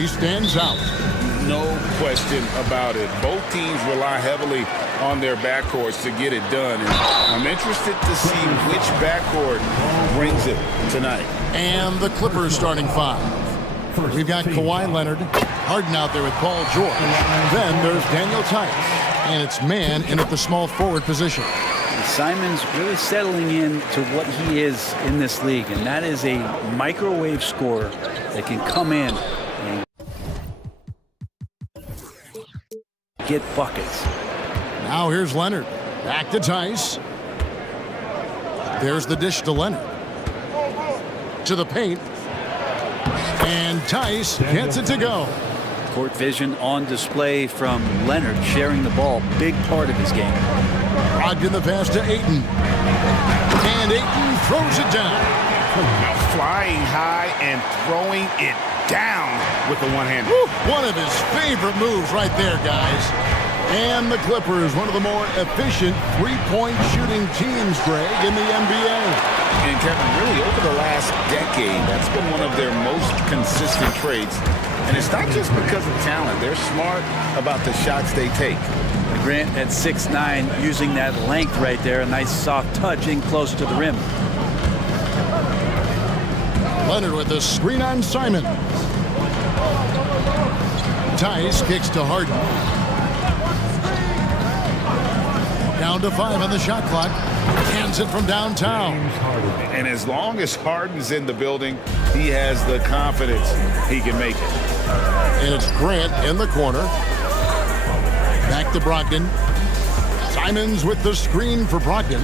He stands out. No question about it. Both teams rely heavily on their backcourts to get it done. And I'm interested to see which backcourt brings it tonight. And the Clippers starting five. We've got Kawhi Leonard, Harden out there with Paul George. Then there's Daniel Tice, and it's man in at the small forward position. Simon's really settling in to what he is in this league, and that is a microwave scorer that can come in and get buckets. Now here's Leonard. Back to Tice. There's the dish to Leonard. To the paint. And Tice gets it to go. Court vision on display from Leonard, sharing the ball, big part of his game. Brogdon the pass to Ayton. And Ayton throws it down. Now flying high and throwing it down with the one-hander. One of his favorite moves right there, guys. And the Clippers, one of the more efficient three-point shooting teams, Greg, in the NBA. And Kevin, really over the last decade, that's been one of their most consistent traits. And it's not just because of talent. They're smart about the shots they take. Grant at 6'9", using that length right there. A nice soft touch in close to the rim. Leonard with the screen on Simon. Tice kicks to Harden. Down to 5 on the shot clock. Hands it from downtown. And as long as Harden's in the building, he has the confidence he can make it. And it's Grant in the corner. Back to Brogdon. Simons with the screen for Brogdon.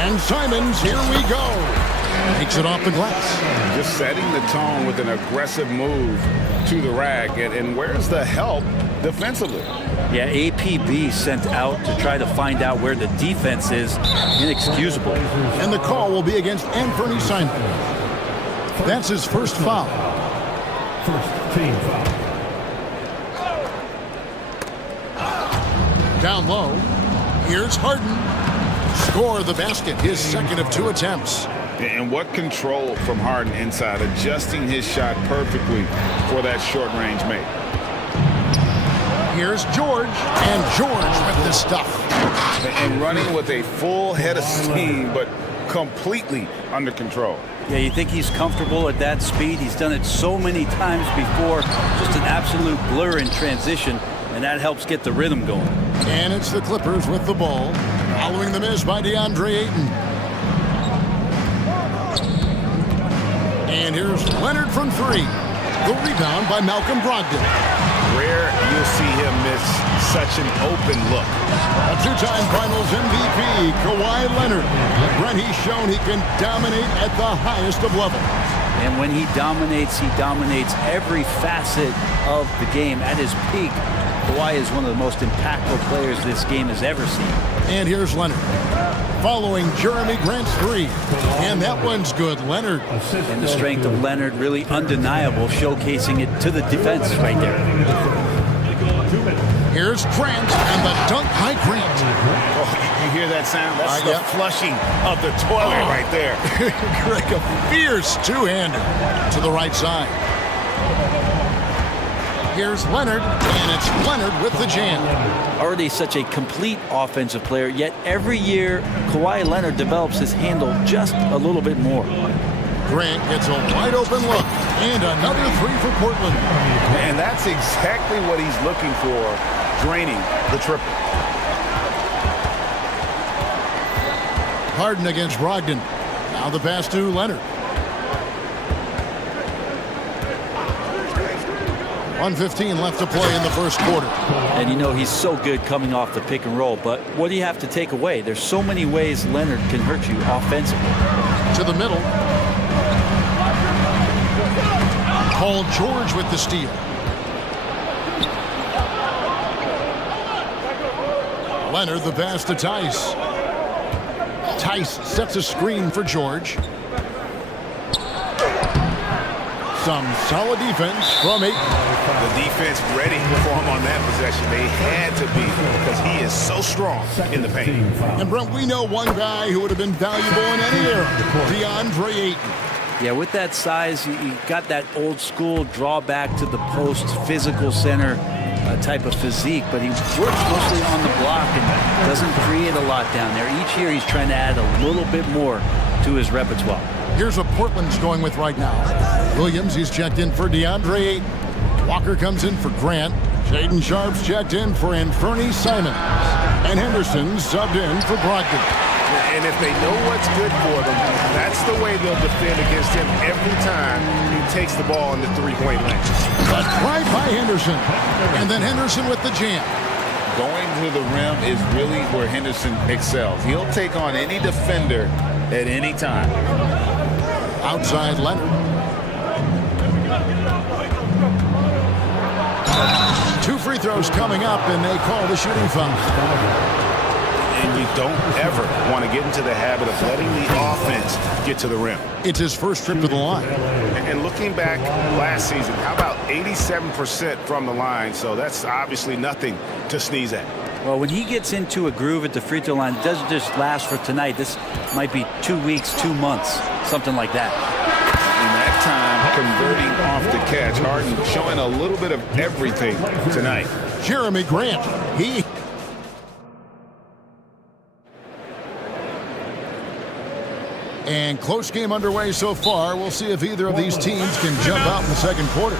And Simons, here we go. Takes it off the glass. Just setting the tone with an aggressive move to the rack. And where's the help defensively? Yeah, APB sent out to try to find out where the defense is. Inexcusable. And the call will be against Anthony Simon. That's his first foul. First team foul. Down low. Here's Harden. Score the basket, his second of 2 attempts. And what control from Harden inside, adjusting his shot perfectly for that short-range make. Here's George, and George with the stuff. And running with a full head of steam, but completely under control. Yeah, you think he's comfortable at that speed. He's done it so many times before. Just an absolute blur in transition, and that helps get the rhythm going. And it's the Clippers with the ball, following the miss by DeAndre Ayton. And here's Leonard from 3. The rebound by Malcolm Brogdon. Rare you'll see him miss such an open look. A 2-time Finals MVP, Kawhi Leonard. Brent, he's shown he can dominate at the highest of levels. And when he dominates every facet of the game at his peak. Kawhi is one of the most impactful players this game has ever seen. And here's Leonard, following Jeremy Grant's 3. And that one's good, Leonard. And the strength of Leonard really undeniable, showcasing it to the defense right there. Here's Grant and the dunk by Grant. Oh, you hear that sound? That's the flushing of the toilet right there. Greg, a fierce two-hander to the right side. Here's Leonard, and it's Leonard with the jam. Already such a complete offensive player, yet every year Kawhi Leonard develops his handle just a little bit more. Grant gets a wide open look, and another 3 for Portland. And that's exactly what he's looking for, draining the triple. Harden against Brogdon. Now the pass to Leonard. 1:15 left to play in the first quarter. And you know he's so good coming off the pick and roll, but what do you have to take away? There's so many ways Leonard can hurt you offensively. To the middle. Paul George with the steal. Leonard the pass to Tice. Tice sets a screen for George. Some solid defense from Ayton. The defense ready for him on that possession. They had to be because he is so strong in the paint. And Brent, we know one guy who would have been valuable in any era, DeAndre Ayton. Yeah, with that size, you got that old school drawback to the post, physical center type of physique, but he works mostly on the block and doesn't create a lot down there. Each year he's trying to add a little bit more to his repertoire. Here's what Portland's going with right now. Williams, he's checked in for DeAndre Ayton. Walker comes in for Grant. Shaden Sharp's checked in for Anthony Simons. And Henderson subbed in for Brogdon. And if they know what's good for them, that's the way they'll defend against him every time he takes the ball in the three-point lane. A drive by Henderson. And then Henderson with the jam. Going to the rim is really where Henderson excels. He'll take on any defender at any time. Outside Leonard. 2 free throws coming up, and they call the shooting foul. And you don't ever want to get into the habit of letting the offense get to the rim. It's his first trip to the line. And looking back last season, how about 87% from the line? So that's obviously nothing to sneeze at. Well, when he gets into a groove at the free throw line, it doesn't just last for tonight. This might be 2 weeks, 2 months, something like that. In that time, converting off the catch. Harden showing a little bit of everything tonight. Jeremy Grant. And close game underway so far. We'll see if either of these teams can jump out in the second quarter.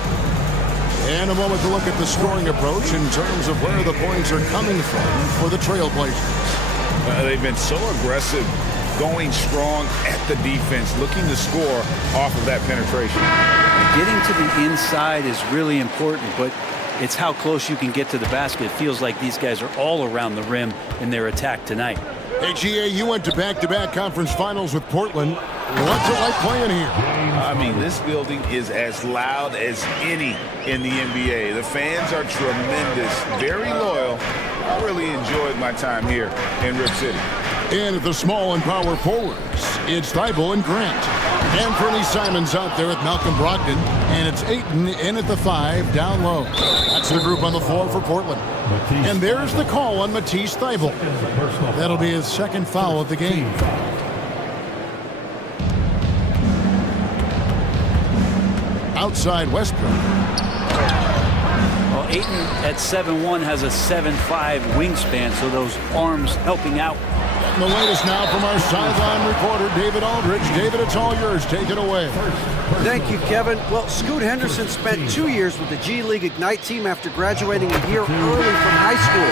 And a moment to look at the scoring approach in terms of where the points are coming from for the Trailblazers. They've been so aggressive, going strong at the defense, looking to score off of that penetration. Getting to the inside is really important, but it's how close you can get to the basket. It feels like these guys are all around the rim in their attack tonight. Hey, GA, you went to back-to-back conference finals with Portland. What's it like playing here? I mean, this building is as loud as any in the NBA. The fans are tremendous, very loyal. I really enjoyed my time here in Rip City. And at the small and power forwards, it's Thibault and Grant. Anthony Simons out there with Malcolm Brogdon, and it's Ayton in at the 5 down low. That's the group on the floor for Portland. And there's the call on Matisse Thibault. That'll be his second foul of the game. Outside Westbrook. Well, Ayton at 7'1" has a 7'5" wingspan, so those arms helping out. The latest now from our sideline reporter, David Aldridge. David, it's all yours. Take it away. Thank you, Kevin. Well, Scoot Henderson spent 2 years with the G League Ignite team after graduating a year early from high school.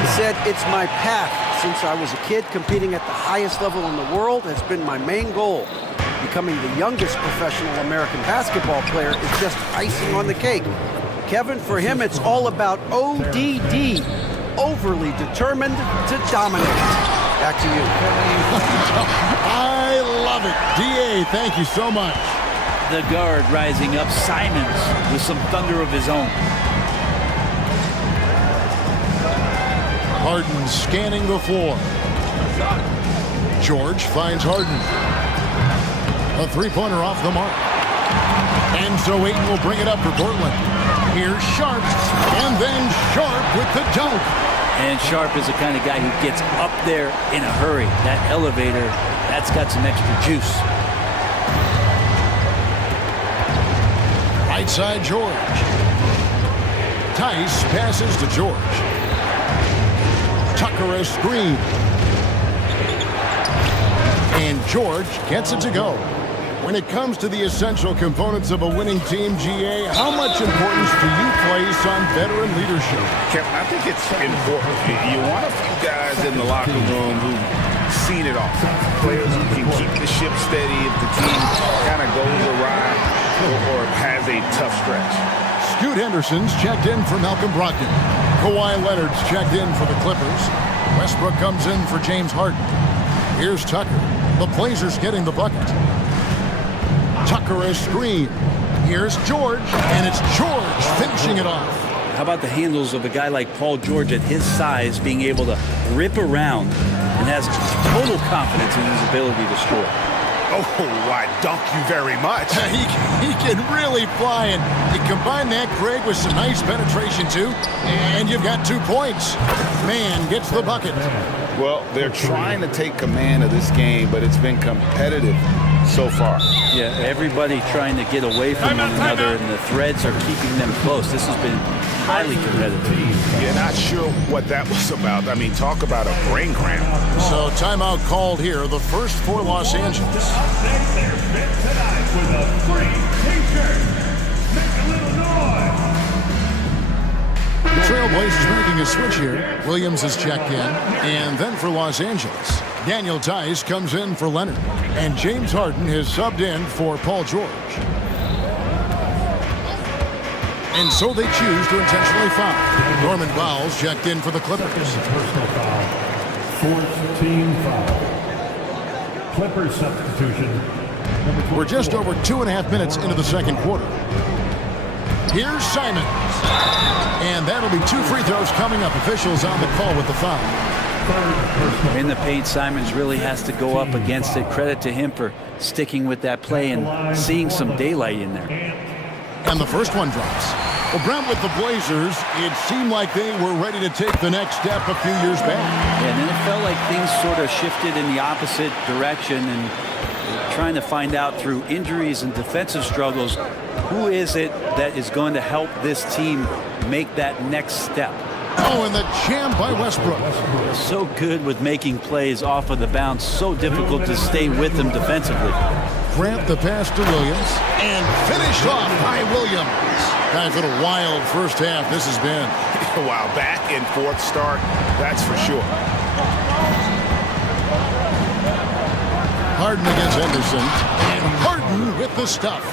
He said, "It's my path. Since I was a kid, competing at the highest level in the world has been my main goal. Becoming the youngest professional American basketball player is just icing on the cake." Kevin, for him, it's all about ODD, overly determined to dominate. Back to you. I love it. DA, thank you so much. The guard rising up, Simons with some thunder of his own. Harden scanning the floor. George finds Harden. A three-pointer off the mark. And so Ayton will bring it up for Portland. Here's Sharp, and then Sharp with the dunk. And Sharp is the kind of guy who gets up there in a hurry. That elevator, that's got some extra juice. Right side George. Tice passes to George. Tucker a screen. And George gets it to go. When it comes to the essential components of a winning team, GA, how much importance do you place on veteran leadership? Kevin, I think it's important. You want a few guys in the locker room who've seen it all. Players who can keep the ship steady if the team kind of goes awry or has a tough stretch. Scoot Henderson's checked in for Malcolm Brogdon. Kawhi Leonard's checked in for the Clippers. Westbrook comes in for James Harden. Here's Tucker. The Blazers getting the bucket. Tucker a screen. Here's George, and it's George finishing it off. How about the handles of a guy like Paul George at his size being able to rip around and has total confidence in his ability to score. Oh, I dunk you very much. He can really fly, and you combine that, Greg, with some nice penetration, too, and you've got 2 points. Man gets the bucket. Well, they're trying to take command of this game, but it's been competitive so far. Yeah, everybody trying to get away from one another, and the threads are keeping them close. This has been highly competitive. Yeah, not sure what that was about. I mean, talk about a brain cramp. So timeout called here, the first for Los Angeles. With a free t-shirt. Make a little noise. The Trailblazers making a switch here. Williams has checked in. And then for Los Angeles, Daniel Tice comes in for Leonard. And James Harden has subbed in for Paul George. And so they choose to intentionally foul. Norman Powell's checked in for the Clippers. Personal foul. Fourth team foul. Clippers substitution. We're just over 2.5 minutes into the second quarter. Here's Simons. And that'll be 2 free throws coming up. Officials on the call with the foul. In the paint, Simons really has to go up against it. Credit to him for sticking with that play and seeing some daylight in there. And the first one drops. Well, Brent, with the Blazers, it seemed like they were ready to take the next step a few years back. And then it felt like things sort of shifted in the opposite direction, and trying to find out through injuries and defensive struggles, who is it that is going to help this team make that next step? Oh, and the jam by Westbrook. So good with making plays off of the bounce. So difficult to stay with them defensively. Grant the pass to Williams. And finished off by Williams. Guys, what a wild first half this has been. Wow, back and forth start, that's for sure. Harden against Henderson. And Harden with the stuff.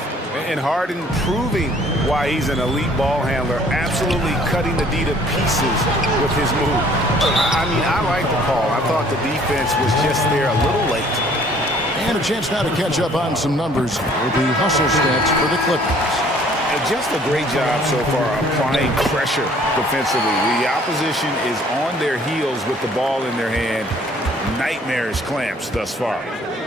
And Harden proving why he's an elite ball handler, absolutely cutting the D to pieces with his move. I mean, I like the call. I thought the defense was just there a little late. And a chance now to catch up on some numbers with the hustle stats for the Clippers. And just a great job so far applying pressure defensively. The opposition is on their heels with the ball in their hand. Nightmarish clamps thus far.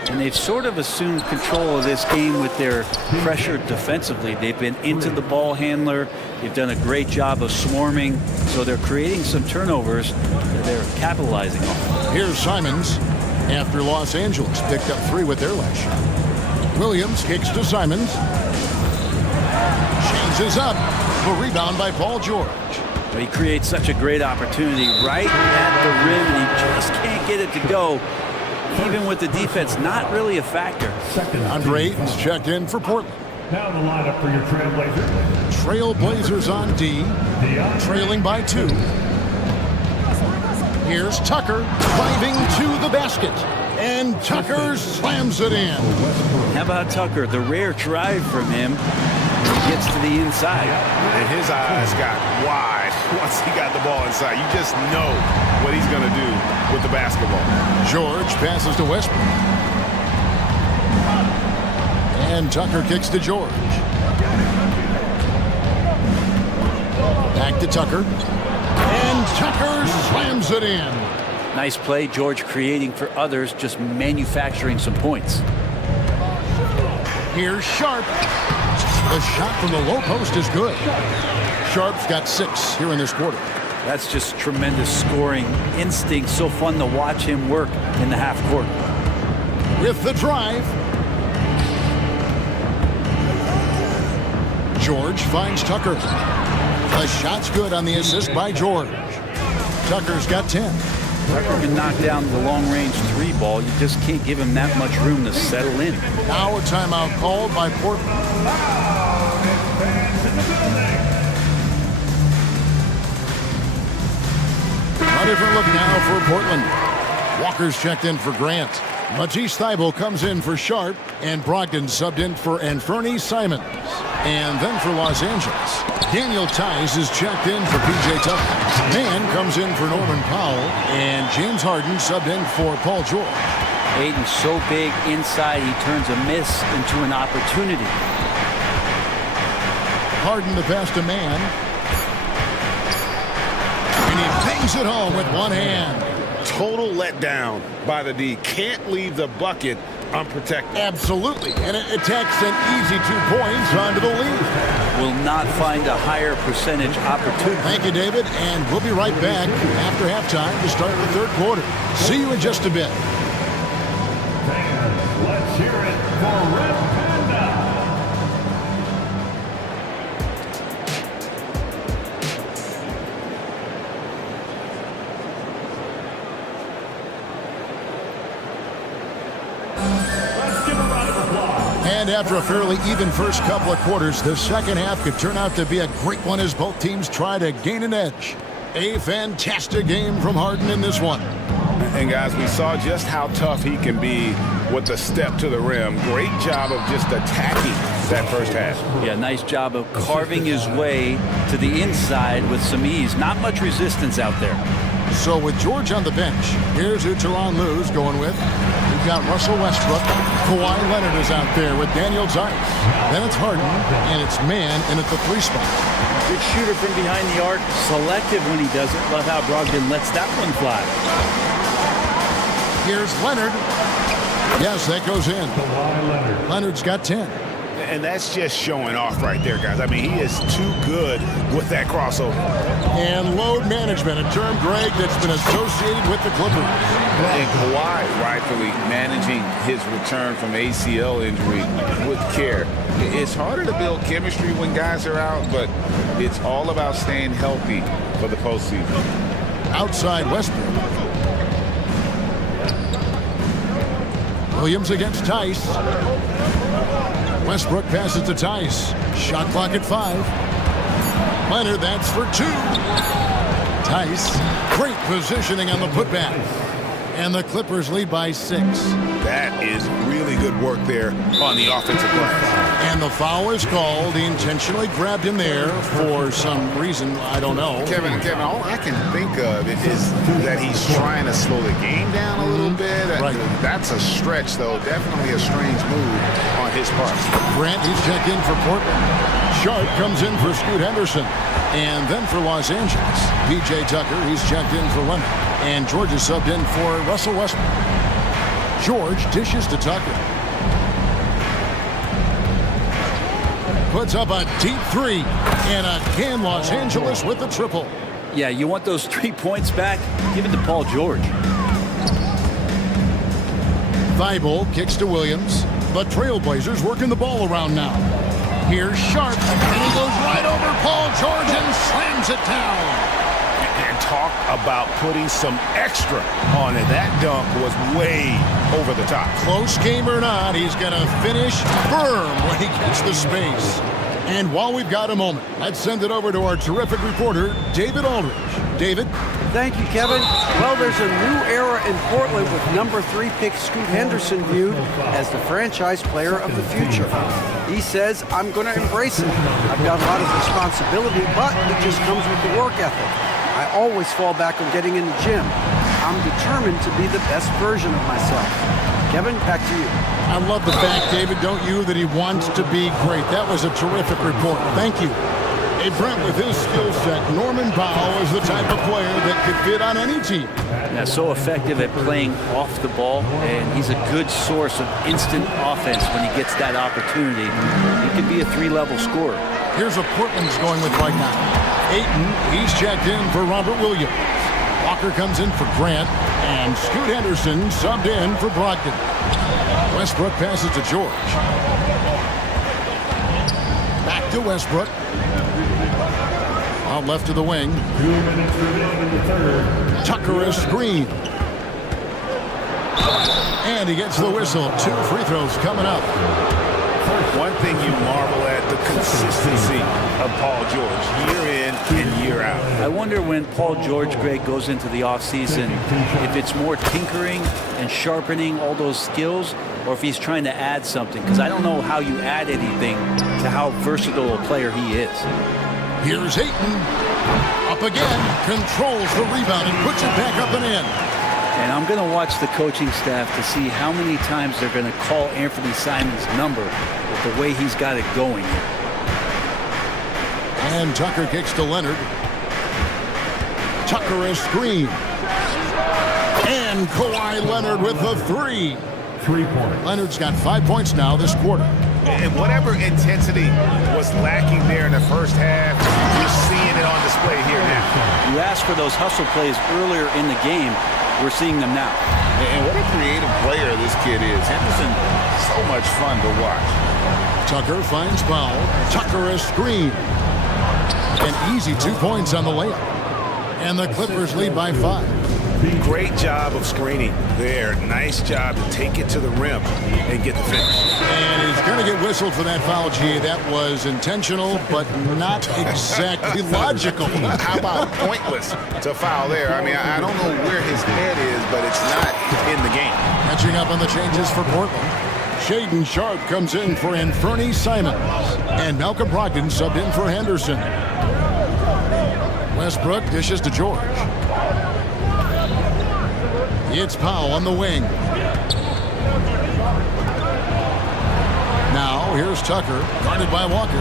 And they've sort of assumed control of this game with their pressure defensively. They've been into the ball handler. They've done a great job of swarming. So they're creating some turnovers that they're capitalizing on. Here's Simons after Los Angeles picked up 3 with their last shot. Williams kicks to Simons. Changes up. The rebound by Paul George. He creates such a great opportunity right at the rim, and he just can't get it to go. Even with the defense not really a factor. Andre Ayton's checked in for Portland. Now the lineup for your Trailblazers. Trailblazers on D, trailing by 2. Here's Tucker driving to the basket. And Tucker slams it in. How about Tucker? The rare drive from him. He gets to the inside. And his eyes got wide once he got the ball inside. You just know what he's going to do with the basketball. George passes to Westbrook. And Tucker kicks to George. Back to Tucker. And Tucker slams it in. Nice play, George creating for others, just manufacturing some points. Here's Sharp. The shot from the low post is good. Sharp's got 6 here in this quarter. That's just tremendous scoring instinct. So fun to watch him work in the half court. With the drive. George finds Tucker. The shot's good on the assist by George. Tucker's got 10. Tucker can knock down the long-range 3 ball. You just can't give him that much room to settle in. Now a timeout called by Portland. A different look now for Portland. Walker's checked in for Grant. Matisse Thybulle comes in for Sharp, and Brogdon subbed in for Anthony Simons. And then for Los Angeles, Daniel Tice is checked in for P.J. Tucker. Mann comes in for Norman Powell, and James Harden subbed in for Paul George. Ayton's so big inside, he turns a miss into an opportunity. Harden the pass to Mann. And he bangs it home with one hand. Total letdown by the D. Can't leave the bucket unprotected. Absolutely. And it attacks an easy 2 points onto the lead. Will not find a higher percentage opportunity. Thank you, David. And we'll be right back after halftime to start the third quarter. See you in just a bit. Fans, let's hear it for Red Panda. And after a fairly even first couple of quarters, the second half could turn out to be a great one as both teams try to gain an edge. A fantastic game from Harden in this one. And guys, we saw just how tough he can be with the step to the rim. Great job of just attacking that first half. Yeah, nice job of carving his way to the inside with some ease. Not much resistance out there. So with George on the bench, here's who Tyronn Lue's going with. We've got Russell Westbrook. Kawhi Leonard is out there with Daniel Tice. Then it's Harden, and it's man in at the 3 spot. Good shooter from behind the arc. Selective when he does it. Love how Brogdon lets that one fly. Here's Leonard. Yes, that goes in. Leonard's got 10. And that's just showing off right there, guys. I mean, he is too good with that crossover. And load management, a term, Greg, that's been associated with the Clippers. And Kawhi rightfully managing his return from ACL injury with care. It's harder to build chemistry when guys are out, but it's all about staying healthy for the postseason. Outside Westbrook. Williams against Tice. Westbrook passes to Tice. Shot clock at 5. Leonard, that's for 2. Tice, great positioning on the putback. And the Clippers lead by 6. That is really good work there on the offensive glass. And the foul is called. He intentionally grabbed him there for some reason, I don't know. Kevin, all I can think of is that he's trying to slow the game down a little bit. Right. That's a stretch, though. Definitely a strange move on his part. Grant, he's checked in for Portland. Sharp comes in for Scoot Henderson. And then for Los Angeles, P.J. Tucker, he's checked in for Leonard. And George is subbed in for Russell Westbrook. George dishes to Tucker. Puts up a deep 3. And again, Los Angeles with the triple. Yeah, you want those 3 points back? Give it to Paul George. Thibault kicks to Williams. The Trailblazers working the ball around now. Here's Sharp, and he goes right over Paul George and slams it down. And talk about putting some extra on it. That dunk was way over the top. Close game or not, he's going to finish firm when he gets the space. And while we've got a moment, let's send it over to our terrific reporter, David Aldridge. David? Thank you, Kevin. Well, there's a new era in Portland with number 3 pick Scoot Henderson viewed as the franchise player of the future. He says, I'm going to embrace it. I've got a lot of responsibility, but it just comes with the work ethic. I always fall back on getting in the gym. I'm determined to be the best version of myself. Kevin, back to you. I love the fact, David, don't you, that he wants to be great. That was a terrific report. Thank you. Hey, Brent, with his skill set, Norman Powell is the type of player that could fit on any team. Yeah, so effective at playing off the ball, and he's a good source of instant offense when he gets that opportunity. He could be a 3-level scorer. Here's what Portland's going with right now. Ayton, he's checked in for Robert Williams. Walker comes in for Grant, and Scoot Henderson subbed in for Brogdon. Westbrook passes to George. Back to Westbrook. Out left to the wing. 2 minutes remaining in the third. Tucker is screen. And he gets the whistle. 2 free throws coming up. One thing you marvel at, the consistency of Paul George, year in and year out. I wonder when Paul George, Greg, goes into the offseason, if it's more tinkering and sharpening all those skills, or if he's trying to add something. Because I don't know how you add anything to how versatile a player he is. Here's Ayton. Up again. Controls the rebound and puts it back up and in. And I'm going to watch the coaching staff to see how many times they're going to call Anthony Simon's number with the way he's got it going here. And Tucker kicks to Leonard. Tucker is screen. And Kawhi Leonard with the 3. 3 points. Leonard's got 5 points now this quarter. And whatever intensity was lacking there in the first half, you're seeing it on display here now. You asked for those hustle plays earlier in the game. We're seeing them now. And what a creative player this kid is. Henderson, so much fun to watch. Tucker finds Powell. Tucker is screen. An easy 2 points on the layup. And the Clippers lead by 5. Great job of screening there. Nice job to take it to the rim and get the finish. And he's going to get whistled for that foul, G. That was intentional, but not exactly logical. How about pointless to foul there? I mean, I don't know where his head is, but it's not in the game. Catching up on the changes for Portland. Shaden Sharp comes in for Anthony Simons. And Malcolm Brogdon subbed in for Henderson. Westbrook dishes to George. It's Powell on the wing. Now, here's Tucker, guarded by Walker.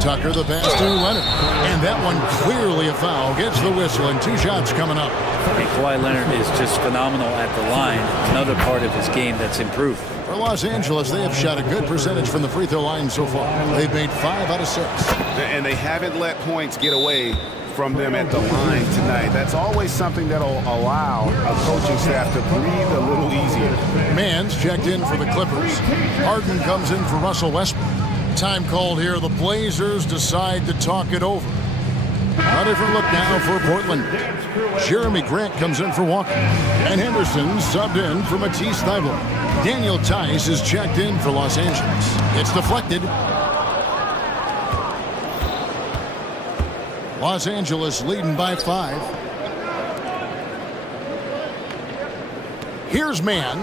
Tucker, the pass to Leonard. And that one clearly a foul. Gets the whistle, and 2 shots coming up. And Kawhi Leonard is just phenomenal at the line. Another part of his game that's improved. For Los Angeles, they have shot a good percentage from the free throw line so far. They've made 5 out of 6. And they haven't let points get away from them at the line tonight. That's always something that'll allow a coaching staff to breathe a little easier. Mann's checked in for the Clippers. Harden comes in for Russell Westbrook. Time called here. The Blazers decide to talk it over. A different look now for Portland. Jeremy Grant comes in for Walker. And Henderson subbed in for Matisse Thybulle. Daniel Tice is checked in for Los Angeles. It's deflected. Los Angeles leading by 5. Here's Mann.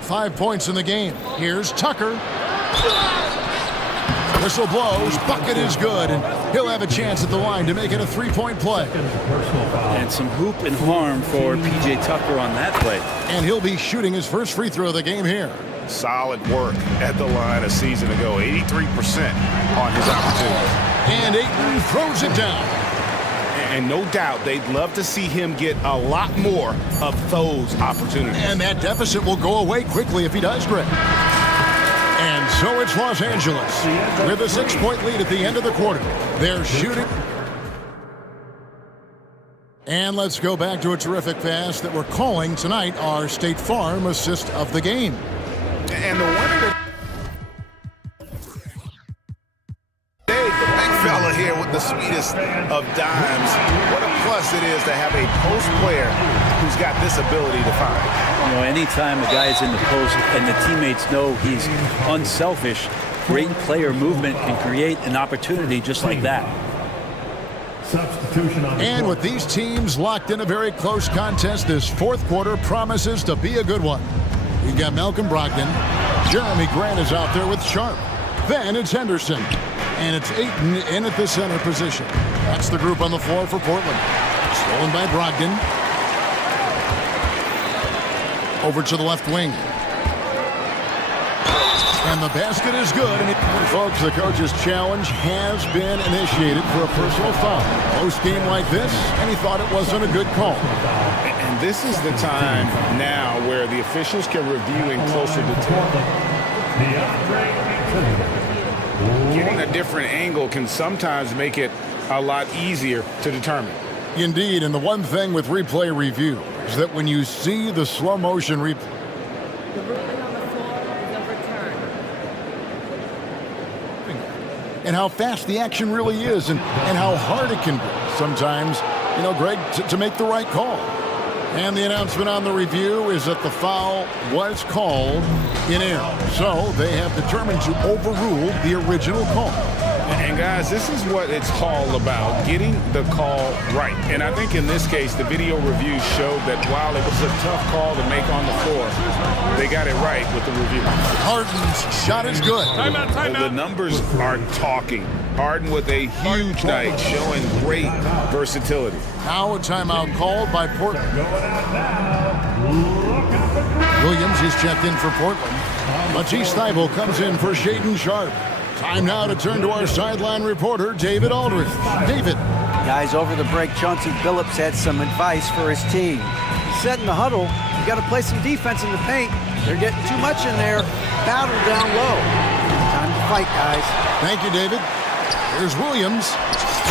5 points in the game. Here's Tucker. Whistle blows. Bucket is good. And he'll have a chance at the line to make it a 3-point play. And some hoop and harm for P.J. Tucker on that play. And he'll be shooting his first free throw of the game here. Solid work at the line a season ago. 83% on his opportunity. And Ayton throws it down. And no doubt they'd love to see him get a lot more of those opportunities. And that deficit will go away quickly if he does, Greg. And so it's Los Angeles with a 6-point lead at the end of the quarter. They're shooting. And let's go back to a terrific pass that we're calling tonight our State Farm assist of the game. And the winner today, the big fella here with the sweetest of dimes. What a plus it is to have a post player who's got this ability to find. You know, anytime a guy's in the post and the teammates know he's unselfish, great player movement can create an opportunity just like that. Substitution on the And court. with these teams locked in a very close contest, this fourth quarter promises to be a good one. We've got Malcolm Brogdon. Jeremy Grant is out there with Sharp. Then it's Henderson. And it's Ayton in at the center position. That's the group on the floor for Portland. Stolen by Brogdon. Over to the left wing. And the basket is good. And folks, the coach's challenge has been initiated for a personal foul. Close game like this, and he thought it wasn't a good call. And this is the time now where the officials can review in closer detail. Getting a different angle can sometimes make it a lot easier to determine. Indeed, and the one thing with replay review is that when you see the slow motion replay, The ruling on the floor is overturned. and how fast the action really is and how hard it can be sometimes, you know, Greg, to make the right call. And the announcement on the review is that the foul was called in error. So they have determined to overrule the original call. And guys, this is what it's all about, getting the call right. And I think in this case, the video review showed that while it was a tough call to make on the floor, they got it right with the review. Harden's shot is good. The numbers are talking. Harden with a huge night, showing great versatility. Now a timeout called by Portland. Williams is checked in for Portland. Matisse Thybulle comes in for Shaden Sharp. Time now to turn to our sideline reporter, David Aldridge. David. Guys, over the break, Chauncey Billups had some advice for his team. He said in the huddle, you got to play some defense in the paint. They're getting too much in there. Battle down low. Time to fight, guys. Thank you, David. Here's Williams.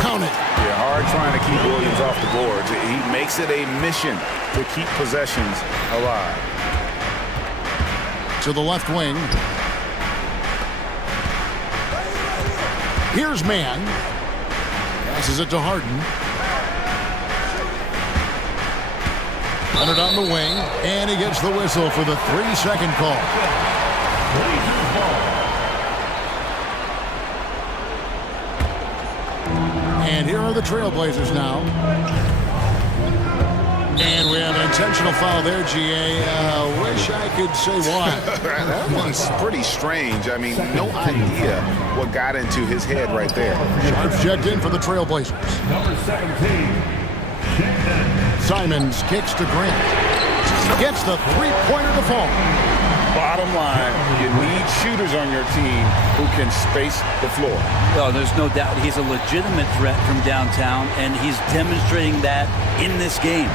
Count it. Yeah, hard trying to keep Williams off the boards. He makes it a mission to keep possessions alive. To the left wing. Here's Mann. Passes it to Harden. Leonard on the wing, and he gets the whistle for the 3-second call. And here are the Trailblazers now. And we have an intentional foul there, GA. Wish I could say why. That one's pretty strange. I mean, no idea what got into his head right there. Sharps checked in for the Trailblazers. Number 17. Simons kicks to Grant. Gets the three-pointer to fall. Bottom line, you need shooters on your team who can space the floor. Oh, there's no doubt he's a legitimate threat from downtown, and he's demonstrating that in this game.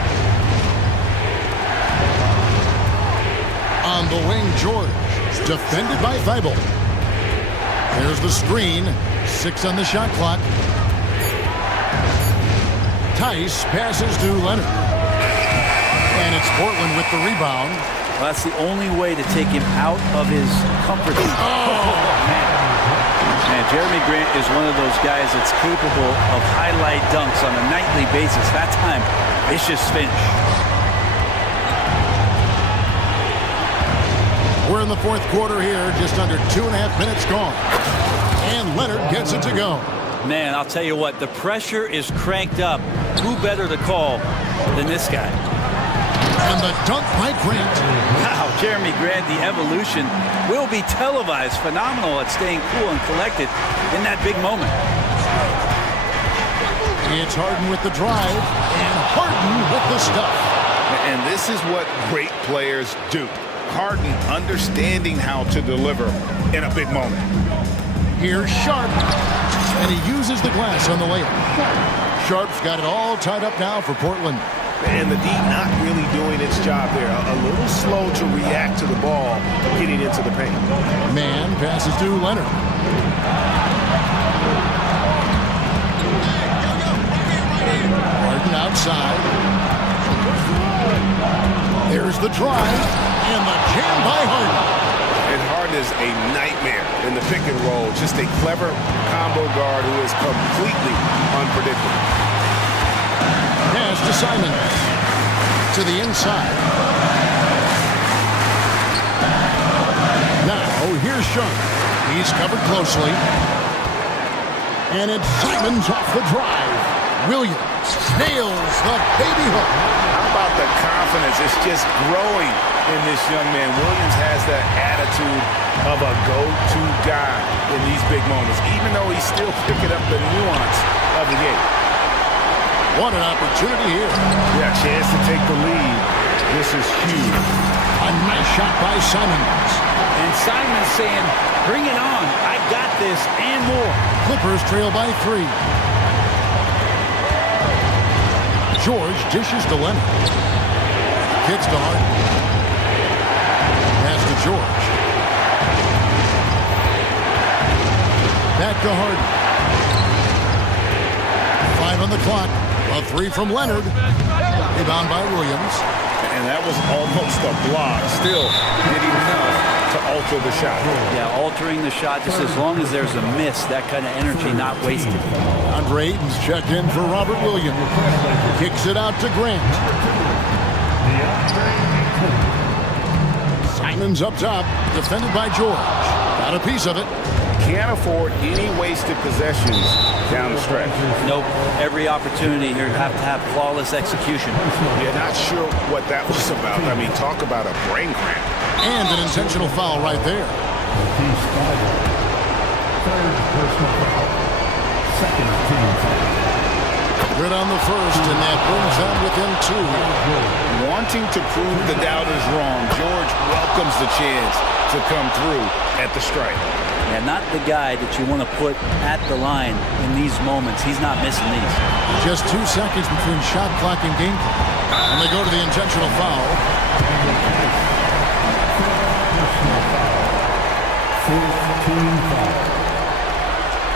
On the wing, George. Defended by Thibault. There's the screen. 6 on the shot clock. Tice passes to Leonard. And it's Portland with the rebound. Well, that's the only way to take him out of his comfort zone. Man, Jeremy Grant is one of those guys that's capable of highlight dunks on a nightly basis. That time, vicious finish. We're in the fourth quarter here, just under 2.5 minutes gone. And Leonard gets it to go. Man, I'll tell you what, the pressure is cranked up. Who better to call than this guy? And the dunk by Grant. Wow, Jeremy Grant, the evolution will be televised. Phenomenal at staying cool and collected in that big moment. It's Harden with the drive, and Harden with the stuff. And this is what great players do. Harden understanding how to deliver in a big moment. Here's Sharp, and he uses the glass on the layup. Sharp's got it all tied up now for Portland. And the D not really doing its job there. A little slow to react to the ball getting into the paint. Man passes to Leonard. Harden outside. There's the drive, and the jam by Harden. And Harden is a nightmare in the pick and roll. Just a clever combo guard who is completely unpredictable. Pass to Simons. To the inside. Now, here's Sharp. He's covered closely. And it's Simons off the drive. Williams nails the baby hook. How about the confidence? It's just growing in this young man. Williams has that attitude of a go-to guy in these big moments, even though he's still picking up the nuance of the game. What an opportunity here. Yeah, chance to take the lead. This is huge. A nice shot by Simons. And Simons saying, bring it on. I got this and more. Clippers trail by 3. George dishes to Leonard. Kicks to Harden. Pass to George. Back to Harden. 5 on the clock. A 3 from Leonard. Rebound by Williams. And that was almost a block. Still did enough to alter the shot. Yeah, altering the shot just as long as there's a miss. That kind of energy not wasted. Andre Ayton's checked in for Robert Williams. Kicks it out to Grant. Simons up top. Defended by George. Got a piece of it. Can't afford any wasted possessions down the stretch. Nope. Every opportunity here have to have flawless execution. You're not sure what that was about. I mean, talk about a brain cramp. And an intentional foul right there. Third personal foul. Second team foul. Good on the first, and that brings them within 2. Wanting to prove the doubters wrong, George welcomes the chance to come through at the strike. Yeah, not the guy that you want to put at the line in these moments. He's not missing these. Just 2 seconds between shot clock and game clock. And they go to the intentional foul.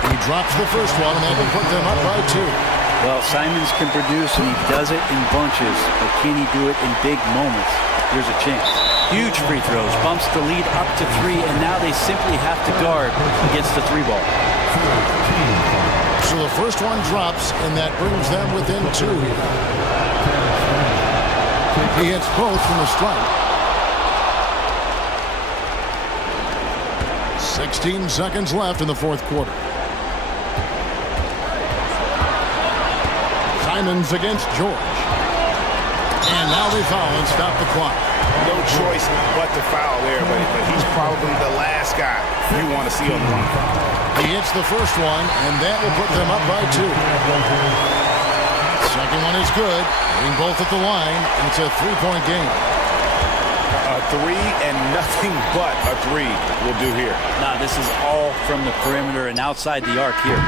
He drops the first one, and that will put them up by 2. Well, Simons can produce, and he does it in bunches. But can he do it in big moments? Here's a chance. Huge free throws. Bumps the lead up to 3, and now they simply have to guard against the 3 ball. So the first one drops, and that brings them within 2 here. He hits both from the strike. 16 seconds left in the fourth quarter. Simons against George. And now they foul and stop the clock. No choice but to foul there, but he's probably the last guy you want to see on the line. He hits the first one, and that will put them up by 2. Second one is good. Hitting both at the line, and it's a 3-point game. A 3 and nothing but a 3 will do here. Now, this is all from the perimeter and outside the arc here.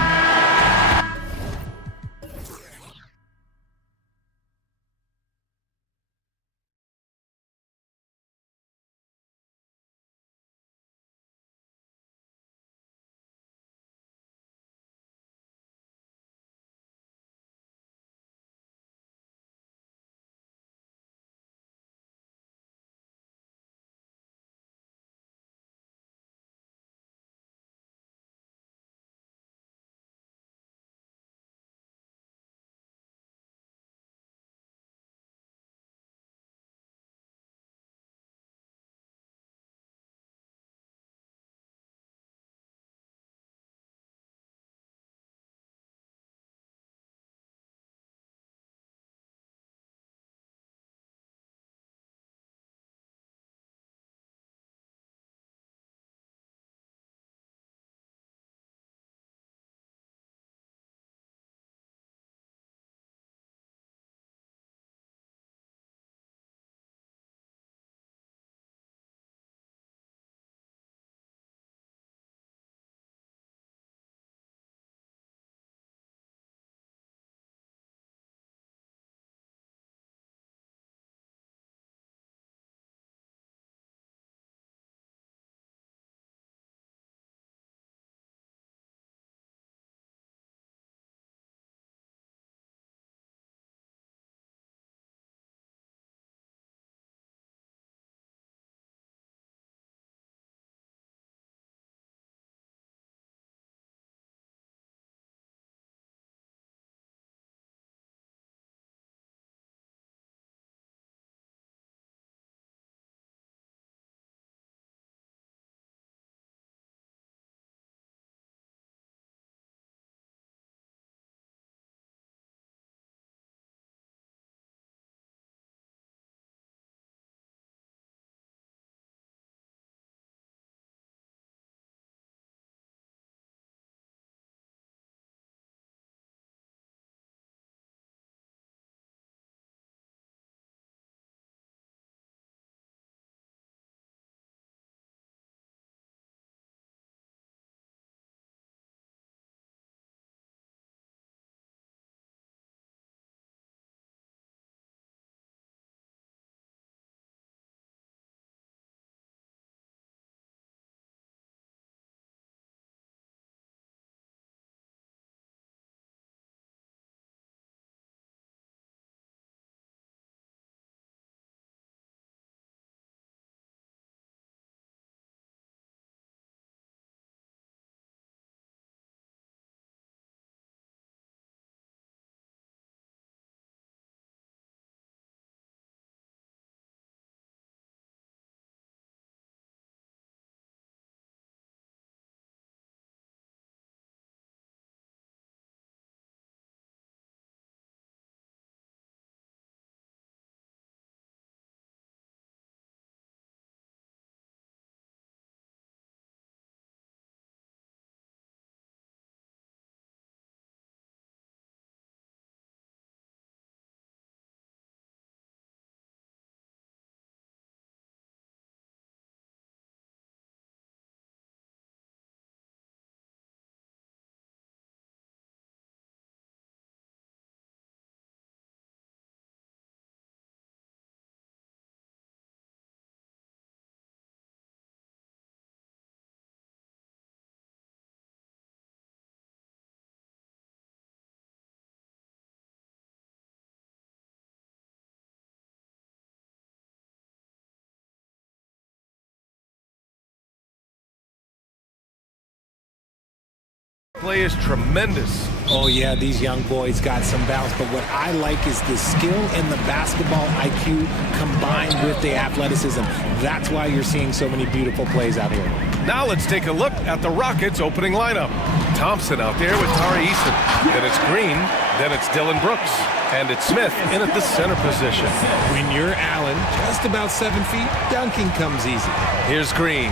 Play is tremendous. Oh, yeah, these young boys got some bounce, but what I like is the skill and the basketball IQ combined with the athleticism. That's why you're seeing so many beautiful plays out here. Now let's take a look at the Rockets' opening lineup. Thompson out there with Tari Eason. Then it's Green. Then it's Dylan Brooks. And it's Smith in at the center position. When you're Allen, just about 7 feet, dunking comes easy. Here's Green,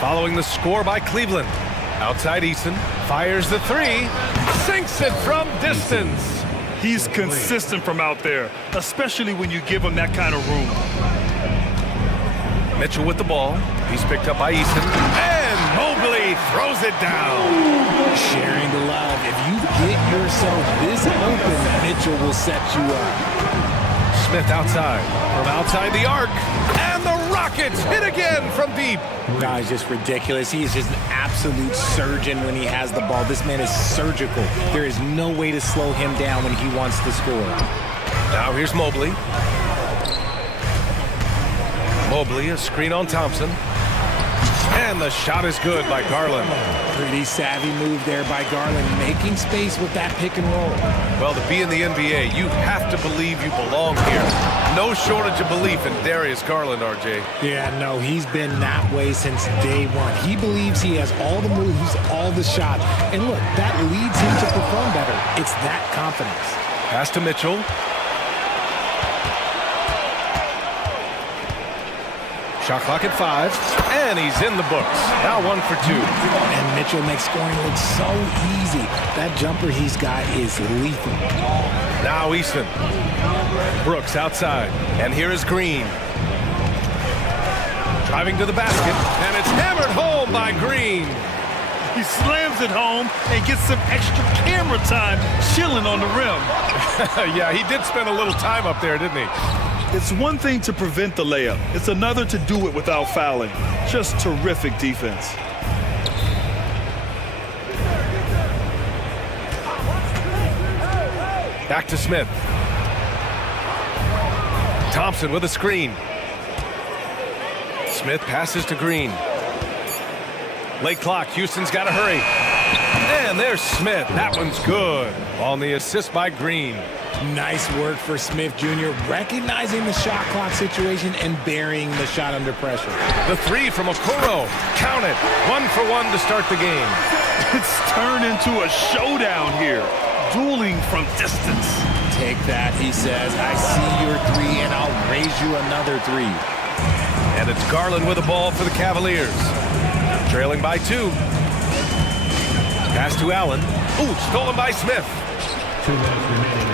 following the score by Cleveland. Outside Eason, fires the three, sinks it from distance. He's consistent from out there, especially when you give him that kind of room. Mitchell with the ball. He's picked up by Eason. And Mobley throws it down. Sharing the love. If you get yourself this open, Mitchell will set you up. Smith outside. From outside the arc. And the Rockets hit again from deep. Guys, just ridiculous. He is just an absolute surgeon when he has the ball. This man is surgical. There is no way to slow him down when he wants to score. Now here's Mobley. Mobley, a screen on Thompson. And the shot is good by Garland. Pretty savvy move there by Garland, making space with that pick and roll. Well, to be in the NBA, you have to believe you belong here. No shortage of belief in Darius Garland, RJ. Yeah, no, he's been that way since day one. He believes he has all the moves, all the shots. And look, that leads him to perform better. It's that confidence. Pass to Mitchell. Shot clock at 5, and he's in the books. Now 1 for 2. And Mitchell makes scoring look so easy. That jumper he's got is lethal. Now Easton. Brooks outside, and here is Green. Driving to the basket, and it's hammered home by Green. He slams it home and gets some extra camera time chilling on the rim. Yeah, he did spend a little time up there, didn't he? It's one thing to prevent the layup. It's another to do it without fouling. Just terrific defense. Back to Smith. Thompson with a screen. Smith passes to Green. Late clock, Houston's got to hurry. And there's Smith. That one's good. On the assist by Green. Nice work for Smith Jr., recognizing the shot clock situation and burying the shot under pressure. The three from Okoro. Count it. 1 for 1 to start the game. It's turned into a showdown here. Dueling from distance. Take that, he says. I see your 3, and I'll raise you another 3. And it's Garland with the ball for the Cavaliers. Trailing by 2. Pass to Allen. Ooh, stolen by Smith. 2 minutes remaining.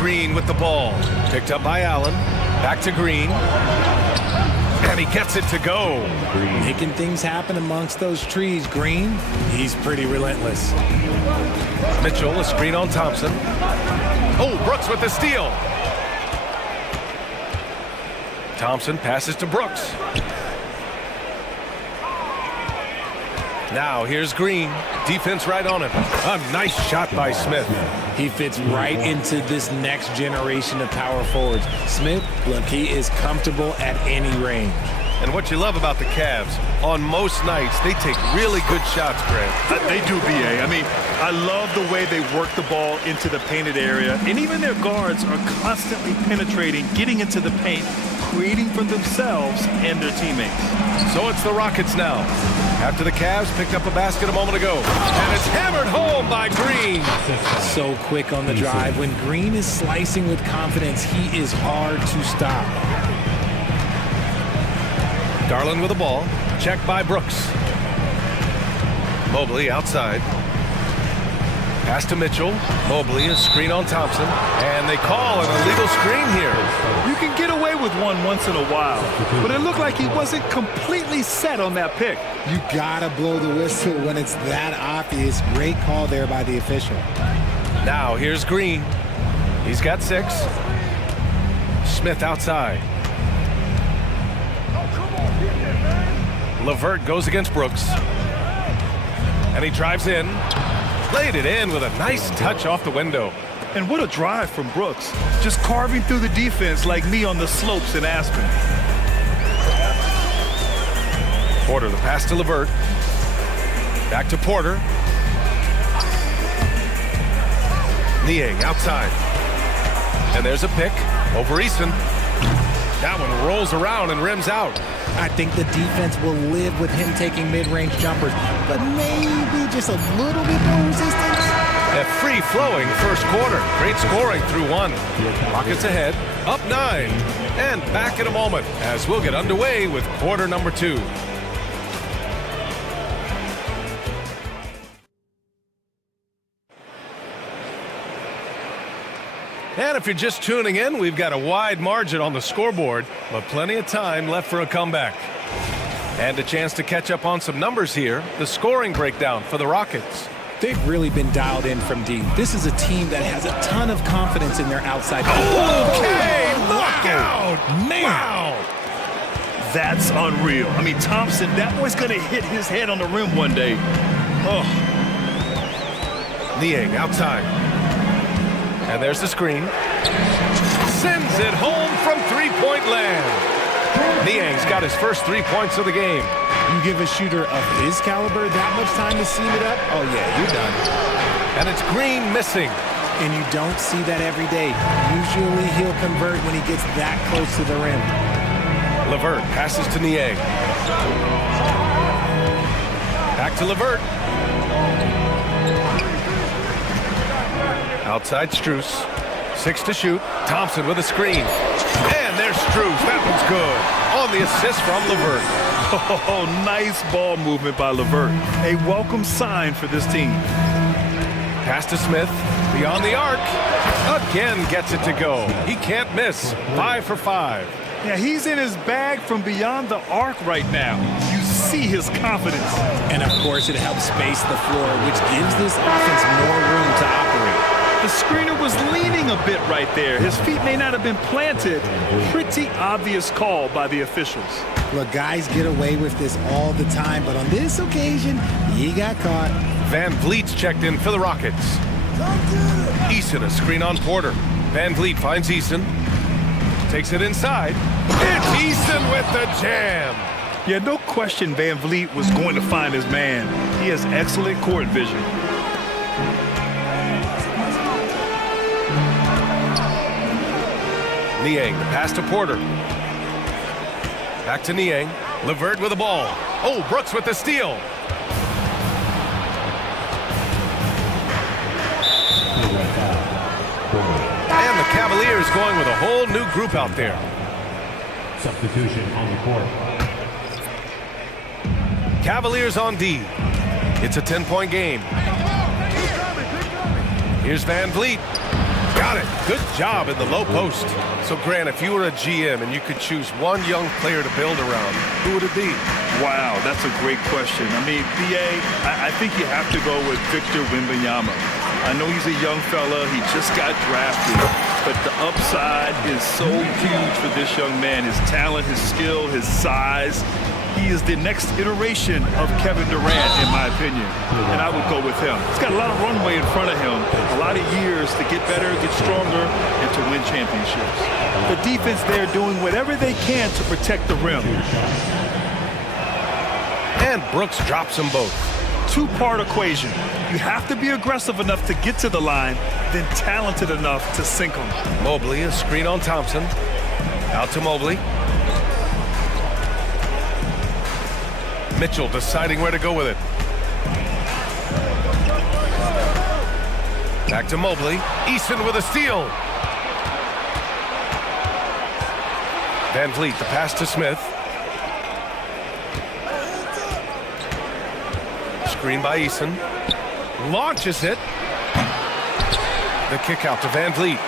Green with the ball. Picked up by Allen. Back to Green. And he gets it to go. Making things happen amongst those trees. Green, he's pretty relentless. Mitchell, a screen on Thompson. Oh, Brooks with the steal. Thompson passes to Brooks. Now here's Green. Defense right on him. A nice shot by Smith. He fits right into this next generation of power forwards. Smith, look, he is comfortable at any range. And what you love about the Cavs, on most nights, they take really good shots, Grant. They do, B.A. I mean, I love the way they work the ball into the painted area. And even their guards are constantly penetrating, getting into the paint, creating for themselves and their teammates. So it's the Rockets now. After the Cavs picked up a basket a moment ago. And it's hammered home by Green. So quick on the drive. When Green is slicing with confidence, he is hard to stop. Garland with the ball. Checked by Brooks. Mobley outside. Pass to Mitchell. Mobley, a screen on Thompson. And they call an illegal screen here. You can get away with one once in a while, but it looked like he wasn't completely set on that pick. You gotta blow the whistle when it's that obvious. Great call there by the official. Now here's Green. He's got 6. Smith outside. LeVert goes against Brooks. And he drives in. Laid it in with a nice touch off the window. And what a drive from Brooks. Just carving through the defense like me on the slopes in Aspen. Porter, the pass to LeVert. Back to Porter. Niang outside. And there's a pick over Eason. That one rolls around and rims out. I think the defense will live with him taking mid-range jumpers, but maybe just a little bit more resistance. A free-flowing first quarter. Great scoring through one. Rockets ahead, up 9. And back in a moment as we'll get underway with quarter number 2. And if you're just tuning in, we've got a wide margin on the scoreboard, but plenty of time left for a comeback. And a chance to catch up on some numbers here. The scoring breakdown for the Rockets. They've really been dialed in from deep. This is a team that has a ton of confidence in their outside. Okay, look out! Man! Wow! That's unreal. I mean, Thompson, that boy's going to hit his head on the rim one day. Oh. Niang outside. And there's the screen. Sends it home from three-point land. Niang's got his first 3 points of the game. You give a shooter of his caliber that much time to seam it up, oh yeah, you're done. And it's Green missing. And you don't see that every day. Usually he'll convert when he gets that close to the rim. LeVert passes to Niang. Back to LeVert. Outside Strus. 6 to shoot. Thompson with a screen. And there's Strus. That one's good. On the assist from LeVert. Oh, nice ball movement by LeVert. A welcome sign for this team. Pass to Smith. Beyond the arc. Again gets it to go. He can't miss. 5 for 5. Yeah, he's in his bag from beyond the arc right now. You see his confidence. And of course it helps space the floor, which gives this offense more room to operate. The screener was leaning a bit right there. His feet may not have been planted. Pretty obvious call by the officials. Look, guys get away with this all the time, but on this occasion, he got caught. Van Vliet's checked in for the Rockets. Eason a screen on Porter. Van Vliet finds Eason. Takes it inside. It's Eason with the jam. Yeah, no question Van Vliet was going to find his man. He has excellent court vision. Niang, the pass to Porter. Back to Niang. LeVert with the ball. Oh, Brooks with the steal. And the Cavaliers going with a whole new group out there. Substitution on the court. Cavaliers on D. It's a 10-point game. Here's Van Vliet. Got it. Good job in the low post. So, Grant, if you were a GM and you could choose one young player to build around, who would it be? Wow, that's a great question. I mean, BA, I think you have to go with Victor Wembanyama. I know he's a young fella. He just got drafted. But the upside is so huge for this young man. His talent, his skill, his size. He is the next iteration of Kevin Durant, in my opinion. And I would go with him. He's got a lot of runway in front of him. A lot of years to get better, get stronger, and to win championships. The defense there doing whatever they can to protect the rim. And Brooks drops them both. Two-part equation. You have to be aggressive enough to get to the line, then talented enough to sink them. Mobley, a screen on Thompson. Out to Mobley. Mitchell deciding where to go with it. Back to Mobley. Eason with a steal. Van Vliet, the pass to Smith. Screen by Eason. Launches it. The kick out to Van Vliet.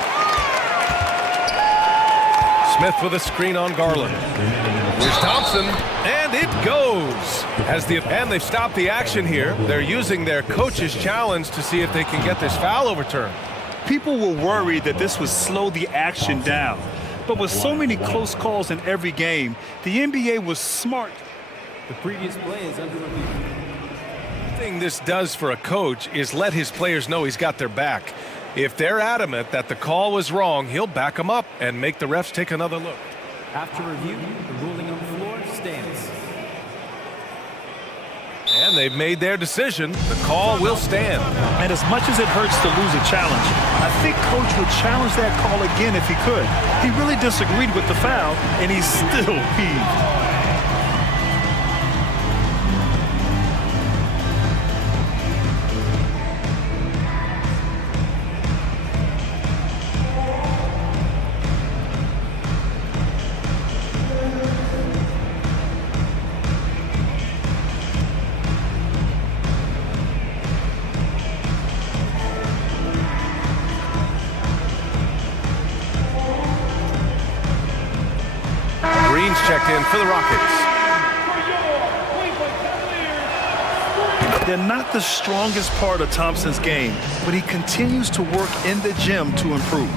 Smith with a screen on Garland. Here's Thompson, and it goes. And they've stopped the action here. They're using their coach's challenge to see if they can get this foul overturned. People were worried that this would slow the action down. But with so many close calls in every game, the NBA was smart. The previous play is under review. The thing this does for a coach is let his players know he's got their back. If they're adamant that the call was wrong, he'll back them up and make the refs take another look. After review, the ruling on the floor stands. And they've made their decision. The call will stand. And as much as it hurts to lose a challenge, I think Coach would challenge that call again if he could. He really disagreed with the foul, and he's still peeved. Green's checked in for the Rockets. They're not the strongest part of Thompson's game, but he continues to work in the gym to improve.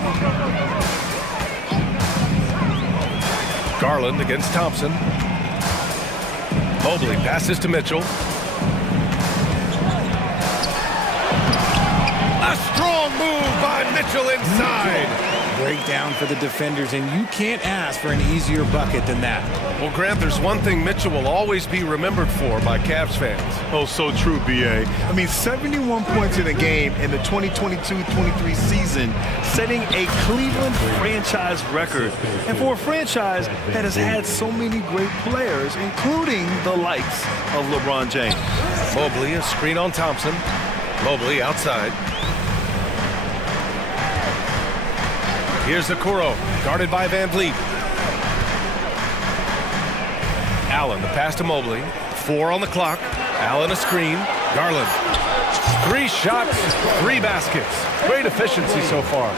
Garland against Thompson. Mobley passes to Mitchell. A strong move by Mitchell inside. Breakdown for the defenders, and you can't ask for an easier bucket than that. Well, Grant, there's one thing Mitchell will always be remembered for by Cavs fans. Oh, so true, B.A. I mean, 71 points in a game in the 2022-23 season, setting a Cleveland franchise record. And for a franchise that has had so many great players, including the likes of LeBron James. Mobley, a screen on Thompson. Mobley outside. Here's Okoro, guarded by Van Vliet. Allen, the pass to Mobley. 4 on the clock. Allen, a screen. Garland. 3 shots, 3 baskets. Great efficiency so far.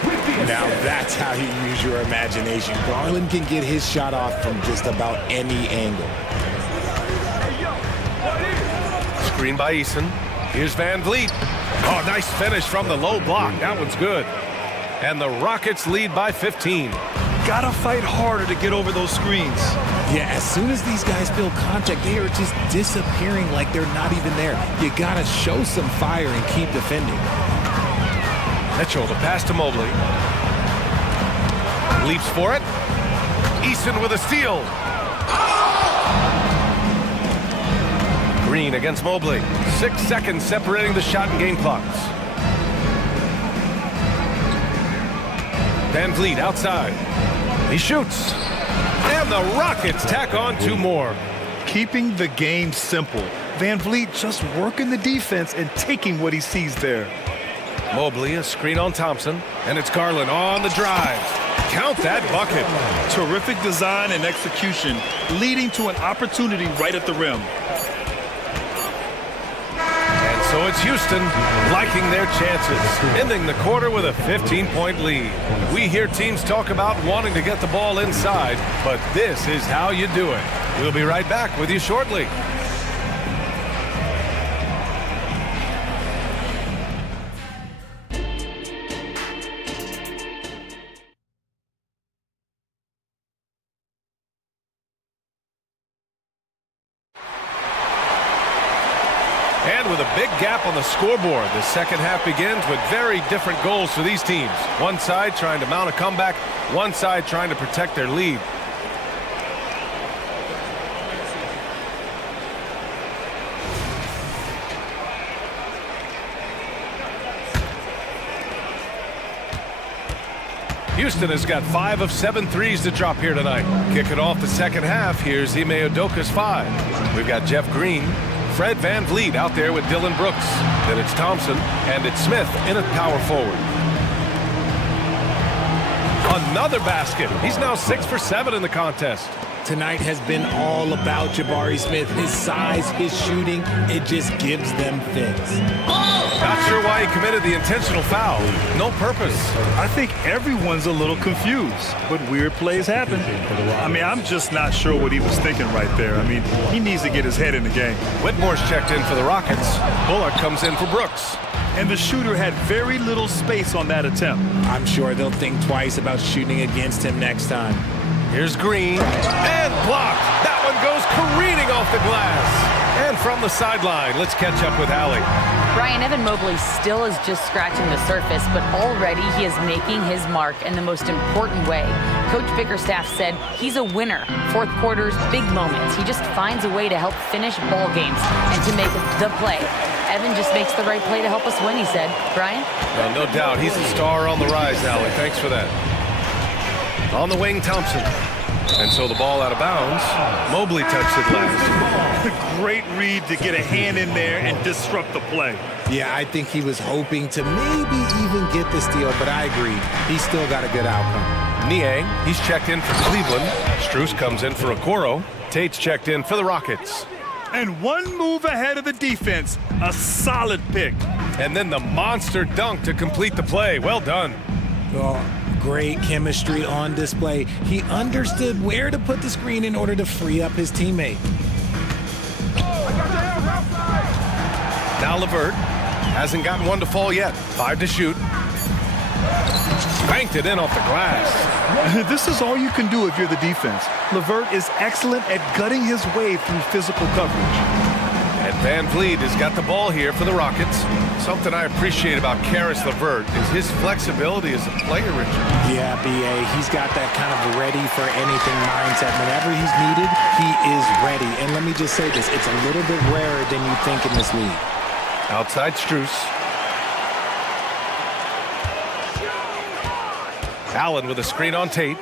Now that's how you use your imagination. Garland can get his shot off from just about any angle. Screen by Eason. Here's Van Vliet. Oh, nice finish from the low block. That one's good. And the Rockets lead by 15. Gotta fight harder to get over those screens. Yeah, as soon as these guys feel contact, they are just disappearing like they're not even there. You gotta show some fire and keep defending. Mitchell, the pass to Mobley. Leaps for it. Eason with a steal. Green against Mobley. 6 seconds separating the shot and game clocks. Van Vliet outside. He shoots. And the Rockets tack on 2 more. Keeping the game simple. Van Vliet just working the defense and taking what he sees there. Mobley, a screen on Thompson. And it's Garland on the drive. Count that bucket. Terrific design and execution, leading to an opportunity right at the rim. So it's Houston liking their chances, ending the quarter with a 15-point lead. We hear teams talk about wanting to get the ball inside, but this is how you do it. We'll be right back with you shortly. And with a big gap on the scoreboard, the second half begins with very different goals for these teams. One side trying to mount a comeback, one side trying to protect their lead. Houston has got 5 of 7 threes to drop here tonight. Kicking off the second half, here's Ime Udoka's 5. We've got Jeff Green, Fred Van Vliet out there with Dylan Brooks. Then it's Thompson, and it's Smith in at power forward. Another basket. He's now 6 for 7 in the contest. Tonight has been all about Jabari Smith. His size, his shooting, it just gives them fits. Not sure why he committed the intentional foul. No purpose. I think everyone's a little confused, but weird plays happen. I mean, I'm just not sure what he was thinking right there. I mean, he needs to get his head in the game. Whitmore's checked in for the Rockets. Bullock comes in for Brooks. And the shooter had very little space on that attempt. I'm sure they'll think twice about shooting against him next time. Here's Green, and blocked. That one goes careening off the glass. And from the sideline, let's catch up with Allie. Brian, Evan Mobley still is just scratching the surface, but already he is making his mark in the most important way. Coach Bickerstaff said he's a winner. Fourth quarters, big moments. He just finds a way to help finish ball games and to make the play. Evan just makes the right play to help us win, he said. Brian? Well, no doubt. He's a star on the rise, Allie. Thanks for that. On the wing, Thompson. And so the ball out of bounds. Mobley touched it last. Great read to get a hand in there and disrupt the play. Yeah, I think he was hoping to maybe even get the steal, but I agree. He still got a good outcome. Niang, he's checked in for Cleveland. Strus comes in for Okoro. Tate's checked in for the Rockets. And one move ahead of the defense. A solid pick. And then the monster dunk to complete the play. Well done. Oh, great chemistry on display. He understood where to put the screen in order to free up his teammate. Now LeVert hasn't gotten one to fall yet. 5 to shoot. Banked it in off the glass. This is all you can do if you're the defense. LeVert is excellent at gutting his way through physical coverage. And Van Vliet has got the ball here for the Rockets. Something I appreciate about Karis LeVert is his flexibility as a player, Richard. Yeah, B.A., he's got that kind of ready for anything mindset. Whenever he's needed, he is ready. And let me just say this, it's a little bit rarer than you think in this league. Outside Strus. Allen with a screen on Tate.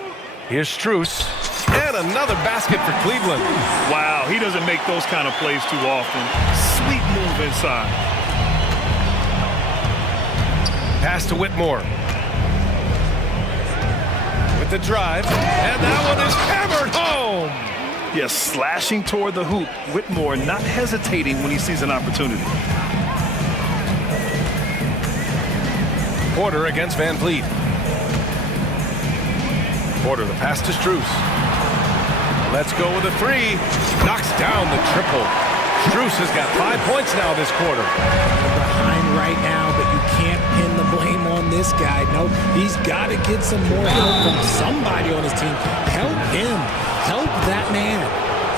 Here's Strus. And another basket for Cleveland. Wow, he doesn't make those kind of plays too often. Sweet move inside. Pass to Whitmore. With the drive. And that one is hammered home. Yes, slashing toward the hoop. Whitmore not hesitating when he sees an opportunity. Porter against Van Vliet. Porter, the pass to Strus. Let's go with a three. Knocks down the triple. Strus has got 5 points now this quarter. Behind right now, but you can't pin the blame on this guy. No, he's got to get some more help from somebody on his team. Help him. Help that man.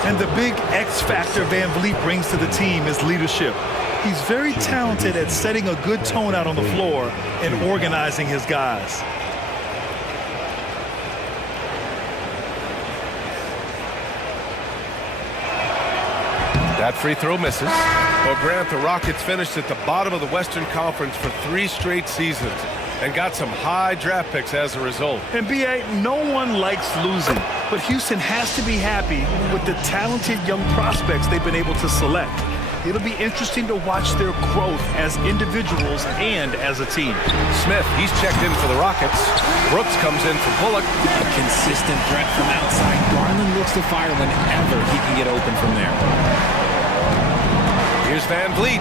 And the big X factor Van Vliet brings to the team is leadership. He's very talented at setting a good tone out on the floor and organizing his guys. That free throw misses. But Grant, the Rockets finished at the bottom of the Western Conference for 3 straight seasons and got some high draft picks as a result. And B.A., no one likes losing, but Houston has to be happy with the talented young prospects they've been able to select. It'll be interesting to watch their growth as individuals and as a team. Smith, he's checked in for the Rockets. Brooks comes in for Bullock. A consistent threat from outside. Garland looks to fire whenever he can get open from there. Here's Van Vliet.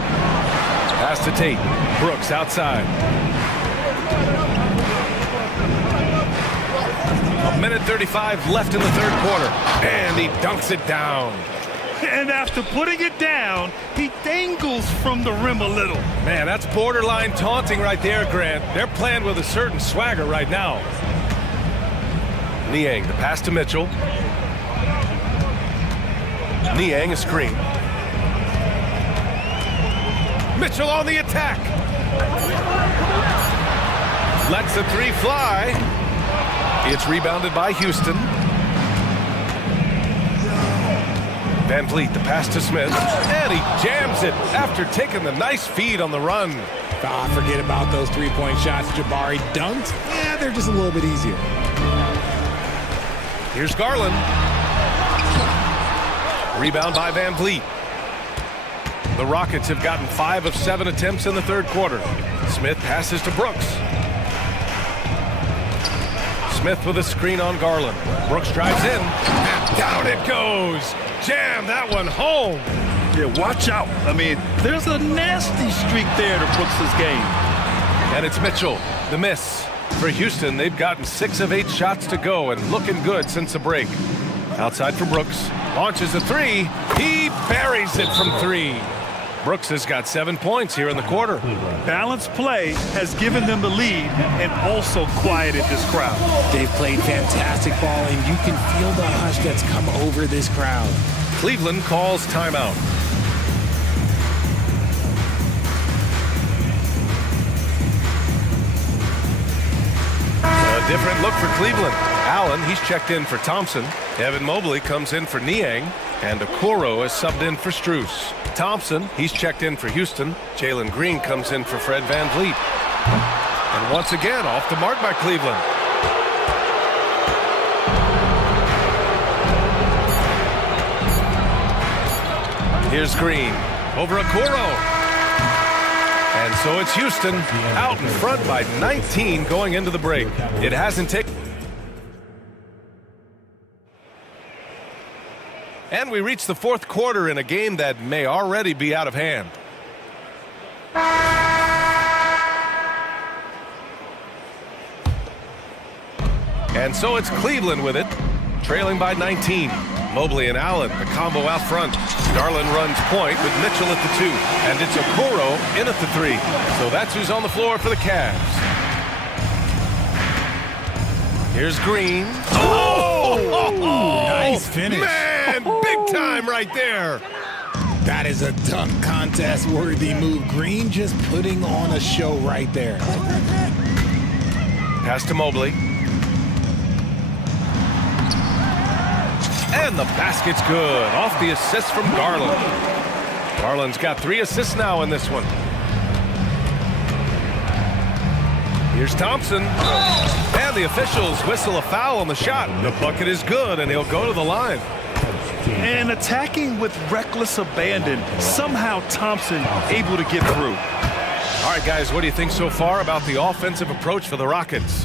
Pass to Tate. Brooks outside. 1:35 left in the third quarter. And he dunks it down. And after putting it down, he dangles from the rim a little. Man, that's borderline taunting right there, Grant. They're playing with a certain swagger right now. Niang, the pass to Mitchell. Niang, a screen. Mitchell on the attack. Lets the three fly. It's rebounded by Houston. Van Vliet, the pass to Smith, and he jams it after taking the nice feed on the run. Forget about those three-point shots Jabari dunked. Yeah, they're just a little bit easier. Here's Garland. Rebound by Van Vliet. The Rockets have gotten 5 of 7 attempts in the third quarter. Smith passes to Brooks. Smith with a screen on Garland. Brooks drives in, and down it goes. Jam that one home. Yeah, watch out. I mean, there's a nasty streak there to Brooks' game. And it's Mitchell, the miss. For Houston, they've gotten 6 of 8 shots to go and looking good since the break. Outside for Brooks. Launches a three. He buries it from 3. Brooks has got 7 points here in the quarter. Balanced play has given them the lead and also quieted this crowd. They've played fantastic ball, and you can feel the hush that's come over this crowd. Cleveland calls timeout. A different look for Cleveland. Allen, he's checked in for Thompson. Evan Mobley comes in for Niang. And Okoro is subbed in for Strus. Thompson, he's checked in for Houston. Jalen Green comes in for Fred VanVleet. And once again, off the mark by Cleveland. Here's Green over Okoro. And so it's Houston out in front by 19 going into the break. It hasn't taken. And we reach the fourth quarter in a game that may already be out of hand. And so it's Cleveland with it, trailing by 19. Mobley and Allen, the combo out front. Garland runs point with Mitchell at the 2. And it's Okoro in at the 3. So that's who's on the floor for the Cavs. Here's Green. Oh! Nice finish. Man, big time right there. That is a dunk contest worthy move. Green just putting on a show right there. Pass to Mobley. And the basket's good. Off the assist from Garland. Garland's got 3 assists now in this one. Here's Thompson. And the officials whistle a foul on the shot. The bucket is good, and he'll go to the line. And attacking with reckless abandon. Somehow Thompson able to get through. All right, guys, what do you think so far about the offensive approach for the Rockets?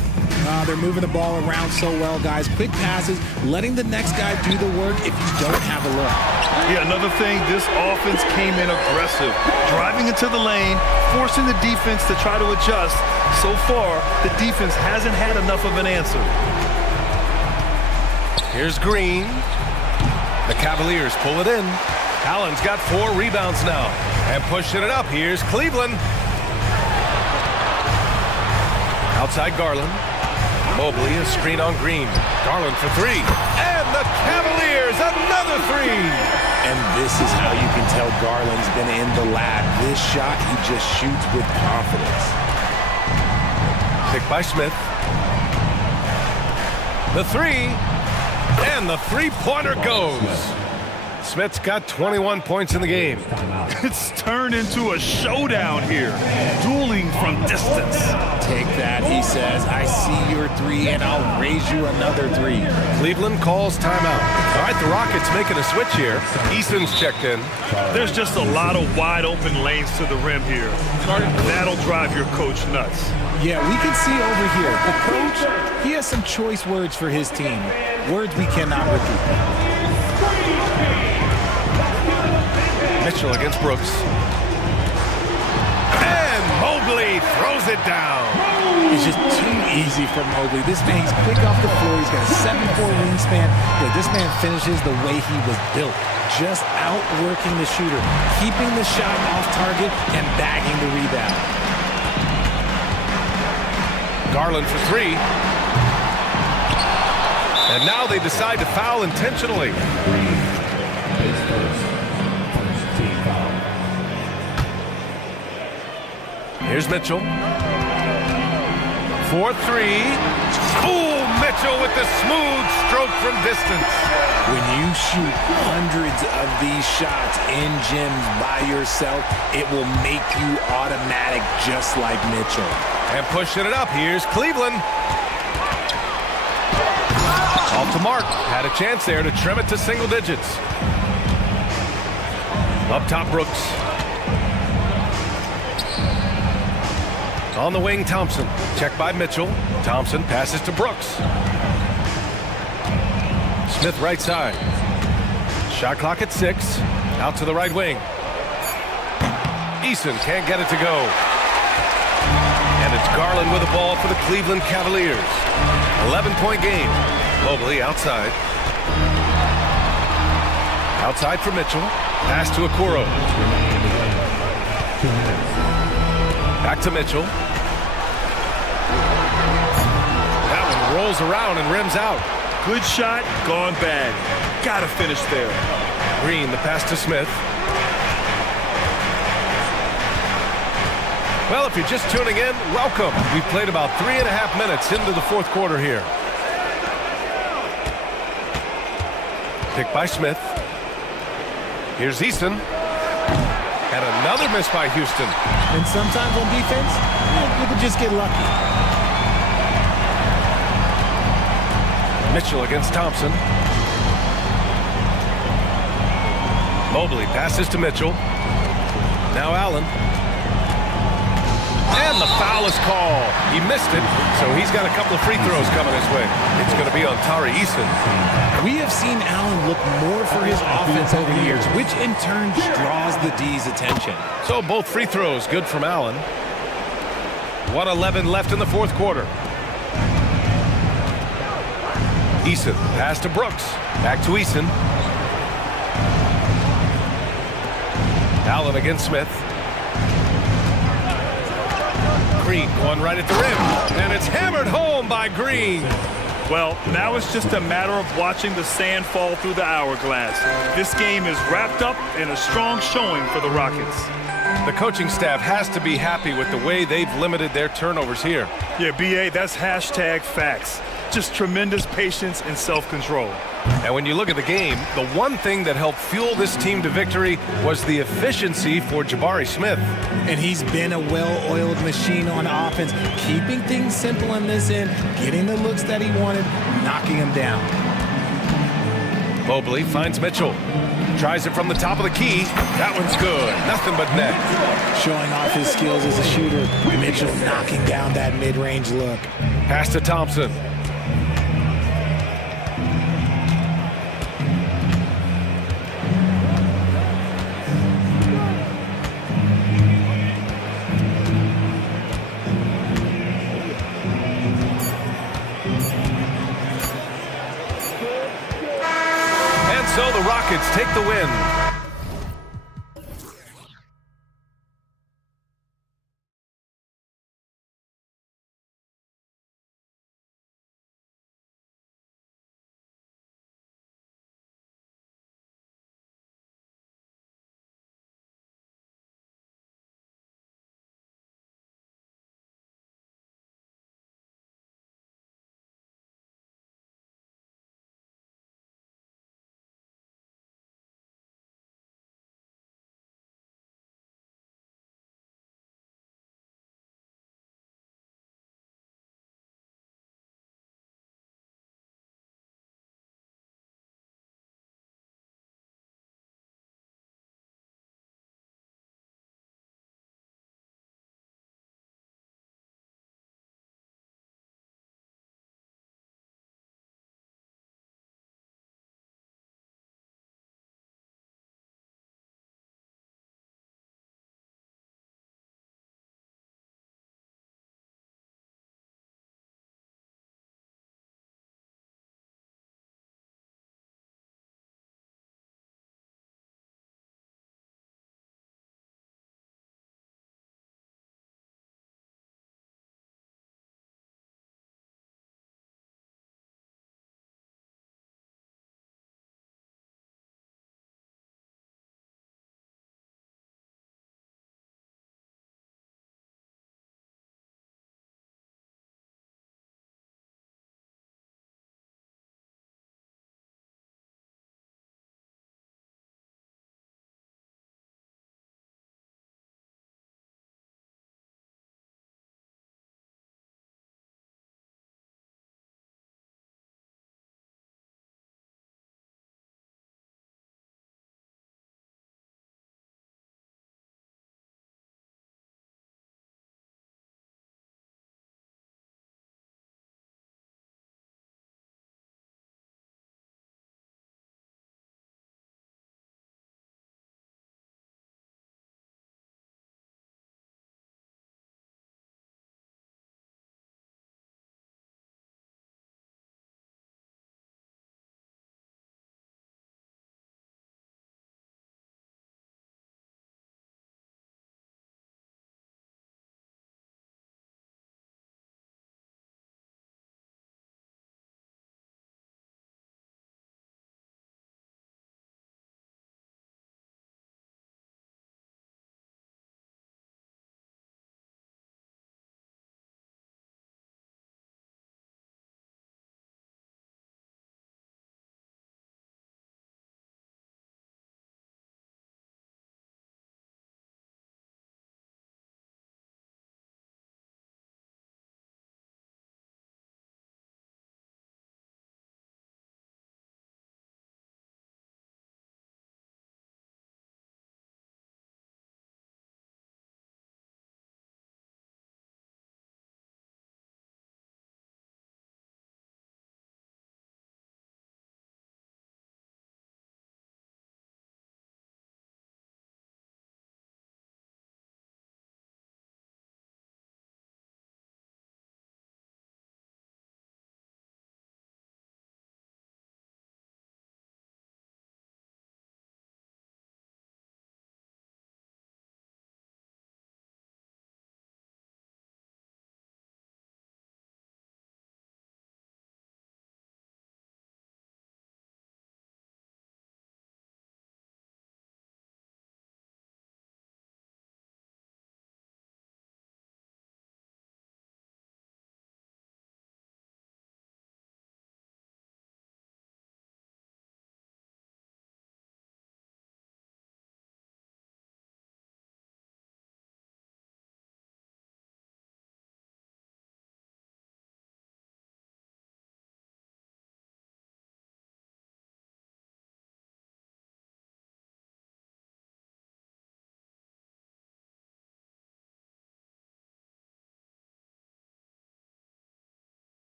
They're moving the ball around so well, guys. Quick passes, letting the next guy do the work if you don't have a look. Yeah, another thing, this offense came in aggressive. Driving into the lane, forcing the defense to try to adjust. So far, the defense hasn't had enough of an answer. Here's Green. The Cavaliers pull it in. Allen's got 4 rebounds now. And pushing it up, here's Cleveland. Outside Garland. Mobley, a screen on Green. Garland for 3. And the Cavaliers, another 3. And this is how you can tell Garland's been in the lab. This shot, he just shoots with confidence. Picked by Smith. The 3. And the three-pointer goes. Smith's got 21 points in the game. It's turned into a showdown here. Dueling from distance. Take that, he says. I see your 3, and I'll raise you another 3. Cleveland calls timeout. All right, the Rockets making a switch here. Eason's checked in. There's just a lot of wide open lanes to the rim here. That'll drive your coach nuts. Yeah, we can see over here. The coach, he has some choice words for his team. Words we cannot repeat. Mitchell against Brooks. And Mobley throws it down. It's just too easy for Mobley. This man, he's quick off the floor. He's got a 7'4" wingspan. But this man finishes the way he was built. Just outworking the shooter, keeping the shot off target, and bagging the rebound. Garland for 3. And now they decide to foul intentionally. Here's Mitchell. 4-3. Oh, Mitchell with the smooth stroke from distance. When you shoot hundreds of these shots in gyms by yourself, it will make you automatic just like Mitchell. And pushing it up, here's Cleveland. Off to Mark. Had a chance there to trim it to single digits. Up top, Brooks. On the wing, Thompson. Checked by Mitchell. Thompson passes to Brooks. Smith right side. Shot clock at 6. Out to the right wing. Eason can't get it to go. And it's Garland with the ball for the Cleveland Cavaliers. 11-point game. Mobley outside. Outside for Mitchell. Pass to Okoro. Back to Mitchell. That one rolls around and rims out. Good shot, gone bad. Gotta finish there. Green, the pass to Smith. Well, if you're just tuning in, welcome. We've played about 3.5 minutes into the fourth quarter here. Pick by Smith. Here's Eason. And another miss by Houston. And sometimes on defense, you can just get lucky. Mitchell against Thompson. Mobley passes to Mitchell. Now Allen. And the foul is called. He missed it, so he's got a couple of free throws coming his way. It's going to be on Tari Eason. We have seen Allen look more for his offense over the years, which in turn draws the D's attention. So both free throws good from Allen. 1:11 left in the fourth quarter. Eason pass to Brooks. Back to Eason. Allen against Smith. Green going right at the rim, and it's hammered home by Green. Well, now it's just a matter of watching the sand fall through the hourglass. This game is wrapped up in a strong showing for the Rockets. The coaching staff has to be happy with the way they've limited their turnovers here. Yeah, BA, that's hashtag facts. Just tremendous patience and self-control. And when you look at the game, the one thing that helped fuel this team to victory was the efficiency for Jabari Smith. And he's been a well-oiled machine on offense, keeping things simple in this end, getting the looks that he wanted, knocking them down. Mobley finds Mitchell. Tries it from the top of the key. That one's good. Nothing but net. Showing off his skills as a shooter. Mitchell knocking down that mid-range look. Pass to Thompson. So the Rockets take the win.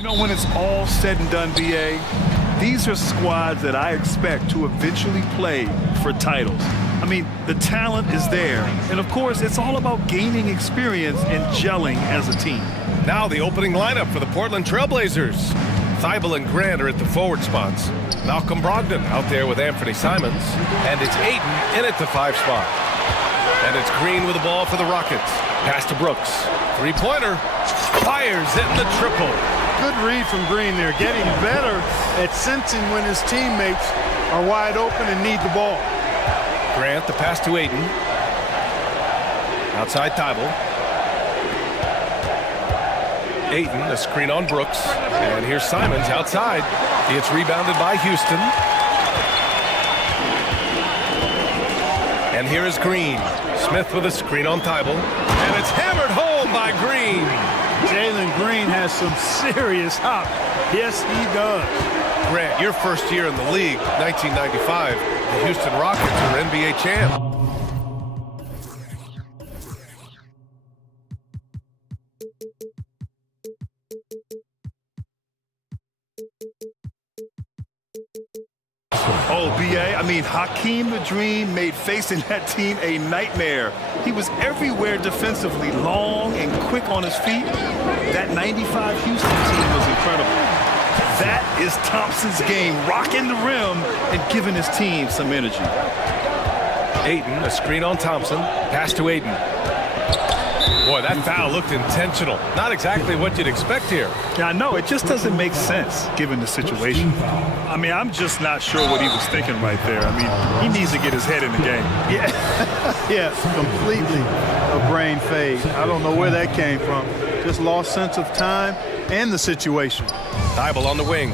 You know, when it's all said and done, BA, these are squads that I expect to eventually play for titles. I mean, the talent is there. And of course, it's all about gaining experience and gelling as a team. Now the opening lineup for the Portland Trailblazers. Thibault and Grant are at the forward spots. Malcolm Brogdon out there with Anthony Simons. And it's Ayton in at the 5 spot. And it's Green with the ball for the Rockets. Pass to Brooks. Three-pointer. Fires in the triple. Good read from Green there, getting better at sensing when his teammates are wide open and need the ball. Grant, the pass to Ayton. Outside Thibault. Ayton, a screen on Brooks. And here's Simons outside. It's rebounded by Houston. And here is Green. Smith with a screen on Thibault. And it's hammered home by Green. Jalen Green has some serious hop. Yes, he does. Grant, your first year in the league, 1995. The Houston Rockets are NBA champ. Oh, BA, I mean, Hakeem the Dream made facing that team a nightmare. He was everywhere defensively, long and quick on his feet. That 95 Houston team was incredible. That is Thompson's game, rocking the rim and giving his team some energy. Ayton, a screen on Thompson. Pass to Ayton. Boy, that foul looked intentional. Not exactly what you'd expect here. Yeah, I know. It just doesn't make sense given the situation. I mean, I'm just not sure what he was thinking right there. I mean, he needs to get his head in the game. Yeah, completely a brain fade. I don't know where that came from. Just lost sense of time and the situation. Thibault on the wing.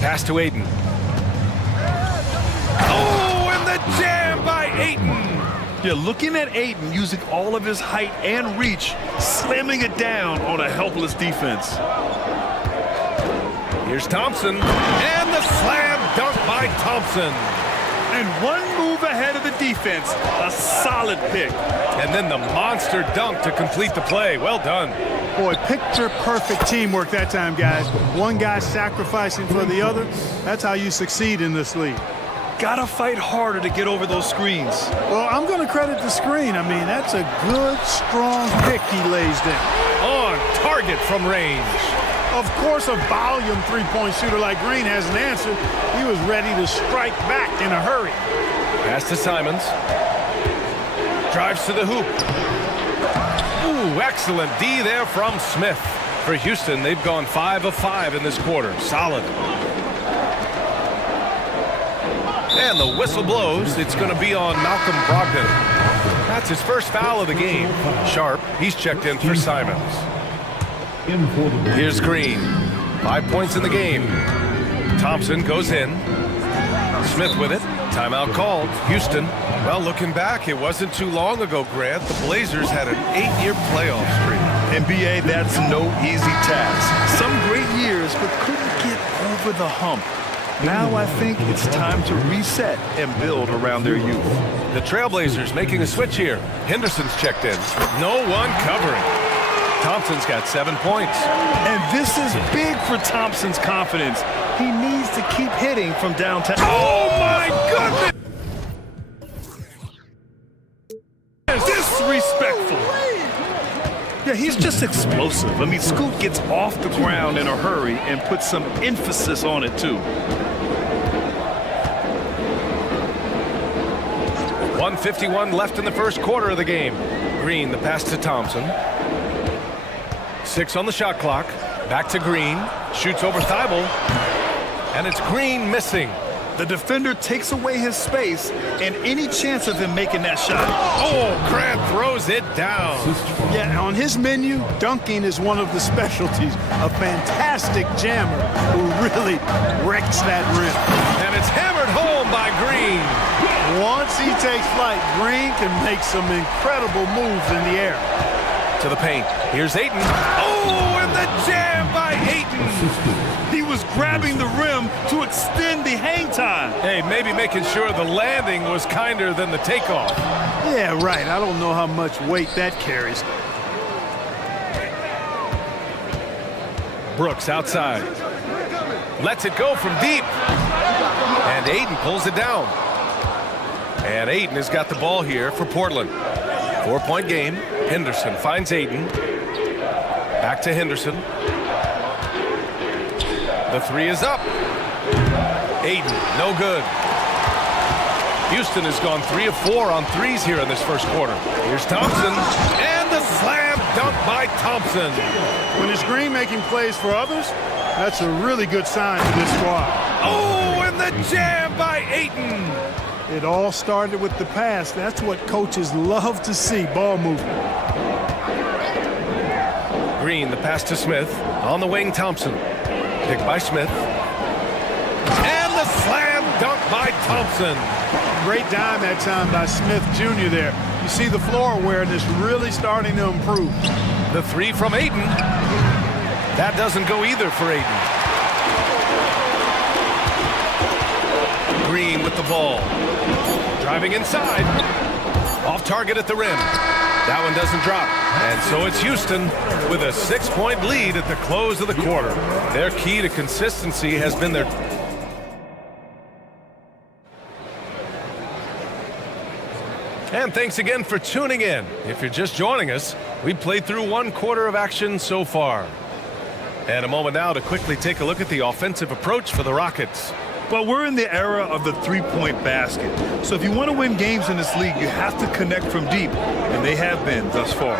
Pass to Ayton. Oh, and the jam by Ayton. Yeah, looking at Ayton using all of his height and reach, slamming it down on a helpless defense. Here's Thompson, and the slam dunk by Thompson. And one move ahead of the defense, a solid pick. And then the monster dunk to complete the play. Well done. Boy, picture-perfect teamwork that time, guys. One guy sacrificing for the other. That's how you succeed in this league. Gotta fight harder to get over those screens. Well, I'm going to credit the screen. I mean, that's a good, strong pick he lays down. On target from range. Of course, a volume three-point shooter like Green has an answer. He was ready to strike back in a hurry. Pass to Simons. Drives to the hoop. Ooh, excellent D there from Smith. For Houston, they've gone 5 of 5 in this quarter. Solid. And the whistle blows. It's going to be on Malcolm Brogdon. That's his first foul of the game. Sharp, he's checked in for Simons. Here's Green. 5 points in the game. Thompson goes in. Smith with it. Timeout called. Houston. Well, looking back, it wasn't too long ago, Grant. The Blazers had an 8-year playoff streak. NBA, that's no easy task. Some great years, but couldn't get over the hump. Now I think it's time to reset and build around their youth. The Trailblazers making a switch here. Henderson's checked in. No one covering. Thompson's got 7 points. And this is big for Thompson's confidence. He needs to keep hitting from downtown. Oh my goodness! Disrespectful. Yeah, he's just explosive. I mean, Scoot gets off the ground in a hurry and puts some emphasis on it, too. 1:51 left in the first quarter of the game. Green, the pass to Thompson. 6 on the shot clock. Back to Green. Shoots over Thibault. And it's Green missing. The defender takes away his space and any chance of him making that shot. Oh, Grant throws it down. Yeah, on his menu, dunking is one of the specialties. A fantastic jammer who really wrecks that rim. And it's hammered home by Green. Once he takes flight, Green can make some incredible moves in the air. To the paint. Here's Ayton. Oh, and the jam by Ayton. He was grabbing the rim to extend the hang time. Hey, maybe making sure the landing was kinder than the takeoff. Yeah, right. I don't know how much weight that carries. Brooks outside. Lets it go from deep. And Aiden pulls it down. And Aiden has got the ball here for Portland. 4-point game. Henderson finds Aiden. Back to Henderson. The three is up. Aiden, no good. Houston has gone 3 of 4 on threes here in this first quarter. Here's Thompson, and the slam dunk by Thompson. When it's Green making plays for others, that's a really good sign for this squad. Oh, and the jam by Ayton. It all started with the pass. That's what coaches love to see, ball movement. Green, the pass to Smith. On the wing, Thompson. Picked by Smith. And the slam dunk by Thompson. Great dime that time by Smith Jr. there. You see the floor awareness really starting to improve. The three from Ayton. That doesn't go either for Ayton. Green with the ball. Driving inside. Off target at the rim. That one doesn't drop. And so it's Houston with a 6-point lead at the close of the quarter. Their key to consistency has been their... And thanks again for tuning in. If you're just joining us, we played through 1 quarter of action so far. And a moment now to quickly take a look at the offensive approach for the Rockets. Well, we're in the era of the three-point basket. So if you want to win games in this league, you have to connect from deep, and they have been thus far.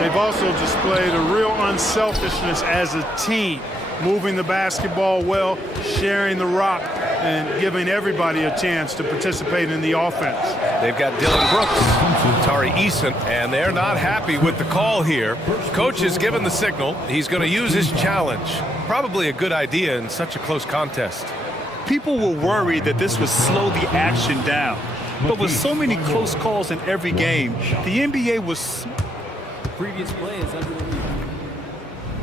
They've also displayed a real unselfishness as a team, moving the basketball well, sharing the rock, and giving everybody a chance to participate in the offense. They've got Dylan Brooks, Tari Eason, and they're not happy with the call here. Coach has given the signal. He's going to use his challenge. Probably a good idea in such a close contest. People were worried that this would slow the action down. But with so many close calls in every game, the NBA was... The previous play is under review.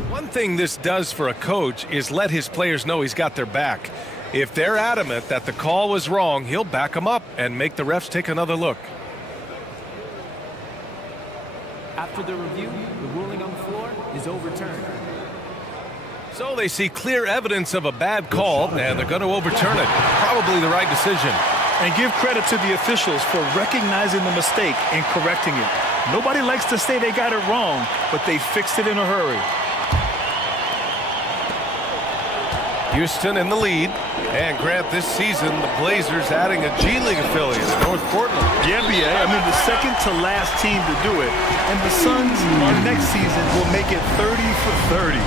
One thing this does for a coach is let his players know he's got their back. If they're adamant that the call was wrong, he'll back them up and make the refs take another look. After the review, the ruling on the floor is overturned. So they see clear evidence of a bad call, and they're going to overturn it. Probably the right decision. And give credit to the officials for recognizing the mistake and correcting it. Nobody likes to say they got it wrong, but they fixed it in a hurry. Houston in the lead. And Grant, this season, the Blazers adding a G League affiliate in North Portland. Yeah, I mean, the second to last team to do it. And the Suns, on next season, will make it 30 for 30.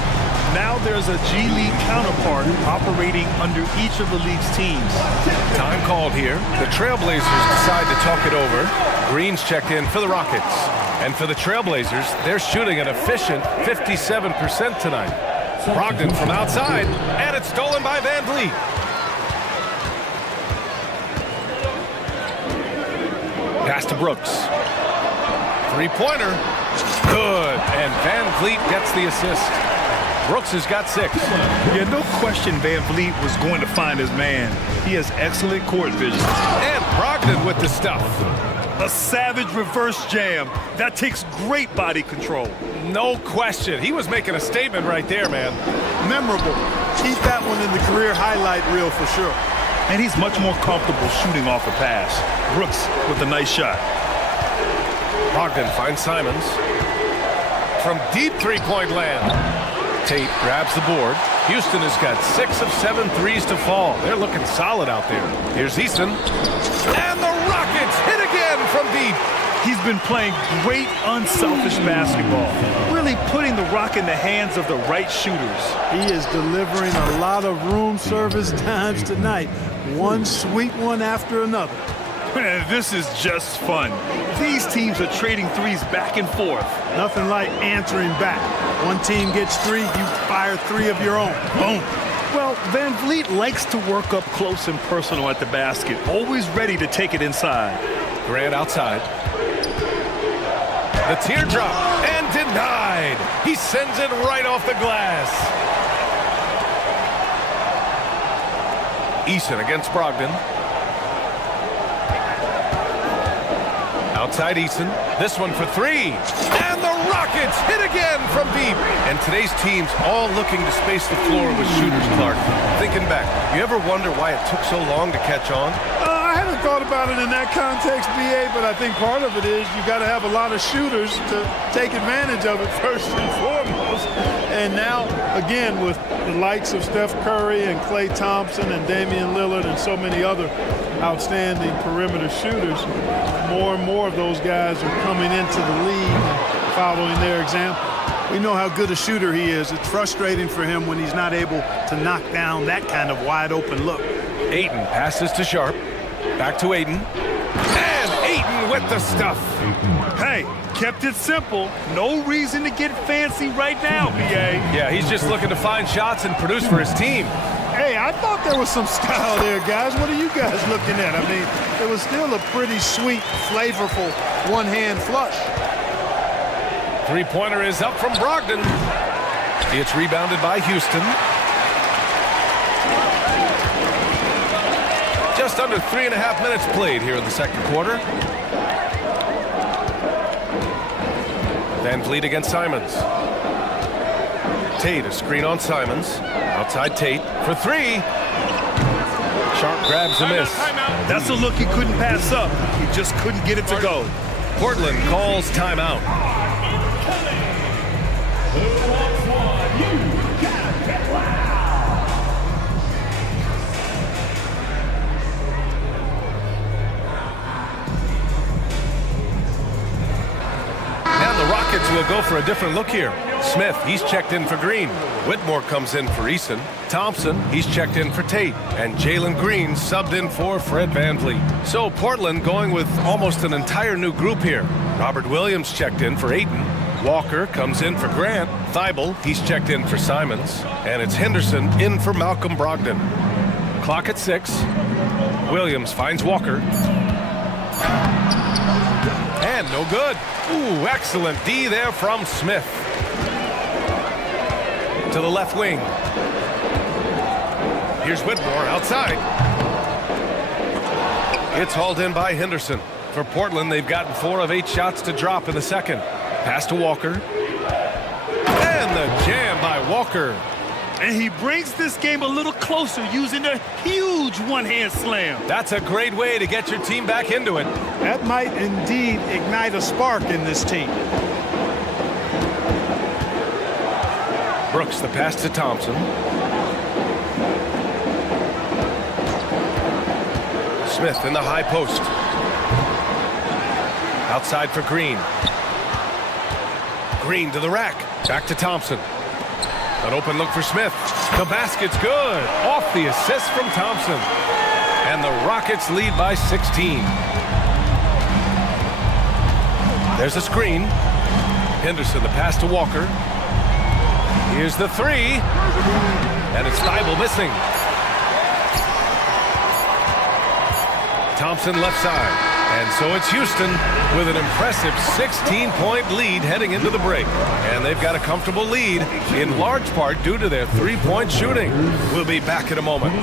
Now there's a G League counterpart operating under each of the league's teams. Time called here. The Trailblazers decide to talk it over. Green's checked in for the Rockets. And for the Trailblazers, they're shooting an efficient 57% tonight. Brogdon from outside, and it's stolen by Van Vliet. Pass to Brooks. Three-pointer. Good. And Van Vliet gets the assist. Brooks has got 6. Yeah, no question Van Vliet was going to find his man. He has excellent court vision. And Brogdon with the stuff. A savage reverse jam. That takes great body control. No question. He was making a statement right there, man. Memorable. Keep that one in the career highlight reel for sure. And he's much more comfortable shooting off a pass. Brooks with a nice shot. Brogdon finds Simons. From deep three-point land. Tate grabs the board. Houston has got 6 of 7 threes to fall. They're looking solid out there. Here's Easton. And the Rockets hit again from deep. He's been playing great, unselfish basketball. Really putting the rock in the hands of the right shooters. He is delivering a lot of room service dimes tonight. One sweet one after another. Man, this is just fun. These teams are trading threes back and forth. Nothing like answering back. One team gets 3, you fire 3 of your own. Boom. Well, Van Vliet likes to work up close and personal at the basket, always ready to take it inside. Grant outside. The teardrop, and denied. He sends it right off the glass. Eason against Brogdon. Outside Eason. This one for three. And the Rockets hit again from deep. And today's team's all looking to space the floor with shooters, Clark. Thinking back, you ever wonder why it took so long to catch on? I haven't thought about it in that context, BA, but I think part of it is you got to have a lot of shooters to take advantage of it first and foremost. And now, again, with the likes of Steph Curry and Klay Thompson and Damian Lillard and so many other outstanding perimeter shooters, more and more of those guys are coming into the league and following their example. We know how good a shooter he is. It's frustrating for him when he's not able to knock down that kind of wide open look. Ayton passes to Sharp. Back to Ayton. And Ayton with the stuff. Hey, kept it simple. No reason to get fancy right now, BA. Yeah, he's just looking to find shots and produce for his team. Hey, I thought there was some style there, guys. What are you guys looking at? I mean, it was still a pretty sweet, flavorful one-hand flush. Three-pointer is up from Brogdon. It's rebounded by Houston. Just under 3.5 minutes played here in the second quarter. Van Vliet against Simons. Tate, a screen on Simons. Outside Tate for three. Sharp grabs a miss. That's a look he couldn't pass up. He just couldn't get it to go. Portland calls timeout. Rockets will go for a different look here. Smith, he's checked in for Green. Whitmore comes in for Eason. Thompson, he's checked in for Tate. And Jalen Green subbed in for Fred VanVleet. So Portland going with almost an entire new group here. Robert Williams checked in for Ayton. Walker comes in for Grant. Thibault, he's checked in for Simons. And it's Henderson in for Malcolm Brogdon. Clock at 6. Williams finds Walker. And no good. Ooh, excellent D there from Smith. To the left wing. Here's Whitmore outside. It's hauled in by Henderson. For Portland, they've gotten 4 of 8 shots to drop in the second. Pass to Walker. And the jam by Walker. And he brings this game a little closer using a huge one-hand slam. That's a great way to get your team back into it. That might indeed ignite a spark in this team. Brooks, the pass to Thompson. Smith in the high post. Outside for Green. Green to the rack. Back to Thompson. An open look for Smith. The basket's good. Off the assist from Thompson. And the Rockets lead by 16. There's a screen. Henderson, the pass to Walker. Here's the three. And it's Thibault missing. Thompson left side. And so it's Houston with an impressive 16-point lead heading into the break. And they've got a comfortable lead in large part due to their three-point shooting. We'll be back in a moment.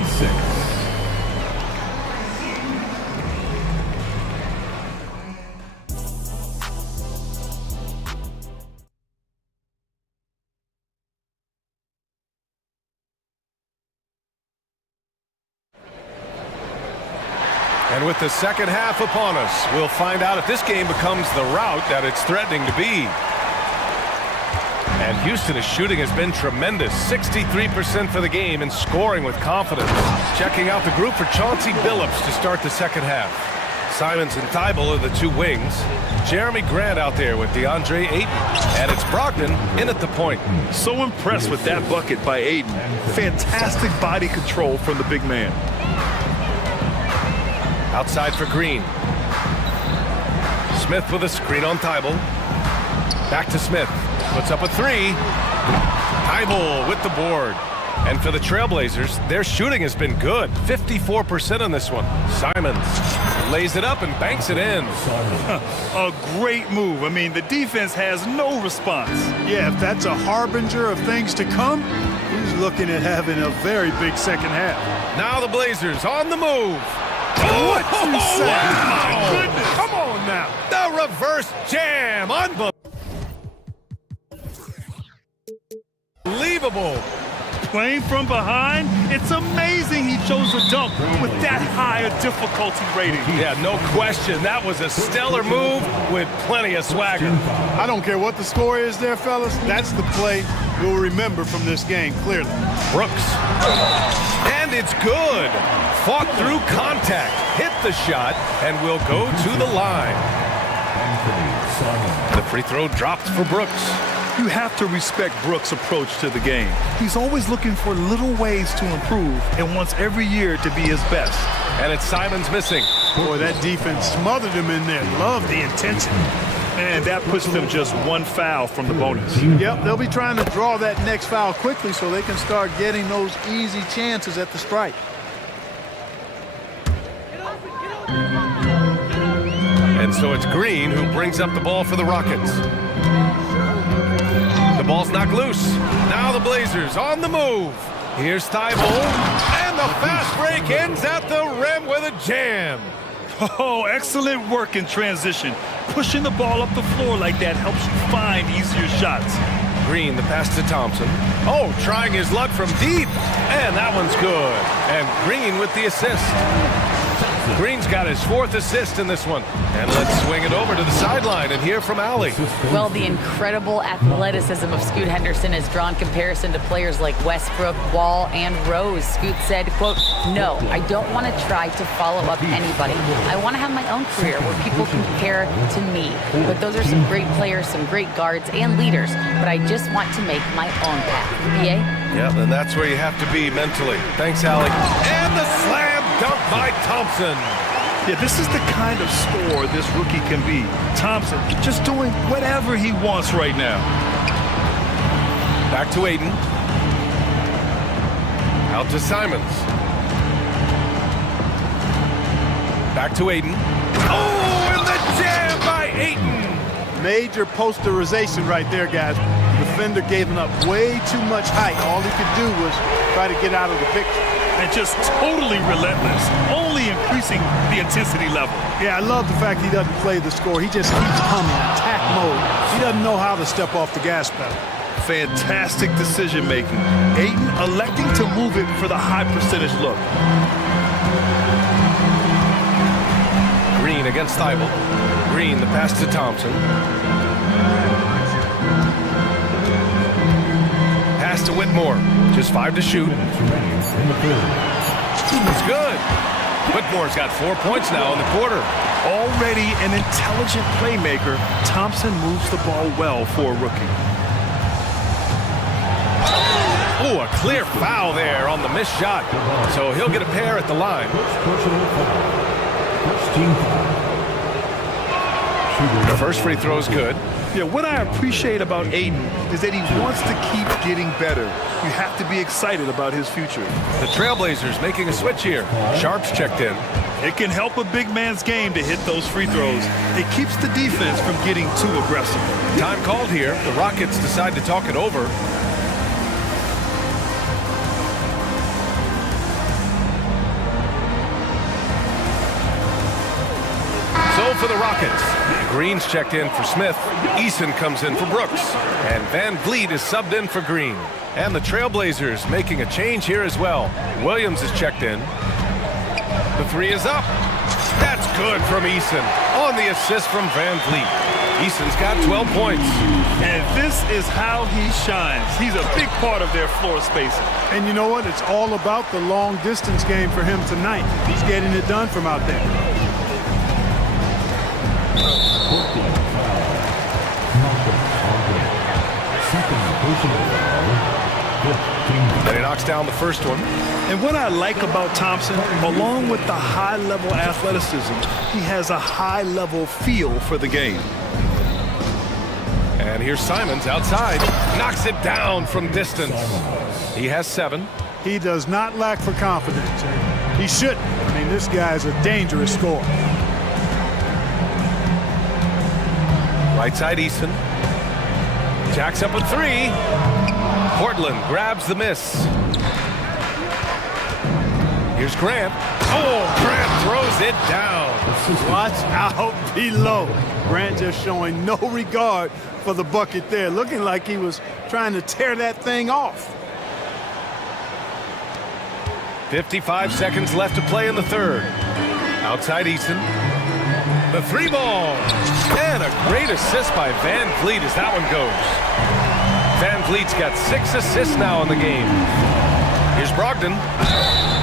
And with the second half upon us, we'll find out if this game becomes the rout that it's threatening to be. And Houston's shooting has been tremendous. 63% for the game and scoring with confidence. Checking out the group for Chauncey Billups to start the second half. Simons and Thibault are the two wings. Jeremy Grant out there with DeAndre Ayton. And it's Brogdon in at the point. So impressed with that bucket by Ayton. Fantastic body control from the big man. Outside for Green. Smith with a screen on Thibault. Back to Smith. Puts up a three. Thibault with the board. And for the Trailblazers, their shooting has been good. 54% on this one. Simons lays it up and banks it in. A great move. I mean, the defense has no response. Yeah, if that's a harbinger of things to come, he's looking at having a very big second half. Now the Blazers on the move. What you say? Wow. My goodness. Come on now. The reverse jam. Unbelievable. Playing from behind, it's amazing he chose a dunk with that high a difficulty rating. Yeah, no question. That was a stellar move with plenty of swagger. I don't care what the score is there, fellas. That's the play we'll remember from this game, clearly. Brooks. And it's good. Fought through contact, hit the shot, and will go to the line. The free throw dropped for Brooks. You have to respect Brooks' approach to the game. He's always looking for little ways to improve and wants every year to be his best. And it's Simons missing. Boy, that defense smothered him in there. Love the intensity. And that puts them just one foul from the bonus. Yep, they'll be trying to draw that next foul quickly so they can start getting those easy chances at the strike. And so it's Green who brings up the ball for the Rockets. The ball's knocked loose. Now the Blazers on the move. Here's Thibault. And the fast break ends at the rim with a jam. Oh, excellent work in transition. Pushing the ball up the floor like that helps you find easier shots. Green, the pass to Thompson. Oh, trying his luck from deep. And that one's good. And Green with the assist. Green's got his 4th assist in this one. And let's swing it over to the sideline and hear from Allie. Well, the incredible athleticism of Scoot Henderson has drawn comparison to players like Westbrook, Wall, and Rose. Scoot said, quote, "No, I don't want to try to follow up anybody. I want to have my own career where people compare to me. But those are some great players, some great guards and leaders. But I just want to make my own path." BA? Yeah, and that's where you have to be mentally. Thanks, Allie. And the slam dunk by Thompson. Yeah, this is the kind of scorer this rookie can be. Thompson just doing whatever he wants right now. Back to Aiden. Out to Simons. Back to Aiden. Oh, and the jam by Aiden. Major posterization right there, guys. The defender gave him up way too much height. All he could do was try to get out of the picture. And just totally relentless, only increasing the intensity level. Yeah, I love the fact he doesn't play the score. He just keeps coming, attack mode. He doesn't know how to step off the gas pedal. Fantastic decision making. Aiden electing to move it for the high percentage look. Green against Thibault. Green, the pass to Thompson. Pass to Whitmore. Just 5 to shoot. It's good. Whitmore's got 4 points now in the quarter. Already an intelligent playmaker, Thompson moves the ball well for a rookie. Oh, a clear foul there on the missed shot. So he'll get a pair at the line. The first free throw is good. Yeah, what I appreciate about Aiden is that he wants to keep getting better. You have to be excited about his future. The Trailblazers making a switch here. Sharp's checked in. It can help a big man's game to hit those free throws. It keeps the defense from getting too aggressive. Time called here. The Rockets decide to talk it over. So for the Rockets, Green's checked in for Smith. Eason comes in for Brooks. And Van Vliet is subbed in for Green. And the Trailblazers making a change here as well. Williams is checked in. The 3 is up. That's good from Eason on the assist from Van Vliet. Eason's got 12 points. And this is how he shines. He's a big part of their floor spacing. And you know what? It's all about the long distance game for him tonight. He's getting it done from out there. Then he knocks down the first one. And what I like about Thompson, along with the high-level athleticism, he has a high-level feel for the game. And here's Simons outside. Knocks it down from distance. He has 7. He does not lack for confidence. He shouldn't. I mean, this guy's a dangerous scorer. Right side Eason. Jacks up a 3. Portland grabs the miss. Here's Grant. Oh, Grant throws it down. Watch out below. Grant just showing no regard for the bucket there, looking like he was trying to tear that thing off. 55 seconds left to play in the third. Outside Easton. The three ball. And a great assist by Van Vliet as that one goes. Van Vliet's got 6 assists now in the game. Here's Brogdon.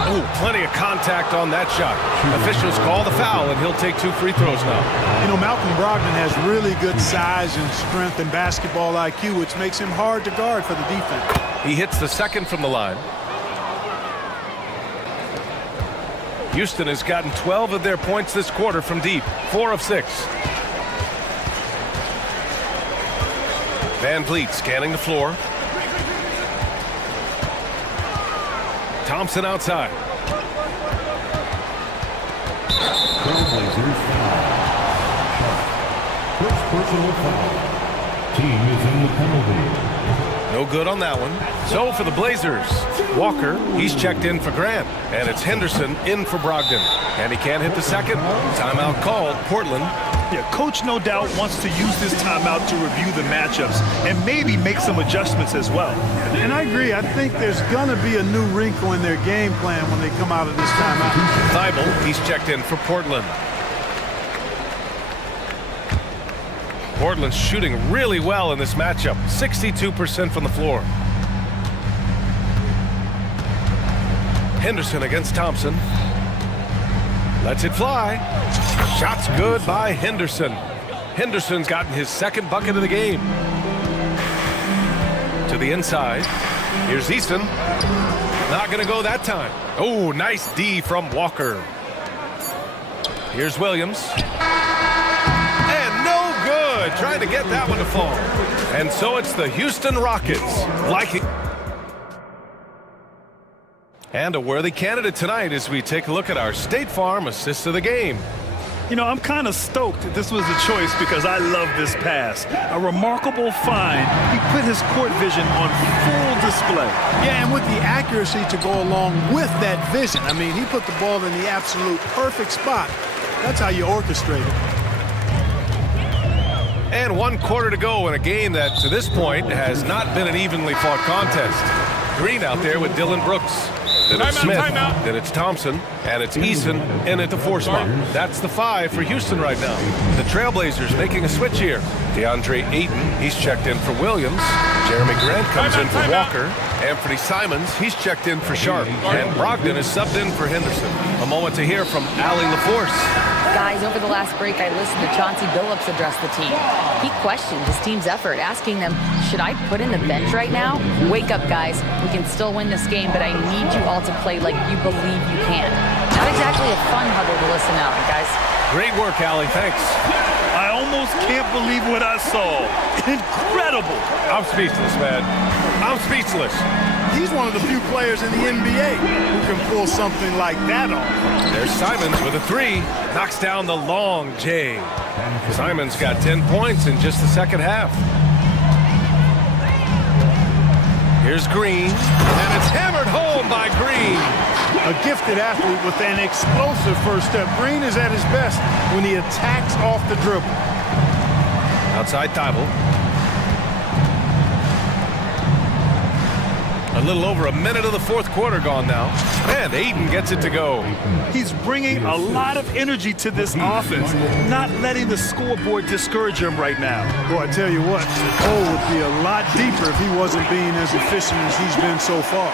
Oh, plenty of contact on that shot. Officials call the foul, and he'll take 2 free throws now. You know, Malcolm Brogdon has really good size and strength and basketball IQ, which makes him hard to guard for the defense. He hits the second from the line. Houston has gotten 12 of their points this quarter from deep, 4 of 6. Van Vliet scanning the floor. Thompson outside. Trailblazers foul. First personal foul. Team is in the penalty. No good on that one. So for the Blazers, Walker, he's checked in for Grant. And it's Henderson in for Brogdon. And he can't hit the second. Timeout called, Portland. Yeah, coach no doubt wants to use this timeout to review the matchups and maybe make some adjustments as well. And I agree. I think there's going to be a new wrinkle in their game plan when they come out of this timeout. Thibault, he's checked in for Portland. Portland's shooting really well in this matchup. 62% from the floor. Henderson against Thompson. Lets it fly. Shot's good by Henderson. Henderson's gotten his second bucket of the game. To the inside. Here's Easton. Not going to go that time. Oh, nice D from Walker. Here's Williams. And no good. Trying to get that one to fall. And so it's the Houston Rockets. Like it. And a worthy candidate tonight as we take a look at our State Farm assist of the game. You know, I'm kind of stoked this was a choice because I love this pass. A remarkable find. He put his court vision on full display. Yeah, and with the accuracy to go along with that vision. I mean, he put the ball in the absolute perfect spot. That's how you orchestrate it. And 1 quarter to go in a game that, to this point, has not been an evenly fought contest. Green out there with Dylan Brooks. Then it's Smith, then it's Thompson, and it's Eason in at the 4 spot. That's the 5 for Houston right now. The Trailblazers making a switch here. DeAndre Ayton, he's checked in for Williams. Jeremy Grant comes in for Walker. Anthony Simons, he's checked in for Sharp. And Brogdon is subbed in for Henderson. A moment to hear from Allie LaForce. Guys, over the last break, I listened to Chauncey Billups address the team. He questioned his team's effort, asking them, should I put in the bench right now? Wake up, guys. We can still win this game, but I need you all to play like you believe you can. Not exactly a fun huddle to listen out, guys. Great work, Allie. Thanks. I almost can't believe what I saw. Incredible. I'm speechless, man. I'm speechless. He's one of the few players in the NBA who can pull something like that off. There's Simons with a 3. Knocks down the long J. Simons got 10 points in just the second half. Here's Green. And it's hammered home by Green. A gifted athlete with an explosive first step. Green is at his best when he attacks off the dribble. Outside Thibault. A little over a minute of the 4th quarter gone now. And Ayton gets it to go. He's bringing a lot of energy to this offense, not letting the scoreboard discourage him right now. Boy, I tell you what, the hole would be a lot deeper if he wasn't being as efficient as he's been so far.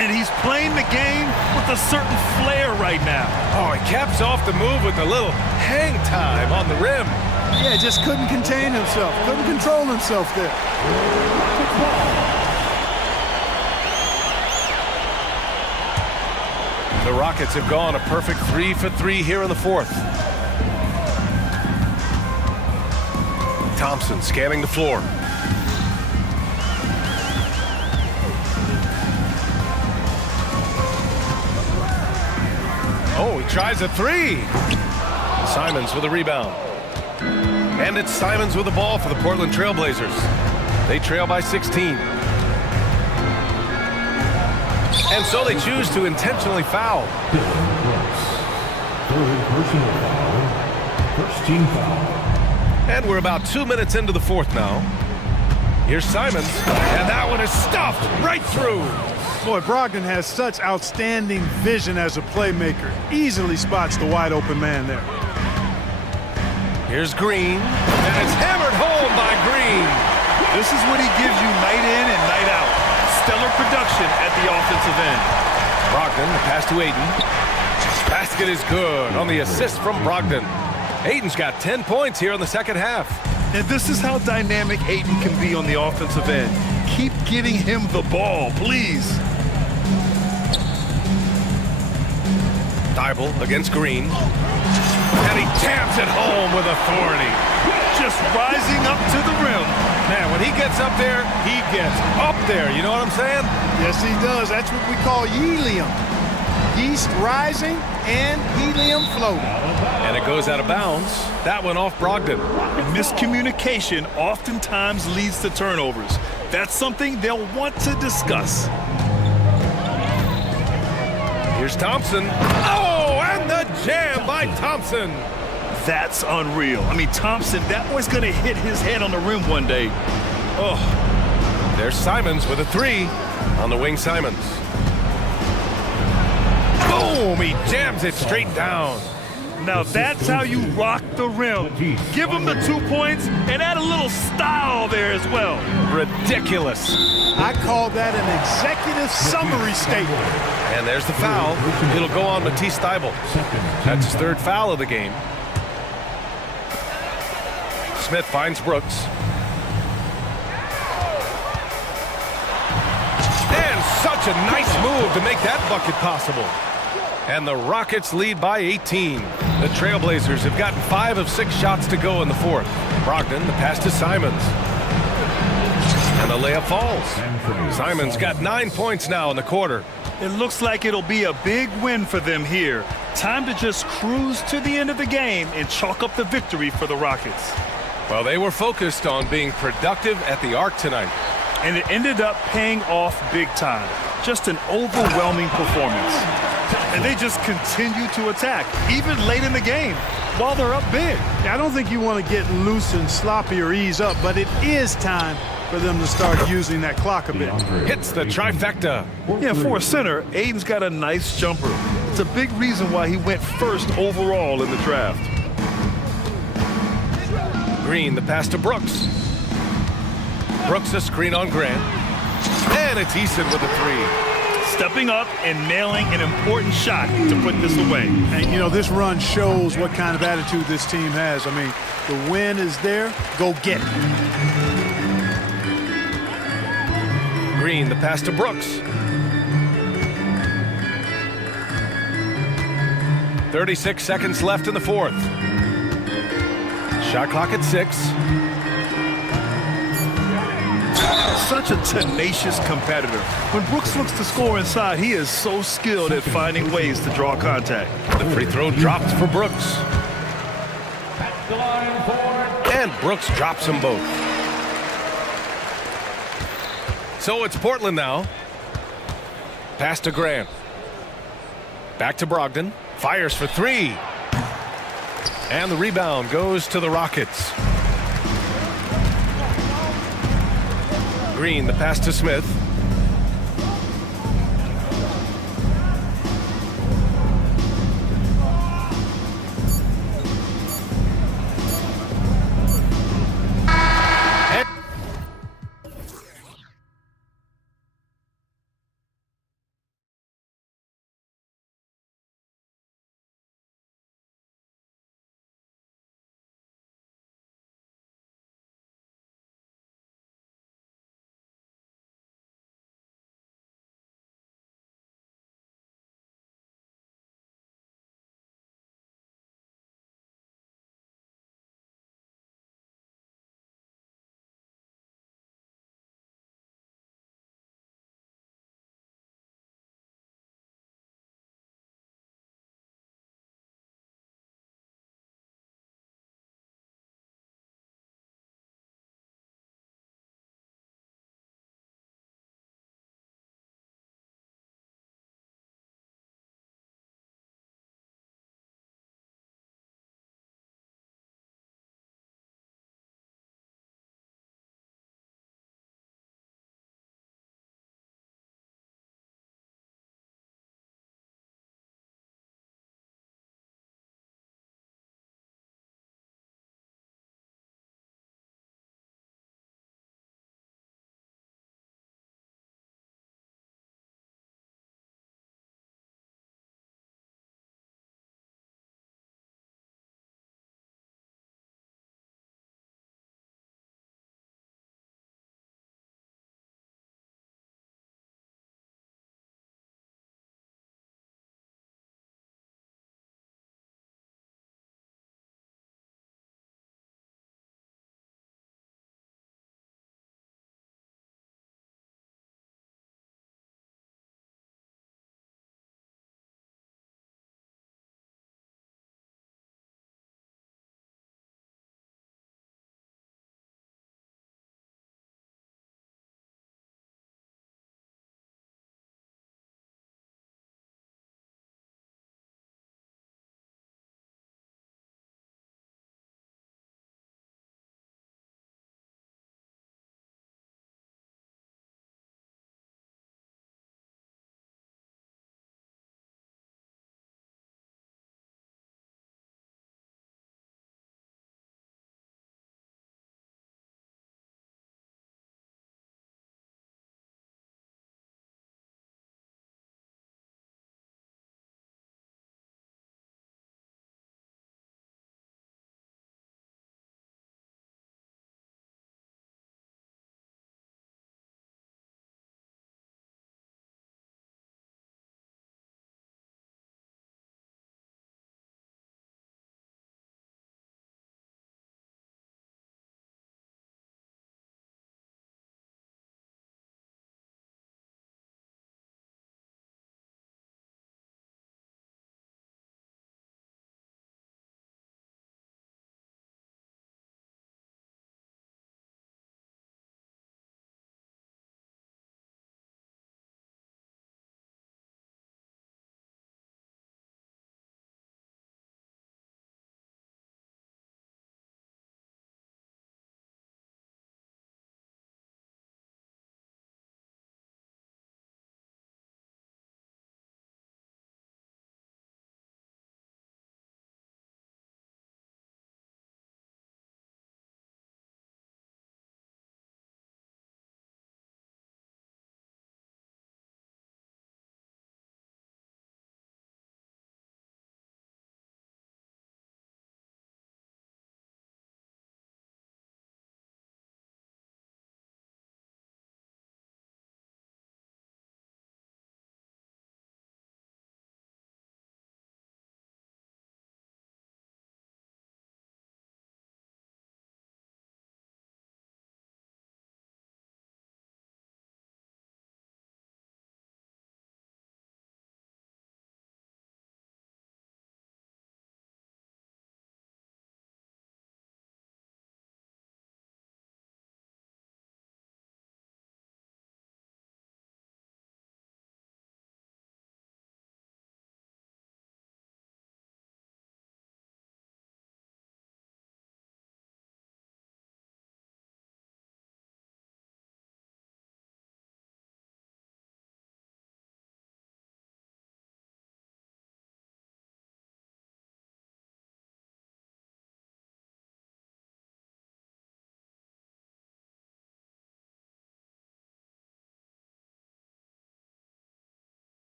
And he's playing the game with a certain flair right now. Oh, he caps off the move with a little hang time on the rim. Yeah, just couldn't contain himself, couldn't control himself there. The Rockets have gone a perfect 3 for 3 here in the 4th. Thompson scanning the floor. Oh, he tries a 3. Simons with a rebound. And it's Simons with the ball for the Portland Trailblazers. They trail by 16. And so they choose to intentionally foul. third personal foul. First team foul. And we're about 2 minutes into the fourth now. Here's Simons, and that one is stuffed right through. Boy, Brogdon has such outstanding vision as a playmaker. Easily spots the wide open man there. Here's Green, and it's hammered home by Green. This is what he gives you night in and night out. Stellar production at the offensive end. Brogdon, the pass to Aiden. Basket is good on the assist from Brogdon. Aiden's got 10 points here in the second half. And this is how dynamic Aiden can be on the offensive end. Keep getting him the ball, please. Thibault against Green. And he taps it home with authority. Just rising up to the rim. Man, when he gets up there, he gets up there. You know what I'm saying? Yes, he does. That's what we call helium. Yeast rising and helium floating. And it goes out of bounds. That one off Brogdon. Miscommunication oftentimes leads to turnovers. That's something they'll want to discuss. Here's Thompson. Oh, and the jam by Thompson. That's unreal. I mean, Thompson, that boy's going to hit his head on the rim one day. Oh, there's Simons with a three. On the wing, Simons. Boom, he jams it straight down. Now that's how you rock the rim. Give him the 2 points and add a little style there as well. Ridiculous. I call that an executive summary statement. And there's the foul. It'll go on Matisse Thibault. That's his third foul of the game. Smith finds Brooks. And such a nice move to make that bucket possible. And the Rockets lead by 18. The Trailblazers have gotten 5 of 6 shots to go in the fourth. Brogdon, the pass to Simons. And the layup falls. Simons got 9 points now in the quarter. It looks like it'll be a big win for them here. Time to just cruise to the end of the game and chalk up the victory for the Rockets. Well, they were focused on being productive at the arc tonight. And it ended up paying off big time. Just an overwhelming performance. And they just continue to attack, even late in the game, while they're up big. I don't think you want to get loose and sloppy or ease up, but it is time for them to start using that clock a bit. Hits the trifecta. Yeah, for a center, Aiden's got a nice jumper. It's a big reason why he went first overall in the draft. Green, the pass to Brooks. Brooks a screen on Grant. And it's Eason with a three. Stepping up and nailing an important shot to put this away. And, you know, this run shows what kind of attitude this team has. I mean, the win is there. Go get it. Green, the pass to Brooks. 36 seconds left in the fourth. Shot clock at 6. Such a tenacious competitor. When Brooks looks to score inside, he is so skilled at finding ways to draw contact. The free throw drops for Brooks. And Brooks drops them both. So it's Portland now. Pass to Grant. Back to Brogdon. Fires for 3. And the rebound goes to the Rockets. Green, the pass to Smith.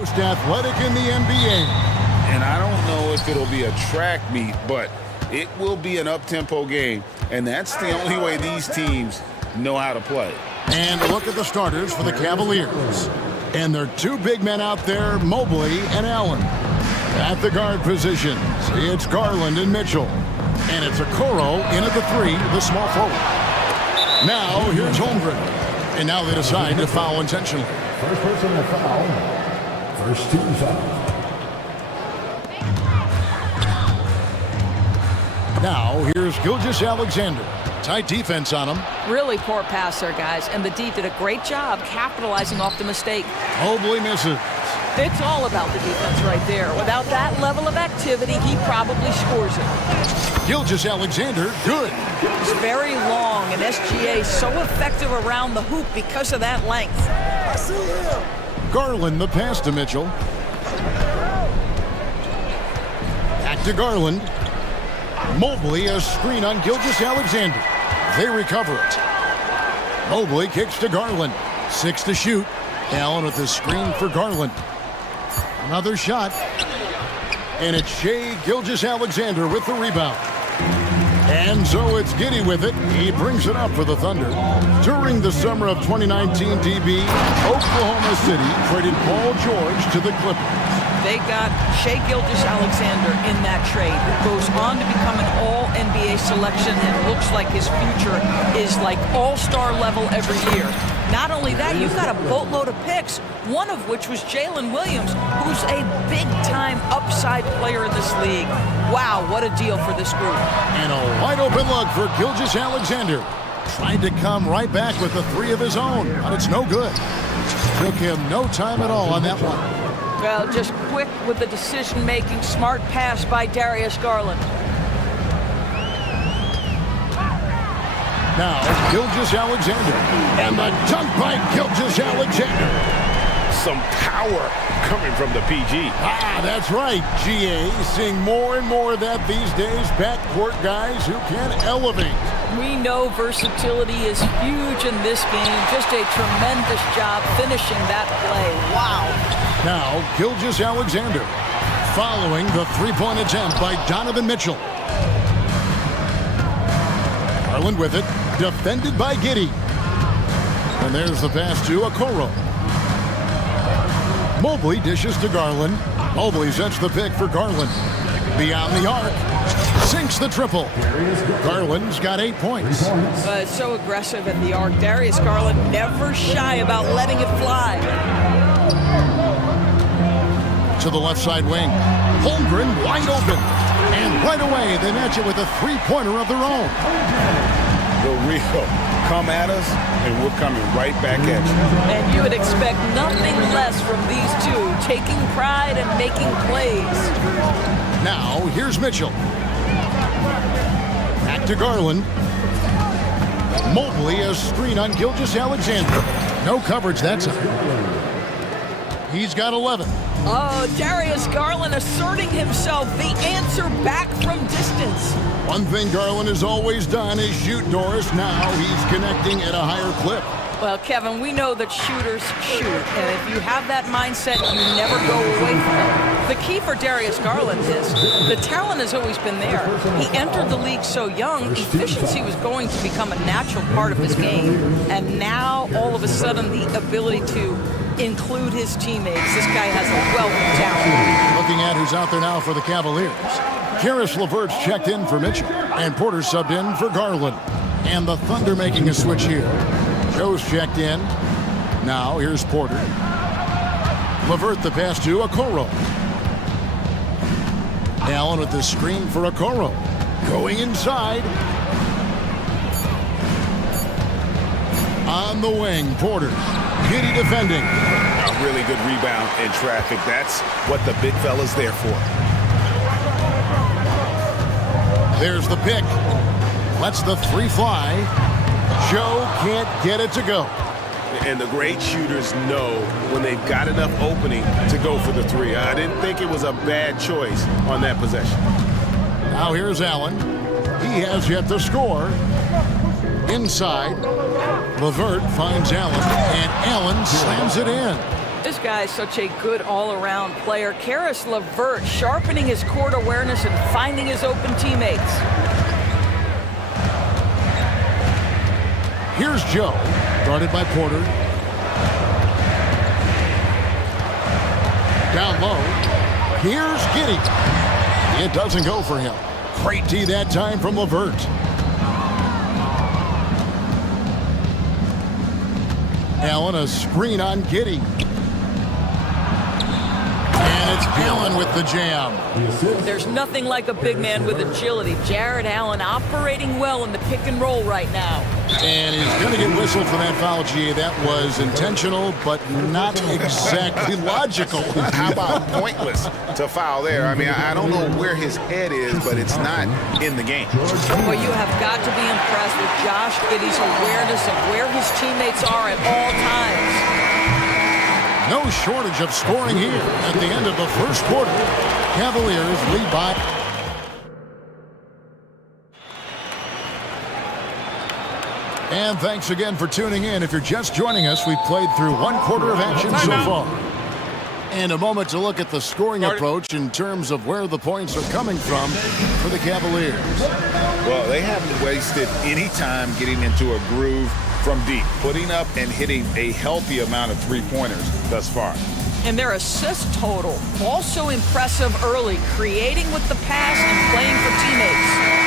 Most athletic in the NBA. And I don't know if it'll be a track meet, but it will be an up-tempo game. And that's the only way these teams know how to play. And look at the starters for the Cavaliers. And their two big men out there, Mobley and Allen. At the guard positions, it's Garland and Mitchell. And it's Okoro in at the three, the small forward. Now, here's Holmgren. And now they decide to foul intentionally. First person to foul. First team foul. Now, here's Gilgeous-Alexander. Tight defense on him. Really poor passer, guys, and the D did a great job capitalizing off the mistake. Mobley misses. It's all about the defense right there. Without that level of activity, he probably scores it. Gilgeous-Alexander, good. He's very long, and SGA so effective around the hoop because of that length. I see him. Garland, the pass to Mitchell. Back to Garland. Mobley, a screen on Gilgeous-Alexander. They recover it. Mobley kicks to Garland. 6 to shoot. Allen with the screen for Garland. Another shot. And it's Shai Gilgeous-Alexander with the rebound. And so it's Giddey with it. He brings it up for the Thunder. During the summer of 2019, DB, Oklahoma City traded Paul George to the Clippers. They got Shai Gilgeous-Alexander in that trade, who goes on to become an all-NBA selection and looks like his future is like all-star level every year. Not only that, you've got a boatload of picks, one of which was Jalen Williams, who's a big-time upside player in this league. Wow, what a deal for this group. And a wide-open look for Gilgeous-Alexander. Trying to come right back with the three of his own, but it's no good. Took him no time at all on that one. Well, just quick with the decision-making, smart pass by Darius Garland. Now, Gilgeous-Alexander. And the dunk by Gilgeous-Alexander. Some power coming from the PG. Ah, that's right, GA. Seeing more and more of that these days. Backcourt guys who can elevate. We know versatility is huge in this game. Just a tremendous job finishing that play. Wow. Now, Gilgeous-Alexander following the three-point attempt by Donovan Mitchell. Garland with it, defended by Giddey. And there's the pass to Okoro. Mobley dishes to Garland. Mobley sets the pick for Garland. Beyond the arc, sinks the triple. Garland's got 8 points. So aggressive at the arc. Darius Garland never shy about letting it fly. To the left side wing. Holmgren wide open. And right away, they match it with a three-pointer of their own. The real come at us, and we're coming right back at you. And you would expect nothing less from these two, taking pride and making plays. Now, here's Mitchell. Back to Garland. Mobley, a screen on Gilgeous-Alexander. No coverage that time. He's got 11. Oh, Darius Garland asserting himself, the answer back from distance. One thing Garland has always done is shoot, Doris. Now he's connecting at a higher clip. Well, Kevin, we know that shooters shoot, and if you have that mindset, you never go away from it. The key for Darius Garland is the talent has always been there. He entered the league so young, efficiency was going to become a natural part of his game, and now, all of a sudden, the ability to include his teammates. This guy has a wealth of talent. Looking at who's out there now for the Cavaliers. Karis LeVert's checked in for Mitchell, and Porter subbed in for Garland. And the Thunder making a switch here. Joe's checked in. Now here's Porter. LeVert the pass to Okoro. Allen with the screen for Okoro. Going inside. On the wing, Porter. Giddey defending. A really good rebound in traffic. That's what the big fella's there for. There's the pick. Lets the three fly. Joe can't get it to go. And the great shooters know when they've got enough opening to go for the three. I didn't think it was a bad choice on that possession. Now here's Allen. He has yet to score. Inside. LeVert finds Allen, and Allen slams it in. This guy is such a good all-around player. Karis LeVert sharpening his court awareness and finding his open teammates. Here's Joe, guarded by Porter. Down low. Here's Giddey. It doesn't go for him. Great D that time from LeVert. Allen, a screen on Giddey. And it's Allen with the jam. There's nothing like a big man with agility. Jared Allen operating well in the pick and roll right now. And he's going to get whistled for that foul, G. That was intentional, but not exactly logical. How about pointless to foul there? I mean, I don't know where his head is, but it's not in the game. Well, you have got to be impressed with Josh Giddey's awareness of where his teammates are at all times. No shortage of scoring here at the end of the first quarter. Cavaliers lead by. And thanks again for tuning in. If you're just joining us, we've played through one quarter of action so far. And a moment to look at the scoring approach in terms of where the points are coming from for the Cavaliers. Well, they haven't wasted any time getting into a groove from deep, putting up and hitting a healthy amount of three-pointers thus far. And their assist total, also impressive early, creating with the pass and playing for teammates.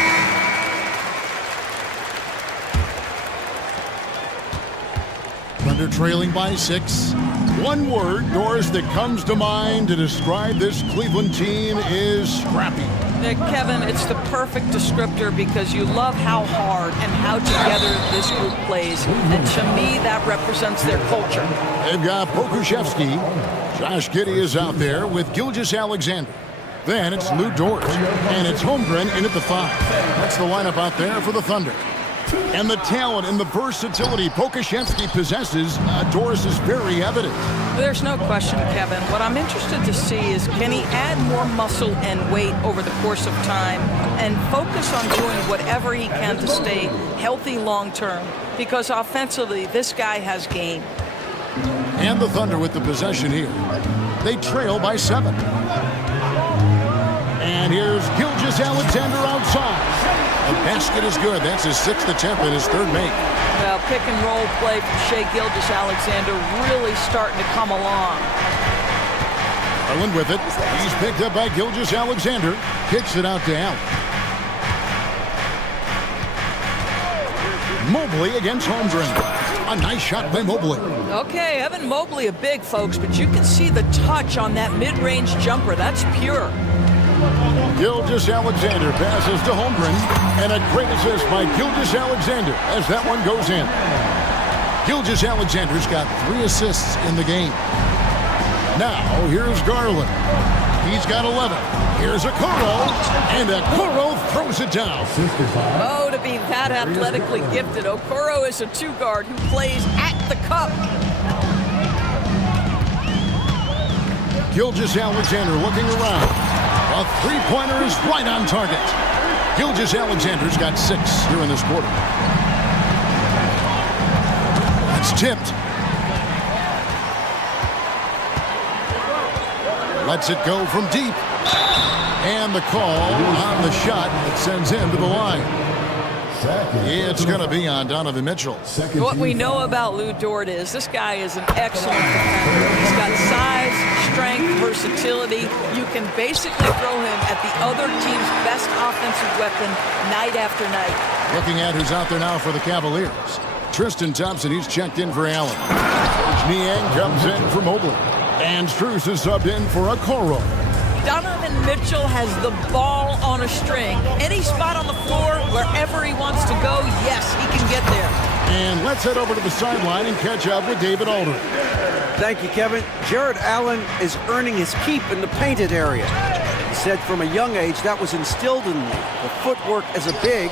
Thunder trailing by 6. One word, Doris, that comes to mind to describe this Cleveland team is scrappy. Kevin, it's the perfect descriptor because you love how hard and how together this group plays. And to me, that represents their culture. They've got Pokuševski. Josh Giddey is out there with Gilgeous-Alexander. Then it's Lou Dort. And it's Holmgren in at the 5. That's the lineup out there for the Thunder. And the talent and the versatility Pokuševski possesses, Doris, is very evident. There's no question, Kevin. What I'm interested to see is, can he add more muscle and weight over the course of time and focus on doing whatever he can to stay healthy long term? Because offensively, this guy has game. And the Thunder with the possession here. They trail by 7. And here's Gilgeous-Alexander outside. The basket is good. That's his 6th attempt and his 3rd make. Well, pick and roll play from Shai Gilgeous-Alexander really starting to come along. Garland with it. He's picked up by Gilgeous-Alexander. Kicks it out to Allen. Mobley against Holmgren. A nice shot by Mobley. Okay, Evan Mobley a big, folks, but you can see the touch on that mid-range jumper. That's pure. Gilgeous-Alexander passes to Holmgren, and a great assist by Gilgeous-Alexander as that one goes in. Gilgeous-Alexander's got 3 assists in the game. Now, here's Garland. He's got 11. Here's Okoro, and Okoro throws it down. Oh, to be that athletically gifted, Okoro is a 2-guard who plays at the cup. Gilgeous-Alexander looking around. A 3-pointer is right on target. Gilgeous-Alexander's got 6 here in this quarter. That's tipped. Lets it go from deep. And the call on the shot that sends him to the line. It's going to be on Donovan Mitchell. What we know about Lou Dort is this guy is an excellent defender. He's got size, strength, versatility. You can basically throw him at the other team's best offensive weapon night after night. Looking at who's out there now for the Cavaliers. Tristan Thompson, he's checked in for Allen. Niang comes in for Mobley. And Strus is subbed in for Okoro. Donovan Mitchell has the ball on a string. Any spot on the floor, wherever he wants to go, yes, he can get there. And let's head over to the sideline and catch up with David Aldridge. Thank you, Kevin. Jared Allen is earning his keep in the painted area. He said from a young age that was instilled in me. The footwork as a big,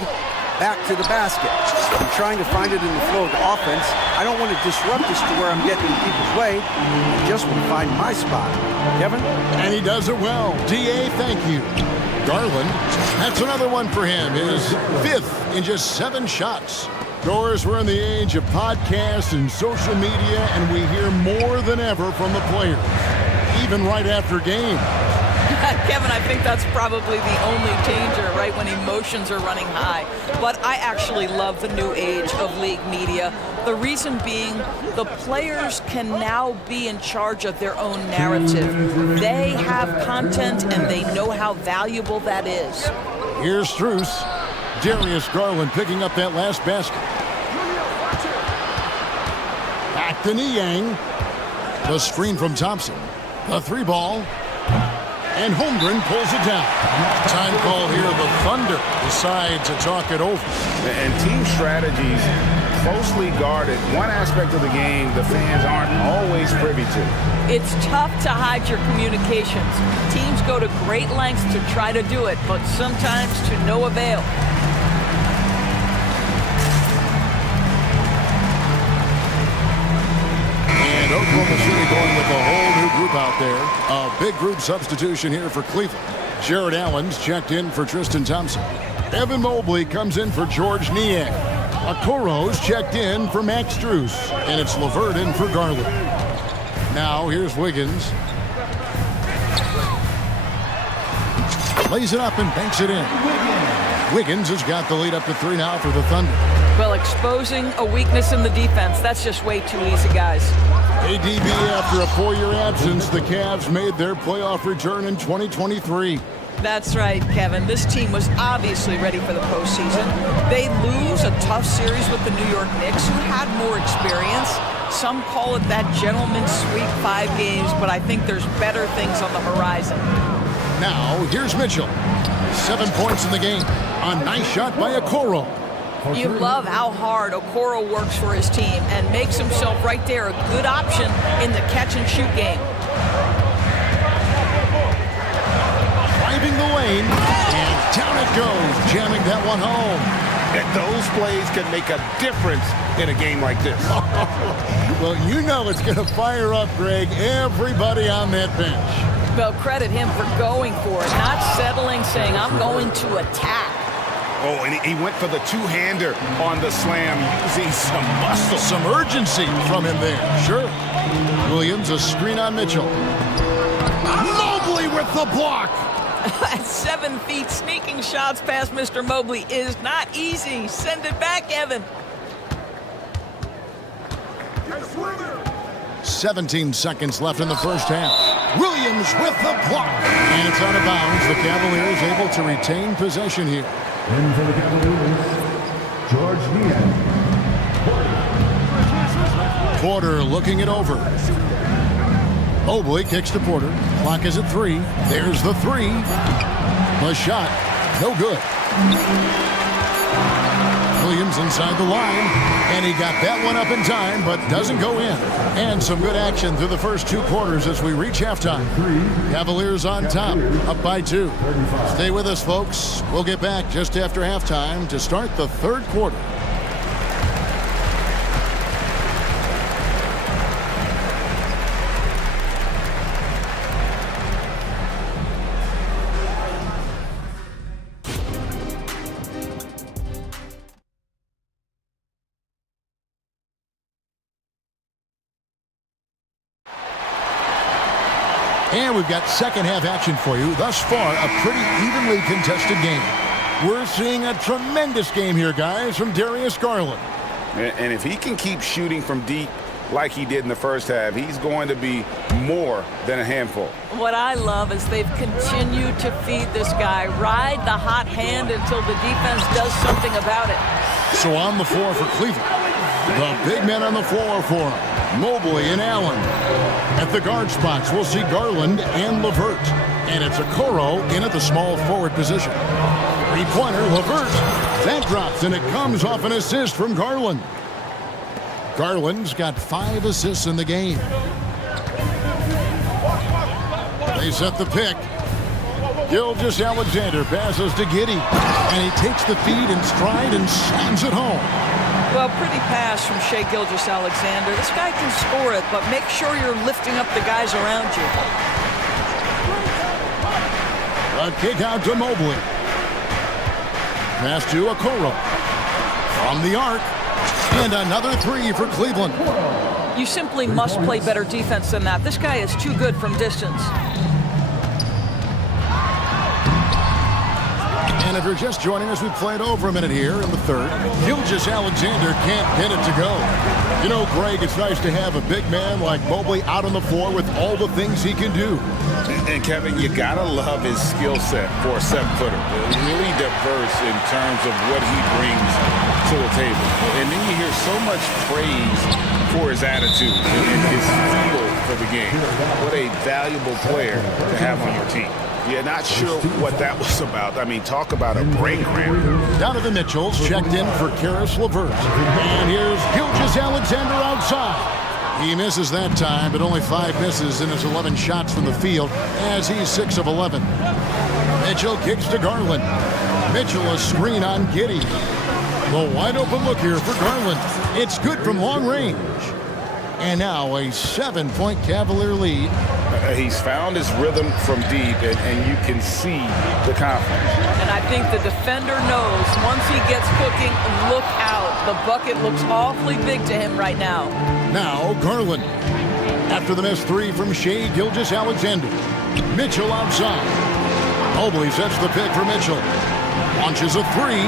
back to the basket. I'm trying to find it in the flow of the offense. I don't want to disrupt this to where I'm getting in people's way. I just want to find my spot. Kevin? And he does it well. D.A., thank you. Garland, that's another one for him. His 5th in just 7 shots. Doris, we're in the age of podcasts and social media, and we hear more than ever from the players, even right after games. Kevin, I think that's probably the only danger, right, when emotions are running high. But I actually love the new age of league media. The reason being, the players can now be in charge of their own narrative. They have content, and they know how valuable that is. Here's Struce. Darius Garland picking up that last basket. Back to Niang. The screen from Thompson. The three ball. And Holmgren pulls it down. Time call here. The Thunder decide to talk it over. And team strategies closely guarded. One aspect of the game the fans aren't always privy to. It's tough to hide your communications. Teams go to great lengths to try to do it, but sometimes to no avail. And Oklahoma City going with a whole new group out there. A big group substitution here for Cleveland. Jared Allen's checked in for Tristan Thompson. Evan Mobley comes in for George Niang. Okoro's checked in for Max Struce. And it's LeVert in for Garland. Now here's Wiggins. Lays it up and banks it in. Wiggins has got the lead up to 3 now for the Thunder. Well, exposing a weakness in the defense, that's just way too easy, guys. ADB, after a 4-year absence, the Cavs made their playoff return in 2023. That's right, Kevin. This team was obviously ready for the postseason. They lose a tough series with the New York Knicks, who had more experience. Some call it that gentleman's sweep 5 games, but I think there's better things on the horizon. Now, here's Mitchell. 7 points in the game. A nice shot by Okoro. You love how hard Okoro works for his team and makes himself right there a good option in the catch-and-shoot game. Driving the lane, and down it goes, jamming that one home. And those plays can make a difference in a game like this. Well, you know it's going to fire up, Greg, everybody on that bench. Well, credit him for going for it, not settling, saying, I'm going to attack. Oh, and he went for the two-hander on the slam, using some muscle. Some urgency from him there, sure. Williams, a screen on Mitchell. Mobley with the block. At 7 feet, sneaking shots past Mr. Mobley is not easy. Send it back, Evan. 17 seconds left in the first half. Williams with the block. And it's out of bounds. The Cavaliers able to retain possession here. In for the Cavaliers, George Niang. Porter looking it over. Mobley kicks to Porter. Clock is at 3. There's the 3. The shot, no good. Williams inside the line, and he got that one up in time, but doesn't go in. And some good action through the first 2 quarters as we reach halftime. Cavaliers on top, up by 2. Stay with us, folks. We'll get back just after halftime to start the 3rd quarter. And we've got second half action for you. Thus far, a pretty evenly contested game. We're seeing a tremendous game here, guys, from Darius Garland. And if he can keep shooting from deep like he did in the first half, he's going to be more than a handful. What I love is they've continued to feed this guy. Ride the hot hand until the defense does something about it. So on the floor for Cleveland, the big men on the floor for him. Mobley and Allen. At the guard spots, we'll see Garland and LeVert. And it's Okoro in at the small forward position. Three-pointer, LeVert. That drops, and it comes off an assist from Garland. Garland's got 5 assists in the game. They set the pick. Gilgeous-Alexander passes to Giddey. And he takes the feed in stride and slams it home. Well, pretty pass from Shai Gilgeous-Alexander. This guy can score it, but make sure you're lifting up the guys around you. A kick out to Mobley. Pass to Okoro. From the arc. And another three for Cleveland. You simply must play better defense than that. This guy is too good from distance. And if you're just joining us, we've played over a minute here in the third. Gilgeous-Alexander can't get it to go. You know, Greg, it's nice to have a big man like Mobley out on the floor with all the things he can do. And Kevin, you gotta love his skill set for a 7-footer. Really diverse in terms of what he brings to the table. And then you hear so much praise for his attitude and his feel for the game. What a valuable player to have on your team. Yeah, not sure what that was about. I mean, talk about a brain cramp. Donovan Mitchell's checked in for Karis LeVert. And here's Gilgeous-Alexander outside. He misses that time, but only 5 misses in his 11 shots from the field as he's 6 of 11. Mitchell kicks to Garland. Mitchell a screen on Giddey. The wide open look here for Garland. It's good from long range. And now a 7-point Cavalier lead. He's found his rhythm from deep, and you can see the confidence. And I think the defender knows once he gets cooking, look out. The bucket looks awfully big to him right now. Now Garland. After the missed three from Shai Gilgeous-Alexander. Mitchell outside. Mobley sets the pick for Mitchell. Launches a three,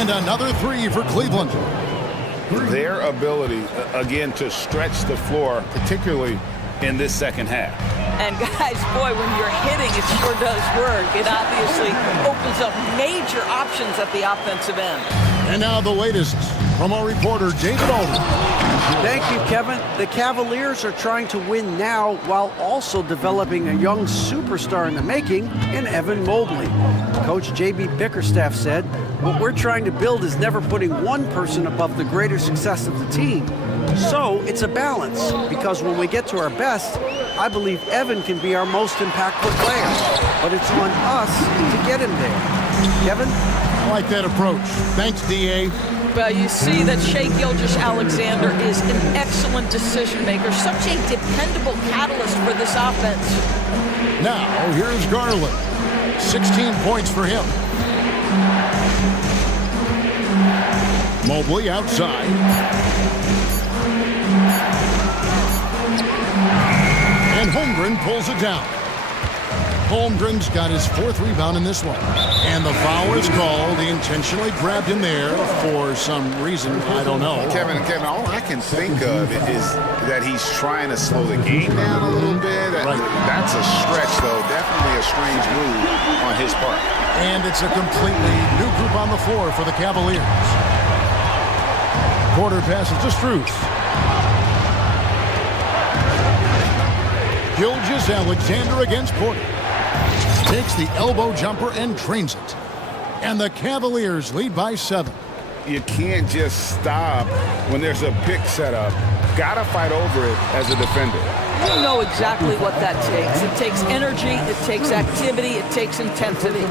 and another three for Cleveland. Their ability, again, to stretch the floor, particularly in this second half. And guys, boy, when you're hitting, it sure does work. It obviously opens up major options at the offensive end. And now the latest from our reporter, David Alden. Thank you, Kevin. The Cavaliers are trying to win now while also developing a young superstar in the making in Evan Mobley. Coach J.B. Bickerstaff said, "What we're trying to build is never putting one person above the greater success of the team. So it's a balance, because when we get to our best, I believe Evan can be our most impactful player. But it's on us to get him there." Kevin? I like that approach. Thanks, D.A. Well, you see that Shai Gilgeous-Alexander is an excellent decision maker, such a dependable catalyst for this offense. Now, here's Garland. 16 points for him. Mobley outside. And Holmgren pulls it down. Holmgren's got his 4th rebound in this one. And the foul is called. He intentionally grabbed him there for some reason. I don't know. Kevin, all I can think of is that he's trying to slow the game down a little bit. That's a stretch, though. Definitely a strange move on his part. And it's a completely new group on the floor for the Cavaliers. Quarter passes to Strus. Gilgeous-Alexander against Porter. Takes the elbow jumper and drains it. And the Cavaliers lead by 7. You can't just stop when there's a pick set up. Gotta fight over it as a defender. You know exactly what that takes. It takes energy, it takes activity, it takes intensity.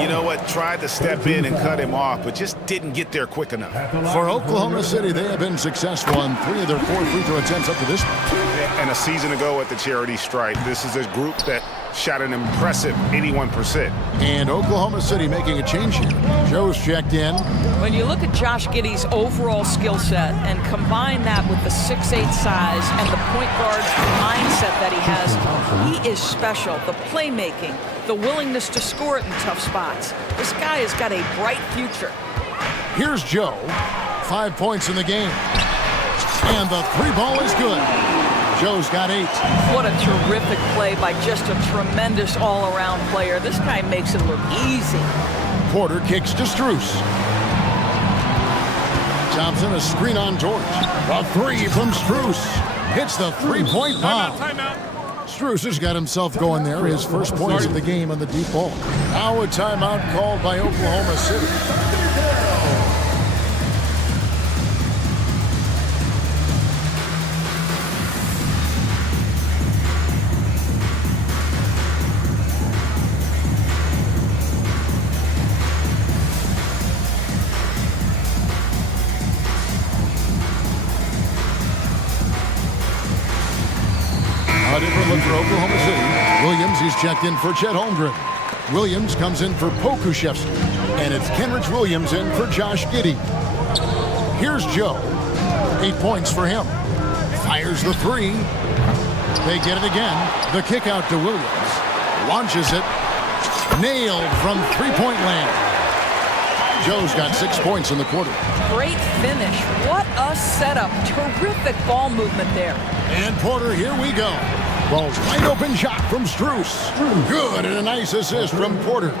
You know what? Tried to step in and cut him off, but just didn't get there quick enough. For Oklahoma City, they have been successful on 3 of their 4 free throw attempts up to this point. And a season ago at the charity stripe, this is a group that shot an impressive 81%. And Oklahoma City making a change here. Joe's checked in. When you look at Josh Giddey's overall skill set and combine that with the 6'8" size and the point guard mindset that he has, he is special. The playmaking, the willingness to score it in tough spots. This guy has got a bright future. Here's Joe. 5 points in the game. And the 3 ball is good. Joe's got 8. What a terrific play by just a tremendous all-around player. This guy makes it look easy. Porter kicks to Strus. Thompson a screen on George. A 3 from Strus. Hits the 3-point bomb. Strus has got himself going there. His first points of the game on the deep ball. Now a timeout called by Oklahoma City. A different look for Oklahoma City. Williams, he's checked in for Chet Holmgren. Williams comes in for Pokushevsky. And it's Kenrich Williams in for Josh Giddey. Here's Joe. 8 points for him. Fires the three. They get it again. The kick out to Williams. Launches it. Nailed from three-point land. Joe's got 6 points in the quarter. Great finish. What a setup. Terrific ball movement there. And Porter, here we go. Ball's wide open shot from Strus. Good, and a nice assist from Porter.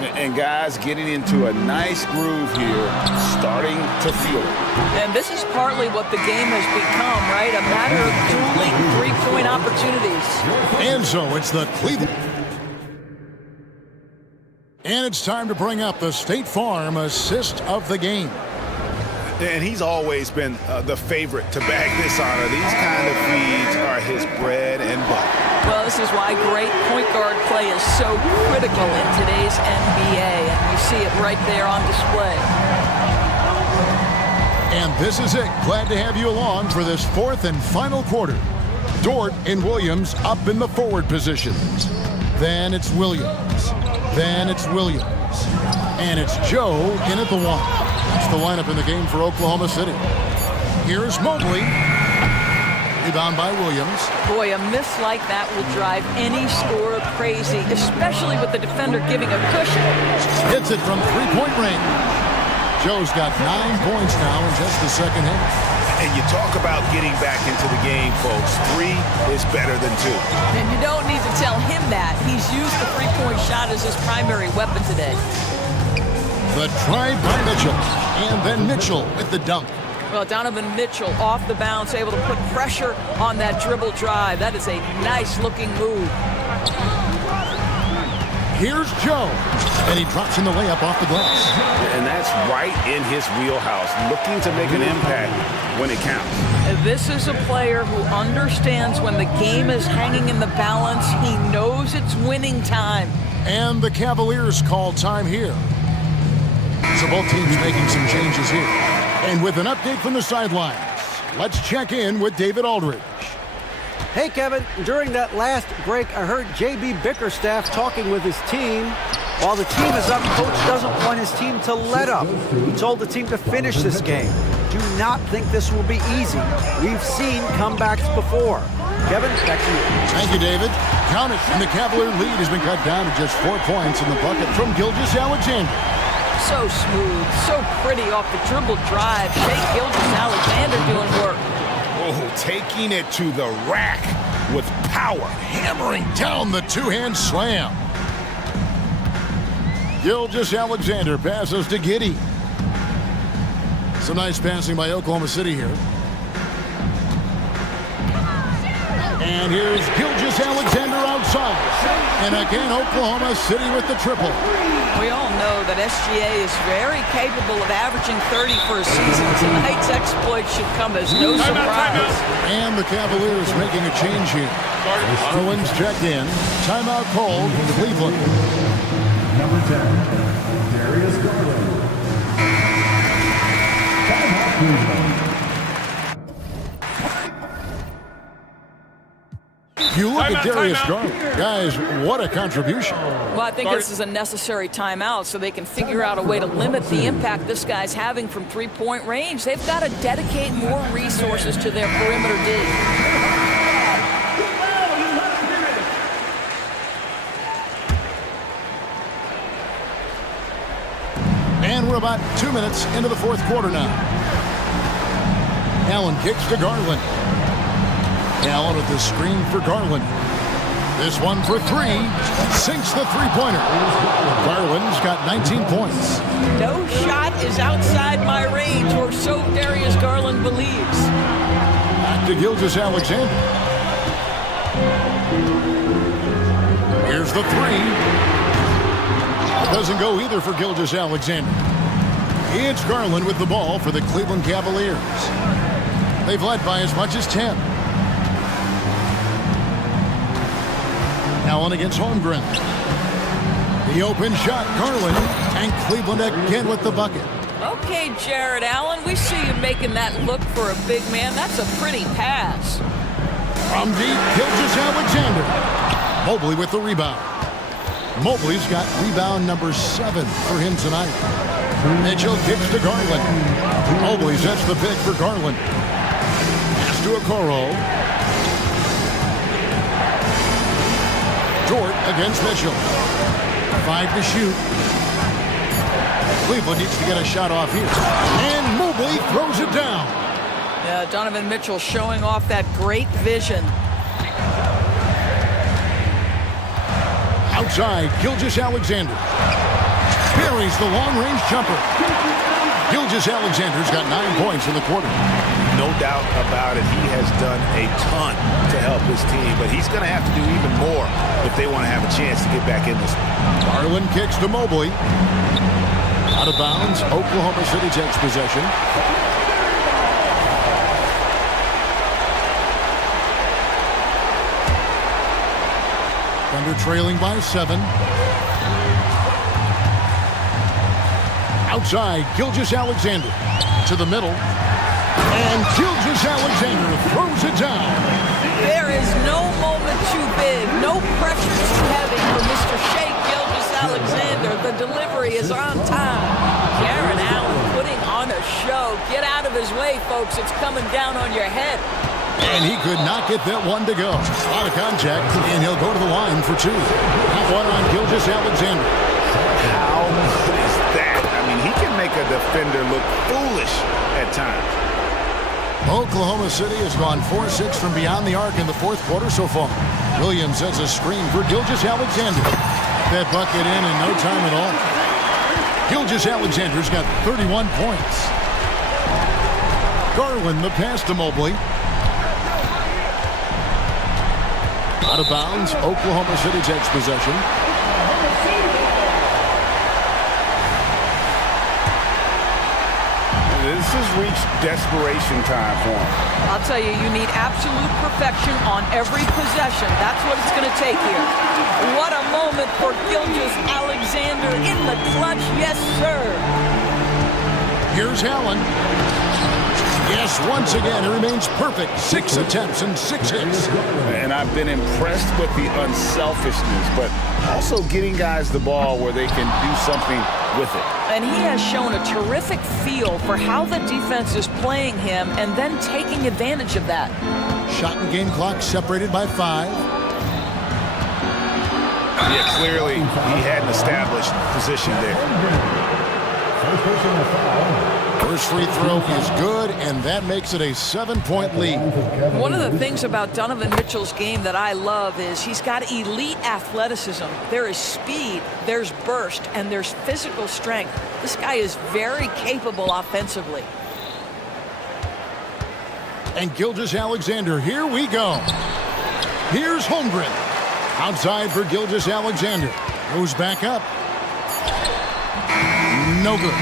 And guys getting into a nice groove here, starting to feel it. And this is partly what the game has become, right? A matter of dueling three-point opportunities. And so it's the Cleveland. And it's time to bring up the State Farm assist of the game. And he's always been the favorite to bag this honor. These kind of feeds are his bread and butter. Well, this is why great point guard play is so critical in today's NBA. And you see it right there on display. And this is it. Glad to have you along for this fourth and final quarter. Dort and Williams up in the forward positions. Then it's Williams. Then it's Williams. And it's Joe in at the one. That's the lineup in the game for Oklahoma City. Here's Mobley. Rebound by Williams. Boy, a miss like that will drive any scorer crazy, especially with the defender giving a cushion. Hits it from three-point range. Joe's got 9 points now in just the second half. And you talk about getting back into the game, folks. 3 is better than 2. And you don't need to tell him that. He's used the three-point shot as his primary weapon today. The try by Mitchell. And then Mitchell with the dunk. Well, Donovan Mitchell off the bounce, able to put pressure on that dribble drive. That is a nice-looking move. Here's Joe. And he drops in the layup off the glass. And that's right in his wheelhouse, looking to make an impact when it counts. This is a player who understands when the game is hanging in the balance. He knows it's winning time. And the Cavaliers call time here. So both teams making some changes here. And with an update from the sidelines, let's check in with David Aldridge. Hey, Kevin, during that last break, I heard J.B. Bickerstaff talking with his team. While the team is up, Coach doesn't want his team to let up. He told the team to finish this game. Do not think this will be easy. We've seen comebacks before. Kevin, back to you. Thank you, David. Count it, and the Cavalier lead has been cut down to just 4 points in the bucket from Gilgeous-Alexander. So smooth, so pretty off the dribble drive. Shai Gilgeous-Alexander doing work. Oh, taking it to the rack with power. Hammering down the two-hand slam. Gilgeous-Alexander passes to Giddey. Some nice passing by Oklahoma City here. And here's Gilgeous-Alexander outside. And again, Oklahoma City with the triple. We all know that SGA is very capable of averaging 30 for a season. Tonight's exploit should come as no surprise. And the Cavaliers making a change here. Garland's checked in. Timeout called Cleveland. Number 10, Darius Garland. Timeout Cleveland. You look at Darius Garland. Guys, what a contribution. Well, I think this is a necessary timeout so they can figure out a way to limit the impact this guy's having from three-point range. They've got to dedicate more resources to their perimeter D. And we're about 2 minutes into the fourth quarter now. Allen kicks to Garland. Allen with the screen for Garland. This one for 3. Sinks the three-pointer. Garland's got 19 points. No shot is outside my range, or so Darius Garland believes. Back to Gilgeous-Alexander. Here's the 3. Doesn't go either for Gilgeous-Alexander. It's Garland with the ball for the Cleveland Cavaliers. They've led by as much as 10. Allen against Holmgren. The open shot, Garland, and Cleveland again with the bucket. Okay, Jared Allen, we see you making that look for a big man. That's a pretty pass. From deep, Gilgeous-Alexander. Mobley with the rebound. Mobley's got rebound number 7 for him tonight. Mitchell kicks to Garland. Mobley sets the pick for Garland. Pass to Okoro. Dort against Mitchell. 5 to shoot. Cleveland needs to get a shot off here. And Mobley throws it down. Yeah, Donovan Mitchell showing off that great vision. Outside, Gilgeous-Alexander. Buries the long-range jumper. Gilgeous-Alexander's got 9 points in the quarter. No doubt about it. He has done a ton to help his team, but he's going to have to do even more if they want to have a chance to get back in this one. Garland kicks to Mobley. Out of bounds. Oklahoma City takes possession. Thunder trailing by 7. Outside, Gilgeous-Alexander to the middle. And Gilgeous-Alexander throws it down. There is no moment too big, no pressure too heavy for Mr. Shea Gilgeous-Alexander. The delivery is on time. Jaron Allen putting on a show. Get out of his way, folks. It's coming down on your head. And he could not get that one to go. A lot of contact, and he'll go to the line for 2. That one on Gilgeous-Alexander. How good is that? I mean, he can make a defender look foolish at times. Oklahoma City has gone 4-6 from beyond the arc in the fourth quarter so far. Williams sets a screen for Gilgeous-Alexander. That bucket in no time at all. Gilgeous-Alexander's got 31 points. Garland the pass to Mobley. Out of bounds, Oklahoma City takes possession. This has reached desperation time for him. I'll tell you, you need absolute perfection on every possession. That's what it's going to take here. What a moment for Gilgeous-Alexander in the clutch. Yes, sir. Here's Allen. Yes, once again, he remains perfect. 6 attempts and 6 hits. And I've been impressed with the unselfishness, but also getting guys the ball where they can do something with it. And he has shown a terrific feel for how the defense is playing him and then taking advantage of that. Shot and game clock separated by 5. Yeah, clearly he had an established position there. First free throw is good, and that makes it a 7-point lead. One of the things about Donovan Mitchell's game that I love is he's got elite athleticism. There is speed, there's burst, and there's physical strength. This guy is very capable offensively. And Gilgeous-Alexander, here we go. Here's Holmgren. Outside for Gilgeous-Alexander. Goes back up. No good.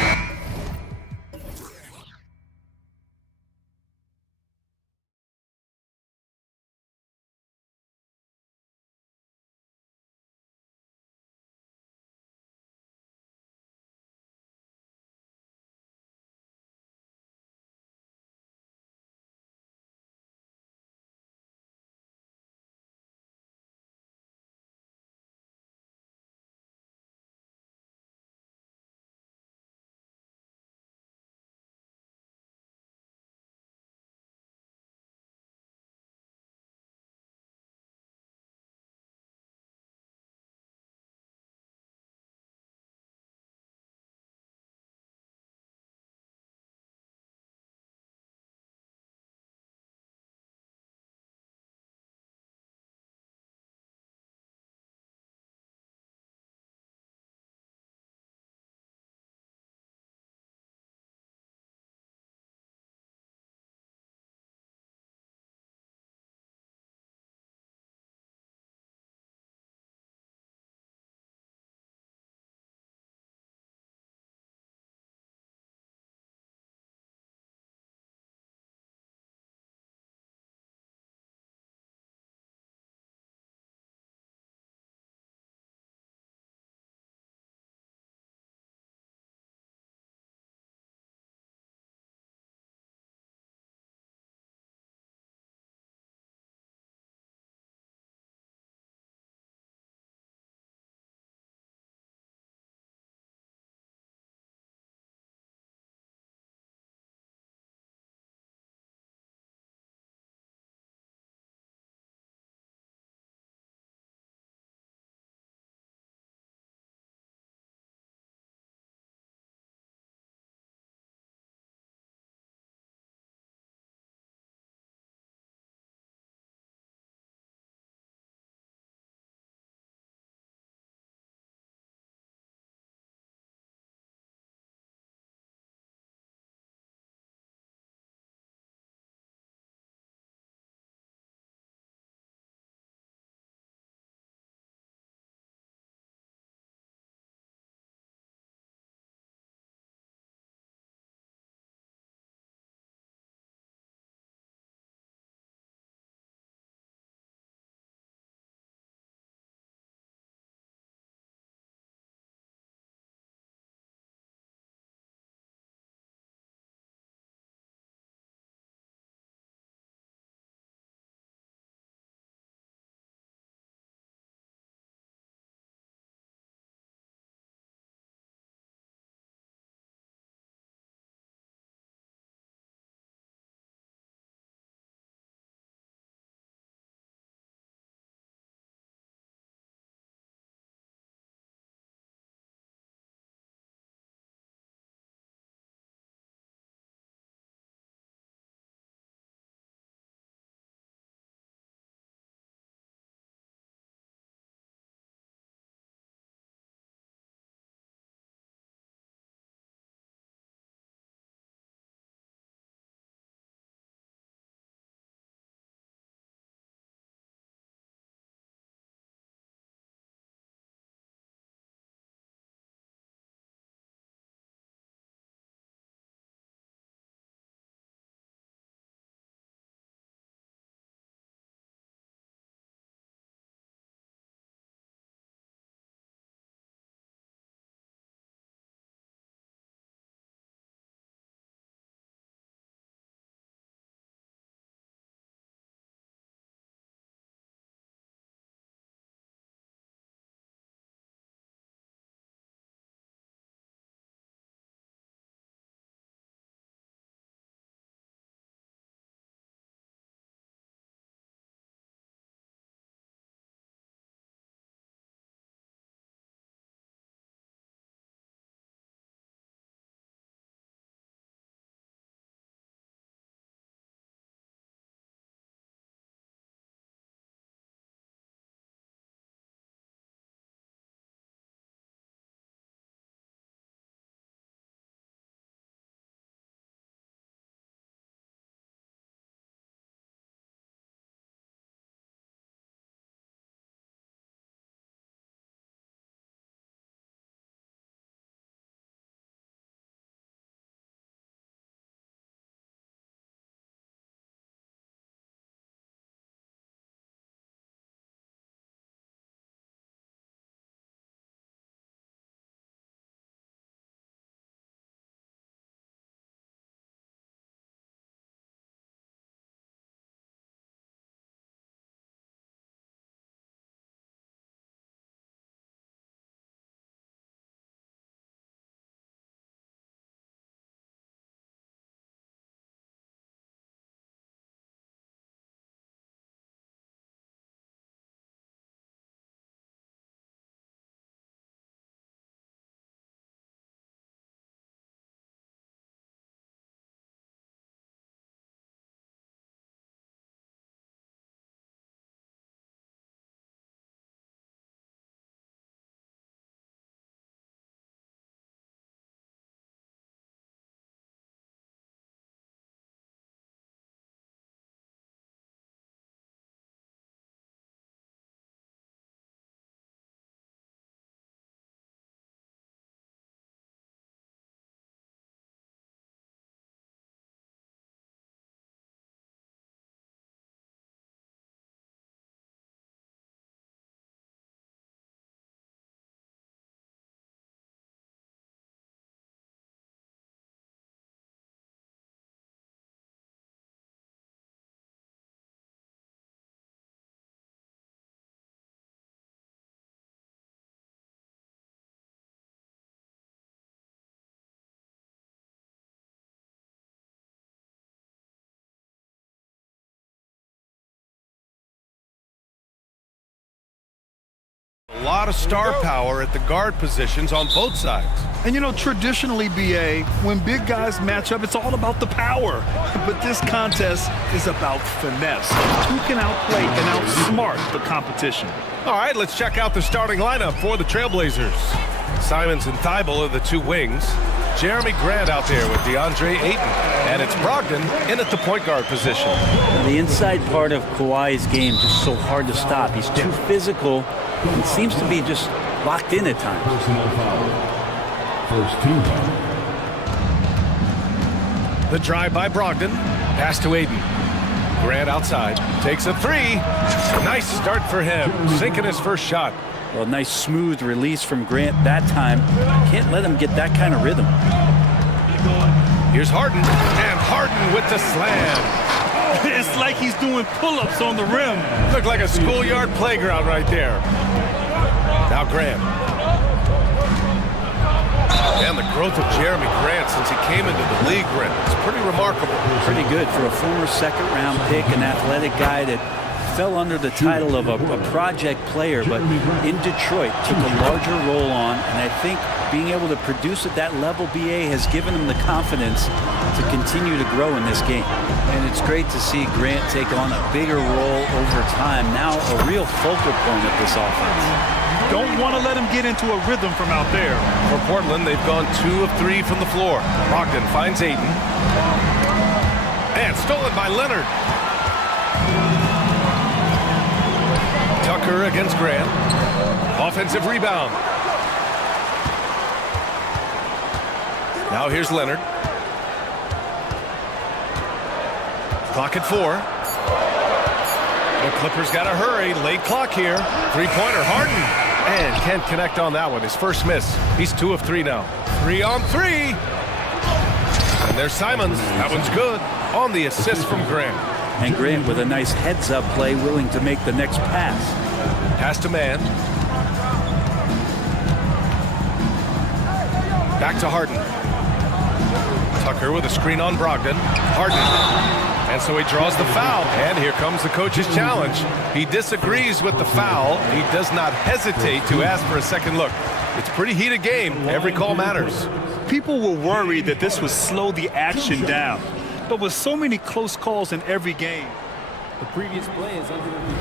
lot of star power at the guard positions on both sides. And you know, traditionally, BA, when big guys match up, it's all about the power. But this contest is about finesse. Who can outplay and outsmart the competition? All right, let's check out the starting lineup for the Trailblazers. Simons and Thibault are the two wings. Jeremy Grant out there with DeAndre Ayton. And it's Brogdon in at the point guard position. The inside part of Kawhi's game is so hard to stop. He's too physical. He seems to be just locked in at times. Personal foul. First team foul. The drive by Brogdon. Pass to Ayton. Grant outside. Takes a three. Nice start for him. Sinking his first shot. Well, nice smooth release from Grant that time. Can't let him get that kind of rhythm. Here's Harden. And Harden with the slam. It's like he's doing pull-ups on the rim. Looked like a schoolyard playground right there. Now Grant. And the growth of Jeremy Grant since he came into the league, Brent, it's pretty remarkable. Pretty good for a former second-round pick, an athletic guy that fell under the title of a project player, but in Detroit took a larger role on, and I think being able to produce at that level, BA, has given him the confidence to continue to grow in this game. And it's great to see Grant take on a bigger role over time, now a real focal point of this offense. Don't want to let him get into a rhythm from out there. For Portland, they've gone 2 of 3 from the floor. Brogdon finds Ayton. And stolen by Leonard. Tucker against Grant. Offensive rebound. Now here's Leonard. Clock at 4. The Clippers got to hurry. Late clock here. Three-pointer, Harden. And can't connect on that one. His first miss. He's 2 of 3 now. 3 on 3. And there's Simons. That one's good. On the assist from Grant. And Grant with a nice heads-up play, willing to make the next pass. Pass to man. Back to Harden. Tucker with a screen on Brogdon. Harden. And so he draws the foul. And here comes the coach's challenge. He disagrees with the foul. He does not hesitate to ask for a second look. It's a pretty heated game. Every call matters. People were worried that this would slow the action down. But with so many close calls in every game, the previous play is under review.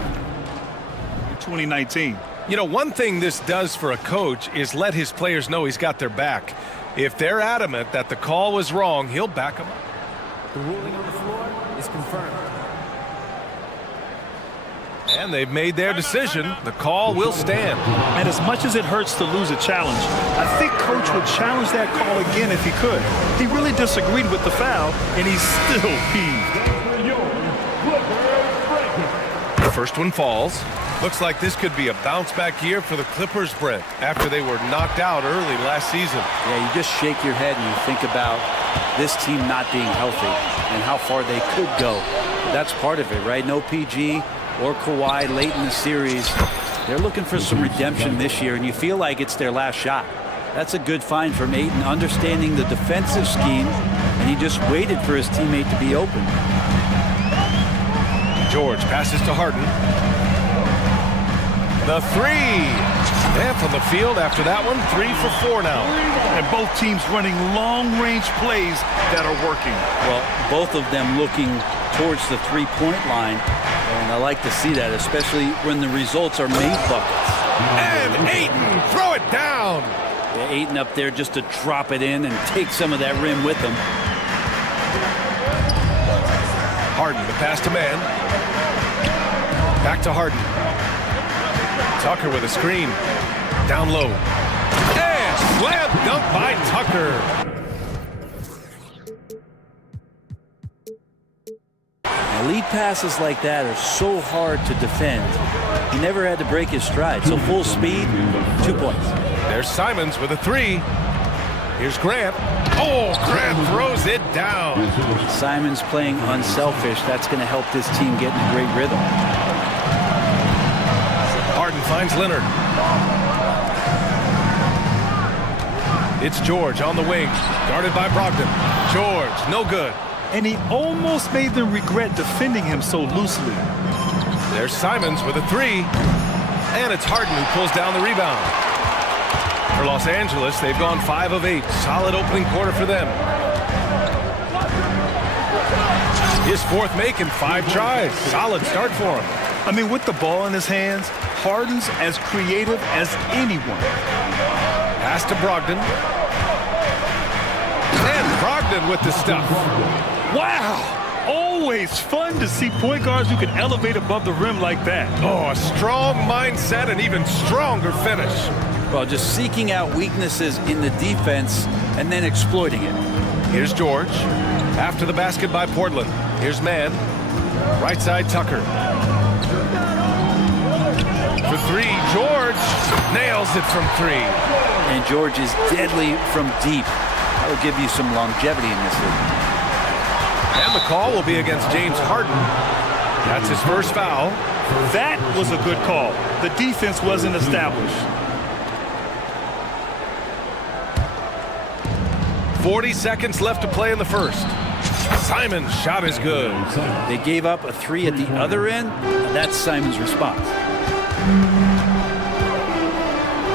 In 2019. You know, one thing this does for a coach is let his players know he's got their back. If they're adamant that the call was wrong, he'll back them up. The ruling on the floor is confirmed. And they've made their decision. The call will stand. And as much as it hurts to lose a challenge, I think Coach would challenge that call again if he could. He really disagreed with the foul, and he's still peeved. The first one falls. Looks like this could be a bounce-back year for the Clippers, Brent, after they were knocked out early last season. Yeah, you just shake your head and you think about this team not being healthy and how far they could go. That's part of it, right? No PG or Kawhi late in the series. They're looking for some redemption this year, and you feel like it's their last shot. That's a good find from Ayton, understanding the defensive scheme, and he just waited for his teammate to be open. George passes to Harden. The three. And from the field after that one, 3 for 4 now. And both teams running long-range plays that are working. Well, both of them looking towards the three-point line. And I like to see that, especially when the results are made buckets. And Ayton, throw it down. Yeah, Ayton up there just to drop it in and take some of that rim with him. Harden, the pass to man. Back to Harden. Tucker with a screen. Down low. And slam dunk by Tucker. Now, lead passes like that are so hard to defend. He never had to break his stride. So full speed, 2 points. There's Simons with a 3. Here's Grant. Oh, Grant throws it down. Simons playing unselfish. That's going to help this team get in a great rhythm. Harden finds Leonard. It's George on the wing, guarded by Brogdon. George, no good. And he almost made them regret defending him so loosely. There's Simons with a 3. And it's Harden who pulls down the rebound. For Los Angeles, they've gone 5 of 8. Solid opening quarter for them. His fourth make in 5 tries. Solid start for him. I mean, with the ball in his hands, Harden's as creative as anyone. Pass to Brogdon. And Brogdon with the stuff. Wow! Always fun to see point guards who can elevate above the rim like that. Oh, a strong mindset and even stronger finish. Well, just seeking out weaknesses in the defense and then exploiting it. Here's George. After the basket by Portland. Here's Mann. Right side Tucker. For 3, George nails it from 3. And George is deadly from deep. That will give you some longevity in this league. And the call will be against James Harden. That's his first foul. That was a good call. The defense wasn't established. 40 seconds left to play in the first. Simon's shot is good. They gave up a 3 at the other end. That's Simon's response.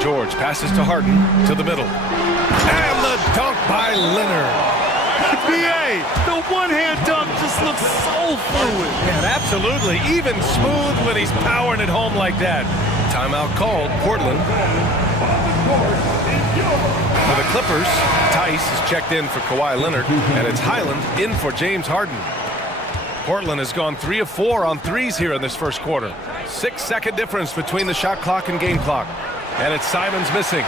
George passes to Harden to the middle. And the dunk by Leonard. BA, the one-hand dunk just looks so fluid. And absolutely, even smooth when he's powering it home like that. Timeout called, Portland. For the Clippers, Tice is checked in for Kawhi Leonard, and it's Highland in for James Harden. Portland has gone 3 of 4 on threes here in this first quarter. 6-second difference between the shot clock and game clock. And it's Simons missing.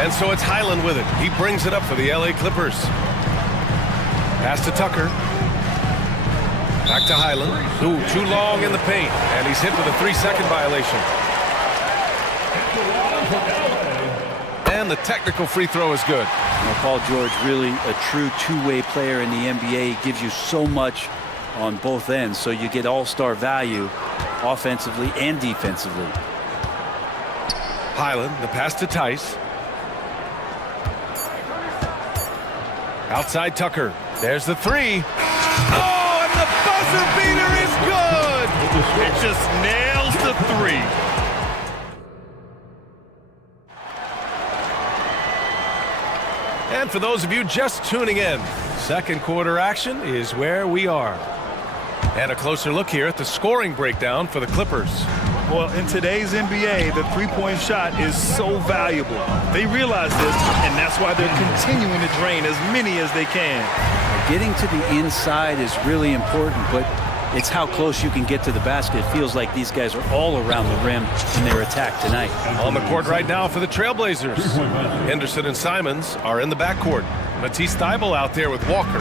And so it's Highland with it. He brings it up for the LA Clippers. Pass to Tucker. Back to Highland. Ooh, too long in the paint. And he's hit with a 3-second violation. And the technical free throw is good. Now, Paul George, really a true two-way player in the NBA. He gives you so much on both ends, so you get all-star value offensively and defensively. Highland, the pass to Tice. Outside Tucker. There's the 3. Oh, and the buzzer beater is good! It just nails the 3. And for those of you just tuning in, second quarter action is where we are. And a closer look here at the scoring breakdown for the Clippers. Well, in today's NBA, the three-point shot is so valuable. They realize this, and that's why they're continuing to drain as many as they can. Getting to the inside is really important, but it's how close you can get to the basket. It feels like these guys are all around the rim in their attack tonight. On the court right now for the Trailblazers. Henderson and Simons are in the backcourt. Matisse Thybulle out there with Walker,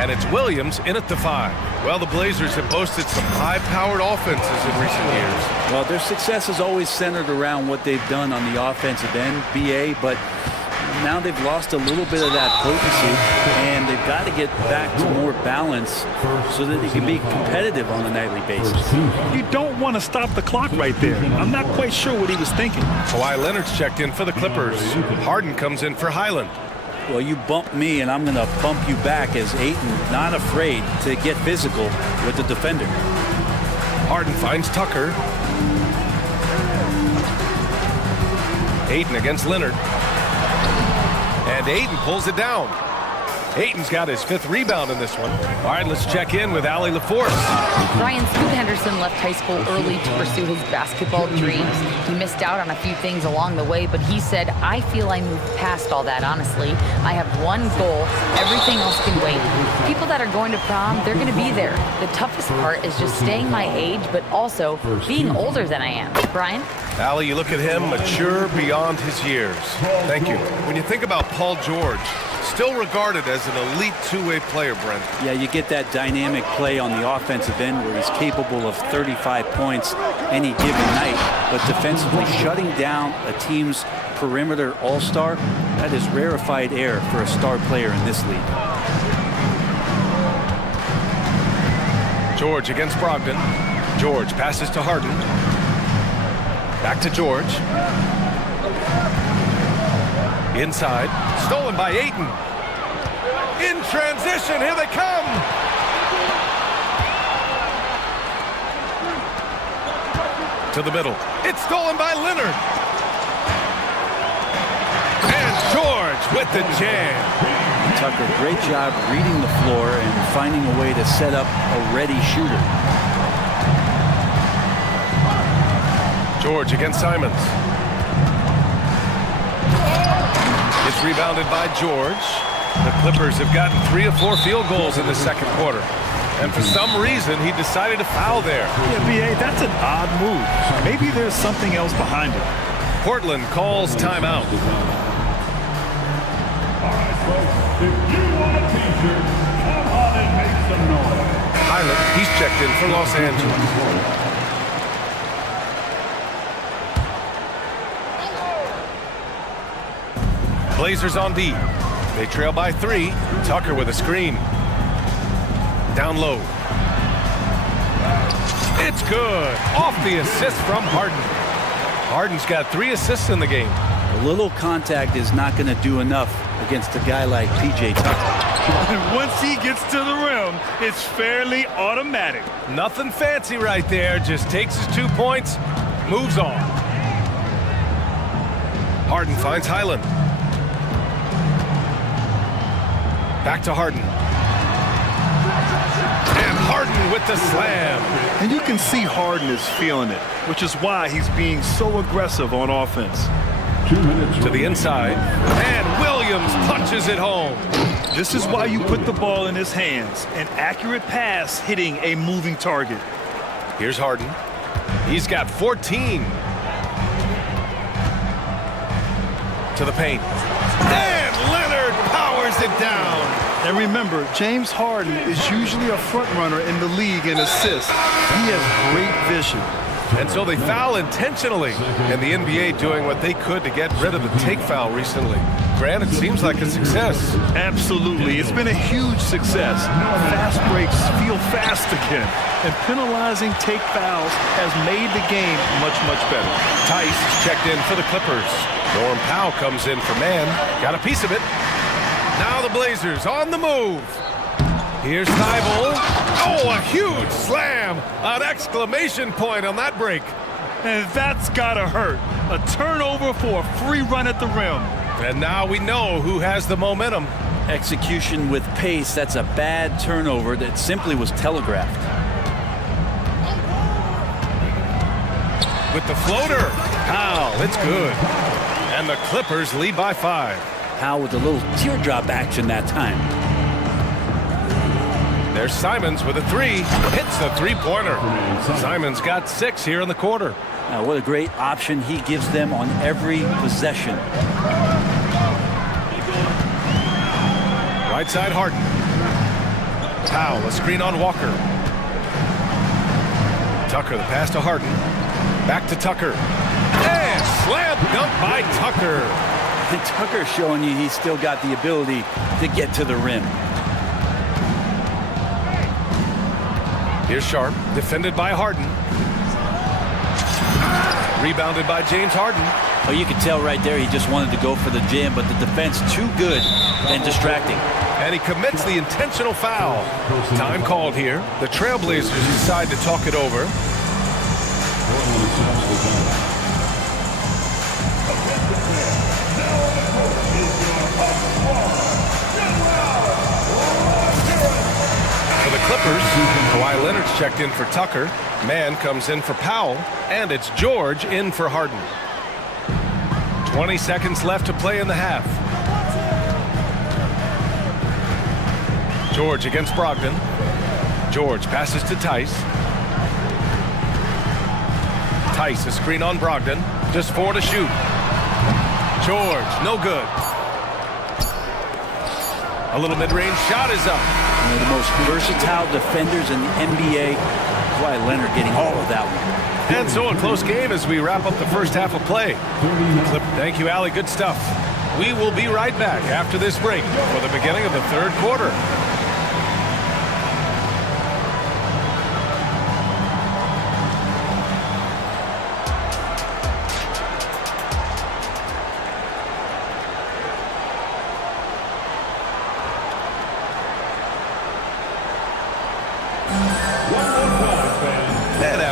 and it's Williams in at the 5. Well, the Blazers have boasted some high-powered offenses in recent years. Well, their success is always centered around what they've done on the offensive end, BA, but now they've lost a little bit of that potency, and they've got to get back to more balance so that they can be competitive on a nightly basis. You don't want to stop the clock right there. I'm not quite sure what he was thinking. Kawhi Leonard's checked in for the Clippers. Harden comes in for Highland. Well, you bump me, and I'm going to bump you back as Ayton not afraid to get physical with the defender. Harden finds Tucker. Ayton against Leonard. And Ayton pulls it down. Ayton's got his 5th rebound in this one. All right, let's check in with Allie LaForce. Brian, Scoot Henderson left high school early to pursue his basketball dreams. He missed out on a few things along the way, but he said, I feel I moved past all that, honestly. I have one goal. Everything else can wait. People that are going to prom, they're going to be there. The toughest part is just staying my age, but also being older than I am. Brian? Allie, you look at him, mature beyond his years. Thank you. When you think about Paul George, still regarded as an elite two-way player, Brent. Yeah, you get that dynamic play on the offensive end where he's capable of 35 points any given night, but defensively shutting down a team's perimeter all-star, that is rarefied air for a star player in this league. George against Brogdon. George passes to Harden. Back to George. Inside. Stolen by Ayton. In transition. Here they come. To the middle. It's stolen by Leonard. And George with the jam. Tucker, great job reading the floor and finding a way to set up a ready shooter. George against Simons. It's rebounded by George. The Clippers have gotten 3 of 4 field goals in the second quarter. And for some reason, he decided to foul there. Yeah, B.A., that's an odd move. Maybe there's something else behind it. Portland calls timeout. If you want a t-shirt, come on and make some noise. Pilot, he's checked in for Los Angeles. Blazers on D. They trail by 3. Tucker with a screen. Down low. It's good. Off the assist from Harden. Harden's got 3 assists in the game. A little contact is not going to do enough against a guy like P.J. Tucker. And once he gets to the rim, it's fairly automatic. Nothing fancy right there. Just takes his 2 points, moves on. Harden finds Highland. Back to Harden. And Harden with the slam. And you can see Harden is feeling it, which is why he's being so aggressive on offense. 2 minutes To the inside. And Williams punches it home. This is why you put the ball in his hands. An accurate pass hitting a moving target. Here's Harden. He's got 14. To the paint. And Leonard powers it down. And remember, James Harden is usually a front runner in the league in assists. He has great vision. And so they foul intentionally. And the NBA doing what they could to get rid of the take foul recently. Granted, it seems like a success. Absolutely. It's been a huge success. Fast breaks feel fast again. And penalizing take fouls has made the game much, much better. Tice is checked in for the Clippers. Norm Powell comes in for man. Got a piece of it. Now the Blazers on the move. Here's Thibault. Oh, a huge slam. An exclamation point on that break. And that's gotta hurt. A turnover for a free run at the rim. And now we know who has the momentum. Execution with pace, that's a bad turnover that simply was telegraphed. With the floater. Powell, it's good. And the Clippers lead by 5. Powell with a little teardrop action that time. There's Simons with a 3. Hits the three-pointer. Simons got 6 here in the quarter. Now, what a great option he gives them on every possession. Right side, Harden. Powell, a screen on Walker. Tucker, the pass to Harden. Back to Tucker. And slam dunk by Tucker. And Tucker's showing you he's still got the ability to get to the rim. Here's Sharp, defended by Harden. Rebounded by James Harden. Oh, you could tell right there he just wanted to go for the jam, but the defense too good and distracting. And he commits the intentional foul. Time called here. The Trailblazers decide to talk it over. For the Clippers, Kawhi Leonard's checked in for Tucker. Man comes in for Powell. And it's George in for Harden. 20 seconds left to play in the half. George against Brogdon. George passes to Tice. Tice, a screen on Brogdon. Just 4 to shoot. George, no good. A little mid-range shot is up. One of the most versatile defenders in the NBA. Kawhi Leonard getting all of that one. And so a close game as we wrap up the first half of play. Thank you, Allie. Good stuff. We will be right back after this break for the beginning of the third quarter.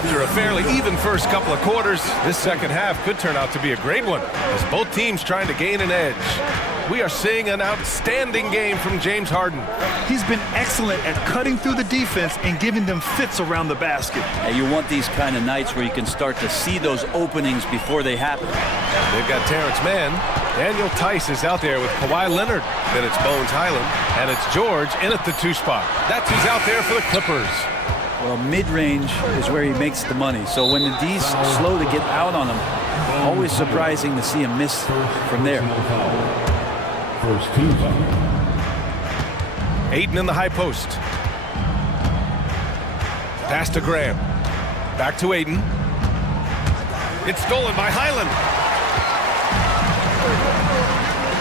After a fairly even first couple of quarters, this second half could turn out to be a great one, as both teams trying to gain an edge. We are seeing an outstanding game from James Harden. He's been excellent at cutting through the defense and giving them fits around the basket. And you want these kind of nights where you can start to see those openings before they happen. They've got Terrence Mann. Daniel Tice is out there with Kawhi Leonard. Then it's Bones Highland. And it's George in at the 2 spot. That's who's out there for the Clippers. Well, mid-range is where he makes the money. So when the D's slow to get out on him, always surprising to see him miss from there. First team foul. Ayton in the high post. Pass to Graham. Back to Ayton. It's stolen by Highland.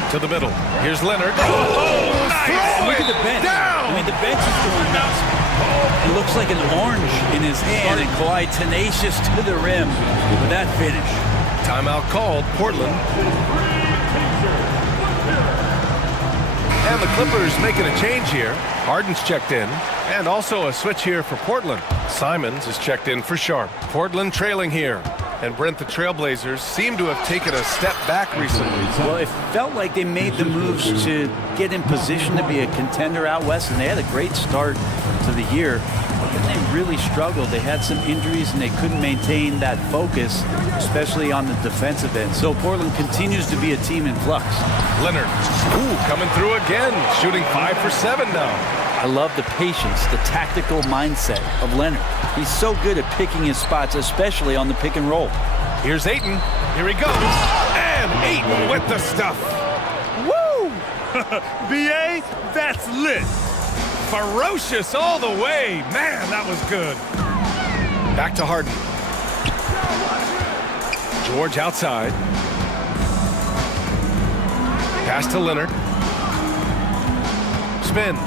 To the middle. Here's Leonard. Oh, nice! Look at the bench. Down! I mean, the bench is going nuts. It looks like an orange in his hand, and Kawhi tenacious to the rim with that finish. Timeout called, Portland. And the Clippers making a change here. Harden's checked in. And also a switch here for Portland. Simons is checked in for Sharp. Portland trailing here. And Brent, the Trailblazers seem to have taken a step back recently. Well, it felt like they made the moves to get in position to be a contender out west, and they had a great start to the year. But then they really struggled. They had some injuries, and they couldn't maintain that focus, especially on the defensive end. So Portland continues to be a team in flux. Leonard, coming through again, shooting 5 for 7 now. I love the patience, the tactical mindset of Leonard. He's so good at picking his spots, especially on the pick and roll. Here's Ayton. Here he goes. And Ayton with the stuff. Woo! BA, that's lit. Ferocious all the way. Man, that was good. Back to Harden. George outside. Pass to Leonard. Spins.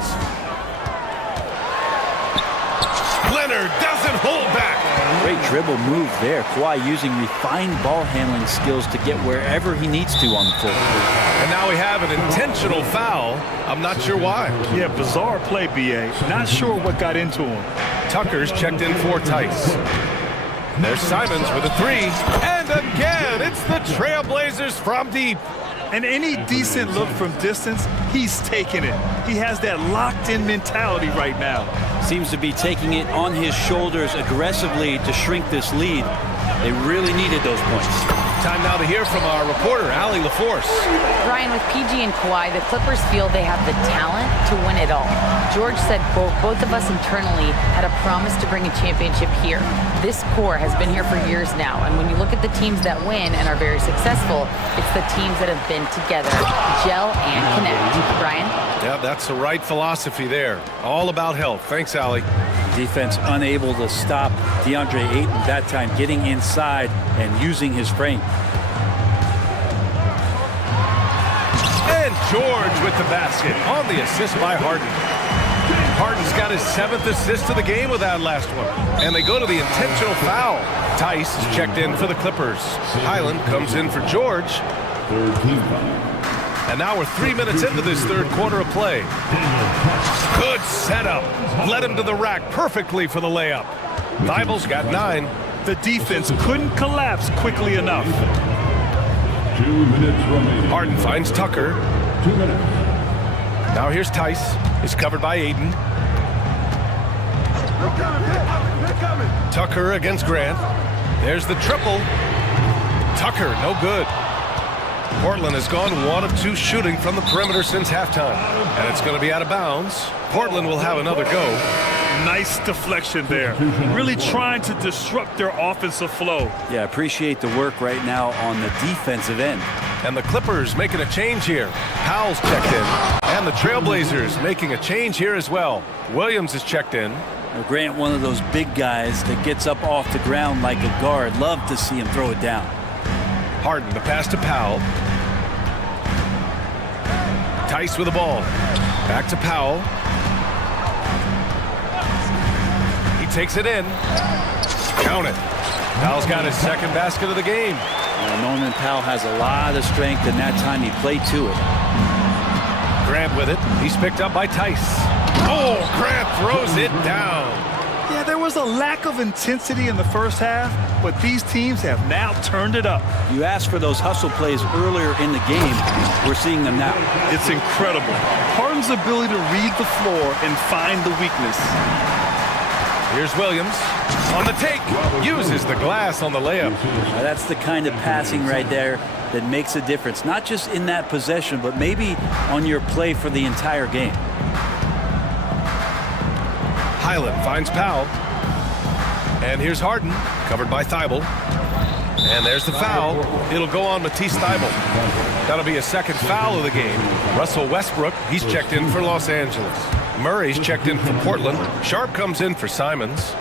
Leonard doesn't hold back. Great dribble move there. Kawhi using refined ball handling skills to get wherever he needs to on the floor. And now we have an intentional foul. I'm not sure why. Yeah, bizarre play, BA. Not sure what got into him. Tucker's checked in for Tice. There's Simons with a 3. And again, it's the Trailblazers from deep. And any decent look from distance, he's taking it. He has that locked-in mentality right now. Seems to be taking it on his shoulders aggressively to shrink this lead. They really needed those points. Time now to hear from our reporter, Allie LaForce. Ryan, with PG and Kawhi, the Clippers feel they have the talent to win it all. George said, quote, both of us internally had a promise to bring a championship here. This core has been here for years now, and when you look at the teams that win and are very successful, it's the teams that have been together, gel and connect. Ryan? Yeah, that's the right philosophy there. All about health. Thanks, Allie. Defense unable to stop DeAndre Ayton that time, getting inside and using his frame. And George with the basket on the assist by Harden. Harden's got his 7th assist of the game with that last one. And they go to the intentional foul. Tice is checked in for the Clippers. Highland comes in for George. Third team foul. And now we're 3 minutes into this third quarter of play. Good setup. Led him to the rack perfectly for the layup. Thibault's got 9. The defense couldn't collapse quickly enough. 2 minutes remaining. Harden finds Tucker. 2 minutes. Now here's Tice. He's covered by Ayton. Tucker against Grant. There's the triple. Tucker, no good. Portland has gone 1 of 2 shooting from the perimeter since halftime. And it's going to be out of bounds. Portland will have another go. Nice deflection there. Really trying to disrupt their offensive flow. Yeah, appreciate the work right now on the defensive end. And the Clippers making a change here. Powell's checked in. And the Trailblazers making a change here as well. Williams is checked in. Now, Grant, one of those big guys that gets up off the ground like a guard. Love to see him throw it down. Harden, the pass to Powell. Tice with the ball. Back to Powell. He takes it in. Count it. Powell's got his 2nd basket of the game. Norman Powell has a lot of strength, and that time he played to it. Grant with it. He's picked up by Tice. Oh, Grant throws it down. Yeah, there was a lack of intensity in the first half, but these teams have now turned it up. You asked for those hustle plays earlier in the game. We're seeing them now. It's incredible. Harden's ability to read the floor and find the weakness. Here's Williams on the take. Uses the glass on the layup. Now that's the kind of passing right there that makes a difference. Not just in that possession, but maybe on your play for the entire game. Highland finds Powell. And here's Harden, covered by Thibault. And there's the foul. It'll go on Matisse Thibault. That'll be a second foul of the game. Russell Westbrook, he's checked in for Los Angeles. Murray's checked in for Portland. Sharp comes in for Simons.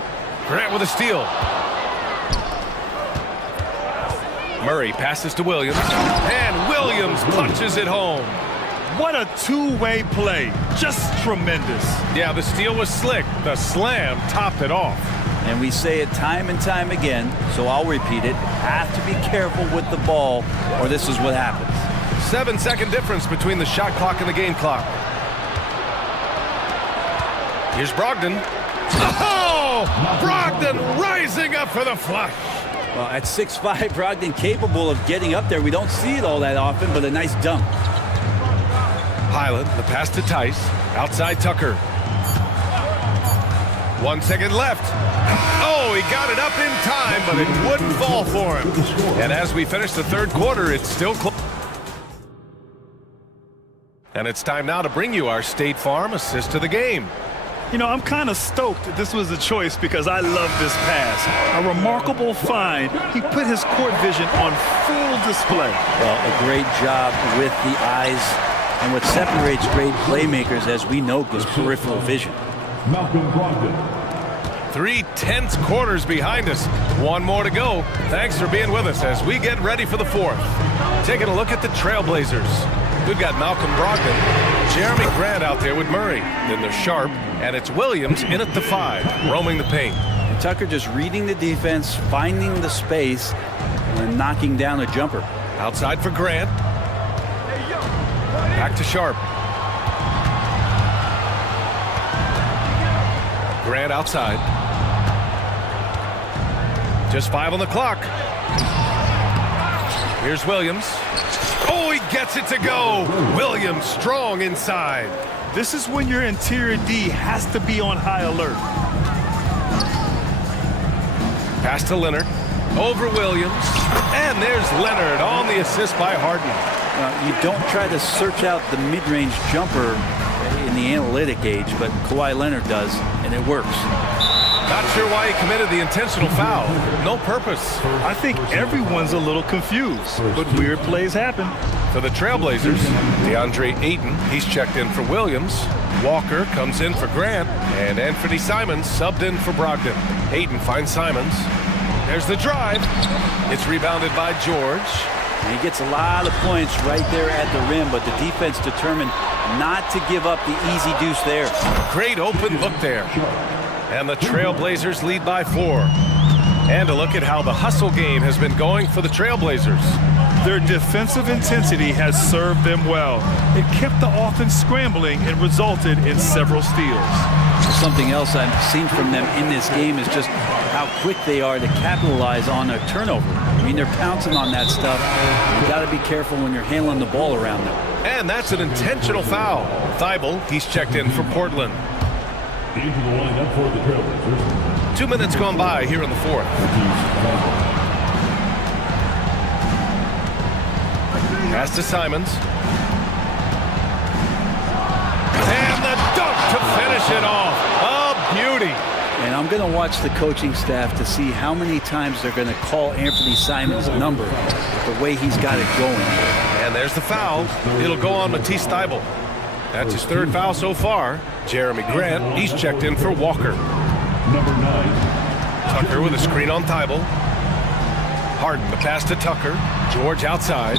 Grant with a steal. Murray passes to Williams. And Williams punches it home. What a two-way play. Just tremendous. Yeah, the steal was slick. The slam topped it off. And we say it time and time again, so I'll repeat it. Have to be careful with the ball, or this is what happens. 7-second difference between the shot clock and the game clock. Here's Brogdon. Oh! Brogdon rising up for the flush. Well, at 6'5", Brogdon capable of getting up there. We don't see it all that often, but a nice dunk. Highland, the pass to Tice. Outside Tucker. 1 second left. Oh, he got it up in time, but it wouldn't fall for him. And as we finish the third quarter, it's still close. And it's time now to bring you our State Farm assist of the game. You know, I'm kind of stoked that this was a choice because I love this pass. A remarkable find. He put his court vision on full display. Well, a great job with the eyes. And what separates great playmakers, as we know, is peripheral vision. Malcolm Brogdon. 3 tense quarters behind us. One more to go. Thanks for being with us as we get ready for the fourth. Taking a look at the Trailblazers. We've got Malcolm Brogdon, Jeremy Grant out there with Murray. Then there's Sharp, and it's Williams in at the 5, roaming the paint. And Tucker just reading the defense, finding the space, and knocking down a jumper. Outside for Grant. Back to Sharp. Grant outside. Just 5 on the clock. Here's Williams. Oh, he gets it to go. Williams strong inside. This is when your interior D has to be on high alert. Pass to Leonard. Over Williams. And there's Leonard on the assist by Harden. You don't try to search out the mid-range jumper in the analytic age, but Kawhi Leonard does, and it works. Not sure why he committed the intentional foul. No purpose. I think everyone's a little confused, but weird plays happen. For the Trailblazers, DeAndre Ayton, he's checked in for Williams. Walker comes in for Grant, and Anthony Simons subbed in for Brogdon. Ayton finds Simons. There's the drive. It's rebounded by George. And he gets a lot of points right there at the rim, but the defense determined not to give up the easy deuce there. Great open look there. And the Trailblazers lead by 4. And a look at how the hustle game has been going for the Trailblazers. Their defensive intensity has served them well. It kept the offense scrambling and resulted in several steals. Something else I've seen from them in this game is just how quick they are to capitalize on a turnover. I mean, they're pouncing on that stuff. You got to be careful when you're handling the ball around them. And that's an intentional foul. Thibault, he's checked in for Portland. Into the lineup for the Trailblazers. 2 minutes gone by here in the fourth. Pass to Simons. And the dunk to finish it off. A beauty. And I'm going to watch the coaching staff to see how many times they're going to call Anthony Simons' number, the way he's got it going. And there's the foul. It'll go on Matisse Thibault. That's his 3rd foul so far. Jeremy Grant, he's checked in for Walker. Number 9. Tucker with a screen on Thibault. Harden, the pass to Tucker. George outside.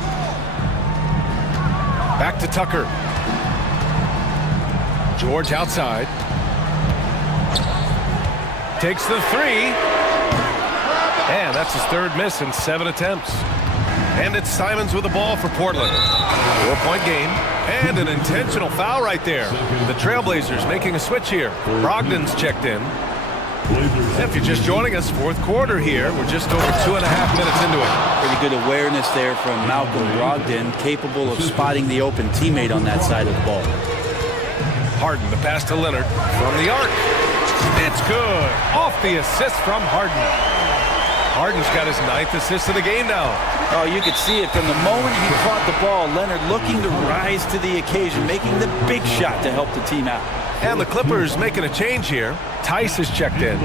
Back to Tucker. George outside. Takes the 3. And that's his 3rd miss in 7 attempts. And it's Simons with the ball for Portland. 4-point game. And an intentional foul right there. The Trailblazers making a switch here. Brogdon's checked in. If you're just joining us, fourth quarter here. We're just over 2.5 minutes into it. Pretty good awareness there from Malcolm Brogdon, capable of spotting the open teammate on that side of the ball. Harden, the pass to Leonard from the arc. It's good. Off the assist from Harden. Harden's got his 9th assist of the game now. Oh, you could see it from the moment he caught the ball. Leonard looking to rise to the occasion, making the big shot to help the team out. And the Clippers making a change here. Tice is checked in.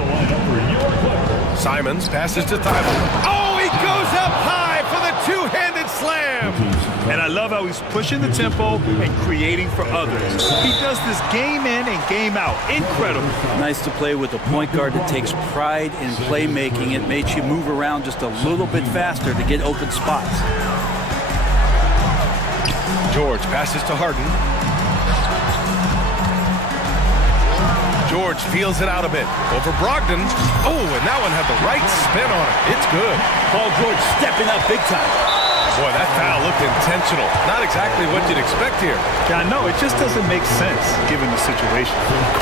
Simons passes to Thibault. Oh, he goes up high for the two-handed slam. And I love how he's pushing the tempo and creating for others. He does this game in and game out. Incredible. Nice to play with a point guard that takes pride in playmaking. It makes you move around just a little bit faster to get open spots. George passes to Harden. George feels it out a bit. Over Brogdon. Oh, and that one had the right spin on it. It's good. Paul George stepping up big time. Boy, that foul looked intentional. Not exactly what you'd expect here. Yeah, I know. It just doesn't make sense given the situation.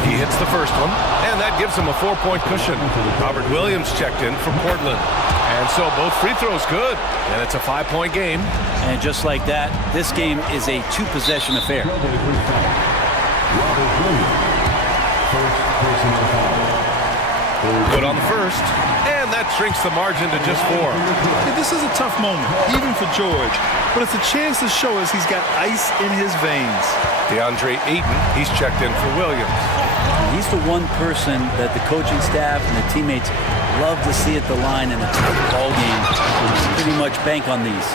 He hits the first one, and that gives him a 4-point cushion. Robert Williams checked in from Portland. And so both free throws good, and it's a 5-point game. And just like that, this game is a 2-possession affair. Good on the first, and that shrinks the margin to just 4. Yeah, this is a tough moment, even for George, but it's a chance to show us he's got ice in his veins. DeAndre Ayton, he's checked in for Williams. He's the one person that the coaching staff and the teammates love to see at the line in a tough ball game. Pretty much bank on these.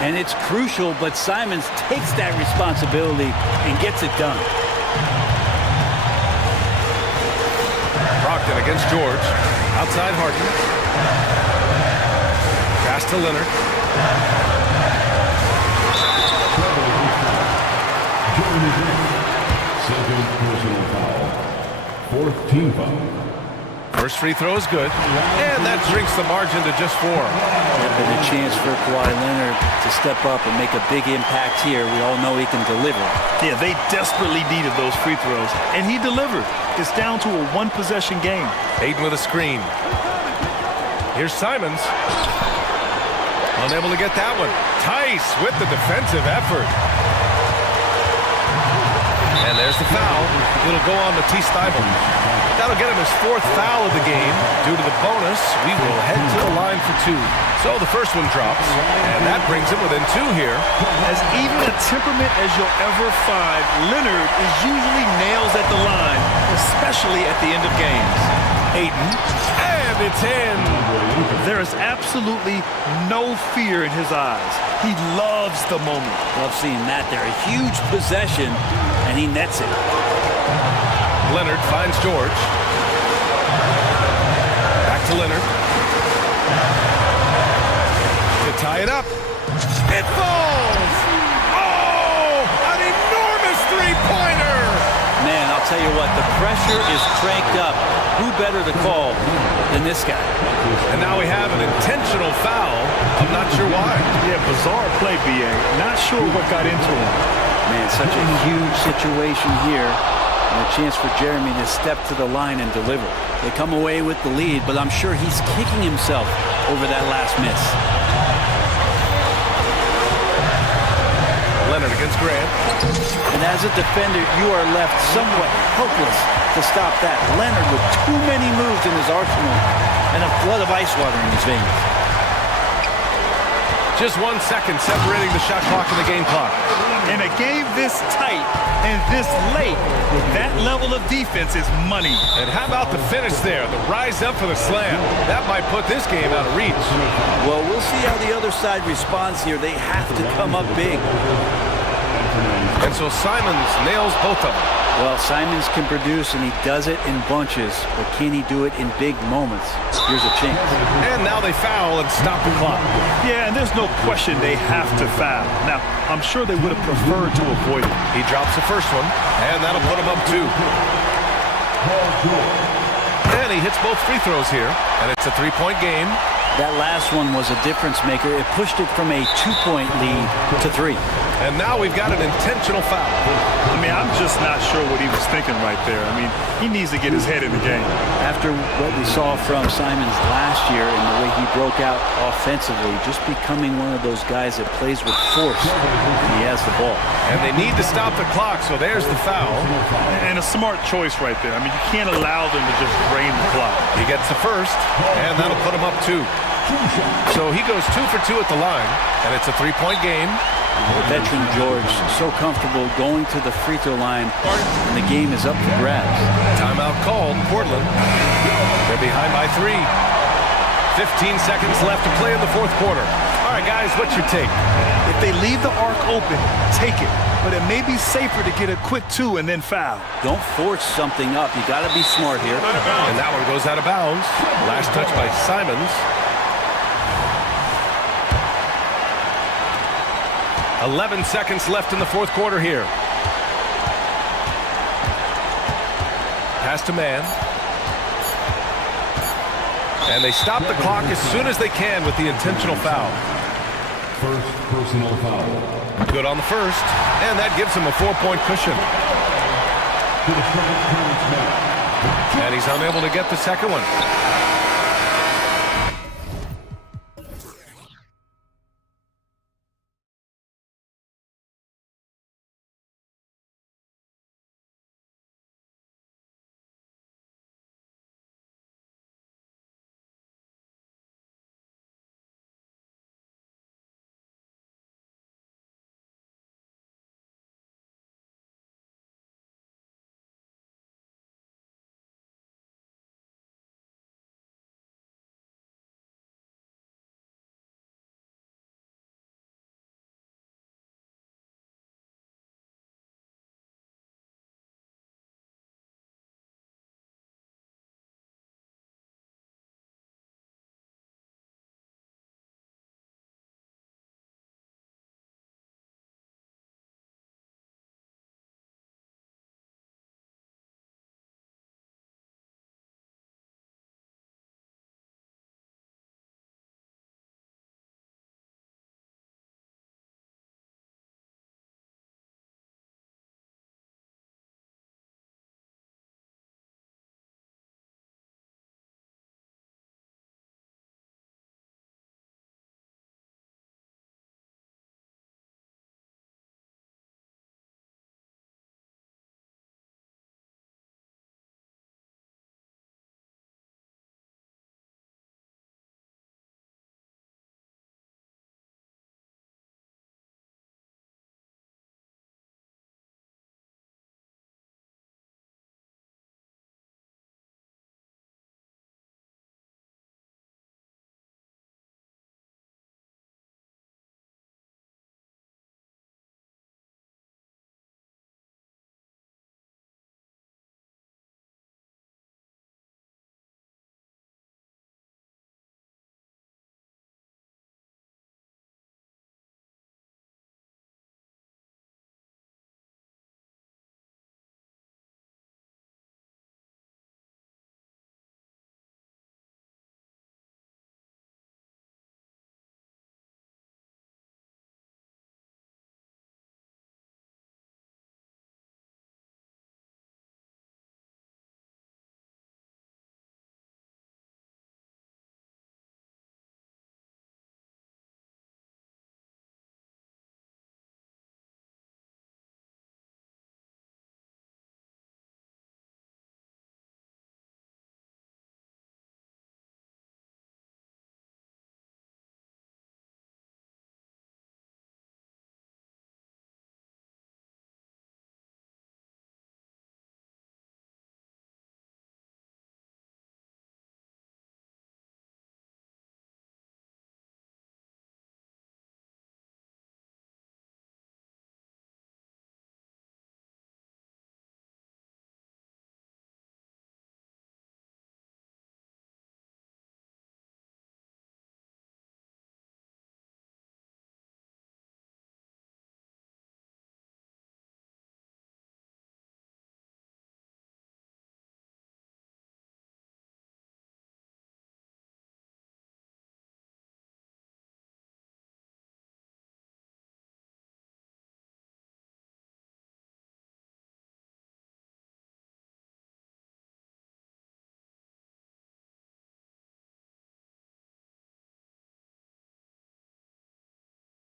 And it's crucial, but Simons takes that responsibility and gets it done. Brogdon against George. Outside Harden. Pass to Leonard. Second personal foul. Fourth team foul. First free throw is good. And that shrinks the margin to just 4. And a chance for Kawhi Leonard to step up and make a big impact here. We all know he can deliver. Yeah, they desperately needed those free throws, and he delivered. It's down to a 1-possession game. Ayton with a screen. Here's Simons. Unable to get that one. Tice with the defensive effort. And there's the foul. It'll go on Matisse Thybulle. That'll get him his 4th foul of the game. Due to the bonus, we will head to the line for 2. So the first one drops, and that brings him within 2 here. As even a temperament as you'll ever find, Leonard is usually nails at the line, especially at the end of games. Ayton, and it's in. There is absolutely no fear in his eyes. He loves the moment. Love seeing that there. A huge possession, and he nets it. Leonard finds George. Back to Leonard. To tie it up. It falls! Oh! An enormous three-pointer! Man, I'll tell you what, the pressure is cranked up. Who better to call than this guy? And now we have an intentional foul. I'm not sure why. Yeah, bizarre play, B.A. Not sure what got into him. Man, such a huge situation here. And a chance for Jeremy to step to the line and deliver. They come away with the lead, but I'm sure he's kicking himself over that last miss. Leonard against Grant. And as a defender, you are left somewhat helpless to stop that. Leonard with too many moves in his arsenal and a flood of ice water in his veins. Just 1 second separating the shot clock and the game clock. In a game this tight and this late, that level of defense is money. And how about the finish there? The rise up for the slam. That might put this game out of reach. Well, we'll see how the other side responds here. They have to come up big. And so Simons nails both of them. Well, Simons can produce, and he does it in bunches, but can he do it in big moments? Here's a chance. And now they foul and stop the clock. Yeah, and there's no question they have to foul. Now, I'm sure they would have preferred to avoid it. He drops the first one, and that'll put him up 2. And he hits both free throws here, and it's a 3-point game. That last one was a difference maker. It pushed it from a 2-point lead to 3. And now we've got an intentional foul. I mean, I'm just not sure what he was thinking right there. I mean, he needs to get his head in the game. After what we saw from Simons last year and the way he broke out offensively, just becoming one of those guys that plays with force when he has the ball. And they need to stop the clock, so there's the foul. And a smart choice right there. I mean, you can't allow them to just drain the clock. He gets the first, and that'll put him up 2. So he goes 2 for 2 at the line, and it's a 3-point game. The veteran George so comfortable going to the free throw line, and the game is up for grabs. Timeout called, Portland. They're behind by 3. 15 seconds left to play in the fourth quarter. All right, guys, what's your take? If they leave the arc open, take it. But it may be safer to get a quick 2 and then foul. Don't force something up. You got to be smart here. And that one goes out of bounds. Last touch by Simons. 11 seconds left in the fourth quarter here. Pass to man. And they stop the clock as soon as they can with the intentional foul. First personal foul. Good on the first, and that gives him a 4-point cushion. And he's unable to get the second one.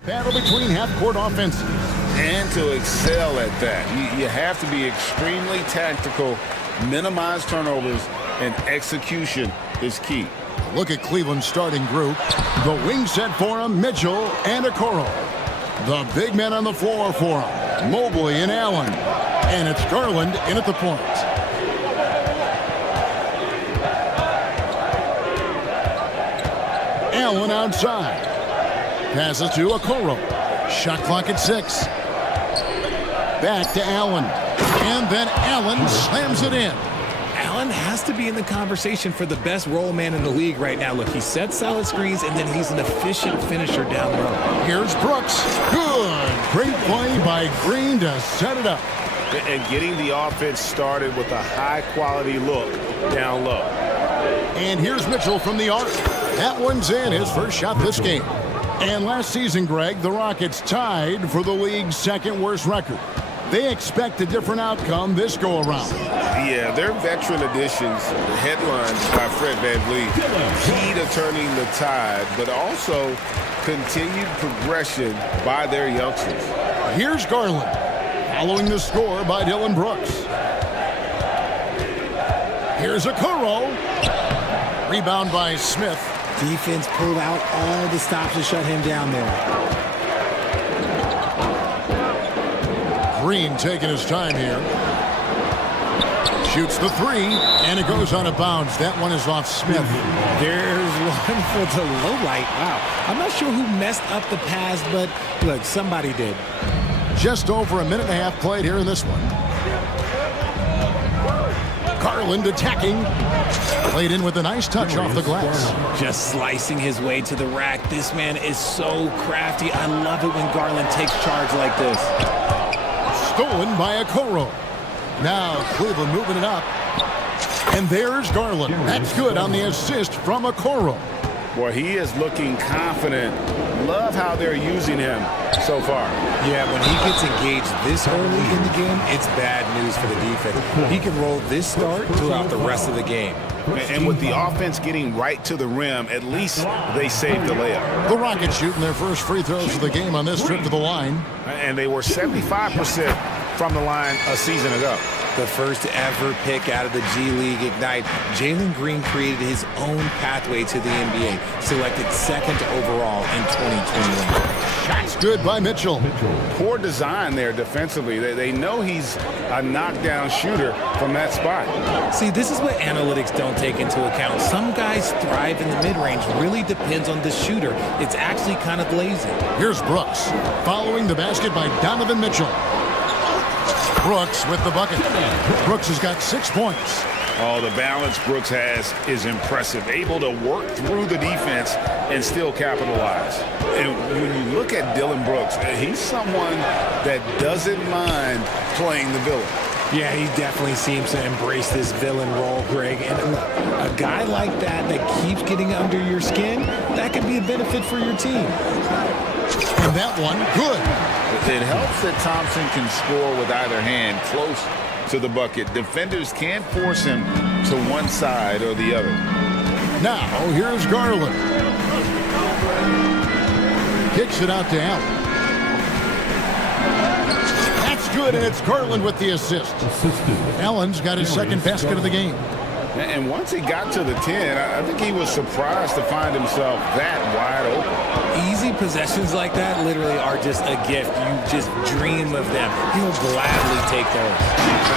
Battle between half-court offenses. And to excel at that, you have to be extremely tactical, minimize turnovers, and execution is key. Look at Cleveland's starting group. The wing set for him, Mitchell and Okoro. The big men on the floor for him, Mobley and Allen. And it's Garland in at the point. Allen outside. Passes to Okoro. Shot clock at 6. Back to Allen. And then Allen slams it in. Allen has to be in the conversation for the best roll man in the league right now. Look, he sets solid screens, and then he's an efficient finisher down low. Here's Brooks. Good. Great play by Green to set it up. And getting the offense started with a high-quality look down low. And here's Mitchell from the arc. That one's in, his first shot this game. And last season, Greg, the Rockets tied for the league's second-worst record. They expect a different outcome this go-around. Yeah, their veteran additions, headlined by Fred VanVleet, key to turning the tide, but also continued progression by their youngsters. Here's Garland, following the score by Dylan Brooks. Here's Okoro. Rebound by Smith. Defense pulled out all the stops to shut him down there. Green taking his time here. Shoots the three, and it goes out of bounds. That one is off Smith. There's one for the low light. Wow. I'm not sure who messed up the pass, but look, somebody did. Just over a minute and a half played here in this one. Garland attacking. Played in with a nice touch off the glass. Just slicing his way to the rack. This man is so crafty. I love it when Garland takes charge like this. Stolen by Okoro. Now Cleveland moving it up. And there's Garland. That's good on the assist from Okoro. Boy, he is looking confident. Love how they're using him so far. Yeah, when he gets engaged this early in the game, it's bad news for the defense. He can roll this start throughout the rest of the game. And with the offense getting right to the rim, at least they saved the layup. The Rockets shooting their first free throws of the game on this trip to the line. And they were 75% from the line a season ago. The first ever pick out of the G League Ignite, Jalen Green created his own pathway to the NBA, selected second overall in 2021. Shots good by Mitchell. Poor design there defensively. They know he's a knockdown shooter from that spot. See, this is what analytics don't take into account. Some guys thrive in the mid-range. Really depends on the shooter. It's actually kind of lazy. Here's Brooks, following the basket by Donovan Mitchell. Brooks with the bucket. Brooks has got 6 points. Oh, the balance Brooks has is impressive. Able to work through the defense and still capitalize. And when you look at Dylan Brooks, he's someone that doesn't mind playing the villain. Yeah, he definitely seems to embrace this villain role, Greg. And a guy like that keeps getting under your skin, that could be a benefit for your team. And that one, good. It helps that Thompson can score with either hand close to the bucket. Defenders can't force him to one side or the other. Now, here's Garland. Kicks it out to Allen. That's good, and it's Garland with the assist. Allen's got his second basket of the game. And once he got to the 10, I think he was surprised to find himself that wide open. Easy possessions like that literally are just a gift. You just dream of them. He'll gladly take those.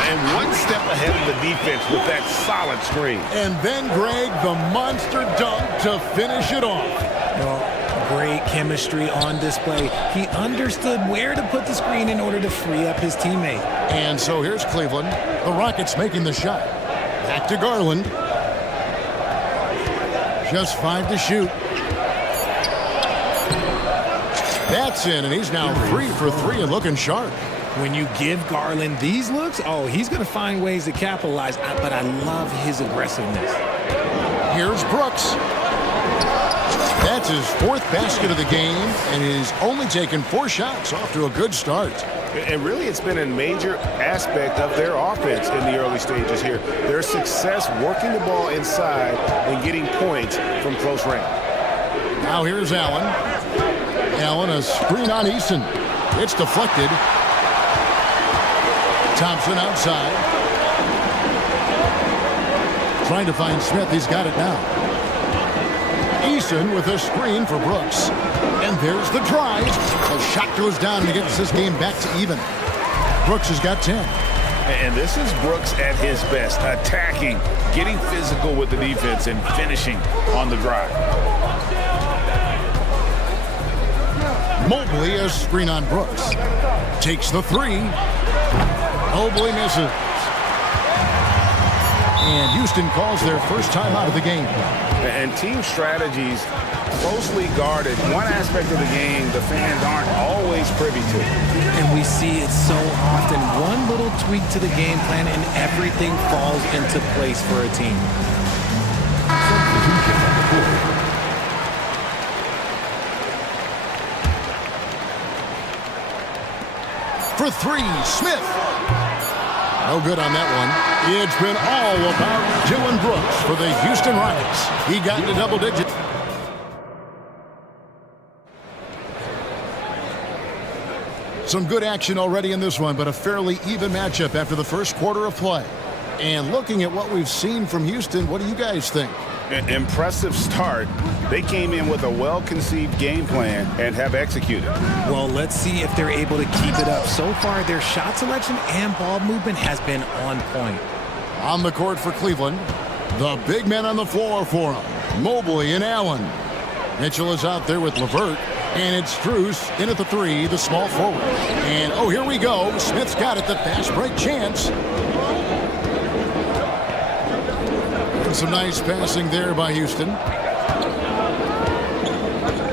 And one step ahead of the defense with that solid screen. And then, Greg, the monster dunk to finish it off. Well, great chemistry on display. He understood where to put the screen in order to free up his teammate. And so here's Cleveland. The Rockets making the shot. Back to Garland. Just 5 to shoot. That's in, and he's now 3 for 3 and looking sharp. When you give Garland these looks, oh, he's going to find ways to capitalize, but I love his aggressiveness. Here's Brooks. That's his 4th basket of the game, and he's only taken 4 shots. Off to a good start. And really, it's been a major aspect of their offense in the early stages here. Their success working the ball inside and getting points from close range. Now here's Allen. Allen, a screen on Eason. It's deflected. Thompson outside. Trying to find Smith. He's got it now. Eason with a screen for Brooks. And there's the drive. The shot goes down and gets this game back to even. Brooks has got 10. And this is Brooks at his best, attacking, getting physical with the defense, and finishing on the drive. Mobley, a screen on Brooks. Takes the three. Mobley misses. And Houston calls their first time out of the game. And team strategies closely guarded. One aspect of the game the fans aren't always privy to. And we see it so often. One little tweak to the game plan and everything falls into place for a team. For three, Smith. No good on that one. It's been all about Dylan Brooks for the Houston Rockets. He got into double digits. Some good action already in this one, but a fairly even matchup after the first quarter of play. And looking at what we've seen from Houston, what do you guys think? An impressive start. They came in with a well-conceived game plan and have executed. Well, let's see if they're able to keep it up. So far, their shot selection and ball movement has been on point. On the court for Cleveland, the big men on the floor for them, Mobley and Allen. Mitchell is out there with LeVert, and it's Strus in at the three, the small forward. And, oh, here we go. Smith's got it, the fast break chance. Some nice passing there by Houston.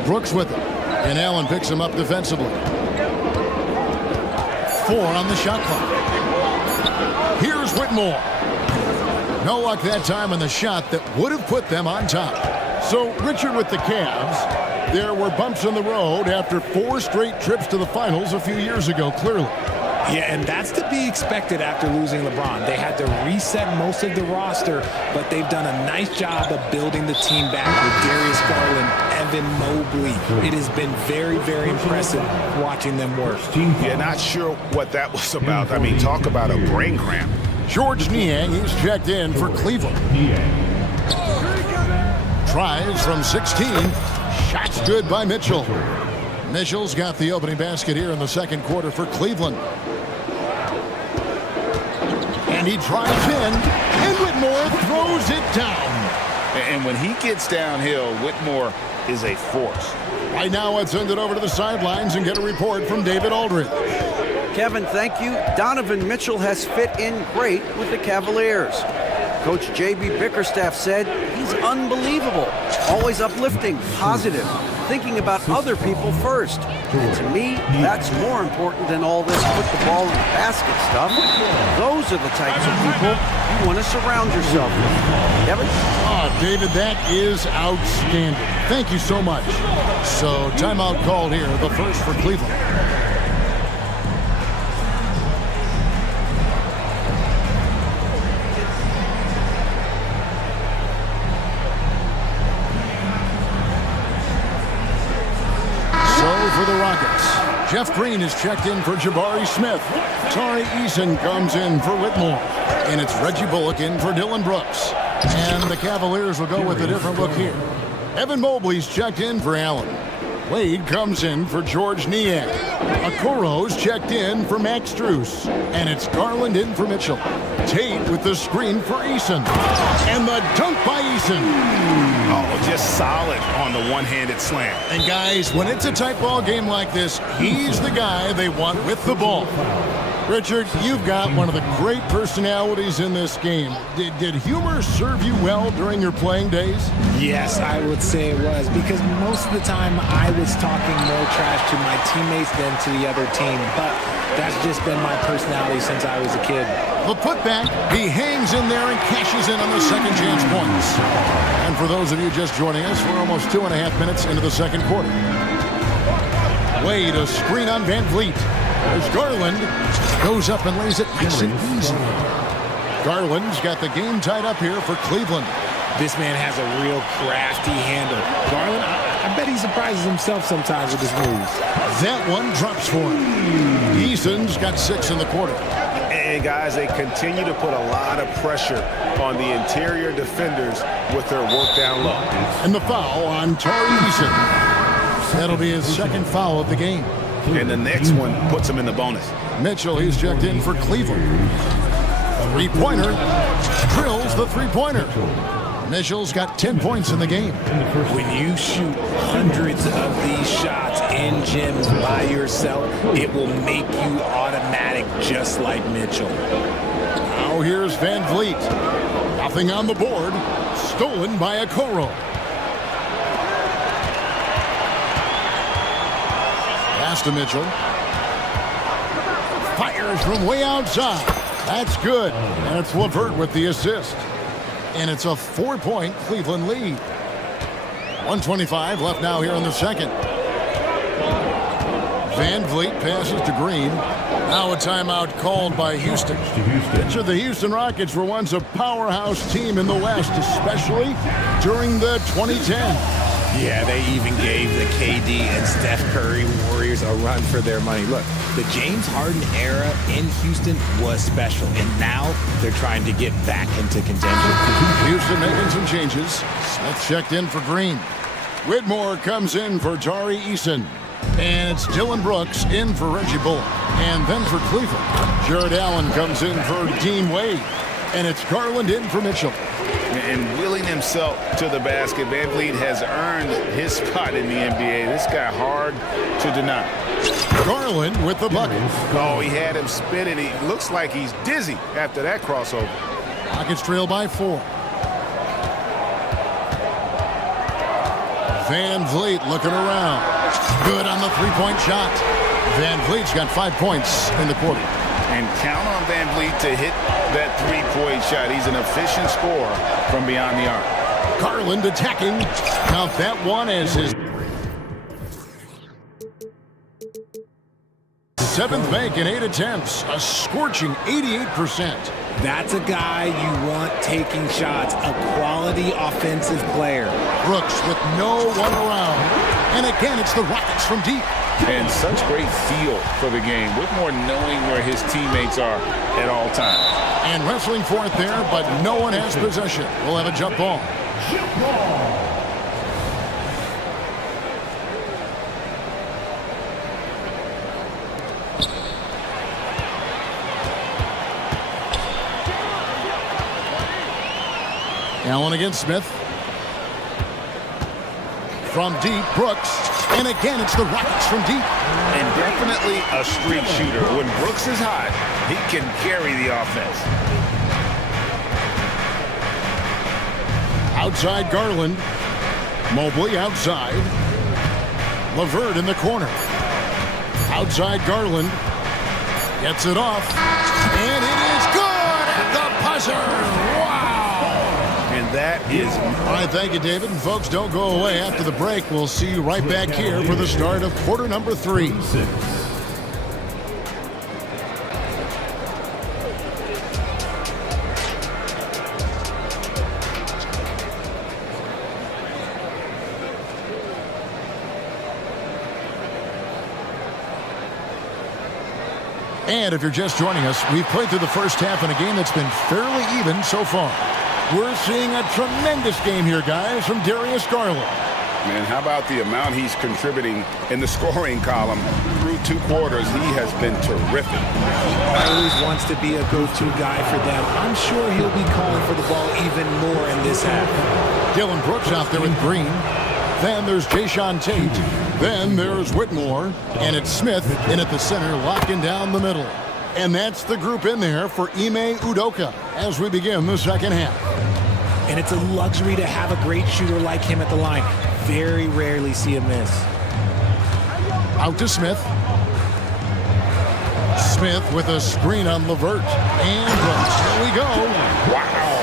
Brooks with it, and Allen picks him up defensively. 4 on the shot clock. Here's Whitmore. No luck that time on the shot that would have put them on top. So, Richard, with the Cavs, there were bumps in the road after 4 straight trips to the finals a few years ago, clearly. Yeah, and that's to be expected after losing LeBron. They had to reset most of the roster, but they've done a nice job of building the team back with Darius Garland, Evan Mobley. It has been very, very impressive watching them work. Yeah, not sure what that was about. I mean, talk about a brain cramp. George Niang, he's checked in for Cleveland. Tries from 16. Shots good by Mitchell. Mitchell's got the opening basket here in the second quarter for Cleveland. And he drives in, and Whitmore throws it down. And when he gets downhill, Whitmore is a force. Right now, let's send it over to the sidelines and get a report from David Aldridge. Kevin, thank you. Donovan Mitchell has fit in great with the Cavaliers. Coach J.B. Bickerstaff said he's unbelievable, always uplifting, positive, thinking about other people first. And to me, that's more important than all this put the ball in the basket stuff. Those are the types of people you want to surround yourself with. Kevin? David, that is outstanding. Thank you so much. So, timeout called here, the first for Cleveland. For the Rockets, Jeff Green is checked in for Jabari Smith. Tari Eason comes in for Whitmore. And it's Reggie Bullock in for Dylan Brooks. And the Cavaliers will go with a different look here. Evan Mobley's checked in for Allen. Wade comes in for George Niang. Okoro's checked in for Max Strus. And it's Garland in for Mitchell. Tate with the screen for Eason. And the dunk by Eason. Oh, just solid on the one-handed slam. And guys, when it's a tight ball game like this, he's the guy they want with the ball. Richard, you've got one of the great personalities in this game. Did humor serve you well during your playing days? Yes, I would say it was, because most of the time I was talking more trash to my teammates than to the other team, but that's just been my personality since I was a kid. The putback, he hangs in there and cashes in on the second chance points. And for those of you just joining us, we're almost 2.5 minutes into the second quarter. Wade, a screen on Van Vliet. There's Garland. Goes up and lays it nice and easy. Garland's got the game tied up here for Cleveland. This man has a real crafty handle. Garland, I bet he surprises himself sometimes with his moves. That one drops for him. Eason's got 6 in the quarter. And guys, they continue to put a lot of pressure on the interior defenders with their work down low. And the foul on Tari Eason. That'll be his second foul of the game. And the next one puts him in the bonus. Mitchell, he's checked in for Cleveland. Three-pointer. Drills the three-pointer. Mitchell's got 10 points in the game. When you shoot hundreds of these shots in gyms by yourself, it will make you automatic just like Mitchell. Now here's Van Vliet. Nothing on the board. Stolen by Okoro. Pass to Mitchell. Fires from way outside. That's good. And it's LeVert with the assist. And it's a 4-point Cleveland lead. 1:25 left now here in the second. Van Vliet passes to Green. Now a timeout called by Houston. The Houston Rockets were once a powerhouse team in the West, especially during the 2010s. Yeah, they even gave the KD and Steph Curry Warriors a run for their money. Look, the James Harden era in Houston was special, and now they're trying to get back into contention. Houston making some changes. Smith checked in for Green. Whitmore comes in for Tari Eason. And it's Dylan Brooks in for Reggie Bullock. And then for Cleveland, Jared Allen comes in for Dean Wade. And it's Garland in for Mitchell. And willing himself to the basket, Van Vliet has earned his spot in the NBA. This guy hard to deny. Garland with the bucket. Oh, he had him spinning. He looks like he's dizzy after that crossover. Rockets trail by 4. Van Vliet looking around. Good on the three-point shot. Van Vliet's got 5 points in the quarter. And count on Van Vliet to hit that three-point shot. He's an efficient scorer from beyond the arc. Garland attacking. Count that one as his 7th make in 8 attempts. A scorching 88%. That's a guy you want taking shots, a quality offensive player. Brooks with no one around. And again, it's the Rockets from deep. And such great feel for the game. Whitmore knowing where his teammates are at all times. And wrestling for it there, but no one has possession. We'll have a jump ball. Allen against Smith. From deep, Brooks. And again, it's the Rockets from deep. And definitely a streak shooter. When Brooks is hot, he can carry the offense. Outside Garland. Mobley outside. LeVert in the corner. Outside Garland. Gets it off. And it is good at the buzzer. And that is... All right, thank you, David. And folks, don't go away. After the break, we'll see you right back here for the start of quarter number 3. And if you're just joining us, we've played through the first half in a game that's been fairly even so far. We're seeing a tremendous game here, guys, from Darius Garland. Man, how about the amount he's contributing in the scoring column through 2 quarters? He has been terrific. Always wants to be a go-to guy for them. I'm sure he'll be calling for the ball even more in this half. Dylan Brooks out there with Green. Then there's Jayshawn Tate. Then there's Whitmore. And it's Smith in at the center, locking down the middle. And that's the group in there for Ime Udoka as we begin the second half. And it's a luxury to have a great shooter like him at the line. Very rarely see him miss. Out to Smith. Smith with a screen on LeVert. And Brooks. Here we go. Wow.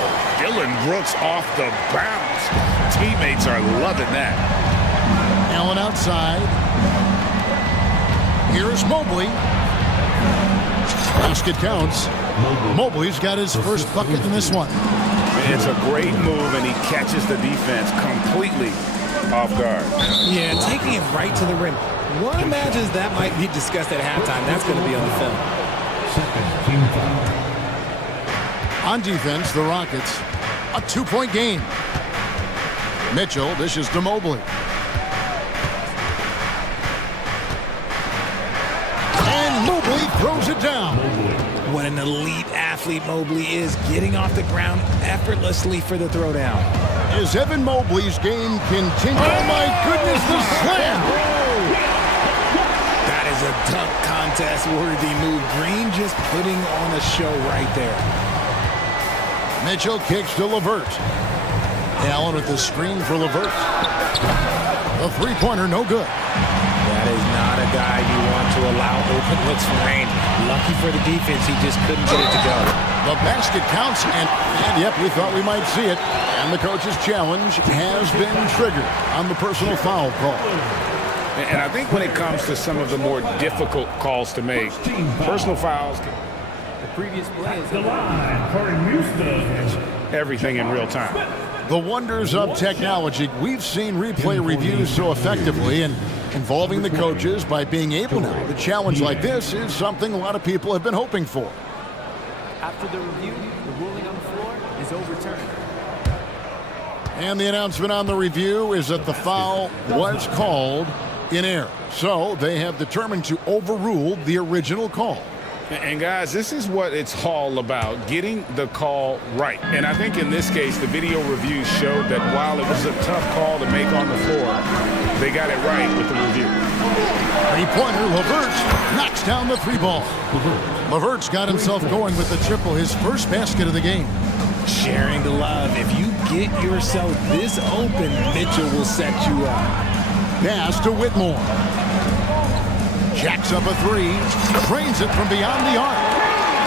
Dylan Brooks off the bounce. Teammates are loving that. Allen outside. Here's Mobley. Basket counts. Mobley's got his first bucket in this one. It's a great move, and he catches the defense completely off guard. Yeah, taking it right to the rim. One imagines that might be discussed at halftime. That's going to be on the film. Second team foul. On defense, the Rockets, a 2-point game. Mitchell dishes to Mobley. And Mobley throws it down. What an elite athlete Mobley is, getting off the ground effortlessly for the throwdown. As Evan Mobley's game continues. Oh my goodness, the slam! That is a dunk contest-worthy move. Green just putting on a show right there. Mitchell kicks to LeVert. Allen with the screen for LeVert. The three-pointer, no good. That is not a guy you want to allow open looks from range. Lucky for the defense, he just couldn't get it to go. The basket counts, and yep, we thought we might see it. And the coach's challenge has been triggered on the personal foul call. And I think when it comes to some of the more difficult calls to make, personal fouls, The previous play is The line for Houston. everything in real time. The wonders of technology. We've seen replay reviews so effectively and involving the coaches by being able now. A challenge like this is something a lot of people have been hoping for. after the review. The ruling on the floor is overturned. And the announcement on the review is that the foul was called in error. So they have determined to overrule the original call. And guys, this is what it's all about, getting the call right. And I think in this case, the video review showed that while it was a tough call to make on the floor, they got it right with the review. Three-pointer, LeVert knocks down the three ball. LeVert's got himself going with the triple, his first basket of the game. Sharing the love. If you get yourself this open, Mitchell will set you up. Pass to Whitmore. Jacks up a three, drains it from beyond the arc.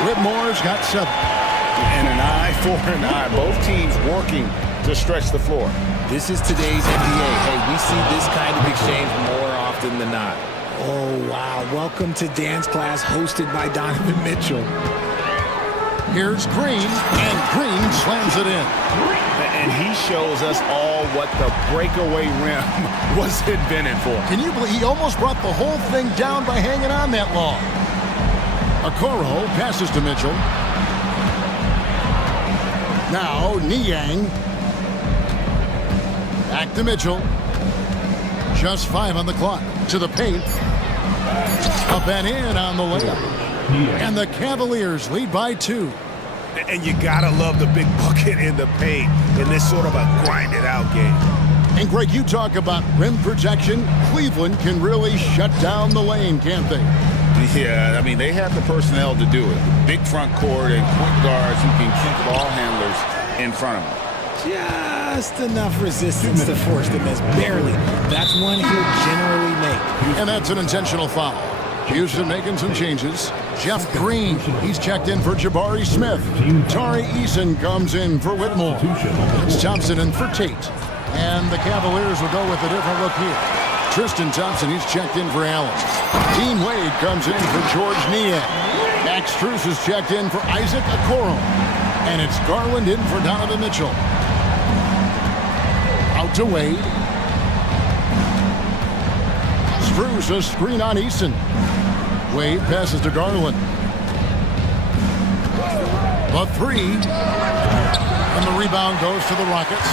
Whitmore's got 7. And an eye for an eye. Both teams working to stretch the floor. This is today's NBA. Hey, we see this kind of exchange more often than not. Oh, wow. Welcome to dance class hosted by Donovan Mitchell. Here's Green, and Green slams it in. And he shows us all what the breakaway rim was invented for. Can you believe he almost brought the whole thing down by hanging on that long? Okoro passes to Mitchell. Now Niang. Back to Mitchell. Just 5 on the clock. To the paint. Up and in on the layup. And the Cavaliers lead by 2. And you gotta love the big bucket in the paint in this sort of a grinded-out game. And Greg, you talk about rim protection. Cleveland can really shut down the lane, can't they? Yeah, I mean, they have the personnel to do it. Big front court and quick guards who can keep ball handlers in front of them. Just enough resistance to force the miss. Barely. That's one he'll generally make. And that's an intentional foul. Houston making some changes. Jeff Green, he's checked in for Jabari Smith. Tari Eason comes in for Whitmore. It's Thompson in for Tate. And the Cavaliers will go with a different look here. Tristan Thompson, he's checked in for Allen. Dean Wade comes in for George Niang. Max Strus is checked in for Isaac Okoro. And it's Garland in for Donovan Mitchell. Out to Wade. Strus a screen on Eason. Wade passes to Garland. The 3. And the rebound goes to the Rockets.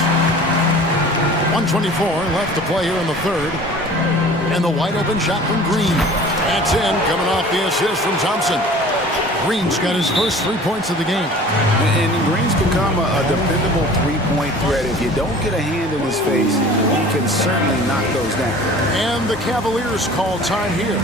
1:24 left to play here in the third. And the wide open shot from Green. That's in, coming off the assist from Thompson. Green's got his first 3 points of the game. And Green's become a dependable three-point threat. If you don't get a hand in his face, he can certainly knock those down. And the Cavaliers call time here.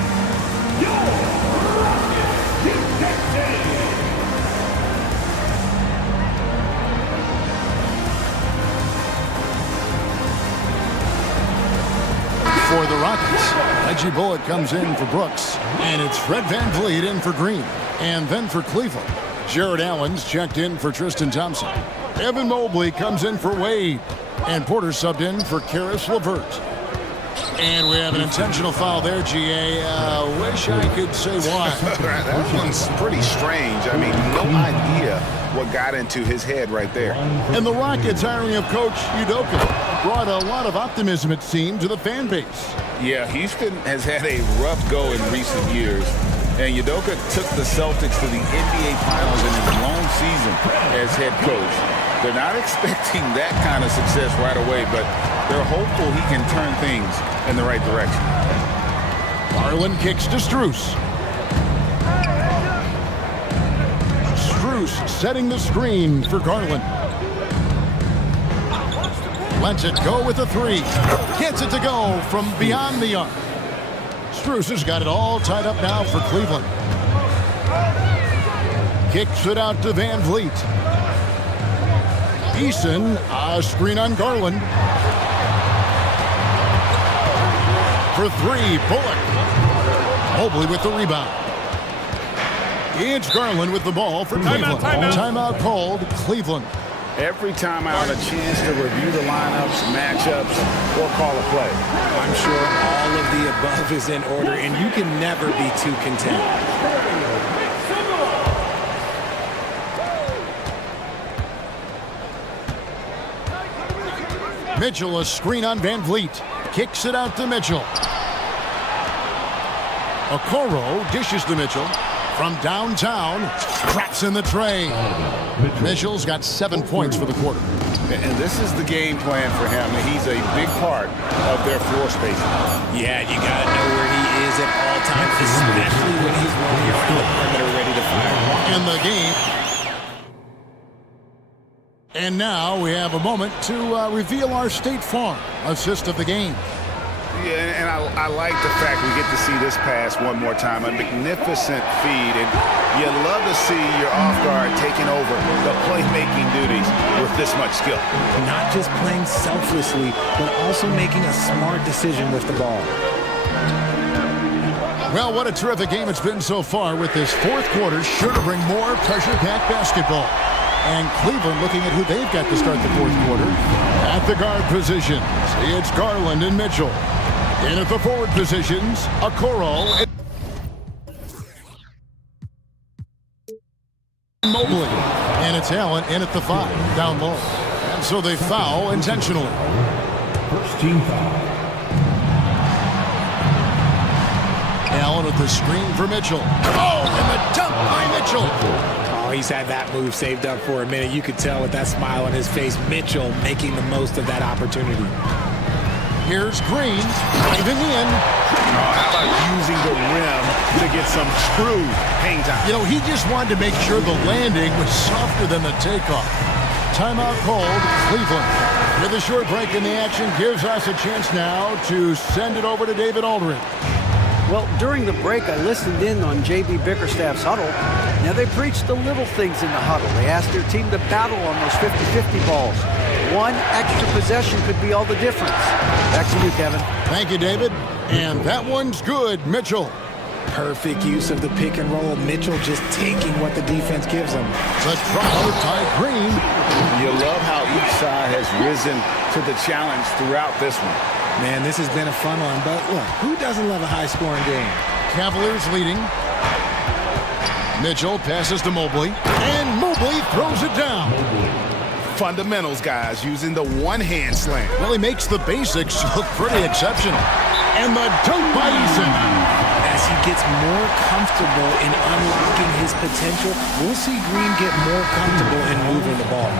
For the Rockets, Reggie Bullock comes in for Brooks, and it's Fred VanVleet in for Green. And then for Cleveland, Jared Allen's checked in for Tristan Thompson. Evan Mobley comes in for Wade, and Porter subbed in for Karis LeVert. And we have an intentional foul there, GA. Wish I could say why. That one's pretty strange. I mean, no idea what got into his head right there. And the Rockets hiring of Coach DOTA brought a lot of optimism, it seemed, to the fan base. Yeah, Houston has had a rough go in recent years. And Udoka took the Celtics to the NBA Finals in his long season as head coach. They're not expecting that kind of success right away, but they're hopeful he can turn things in the right direction. Garland kicks to Strus. Strus setting the screen for Garland. Lets it go with a three. Gets it to go from beyond the arc. Strus has got it all tied up now for Cleveland. Kicks it out to Van Vliet. Eason, a screen on Garland. For three, Bullock. Mobley with the rebound. It's Garland with the ball for Cleveland. Timeout called, Cleveland. Every timeout, a chance to review the lineups, matchups, or call a play. I'm sure all of the above is in order, and you can never be too content. Mitchell, a screen on Van Vliet. Kicks it out to Mitchell. Okoro dishes to Mitchell. From downtown, cracks in the tray. Mitchell's got 7 points for the quarter. And this is the game plan for him. He's a big part of their floor spacing. Yeah, you got to know where he is at all times, especially when he's running on the perimeter ready to fire. In the game. And now we have a moment to reveal our State Farm assist of the game. Yeah, and I like the fact we get to see this pass one more time. A magnificent feed, and you love to see your off guard taking over the playmaking duties with this much skill. Not just playing selflessly, but also making a smart decision with the ball. Well, what a terrific game it's been so far, with this fourth quarter sure to bring more pressure-packed basketball. And Cleveland looking at who they've got to start the fourth quarter. At the guard positions, it's Garland and Mitchell. In at the forward positions, Okoro and Mobley. And it's Allen in at the 5, down low. And so they foul intentionally. First team foul. Allen with the screen for Mitchell. Oh, and the dunk by Mitchell. Oh, he's had that move saved up for a minute. You could tell with that smile on his face, Mitchell making the most of that opportunity. Here's Green, driving in. How about using the rim to get some true hang time? You know, he just wanted to make sure the landing was softer than the takeoff. Timeout called, Cleveland. With a short break in the action, gives us a chance now to send it over to David Aldridge. Well, during the break, I listened in on J.B. Bickerstaff's huddle. Now, they preached the little things in the huddle. They asked their team to battle on those 50-50 balls. One extra possession could be all the difference. Back to you, Kevin. Thank you, David. And that one's good, Mitchell. Perfect use of the pick and roll. Mitchell just taking what the defense gives him. The trouble by Green. You love how each side has risen to the challenge throughout this one. Man, this has been a fun one, but look, who doesn't love a high-scoring game? Cavaliers leading. Mitchell passes to Mobley, and Mobley throws it down. Fundamentals, guys, using the one-hand slam. Well, he makes the basics look pretty exceptional. And the dunk by Eason. As he gets more comfortable in unlocking his potential, we'll see Green get more comfortable in moving the ball.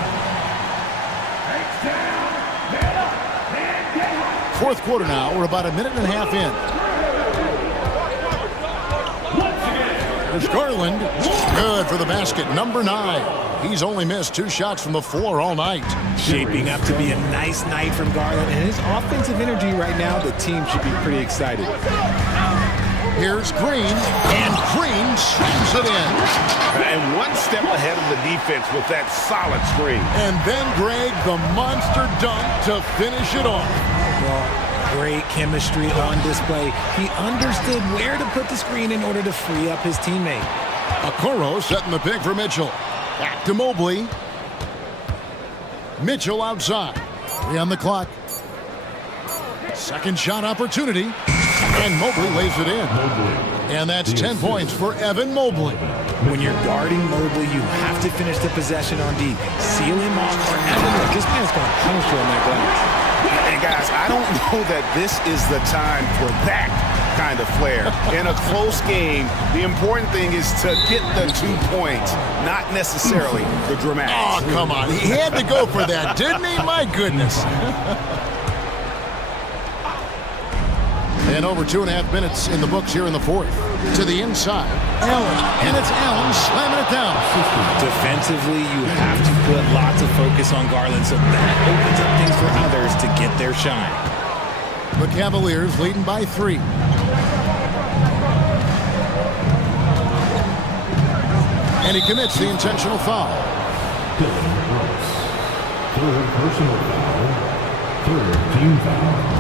Fourth quarter now. We're about a minute and a half in. There's Garland. Good for the basket. Number 9. He's only missed 2 shots from the floor all night. Shaping up to be a nice night from Garland. And his offensive energy right now, the team should be pretty excited. Here's Green. And Green slams it in. And one step ahead of the defense with that solid screen. And then Greg, the monster dunk to finish it off. Well, great chemistry on display. He understood where to put the screen in order to free up his teammate. Okoro setting the pick for Mitchell. Back to Mobley. Mitchell outside. 3 on the clock. Second shot opportunity. And Mobley lays it in. And that's 10 points for Evan Mobley. When you're guarding Mobley, you have to finish the possession on D. Seal him off or Evan, look, this man's going to punish you on that glass. And guys, I don't know that this is the time for that kind of flair. In a close game, the important thing is to get the 2 points, not necessarily the dramatic. Oh, come on. He had to go for that, didn't he? My goodness. And over 2.5 minutes in the books here in the fourth. To the inside. Allen. And it's Allen slamming it down. Defensively, you have to put lots of focus on Garland, so that opens up things for others to get their shine. The Cavaliers leading by 3. And he commits the intentional foul. Third personal foul. Third team foul.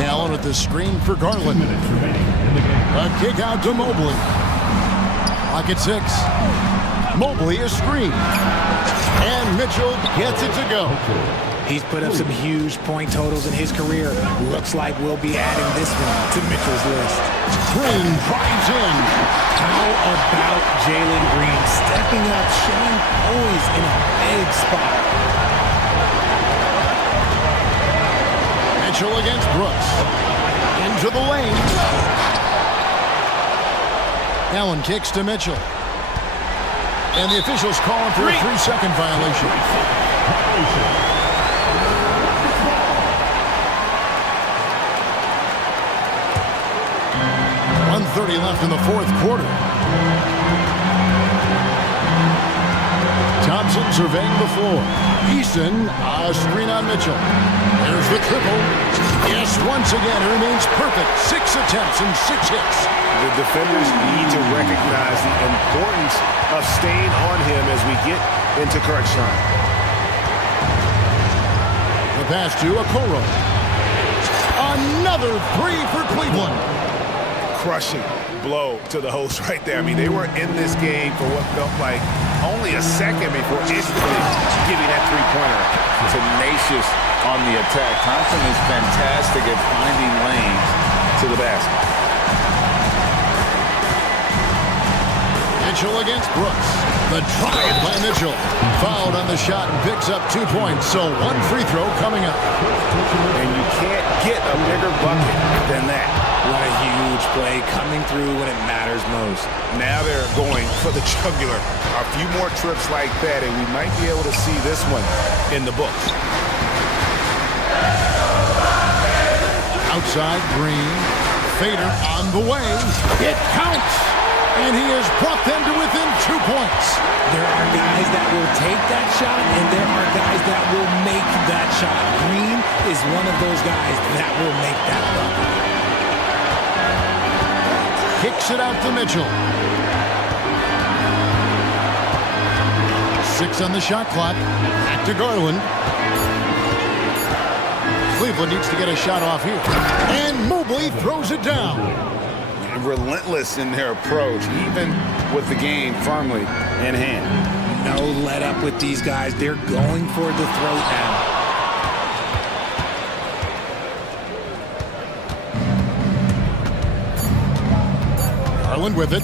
Allen with the screen for Garland. A kick out to Mobley. Clock at 6. Mobley is screened. And Mitchell gets it to go. He's put up some huge point totals in his career. Looks like we'll be adding this one to Mitchell's list. Green drives in. How about Jalen Green stepping up, showing poise in a big spot? Mitchell against Brooks. Into the lane. Allen kicks to Mitchell. And the officials calling for a 3-second violation. 1:30 left in the fourth quarter. Thompson surveying the floor. Easton, a screen on Mitchell. There's the triple. Yes, once again, it remains perfect. 6 attempts and 6 hits. The defenders need to recognize the importance of staying on him as we get into crunch time. The pass to Okoro. Another 3 for Cleveland. Crushing blow to the host right there. I mean, they were in this game for what felt like only a second before instantly giving that three-pointer. Tenacious on the attack. Thompson is fantastic at finding lanes to the basket. Mitchell against Brooks. The drive by Mitchell. Fouled on the shot and picks up 2 points. So 1 free throw coming up. And you can't get a bigger bucket than that. What a huge play coming through when it matters most. Now they're going for the jugular. A few more trips like that, and we might be able to see this one in the books. Outside, Green. Fader on the way. It counts! And he has brought them to within 2 points. There are guys that will take that shot, and there are guys that will make that shot. Green is one of those guys that will make that bucket. Kicks it out to Mitchell. 6 on the shot clock. Back to Garland. Cleveland needs to get a shot off here. And Mobley throws it down. Relentless in their approach, even with the game firmly in hand. No let up with these guys. They're going for the throat now. Garland with it.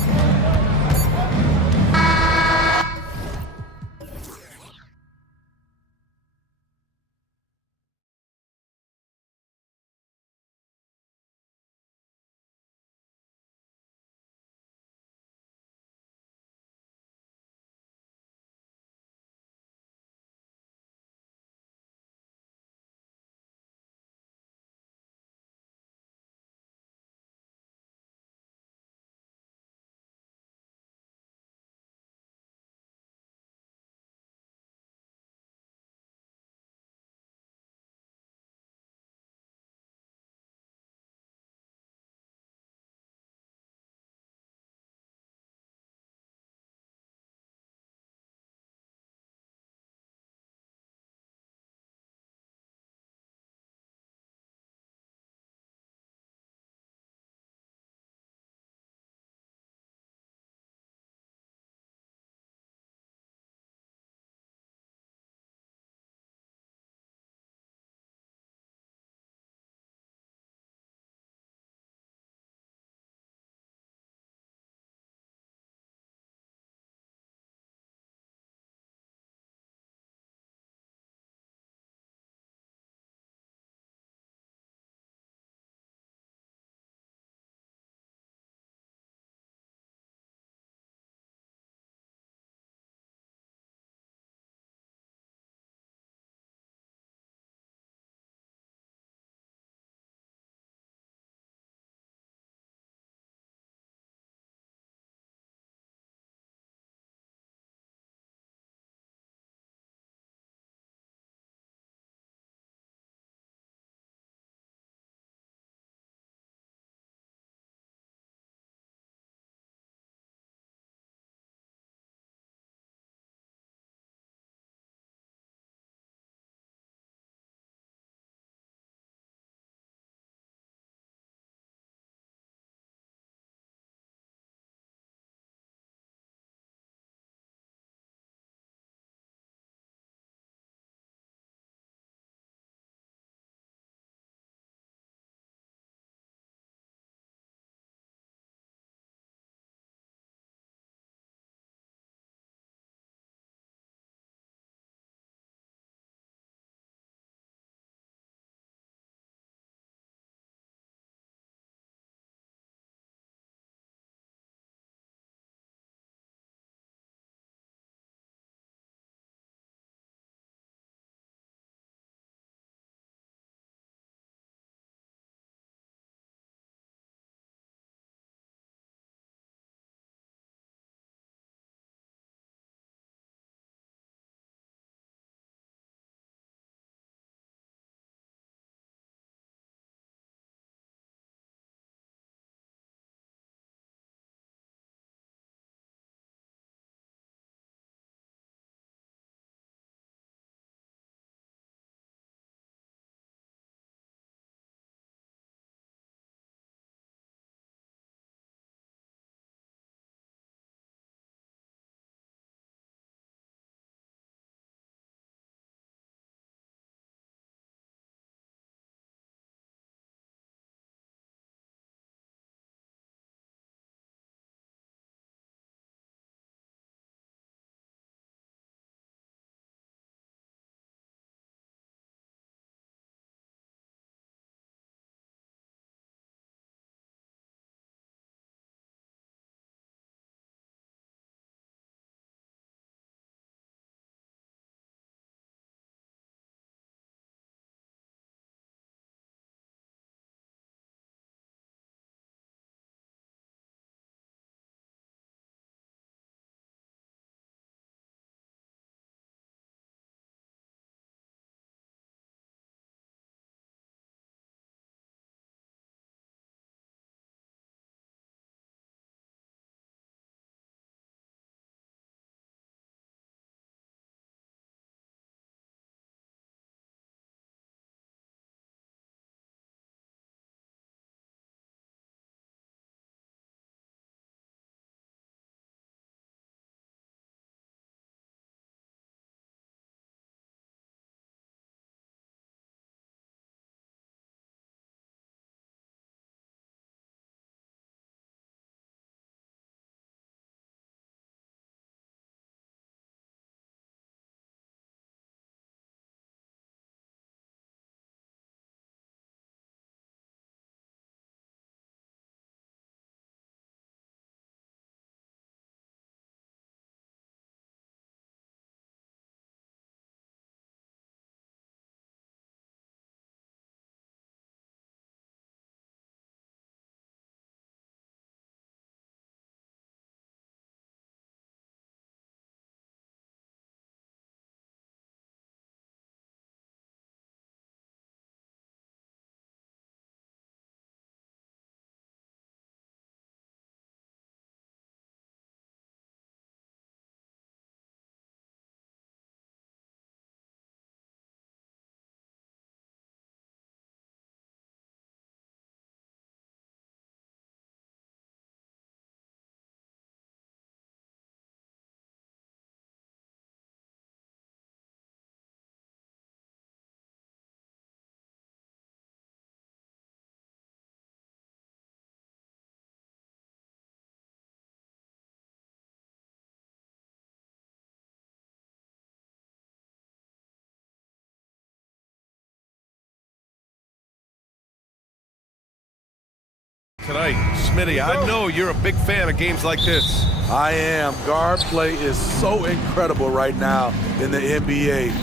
tonight. Smitty, I know you're a big fan of games like this. I am. Guard play is so incredible right now in the NBA.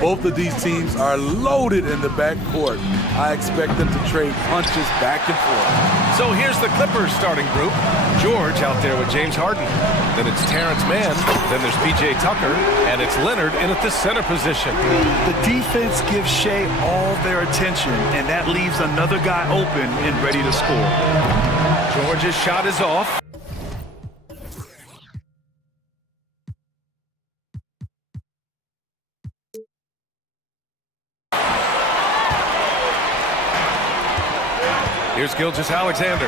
Both of these teams are loaded in the backcourt. I expect them to trade punches back and forth. So here's the Clippers starting group. George out there with James Harden. Then it's Terrence Mann. Then there's P.J. Tucker. And it's Leonard in at the center position. The defense gives Shea all their attention, and that leaves another guy open and ready to score. George's shot is off. Here's Gilgeous-Alexander.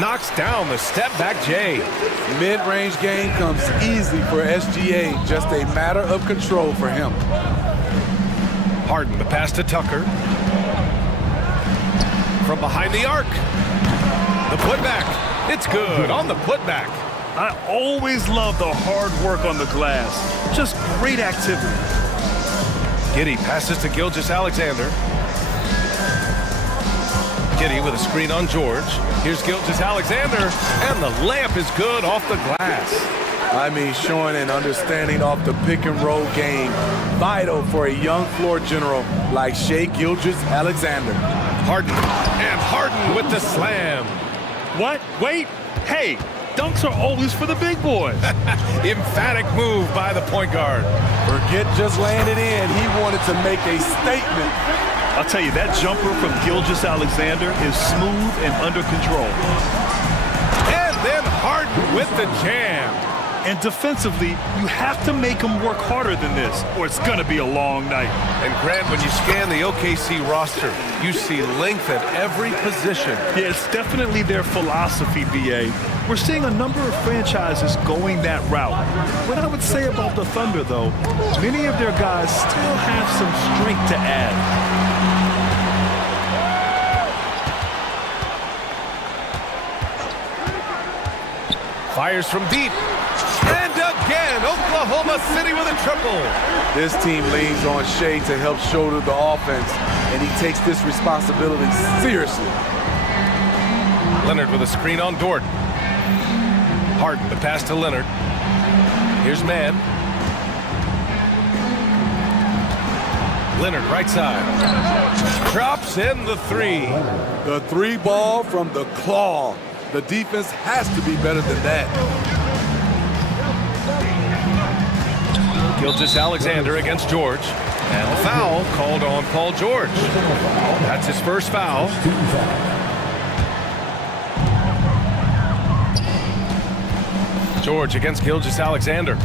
Knocks down the step-back J. Mid-range game comes easy for SGA. Just a matter of control for him. Harden, the pass to Tucker. From behind the arc. The putback. It's good on the putback. I always love the hard work on the glass. Just great activity. Giddey passes to Gilgeous-Alexander. Giddey with a screen on George. Here's Gilgeous-Alexander, and the layup is good off the glass. I mean, showing an understanding off the pick-and-roll game. Vital for a young floor general like Shai Gilgeous-Alexander. Harden, and Harden with the slam. What? Wait. Hey, dunks are always for the big boys. Emphatic move by the point guard. Forget just laying it in. He wanted to make a statement. I'll tell you, that jumper from Gilgeous-Alexander is smooth and under control. And then Harden with the jam. And defensively, you have to make him work harder than this, or it's going to be a long night. And Grant, when you scan the OKC roster, you see length at every position. Yeah, it's definitely their philosophy, BA. We're seeing a number of franchises going that route. What I would say about the Thunder, though, many of their guys still have some strength to add. Fires from deep. And again, Oklahoma City with a triple. This team leans on Shai to help shoulder the offense, and he takes this responsibility seriously. Leonard with a screen on Dort. Harden, the pass to Leonard. Here's Mann. Leonard, right side. Drops in the three. The three ball from the claw. The defense has to be better than that. Gilgeous-Alexander against George. And the foul called on Paul George. That's his first foul. George against Gilgeous-Alexander.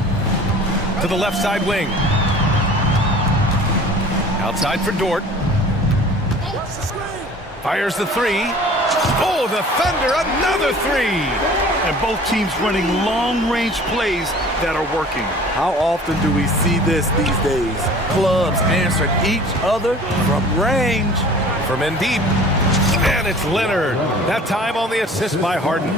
To the left side wing. Outside for Dort. Fires the three. Oh, the Thunder, another three. And both teams running long-range plays that are working. How often do we see this these days? Clubs answering each other from range. From in deep. And it's Leonard. That time on the assist by Harden.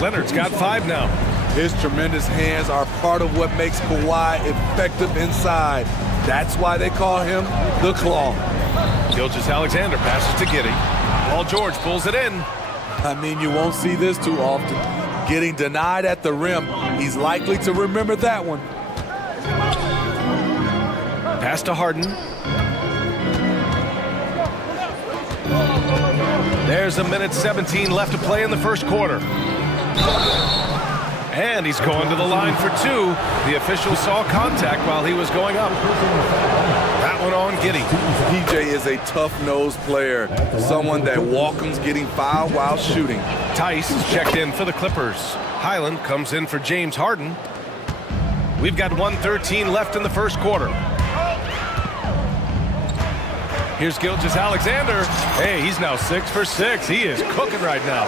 Leonard's got 5 now. His tremendous hands are part of what makes Kawhi effective inside. That's why they call him the Claw. Gilgeous-Alexander passes to Giddey. Paul George pulls it in. I mean, you won't see this too often. Getting denied at the rim, he's likely to remember that one. Pass to Harden. There's a minute 17 left to play in the first quarter. And he's going to the line for 2. The official saw contact while he was going up. That one on Giddey. PJ is a tough-nosed player, someone that welcomes getting fouled while shooting. Tice is checked in for the Clippers. Highland comes in for James Harden. We've got 1:13 left in the first quarter. Here's Gilgeous-Alexander. Hey, he's now 6 for 6. He is cooking right now.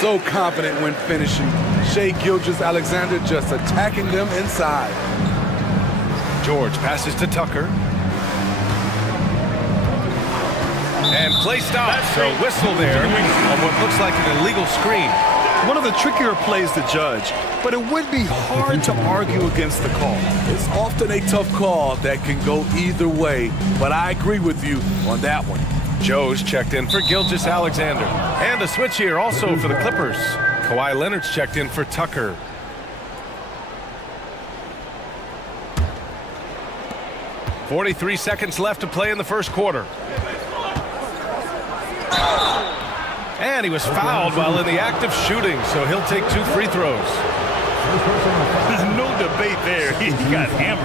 So confident when finishing. Shai Gilgeous-Alexander just attacking them inside. George passes to Tucker. And play stops. So whistle there on what looks like an illegal screen. One of the trickier plays to judge, but it would be hard to argue against the call. It's often a tough call that can go either way, but I agree with you on that one. Joe's checked in for Gilgeous-Alexander. And a switch here also for the Clippers. Kawhi Leonard's checked in for Tucker. "43 seconds left to play in the first quarter. And he was fouled while in the act of shooting, so he'll take 2 free throws. No debate there. He got hammered.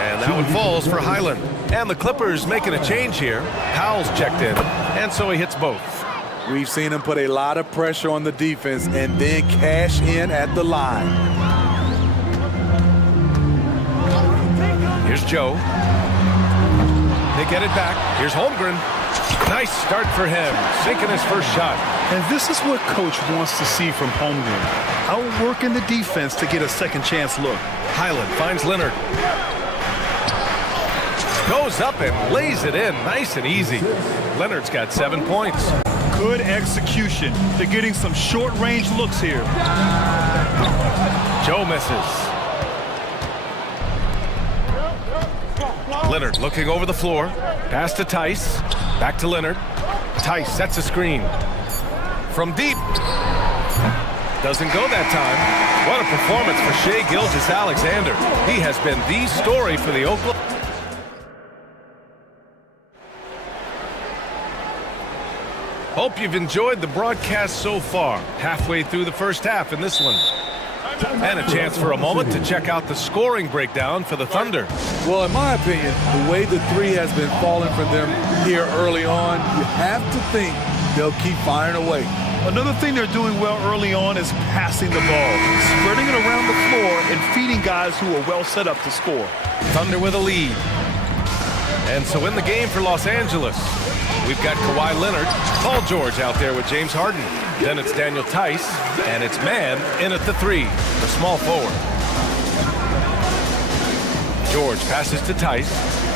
And that one falls for Highland. And the Clippers making a change here. Powell's checked in, and so he hits both. We've seen him put a lot of pressure on the defense and then cash in at the line. Here's Joe. They get it back. Here's Holmgren. Nice start for him, sinking his first shot. And this is what Coach wants to see from Holmgren. Outworking the defense to get a second chance look. Highland finds Leonard. Goes up and lays it in, nice and easy. Leonard's got 7 points. Good execution. They're getting some short-range looks here. Joe misses. Leonard looking over the floor. Pass to Tice. Back to Leonard. Tice sets a screen. From deep. Doesn't go that time. What a performance for Shai Gilgeous-Alexander. He has been the story for the Oklahoma. Hope you've enjoyed the broadcast so far. Halfway through the first half in this one. And a chance for a moment to check out the scoring breakdown for the Thunder. Well, in my opinion, the way the three has been falling for them here early on, you have to think they'll keep firing away. Another thing they're doing well early on is passing the ball, spreading it around the floor and feeding guys who are well set up to score. Thunder with a lead. And so in the game for Los Angeles, we've got Kawhi Leonard, Paul George out there with James Harden. Then it's Daniel Tice, and it's Mann in at the 3, the small forward. George passes to Tice.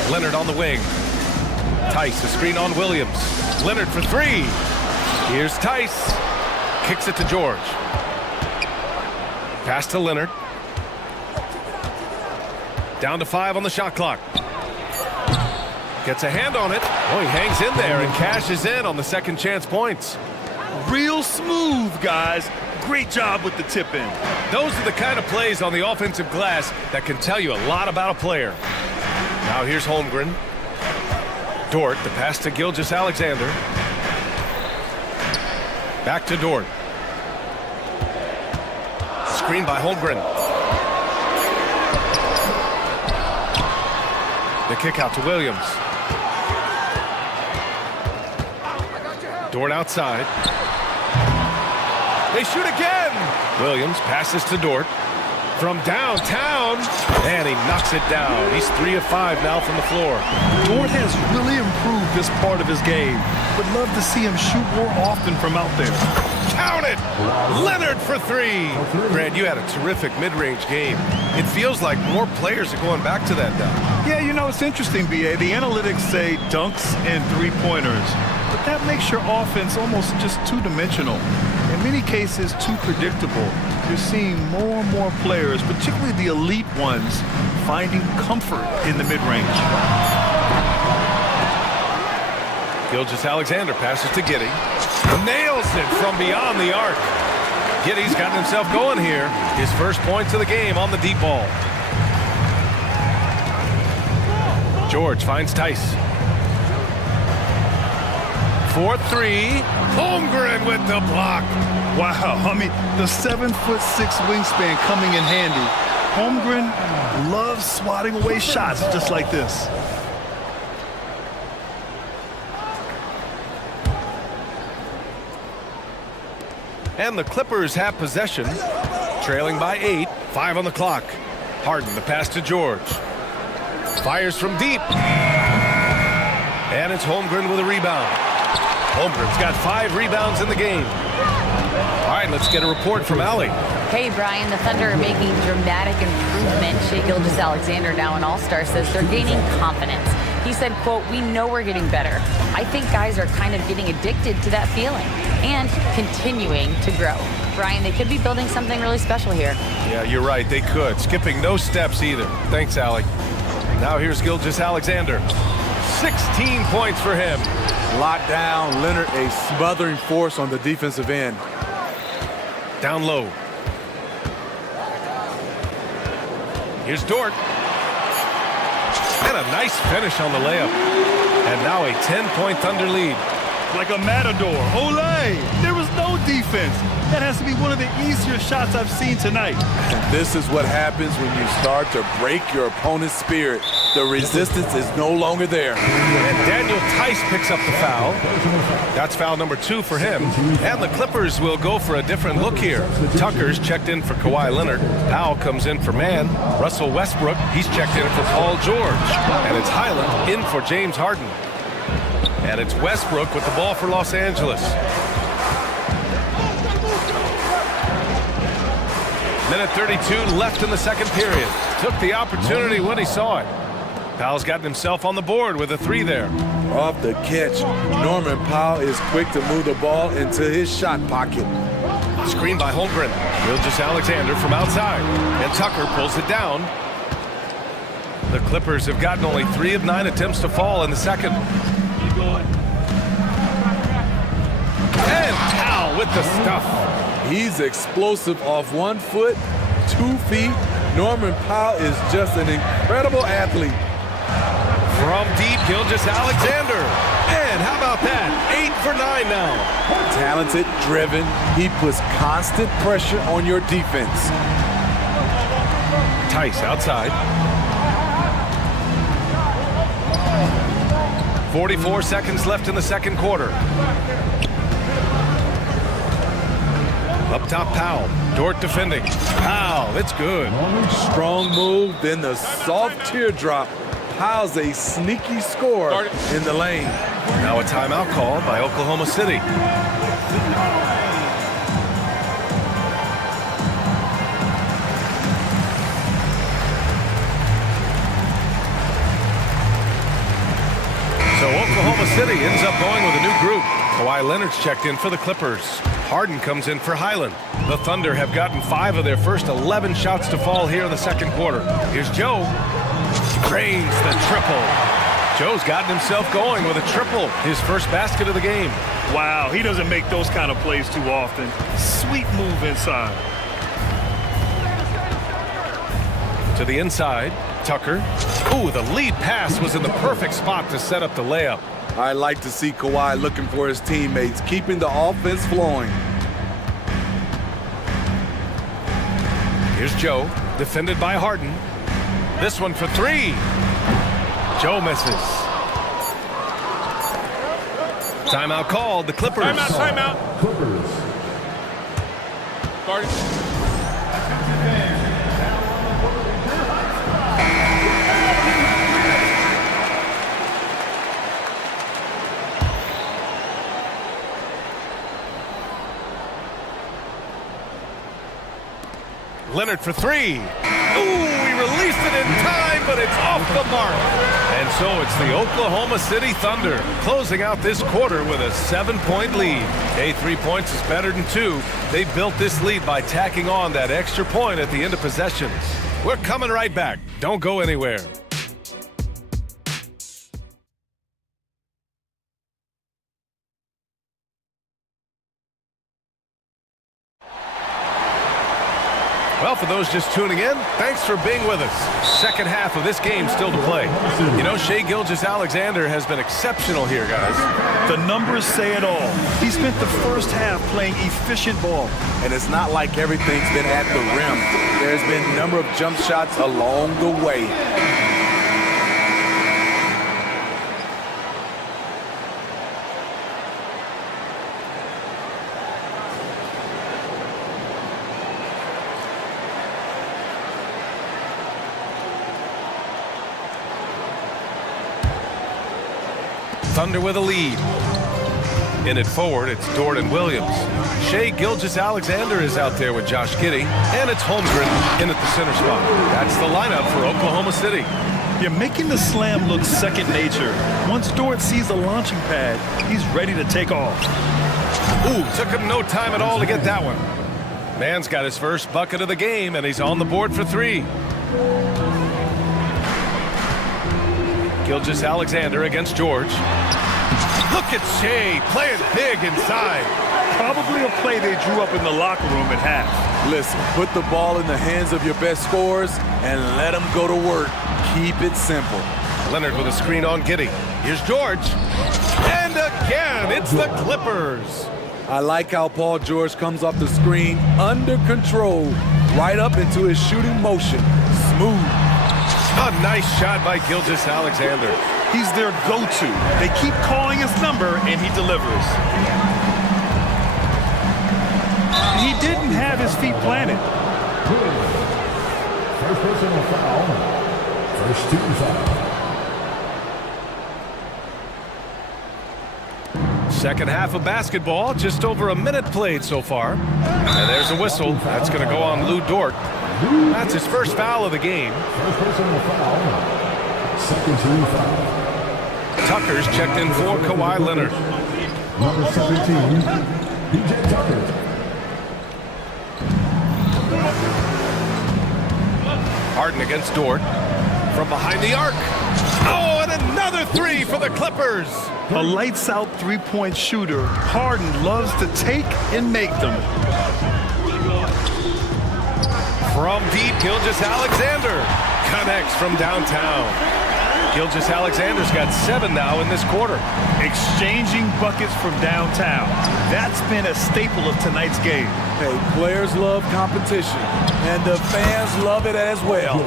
Leonard on the wing. Tice, a screen on Williams. Leonard for 3. Here's Tice. Kicks it to George. Pass to Leonard. Down to 5 on the shot clock. Gets a hand on it. Oh, he hangs in there and cashes in on the second chance points. Real smooth, guys. Great job with the tip in. Those are the kind of plays on the offensive glass that can tell you a lot about a player. Now here's Holmgren. Dort, the pass to Gilgeous-Alexander. Back to Dort. Screen by Holmgren. The kick out to Williams. Dort outside. They shoot again. Williams passes to Dort. From downtown, and he knocks it down. He's 3 of 5 now from the floor. Dort has really improved this part of his game. Would love to see him shoot more often from out there. Count it! Leonard for 3. Grant, you had a terrific mid-range game. It feels like more players are going back to that now. Yeah, you know, it's interesting, B.A. The analytics say dunks and three-pointers, but that makes your offense almost just two-dimensional. In many cases, too predictable. You're seeing more and more players, particularly the elite ones, finding comfort in the mid-range. Gilgeous-Alexander passes to Giddey. Nails it from beyond the arc. Giddey's gotten himself going here. His first points of the game on the deep ball. George finds Tice. 4-3. Holmgren with the block. Wow, I mean, the 7'6" wingspan coming in handy. Holmgren loves swatting away shots just like this. And the Clippers have possession, trailing by 8, 5 on the clock. Harden, the pass to George. Fires from deep. And it's Holmgren with a rebound. Holmgren's got 5 rebounds in the game. All right, let's get a report from Allie. Hey, Brian, the Thunder are making dramatic improvement. Shai Gilgeous-Alexander, now an all-star, says they're gaining confidence. He said, quote, "We know we're getting better. I think guys are kind of getting addicted to that feeling and continuing to grow." Brian, they could be building something really special here. Yeah, you're right. They could. Skipping no steps either. Thanks, Alec. Now here's Gilgeous-Alexander. 16 points for him. Locked down. Leonard, a smothering force on the defensive end. Down low. Here's Dort. And a nice finish on the layup. And now a 10-point Thunder lead. Like a matador. Olay! There was no defense. That has to be one of the easier shots I've seen tonight. And this is what happens when you start to break your opponent's spirit. The resistance is no longer there. And Daniel Tice picks up the foul. That's foul number 2 for him. And the Clippers will go for a different look here. Tucker's checked in for Kawhi Leonard. Powell comes in for Mann. Russell Westbrook, he's checked in for Paul George. And it's Highland in for James Harden. And it's Westbrook with the ball for Los Angeles. Minute 32 left in the second period. Took the opportunity when he saw it. Powell's gotten himself on the board with a 3 there. Off the catch, Norman Powell is quick to move the ball into his shot pocket. Screen by Holmgren. Gilgeous-Alexander from outside. And Tucker pulls it down. The Clippers have gotten only 3 of 9 attempts to fall in the second. And Powell with the stuff. He's explosive off 1 foot, 2 feet. Norman Powell is just an incredible athlete. From deep, Gilgeous-Alexander. And how about that? 8 for 9 now. Talented, driven. He puts constant pressure on your defense. Tice outside. 44 seconds left in the second quarter. Up top, Powell. Dort defending. Powell, it's good. Strong move, then the soft teardrop. Powell's a sneaky scorer in the lane. Now a timeout called by Oklahoma City. So Oklahoma City ends up going with a new group. Kawhi Leonard's checked in for the Clippers. Harden comes in for Highland. The Thunder have gotten 5 of their first 11 shots to fall here in the second quarter. Here's Joe. Drains the triple. Joe's gotten himself going with a triple, his first basket of the game. Wow, he doesn't make those kind of plays too often. Sweet move inside. To the inside, Tucker. Ooh, the lead pass was in the perfect spot to set up the layup. I like to see Kawhi looking for his teammates, keeping the offense flowing. Here's Joe, defended by Harden. This one for 3. Joe misses. Timeout called, the Clippers. Timeout. Clippers. Guard. Leonard for 3. Ooh, he released it in time, but it's off the mark. And so it's the Oklahoma City Thunder closing out this quarter with a 7-point lead. Hey, 3 points is better than 2. They built this lead by tacking on that extra point at the end of possessions. We're coming right back. Don't go anywhere. Well, for those just tuning in, thanks for being with us. Second half of this game still to play. You know, Shai Gilgeous-Alexander has been exceptional here, guys. The numbers say it all. He spent the first half playing efficient ball. And it's not like everything's been at the rim. There's been a number of jump shots along the way. Thunder with a lead. In it forward, it's Dort and Williams. Shai Gilgeous-Alexander is out there with Josh Giddey, and it's Holmgren in at the center spot. That's the lineup for Oklahoma City. You're making the slam look second nature. Once Dort sees the launching pad, he's ready to take off. Ooh, took him no time at all to get that one. Man's got his first bucket of the game, and he's on the board for 3. Gilgeous-Alexander against George. Look at Shea playing big inside. Probably a play they drew up in the locker room at half. Listen, put the ball in the hands of your best scorers and let them go to work. Keep it simple. Leonard with a screen on Giddey. Here's George. And again, it's the Clippers. I like how Paul George comes off the screen under control, right up into his shooting motion. Smooth. A nice shot by Gilgeous-Alexander. He's their go-to. They keep calling his number, and he delivers. He didn't have his feet planted. First personal foul. First team foul. Second half of basketball, just over a minute played so far. And there's a whistle. That's going to go on Lou Dort. That's his first foul of the game. First personal foul. Second team foul. Tucker's checked in for Kawhi Leonard. Number 17, PJ Tucker. Harden against Dort. From behind the arc. Oh, and another 3 for the Clippers. A lights-out three-point shooter, Harden loves to take and make them. From deep, Gilgeous-Alexander connects from downtown. Gilgeous-Alexander's got 7 now in this quarter. Exchanging buckets from downtown. That's been a staple of tonight's game. Hey, players love competition, and the fans love it as well.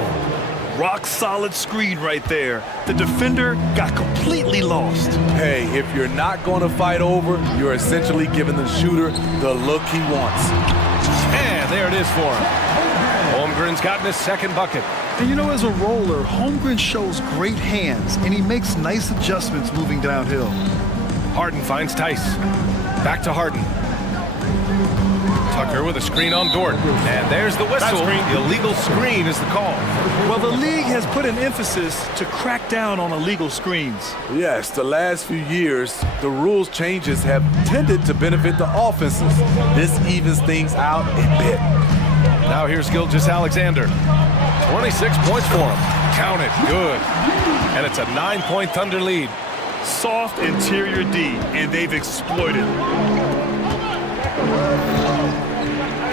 Rock-solid screen right there. The defender got completely lost. Hey, if you're not going to fight over, you're essentially giving the shooter the look he wants. And there it is for him. Holmgren's gotten his second bucket. And you know, as a roller, Holmgren shows great hands, and he makes nice adjustments moving downhill. Harden finds Tice. Back to Harden. Tucker with a screen on Dort. And there's the whistle. The illegal screen is the call. Well, the league has put an emphasis to crack down on illegal screens. Yes, the last few years, the rules changes have tended to benefit the offenses. This evens things out a bit. Now here's Gilgeous-Alexander. 26 points for him. Count it. Good. And it's a 9-point Thunder lead. Soft interior D, and they've exploited.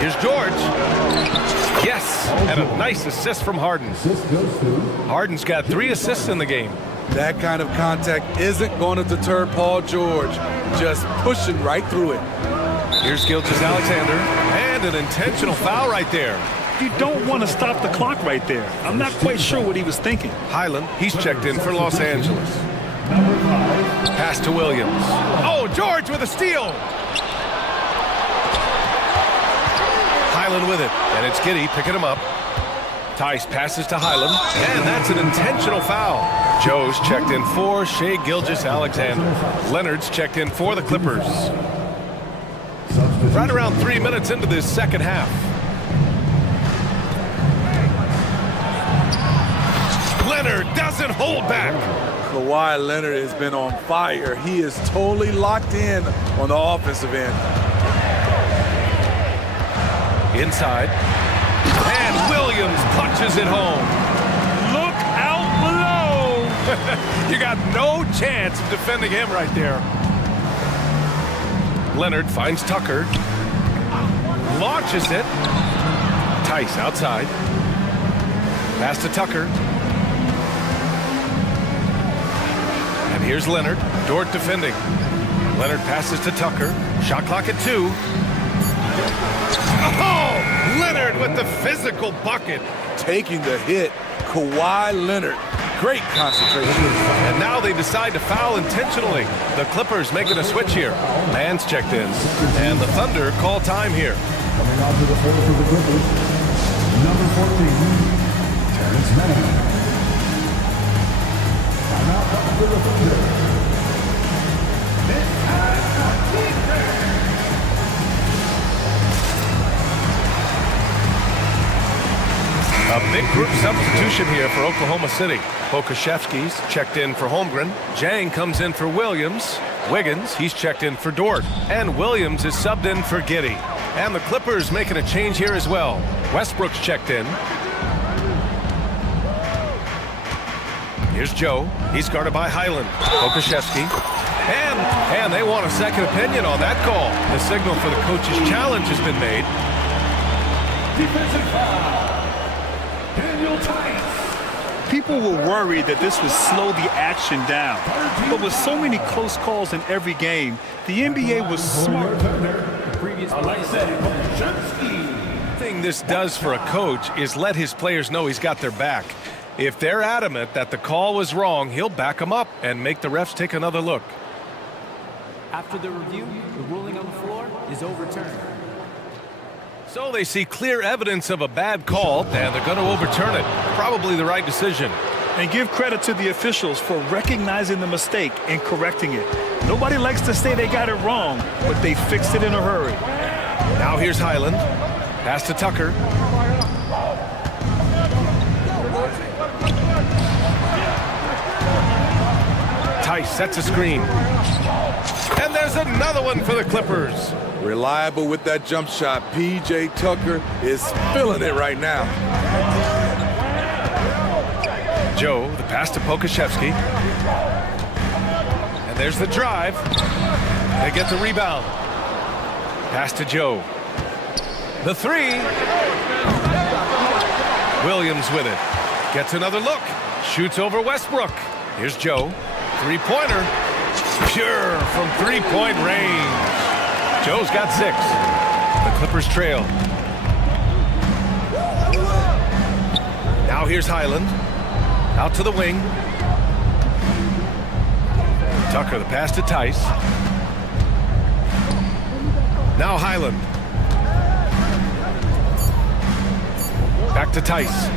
Here's George. Yes, and a nice assist from Harden. Harden's got 3 assists in the game. That kind of contact isn't going to deter Paul George. Just pushing right through it. Here's Gilgeous-Alexander, and an intentional foul right there. You don't want to stop the clock right there. I'm not quite sure what he was thinking. Highland, he's checked in for Los Angeles. Pass to Williams. Oh, George with a steal. Highland with it, and it's Giddey picking him up. Tice passes to Highland, and that's an intentional foul. Joe's checked in for Shea Gilgeous-Alexander. Leonard's checked in for the Clippers. Right around 3 minutes into this second half. Leonard doesn't hold back. Kawhi Leonard has been on fire. He is totally locked in on the offensive end. Inside. And Williams punches it home. Look out below. You got no chance of defending him right there. Leonard finds Tucker. Launches it. Tice outside. Pass to Tucker. And here's Leonard. Dort defending. Leonard passes to Tucker. Shot clock at 2. Oh! Leonard with the physical bucket. Taking the hit. Kawhi Leonard. Great concentration. And now they decide to foul intentionally. The Clippers making a switch here. Man's checked in. And the Thunder call time here. Coming on to the floor for the Clippers, number 14, Terrence Mann. Timeout for the Thunder. A big group substitution here for Oklahoma City. Pokashevsky's checked in for Holmgren. Jang comes in for Williams. Wiggins, he's checked in for Dort. And Williams is subbed in for Giddey. And the Clippers making a change here as well. Westbrook's checked in. Here's Joe. He's guarded by Highland. Pokashevsky. And they want a second opinion on that call. The signal for the coach's challenge has been made. Defensive foul. Daniel Tice. People were worried that this would slow the action down. But with so many close calls in every game, the NBA was smart. The thing this does for a coach is let his players know he's got their back. If they're adamant that the call was wrong, he'll back them up and make the refs take another look. After the review, the ruling on the floor is overturned. So they see clear evidence of a bad call, and they're going to overturn it. Probably the right decision. And give credit to the officials for recognizing the mistake and correcting it. Nobody likes to say they got it wrong, but they fixed it in a hurry. Now here's Highland. Pass to Tucker. Tice sets a screen. And there's another one for the Clippers. Reliable with that jump shot. P.J. Tucker is feeling it right now. Joe, the pass to Pokashevsky. And there's the drive. They get the rebound. Pass to Joe. The three. Williams with it. Gets another look. Shoots over Westbrook. Here's Joe. Three-pointer. Pure from three-point range. Joe's got 6. The Clippers trail. Now here's Highland. Out to the wing. Tucker, the pass to Tice. Now Highland. Back to Tice.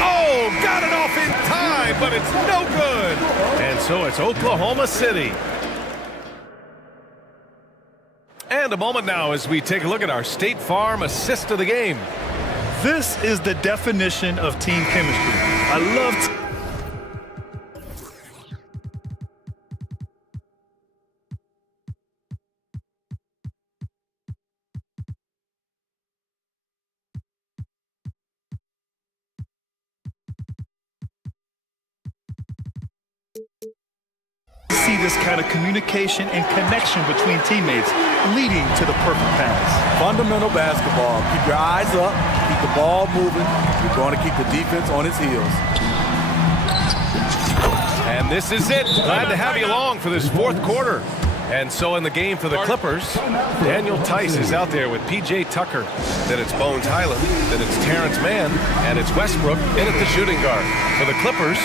Oh, got it off in time, but it's no good. And so it's Oklahoma City. And a moment now as we take a look at our State Farm assist of the game. This is the definition of team chemistry. I love see this kind of communication and connection between teammates leading to the perfect pass. Fundamental basketball. Keep your eyes up. Keep the ball moving. You're going to keep the defense on its heels. And this is it. Glad to have you along for this fourth quarter. And so in the game for the Clippers, Daniel Tice is out there with P.J. Tucker. Then it's Bones Highland. Then it's Terrence Mann. And it's Westbrook in at the shooting guard. For the Clippers,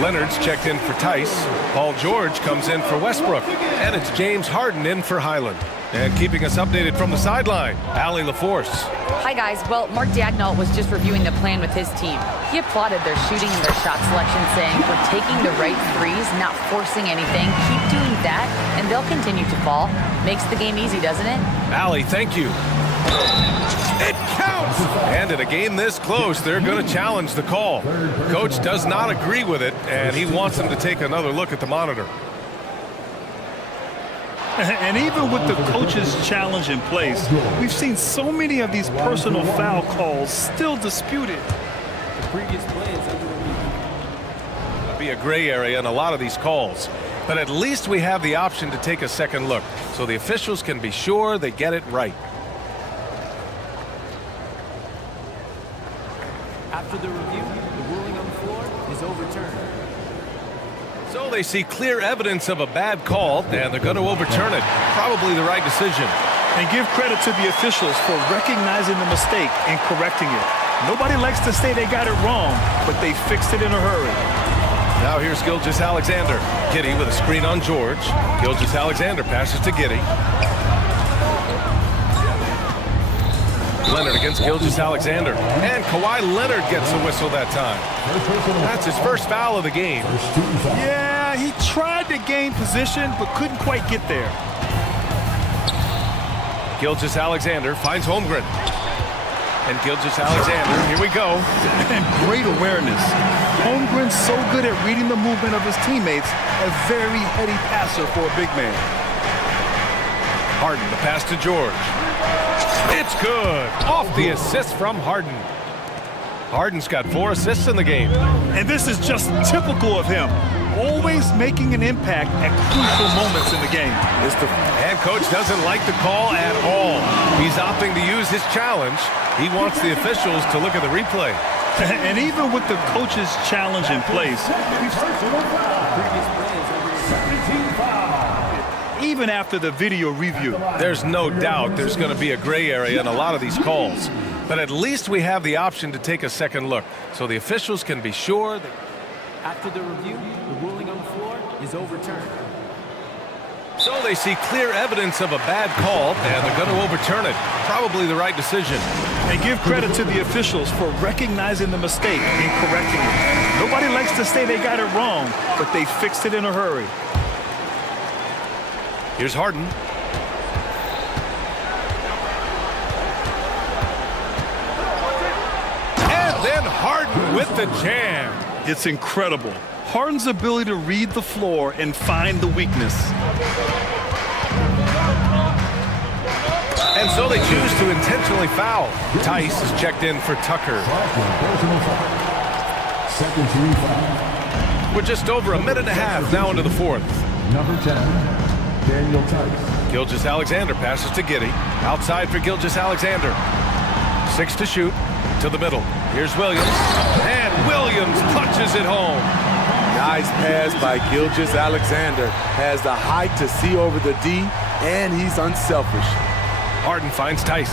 Leonard's checked in for Tice. Paul George comes in for Westbrook. And it's James Harden in for Highland. And keeping us updated from the sideline, Allie LaForce. Hi, guys. Well, Mark Dagnall was just reviewing the plan with his team. He applauded their shooting and their shot selection, saying, "We're taking the right threes, not forcing anything. Keep doing that, and they'll continue to fall." Makes the game easy, doesn't it? Allie, thank you. It counts! And in a game this close, they're going to challenge the call. Coach does not agree with it, and he wants them to take another look at the monitor. And even with the coach's challenge in place, we've seen so many of these personal foul calls still disputed. The previous play is under review. There'll be a gray area in a lot of these calls, but at least we have the option to take a second look, so the officials can be sure they get it right. After the review, the ruling on the floor is overturned. So they see clear evidence of a bad call, and they're going to overturn it. Probably the right decision. And give credit to the officials for recognizing the mistake and correcting it. Nobody likes to say they got it wrong, but they fixed it in a hurry. Now here's Gilgeous-Alexander. Giddey with a screen on George. Gilgeous-Alexander passes to Giddey. Leonard against Gilgeous-Alexander. And Kawhi Leonard gets a whistle that time. That's his first foul of the game. Yeah, he tried to gain position, but couldn't quite get there. Gilgeous-Alexander finds Holmgren. And Gilgeous-Alexander, here we go. And great awareness. Holmgren's so good at reading the movement of his teammates, a very heady passer for a big man. Harden, the pass to George. It's good. Off the assist from Harden. Harden's got 4 assists in the game. And this is just typical of him. Always making an impact at crucial moments in the game. And coach doesn't like the call at all. He's opting to use his challenge. He wants the officials to look at the replay. And even with the coach's challenge in place, even after the video review, there's no doubt there's going to be a gray area in a lot of these calls. But at least we have the option to take a second look, so the officials can be sure that... After the review, the ruling on the floor is overturned. So they see clear evidence of a bad call, and they're going to overturn it. Probably the right decision. And give credit to the officials for recognizing the mistake and correcting it. Nobody likes to say they got it wrong, but they fixed it in a hurry. Here's Harden. And then Harden with the jam. It's incredible. Harden's ability to read the floor and find the weakness. And so they choose to intentionally foul. Tice is checked in for Tucker. We're just over a minute and a half now into the fourth. Number 10, Daniel Tice. Gilgeous-Alexander passes to Giddey. Outside for Gilgeous-Alexander. 6 to shoot. To the middle. Here's Williams. And Williams punches it home. Nice pass by Gilgeous-Alexander. Has the height to see over the D, and he's unselfish. Harden finds Tice.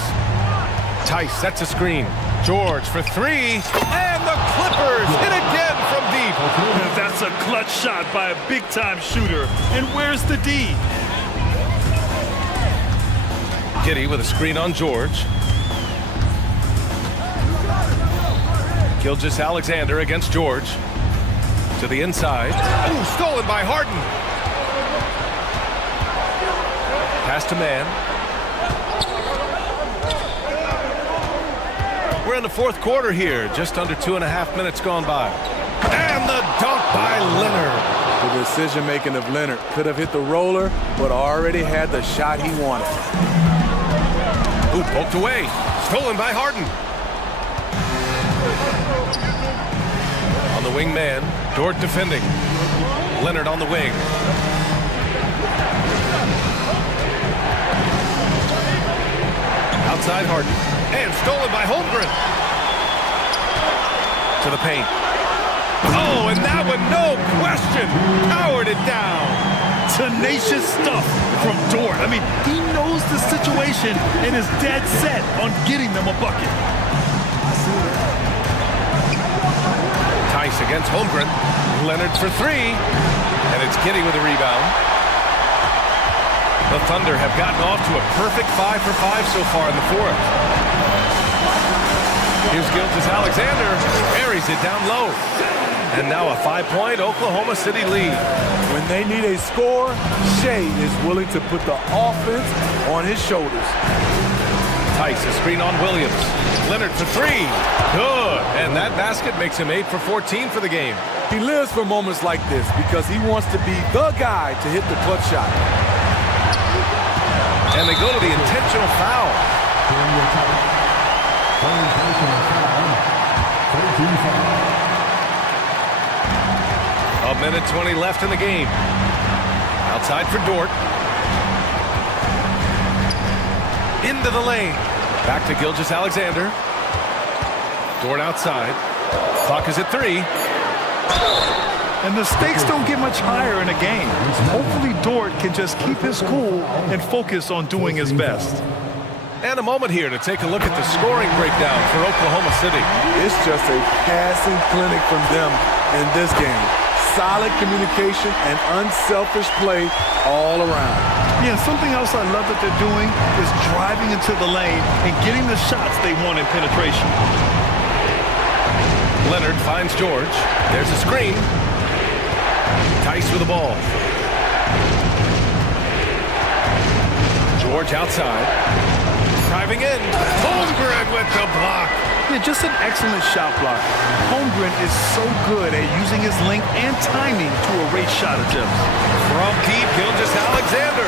Tice sets a screen. George for 3. And the Clippers hit again from deep. That's a clutch shot by a big-time shooter. And where's the D? Giddey with a screen on George. Gilgeous-Alexander against George. To the inside. Ooh, stolen by Harden. Pass to man. We're in the fourth quarter here. Just under 2.5 minutes gone by. And the dunk by Leonard. The decision-making of Leonard could have hit the roller, but already had the shot he wanted. Ooh, poked away. Stolen by Harden. On the wing man, Dort defending. Leonard on the wing. Outside Harden. And stolen by Holmgren. To the paint. Oh, and that one, no question, powered it down. Tenacious stuff from Dort. I mean, he knows the situation and is dead set on getting them a bucket. Tice against Holmgren. Leonard for 3. And it's Giddey with a rebound. The Thunder have gotten off to a perfect 5 for 5 so far in the fourth. Here's Gilgeous-Alexander. Buries it down low. And now a 5-point Oklahoma City lead. When they need a score, Shea is willing to put the offense on his shoulders. Tice, a screen on Williams. Leonard for 3. Good. And that basket makes him 8 for 14 for the game. He lives for moments like this because he wants to be the guy to hit the clutch shot. And they go to the intentional foul. A minute 20 left in the game. Outside for Dort. Into the lane. Back to Gilgeous-Alexander. Dort outside. Clock is at 3. And the stakes don't get much higher in a game. Hopefully Dort can just keep his cool and focus on doing his best. And a moment here to take a look at the scoring breakdown for Oklahoma City. It's just a passing clinic from them in this game. Solid communication and unselfish play all around. Yeah, something else I love that they're doing is driving into the lane and getting the shots they want in penetration. Leonard finds George. There's a screen. Tice with the ball. George outside. Driving in. Holmgren with the block. Yeah, just an excellent shot block. Holmgren is so good at using his length and timing to erase shot attempts. From deep, Gilgeous-Alexander.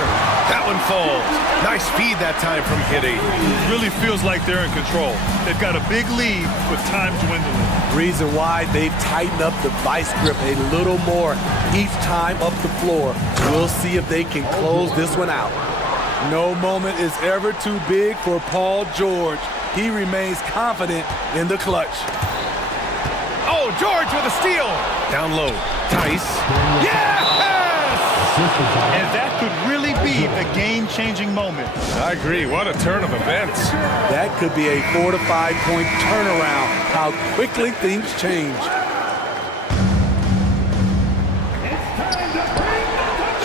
That one falls. Nice feed that time from Kitty. It really feels like they're in control. They've got a big lead with time dwindling. Reason why they've tightened up the vice grip a little more each time up the floor. We'll see if they can close this one out. No moment is ever too big for Paul George. He remains confident in the clutch. Oh, George with a steal. Down low. Tice. Yes! And that could really be the game-changing moment. I agree. What a turn of events. That could be a 4 to 5 point turnaround. How quickly things change.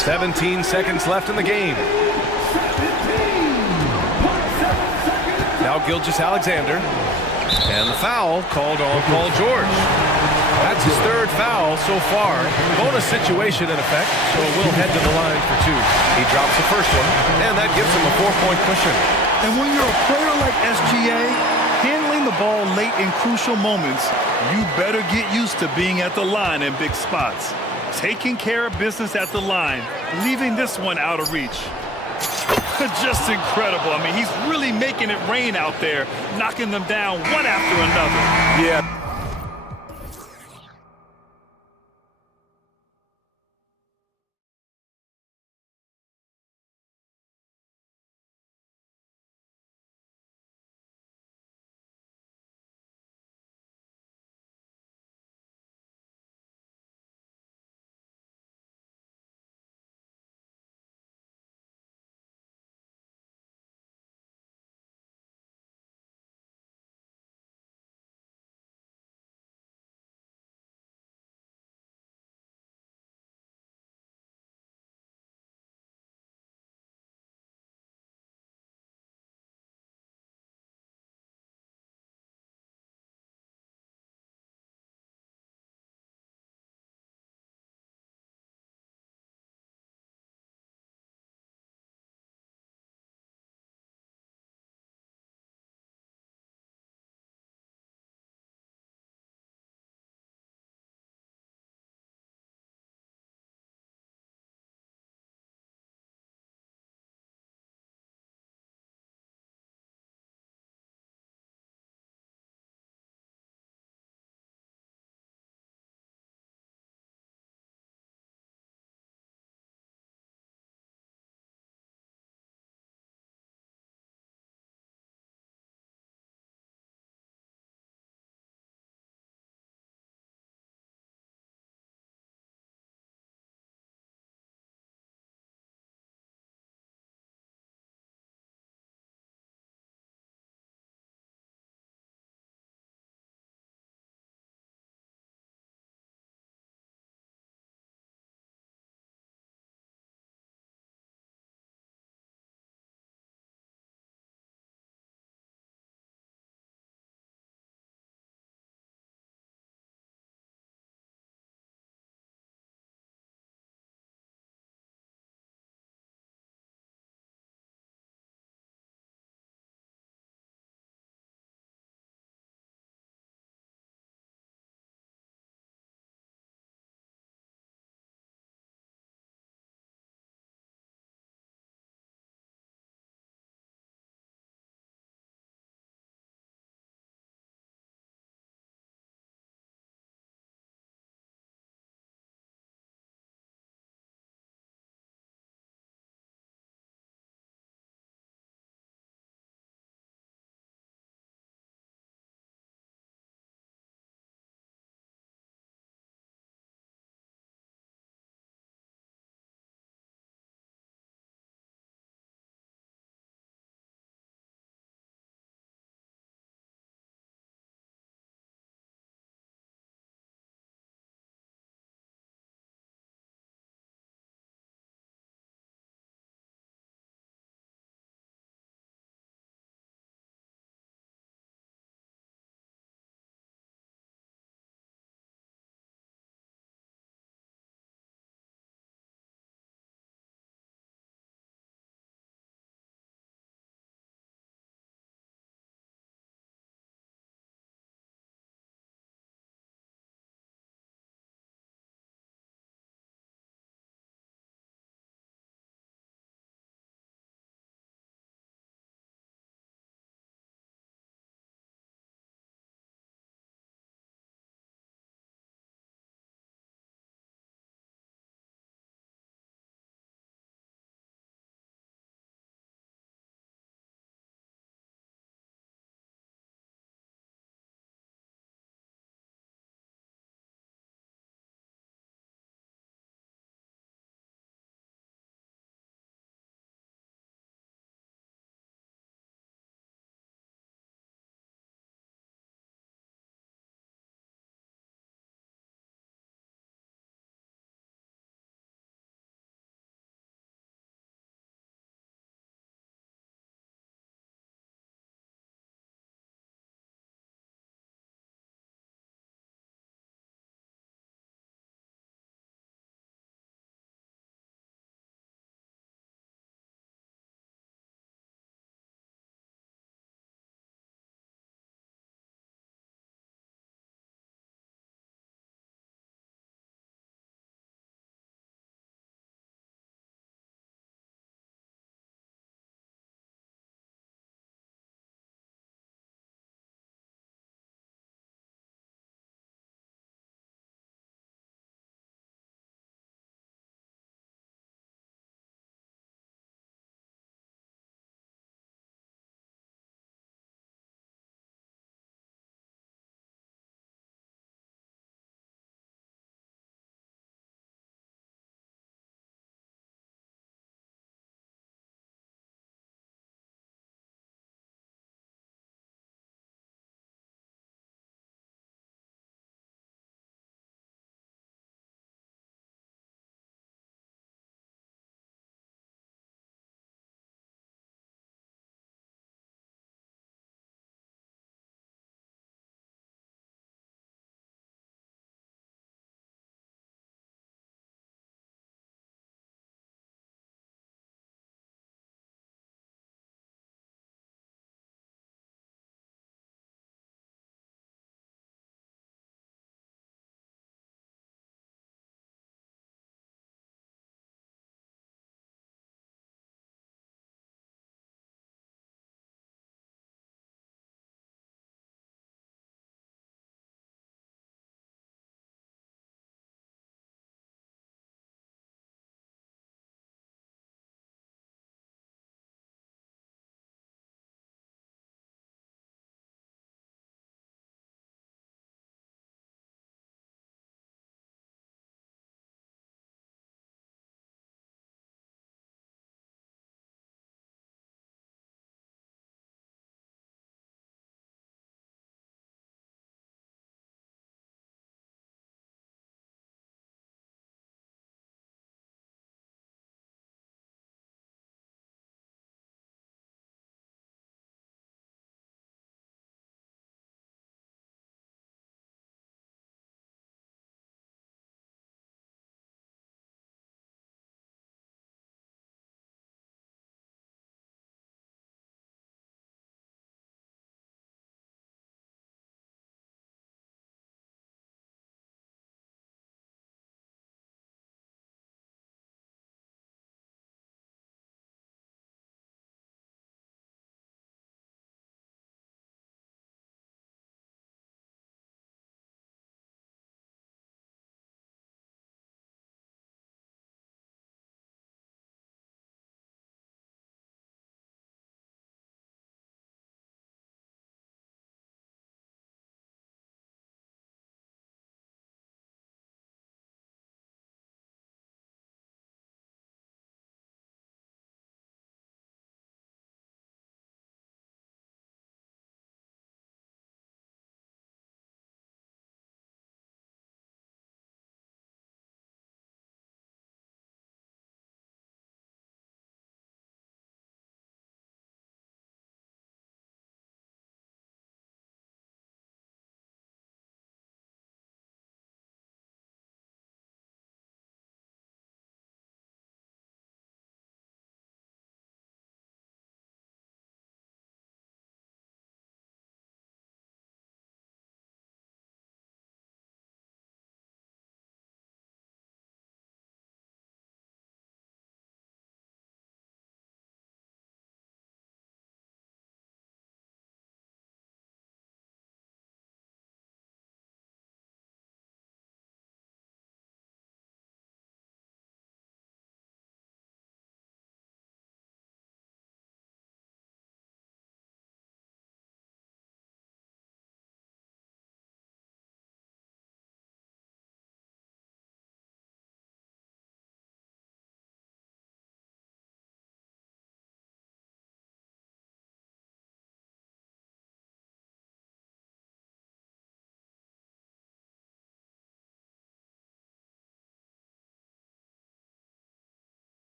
17 seconds left in the game. Now Gilgeous-Alexander. And the foul called on Paul George. That's his third foul so far. Bonus situation in effect, so we'll head to the line for two. He drops the first one, and that gives him a 4-point cushion. And when you're a player like SGA, handling the ball late in crucial moments, you better get used to being at the line in big spots. Taking care of business at the line, leaving this one out of reach. Just incredible. I mean, he's really making it rain out there, knocking them down one after another. Yeah.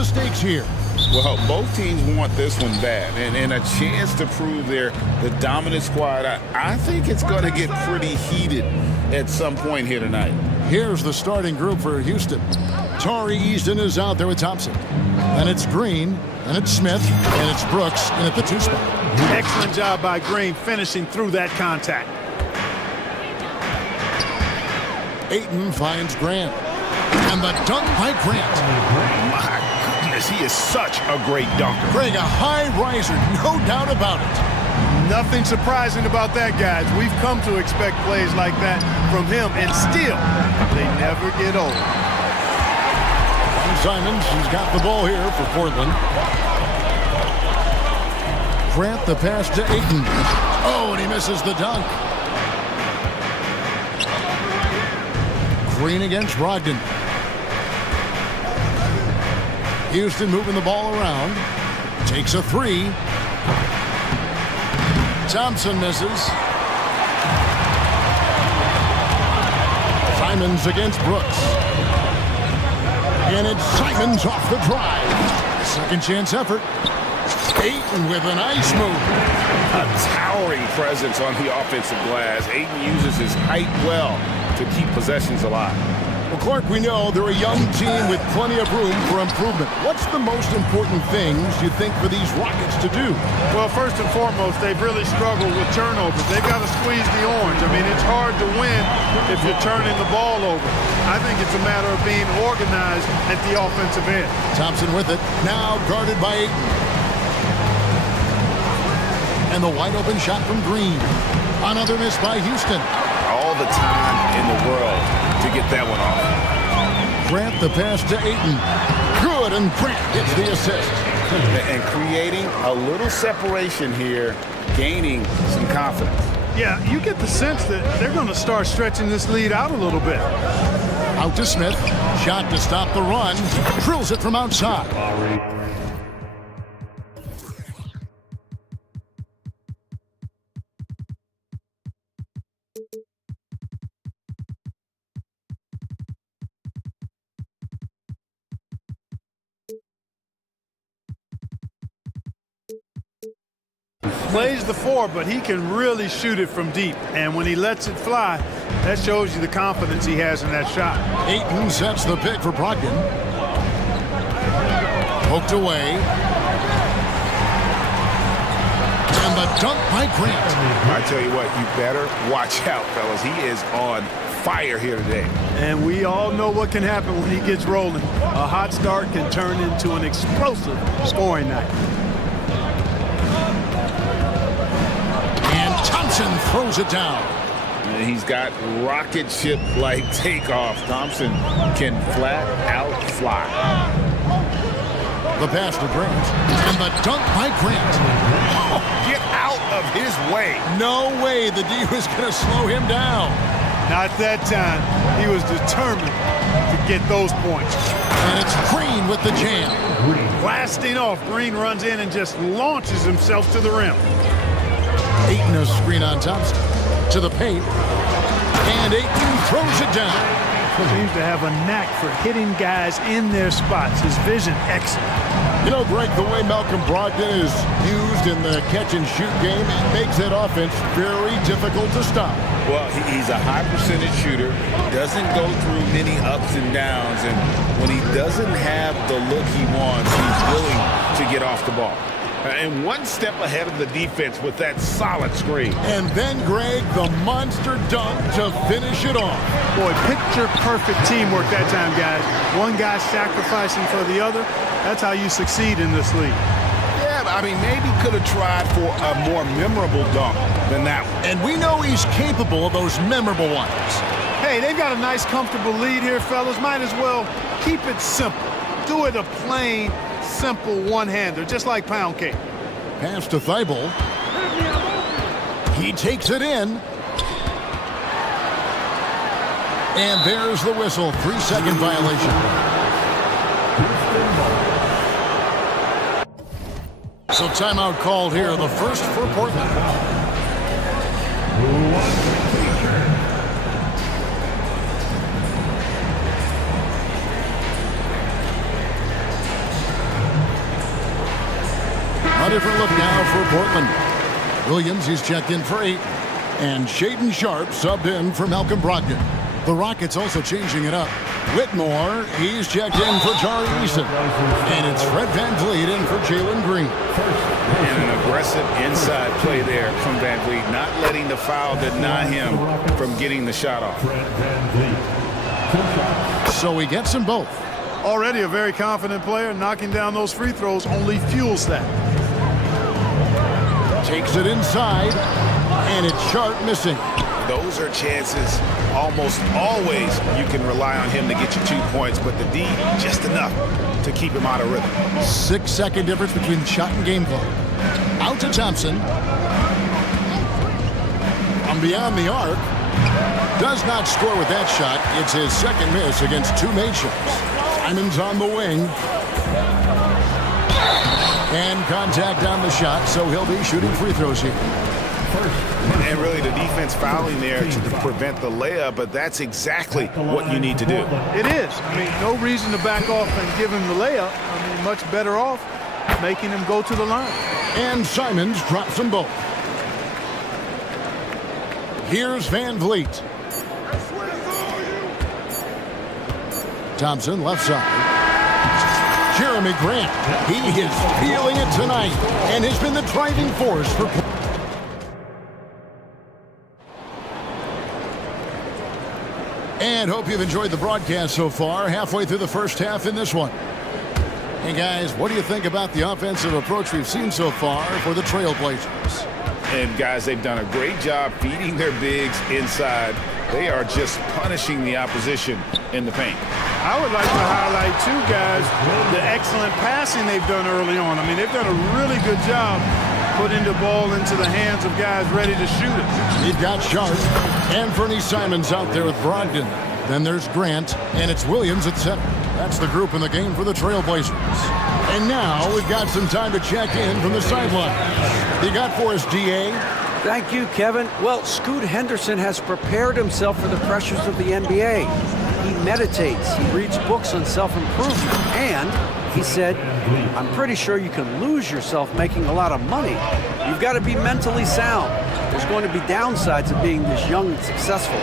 the stakes here? Well, both teams want this one bad, and a chance to prove they're the dominant squad. I think it's going to get pretty heated at some point here tonight. Here's the starting group for Houston. Torrey Easton is out there with Thompson. And it's Green, and it's Smith, and it's Brooks, and at the 2 spot. Excellent job by Green finishing through that contact. Ayton finds Grant. And the dunk by Grant. My goodness, he is such a great dunker. Greg, a high riser, no doubt about it. Nothing surprising about that, guys. We've come to expect plays like that from him, and still, they never get old. And Simons, who's got the ball here for Portland. Grant the pass to Ayton. Oh, and he misses the dunk. Green against Brogdon. Houston moving the ball around. Takes a 3. Thompson misses. Simons against Brooks. And it's Simons off the drive. Second chance effort. Ayton with a nice move. A towering presence on the offensive glass. Ayton uses his height well to keep possessions alive. Well, Clark, we know they're a young team with plenty of room for improvement. What's the most important things you think for these Rockets to do? Well, first and foremost, they've really struggled with turnovers. They've got to squeeze the orange. I mean, it's hard to win if you're turning the ball over. I think it's a matter of being organized at the offensive end. Thompson with it, now guarded by Ayton. And the wide open shot from Green. Another miss by Houston. All the time in the world to get that one off. Grant the pass to Ayton. Good, and Grant gets the assist. And creating a little separation here, gaining some confidence. Yeah, you get the sense that they're going to start stretching this lead out a little bit. Out to Smith. Shot to stop the run. Drills it from outside. Plays the 4, but he can really shoot it from deep. And when he lets it fly, that shows you the confidence he has in that shot. Ayton sets the pick for Brogdon. Poked away. And the dunk by Grant. I tell you what, you better watch out, fellas. He is on fire here today. And we all know what can happen when he gets rolling. A hot start can turn into an explosive scoring night. Thompson throws it down. He's got rocket ship-like takeoff. Thompson can flat out fly. The pass to Grant. And the dunk by Grant. Oh, get out of his way. No way the D was going to slow him down. Not that time. He was determined to get those points. And it's Green with the jam. Blasting off, Green runs in and just launches himself to the rim. Ayton a screen on Thompson. To the paint. And Ayton throws it down. Seems to have a knack for hitting guys in their spots. His vision excellent. You know, Greg, the way Malcolm Brogdon is used in the catch-and-shoot game, it makes that offense very difficult to stop. Well, he's a high-percentage shooter, doesn't go through many ups and downs, and when he doesn't have the look he wants, he's willing to get off the ball. And one step ahead of the defense with that solid screen. And then, Greg, the monster dunk to finish it off. Boy, picture-perfect teamwork that time, guys. One guy sacrificing for the other. That's how you succeed in this league. Yeah, I mean, maybe could have tried for a more memorable dunk than that one. And we know he's capable of those memorable ones. Hey, they've got a nice, comfortable lead here, fellas. Might as well keep it simple. Do it a plain, simple one-hander, just like pound cake. Pass to Thibault. He takes it in. And there's the whistle. 3-second violation. So timeout called here. The first for Portland. different look now for Portland. Williams, he's checked in for 8. And Shaden Sharp subbed in for Malcolm Brogdon. The Rockets also changing it up. Whitmore, he's checked in for Tari Eason. And it's Fred VanVleet in for Jalen Green. And an aggressive inside play there from VanVleet, not letting the foul deny him from getting the shot off. So he gets them both. Already a very confident player. Knocking down those free throws only fuels that. Takes it inside, and it's Sharp missing. Those are chances almost always you can rely on him to get you 2 points, but the D just enough to keep him out of rhythm. 6-second difference between shot and game clock. Out to Thompson. From beyond the arc. Does not score with that shot. It's his second miss against 2 made shots. Simon's on the wing. And contact on the shot, so he'll be shooting free throws here. And really the defense fouling there to prevent the layup, but that's exactly what you need to do. It is. I mean, no reason to back off and give him the layup. I mean, much better off making him go to the line. And Simons drops them both. Here's VanVleet. Thompson, left side. Jeremy Grant, he is feeling it tonight and has been the driving force for... And hope you've enjoyed the broadcast so far, halfway through the first half in this one. Hey guys, what do you think about the offensive approach we've seen so far for the Trailblazers? And guys, they've done a great job feeding their bigs inside. They are just punishing the opposition in the paint. I would like to highlight, too, guys, the excellent passing they've done early on. I mean, they've done a really good job putting the ball into the hands of guys ready to shoot it. He's got Sharp. Anthony Simons out there with Brogdon. Then there's Grant, and it's Williams at center. That's the group in the game for the Trailblazers. And now we've got some time to check in from the sideline. You got for us, D.A.? Thank you, Kevin. Well, Scoot Henderson has prepared himself for the pressures of the NBA. He meditates, he reads books on self-improvement, and he said, I'm pretty sure you can lose yourself making a lot of money. You've got to be mentally sound. There's going to be downsides of being this young and successful.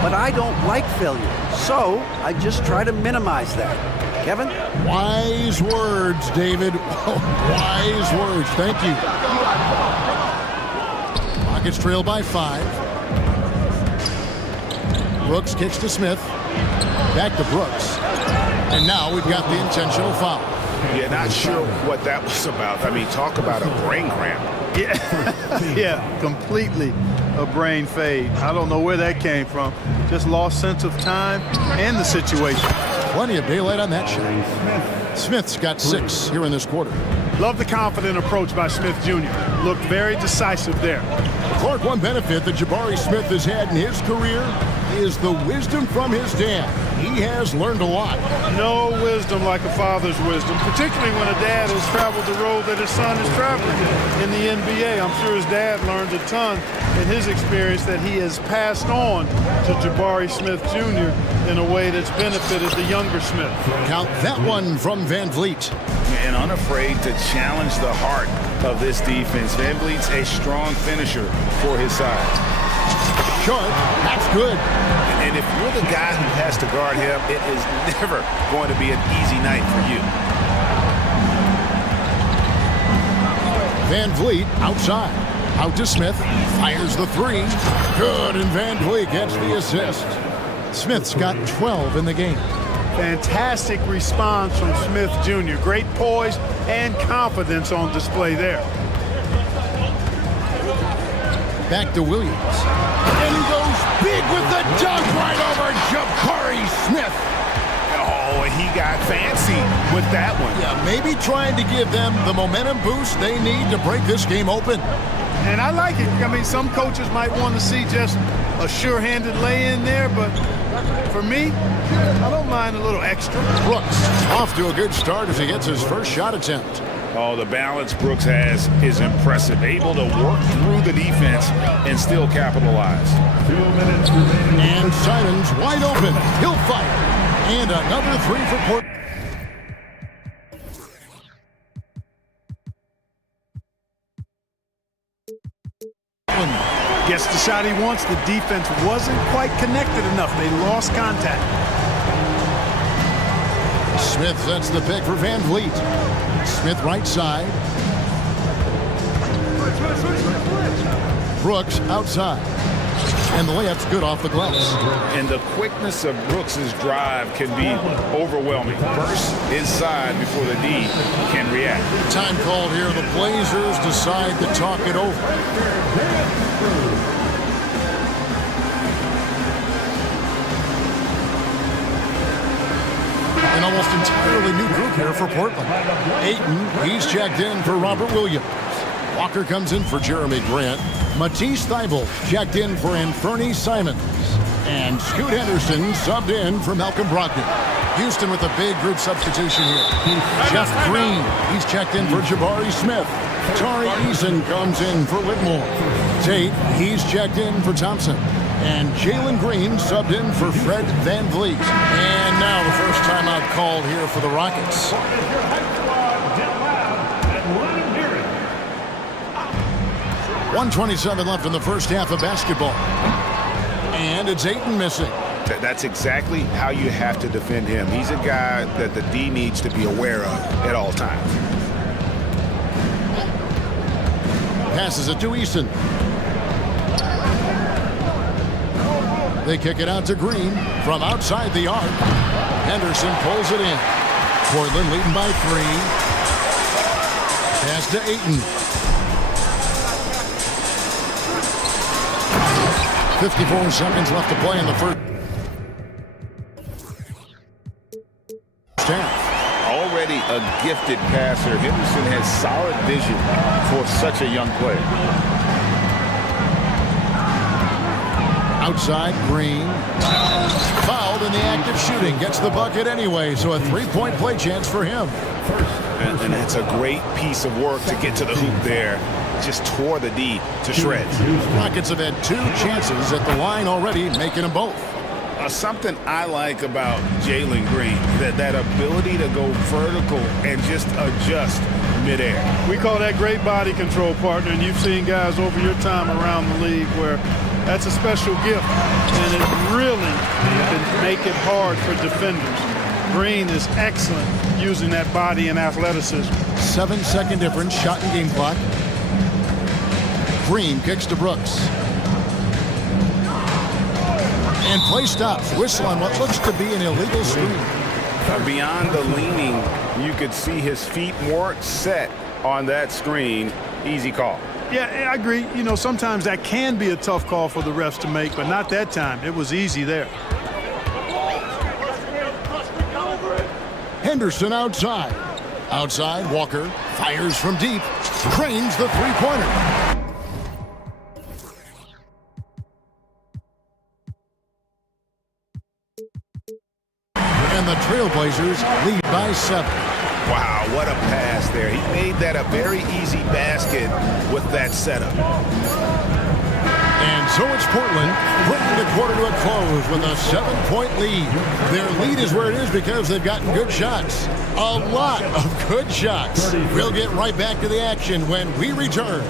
But I don't like failure, so I just try to minimize that. Kevin? Wise words, David. Wise words. Thank you. Rockets trail by 5. Brooks kicks to Smith. Back to Brooks. And now we've got the intentional foul. Yeah, not sure what that was about. I mean, talk about a brain cramp. Yeah, yeah, completely a brain fade. I don't know where that came from. Just lost sense of time and the situation. Plenty of daylight on that shot. Smith's got 6 here in this quarter. Love the confident approach by Smith Jr. Looked very decisive there. Clark, one benefit that Jabari Smith has had in his career is the wisdom from his dad. He has learned a lot. No wisdom like a father's wisdom, particularly when a dad has traveled the road that his son is traveling in the NBA. I'm sure his dad learned a ton in his experience that he has passed on to Jabari Smith Jr. in a way that's benefited the younger Smith. Count that one from VanVleet. And unafraid to challenge the heart of this defense. VanVleet's a strong finisher for his side. Sharp, that's good. And if you're the guy who has to guard him, it is never going to be an easy night for you. VanVleet outside. Out to Smith. Fires the 3. Good, and VanVleet gets the assist. Smith's got 12 in the game. Fantastic response from Smith Jr. Great poise and confidence on display there. Back to Williams. And he goes big with the dunk right over Jabari Smith. Oh, and he got fancy with that one. Yeah, maybe trying to give them the momentum boost they need to break this game open. And I like it. I mean, some coaches might want to see just a sure-handed lay-in there, but for me, I don't mind a little extra. Brooks off to a good start as he gets his first shot attempt. Oh, the balance Brooks has is impressive. Able to work through the defense and still capitalize. 2 minutes remaining. And Simons wide open. He'll fire. And another 3 for Portland. Gets the shot he wants. The defense wasn't quite connected enough. They lost contact. Smith sets the pick for Van Vliet. Smith right side. Brooks outside. And the layup's good off the gloves. And the quickness of Brooks' drive can be overwhelming. First inside before the D can react. Time called here. The Blazers decide to talk it over. An almost entirely new group here for Portland. Ayton, he's checked in for Robert Williams. Walker comes in for Jeremy Grant. Matisse Thybulle checked in for Anthony Simons. And Scoot Henderson subbed in for Malcolm Brogdon. Houston with a big group substitution here. Jeff Green, he's checked in for Jabari Smith. Tari Eason comes in for Whitmore. Tate, he's checked in for Thompson. And Jalen Green subbed in for Fred Van Vliet. And now the first timeout called here for the Rockets. 1:27 left in the first half of basketball. And it's Ayton missing. That's exactly how you have to defend him. He's a guy that the D needs to be aware of at all times. Passes it to Eason. They kick it out to Green from outside the arc. Henderson pulls it in. Portland leading by 3. Pass to Ayton. 54 seconds left to play in the first half. Already a gifted passer, Henderson has solid vision for such a young player. Outside, Green. Fouled in the act of shooting. Gets the bucket anyway, so a three-point play chance for him. And that's a great piece of work to get to the hoop there. Just tore the D to shreds. Rockets have had 2 chances at the line already, making them both. Something I like about Jalen Green, that ability to go vertical and just adjust midair. We call that great body control, partner, and you've seen guys over your time around the league where that's a special gift, and it really can make it hard for defenders. Green is excellent using that body and athleticism. 7-second difference, shot and game clock. Green kicks to Brooks. And play stops. Whistle on what looks to be an illegal screen. Beyond the leaning, you could see his feet weren't set on that screen. Easy call. Yeah, I agree. You know, sometimes that can be a tough call for the refs to make, but not that time. It was easy there. Henderson outside. Outside, Walker fires from deep. Cranes the three-pointer. And the Trailblazers lead by 7. Wow, what a pass there. He made that a very easy basket with that setup. And so it's Portland bringing the quarter to a close with a 7-point lead. Their lead is where it is because they've gotten good shots. A lot of good shots. We'll get right back to the action when we return.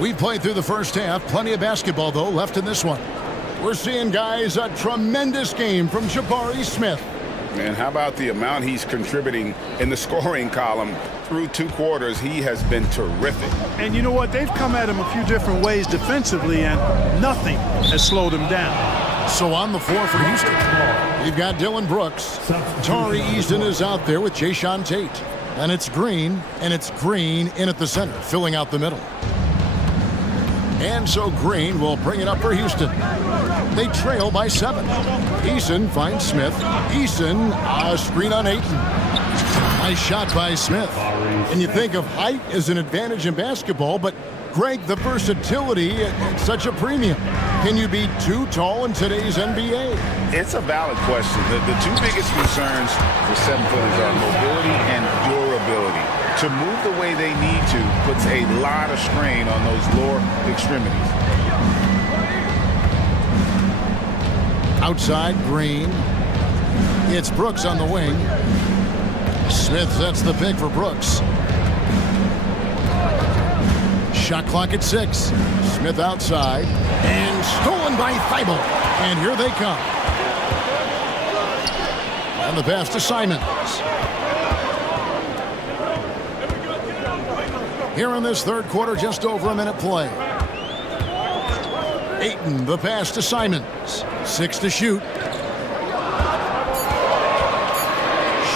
We played through the first half. Plenty of basketball, though, left in this one. We're seeing, guys, a tremendous game from Jabari Smith. And how about the amount he's contributing in the scoring column? Through 2 quarters, he has been terrific. And you know what? They've come at him a few different ways defensively, and nothing has slowed him down. So on the floor for Houston, you've got Dylan Brooks. Tari Eason is out there with Jayshawn Tate. And it's Green in at the center, filling out the middle. And so Green will bring it up for Houston. They trail by 7. Eason finds Smith. Eason, a screen on Ayton. Nice shot by Smith. And you think of height as an advantage in basketball, but Greg, the versatility at such a premium. Can you be too tall in today's NBA? It's a valid question. The 2 biggest concerns for 7-footers are mobility and durability. to move the way they need to puts a lot of strain on those lower extremities. Outside, Green. It's Brooks on the wing. Smith sets the pick for Brooks. Shot clock at 6. Smith outside. And stolen by Thibault. And here they come. And the pass to Simons. Here in this third quarter, just over a minute play. Ayton, the pass to Simons. 6 to shoot.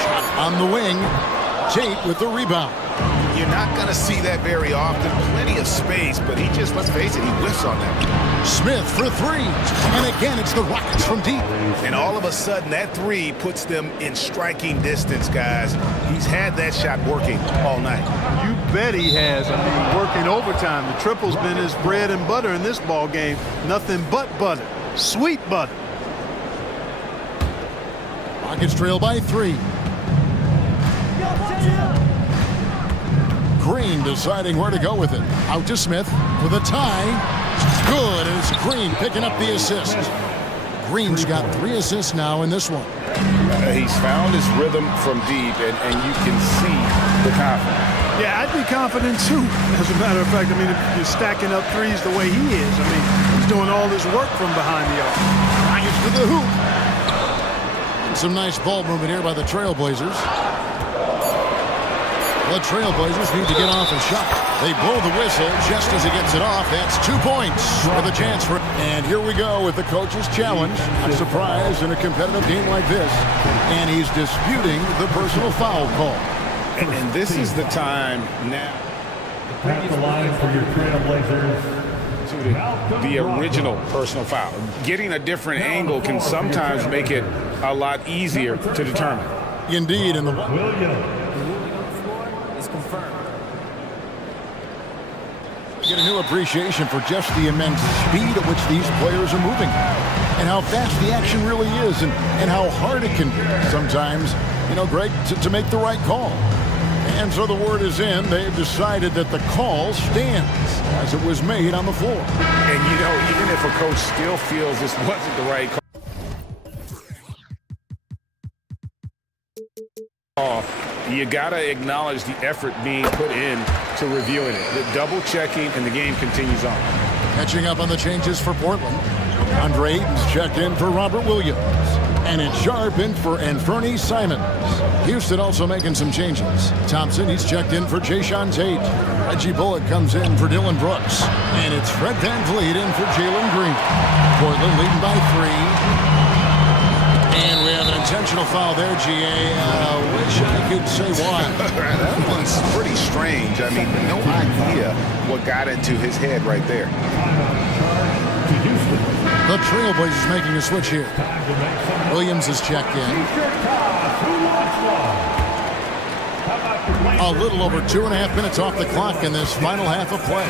Shot on the wing. Tate with the rebound. You're not going to see that very often. Plenty of space, but he just, let's face it, he whiffs on that. Smith for 3. And again, it's the Rockets from deep. And all of a sudden, that 3 puts them in striking distance, guys. He's had that shot working all night. You bet he has. I mean, working overtime. The triple's been his bread and butter in this ball game. Nothing but butter. Sweet butter. Rockets trail by 3. Green deciding where to go with it. Out to Smith for the tie. Good, and it's Green picking up the assist. Green's got 3 assists now in this one. He's found his rhythm from deep, and you can see the confidence. Yeah, I'd be confident too. As a matter of fact, I mean, if you're stacking up threes the way he is, I mean, he's doing all this work from behind the arc. Rockets to the hoop. And some nice ball movement here by the Trailblazers. The Trailblazers need to get off a shot. They blow the whistle just as he gets it off. That's 2 points with a chance for. And here we go with the coach's challenge. A surprise in a competitive game like this. And he's disputing the personal foul call. And this is the time now. At the line for your Trailblazers. The original personal foul. Getting a different angle can sometimes make it a lot easier to determine. Indeed, in the get a new appreciation for just the immense speed at which these players are moving and how fast the action really is and how hard it can be sometimes, you know, Greg, to make the right call. And so the word is in. They've decided that the call stands as it was made on the floor. And, you know, even if a coach still feels this wasn't the right call, you got to acknowledge the effort being put in to reviewing it. The double checking, and the game continues on. Catching up on the changes for Portland. Andre Ayton's checked in for Robert Williams. And it's Sharp in for Anferny Simons. Houston also making some changes. Thompson, he's checked in for Jayshawn Tate. Reggie Bullock comes in for Dylan Brooks. And it's Fred VanVleet in for Jalen Green. Portland leading by 3. And we have an intentional foul there, GA. Wish I could say why. That one's pretty strange. I mean, no idea what got into his head right there. The Trailblazers making a switch here. Williams is checked in. A little over 2.5 minutes off the clock in this final half of play.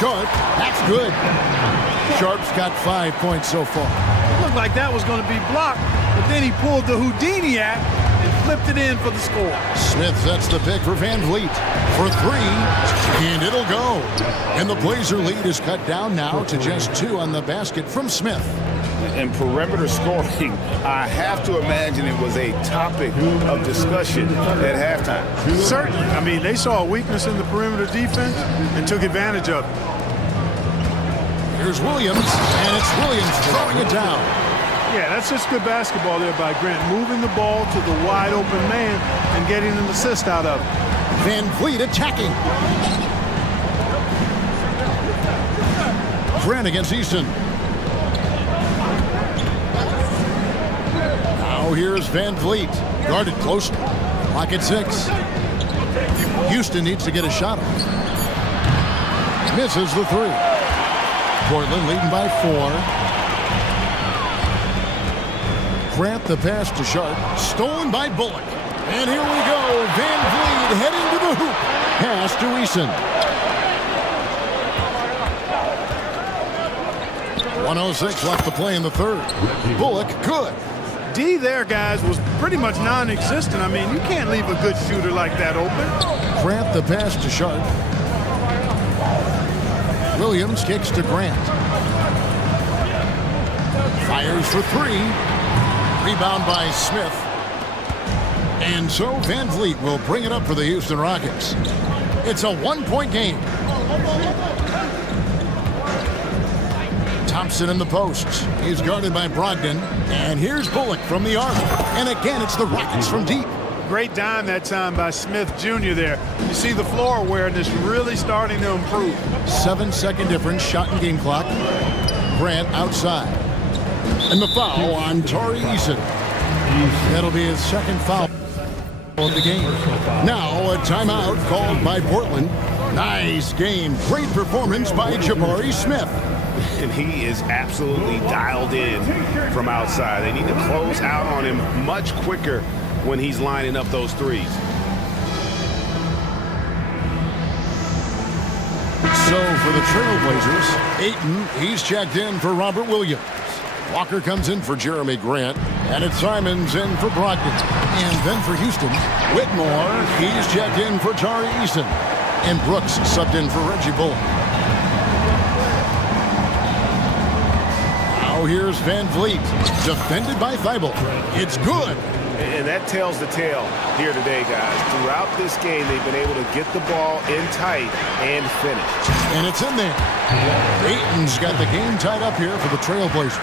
Sharp, that's good. Sharp's got 5 points so far. It looked like that was going to be blocked, but then he pulled the Houdini act and flipped it in for the score. Smith sets the pick for VanVleet for 3, and it'll go. And the Blazer lead is cut down now to just 2 on the basket from Smith. And perimeter scoring, I have to imagine it was a topic of discussion at halftime. Certainly. I mean, they saw a weakness in the perimeter defense and took advantage of it. Here's Williams, and it's Williams throwing it down. Yeah, that's just good basketball there by Grant, moving the ball to the wide open man and getting an assist out of it. VanVleet attacking. Grant against Easton. Now here's VanVleet, guarded closely. Clock at 6. Houston needs to get a shot off. Misses the 3. Portland leading by 4. Grant the pass to Sharp, stolen by Bullock. And here we go, VanVleet heading to the hoop. Pass to Eason. 1:06 left to play in the third. Bullock, good. D there, guys, was pretty much non-existent. I mean, you can't leave a good shooter like that open. Grant the pass to Sharp. Williams kicks to Grant. Fires for three. Rebound by Smith. And so Van Vliet will bring it up for the Houston Rockets. It's a one-point game. Thompson in the posts. He's guarded by Brogdon. And here's Bullock from the arc. And again, it's the Rockets from deep. Great dime that time by Smith Jr. there. You see the floor awareness really starting to improve. 7-second difference, shot and game clock. Grant outside. And the foul on Tari Eason. That'll be his second foul of the game. Now a timeout called by Portland. Nice game. Great performance by Jabari Smith. And he is absolutely dialed in from outside. They need to close out on him much quicker when he's lining up those threes. So for the Trailblazers, Ayton, he's checked in for Robert Williams. Walker comes in for Jeremy Grant. And it's Simons in for Brogdon. And then for Houston, Whitmore, he's checked in for Tari Eason. And Brooks subbed in for Reggie Bullock. Now here's Van Vliet, defended by Thibault. It's good. And that tells the tale here today, guys. Throughout this game, they've been able to get the ball in tight and finish. And it's in there. Ayton's got the game tied up here for the Trailblazers.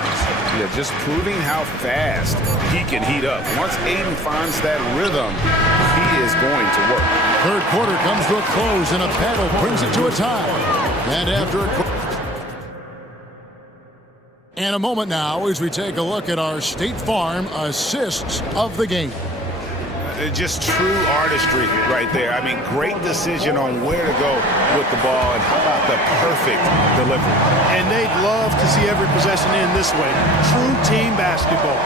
Yeah, just proving how fast he can heat up. Once Ayton finds that rhythm, he is going to work. Third quarter comes to a close, and a battle brings it to a tie. And after a And a moment now as we take a look at our State Farm assists of the game. Just true artistry right there. I mean, great decision on where to go with the ball, and how about the perfect delivery. And they'd love to see every possession end this way. True team basketball.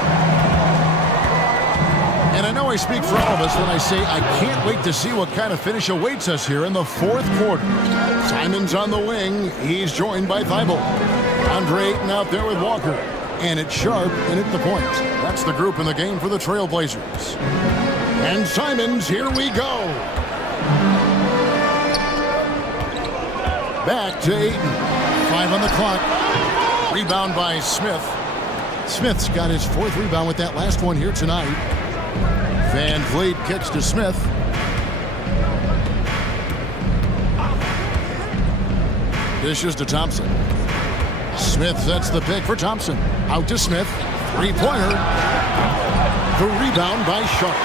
And I know I speak for all of us when I say I can't wait to see what kind of finish awaits us here in the fourth quarter. Simons on the wing. He's joined by Thibault. Andre Ayton out there with Walker. And it's Sharp in at the point. That's the group in the game for the Trailblazers. And Simons, here we go. Back to Ayton. 5 on the clock. Rebound by Smith. Smith's got his fourth rebound with that last one here tonight. Van Vliet kicks to Smith. Dishes to Thompson. Smith sets the pick for Thompson. Out to Smith. Three-pointer. The rebound by Sharp.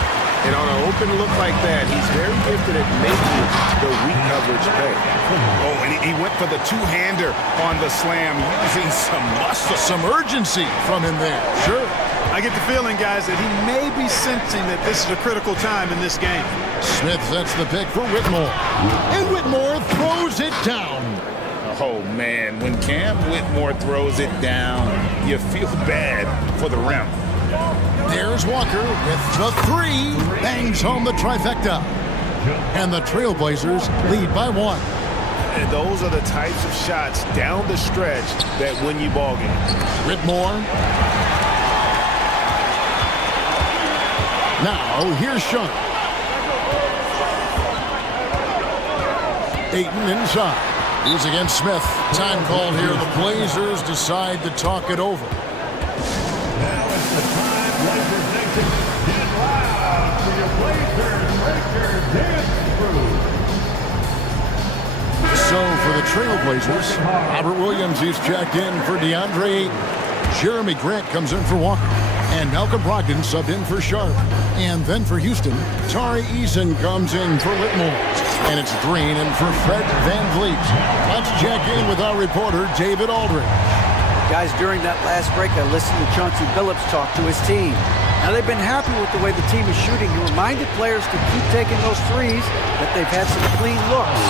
And on an open look like that, he's very gifted at making the weak coverage pay. Oh, and he went for the two-hander on the slam, using some muscle. Some urgency from him there. Sure. I get the feeling, guys, that he may be sensing that this is a critical time in this game. Smith sets the pick for Whitmore. And Whitmore throws it down. Oh, man, when Cam Whitmore throws it down, you feel bad for the rim. There's Walker with the three. Bangs home the trifecta. And the Trailblazers lead by 1. And those are the types of shots down the stretch that win you ball games. Whitmore. Now, here's Sharp. Ayton inside. He's against Smith. Time called here. The Blazers decide to talk it over. So for the Trailblazers, Robert Williams is checked in for DeAndre Ayton. Jeremy Grant comes in for Walker. And Malcolm Brogdon subbed in for Sharp. And then for Houston, Tari Eason comes in for Whitmore. And it's Green in for Fred Van Vliet. Let's check in with our reporter, David Aldridge. Guys, during that last break, I listened to Chauncey Billups talk to his team. Now, they've been happy with the way the team is shooting. He reminded players to keep taking those threes, that they've had some clean looks.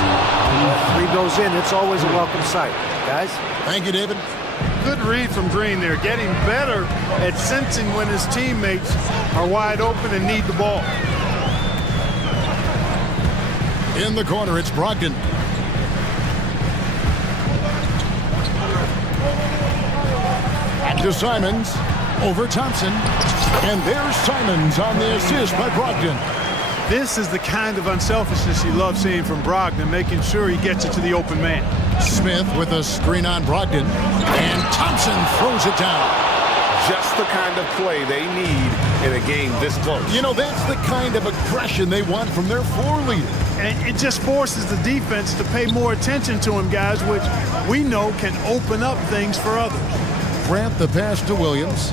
When that three goes in, it's always a welcome sight. Guys? Thank you, David. Good read from Green there, getting better at sensing when his teammates are wide open and need the ball. In the corner, it's Brogdon. Back to Simons. Over Thompson. And there's Simons on the assist by Brogdon. This is the kind of unselfishness you love seeing from Brogdon, making sure he gets it to the open man. Smith with a screen on Brogdon. And Thompson throws it down. Just the kind of play they need in a game this close. You know, that's the kind of aggression they want from their floor leader. And it just forces the defense to pay more attention to him, guys, which we know can open up things for others. Grant the pass to Williams.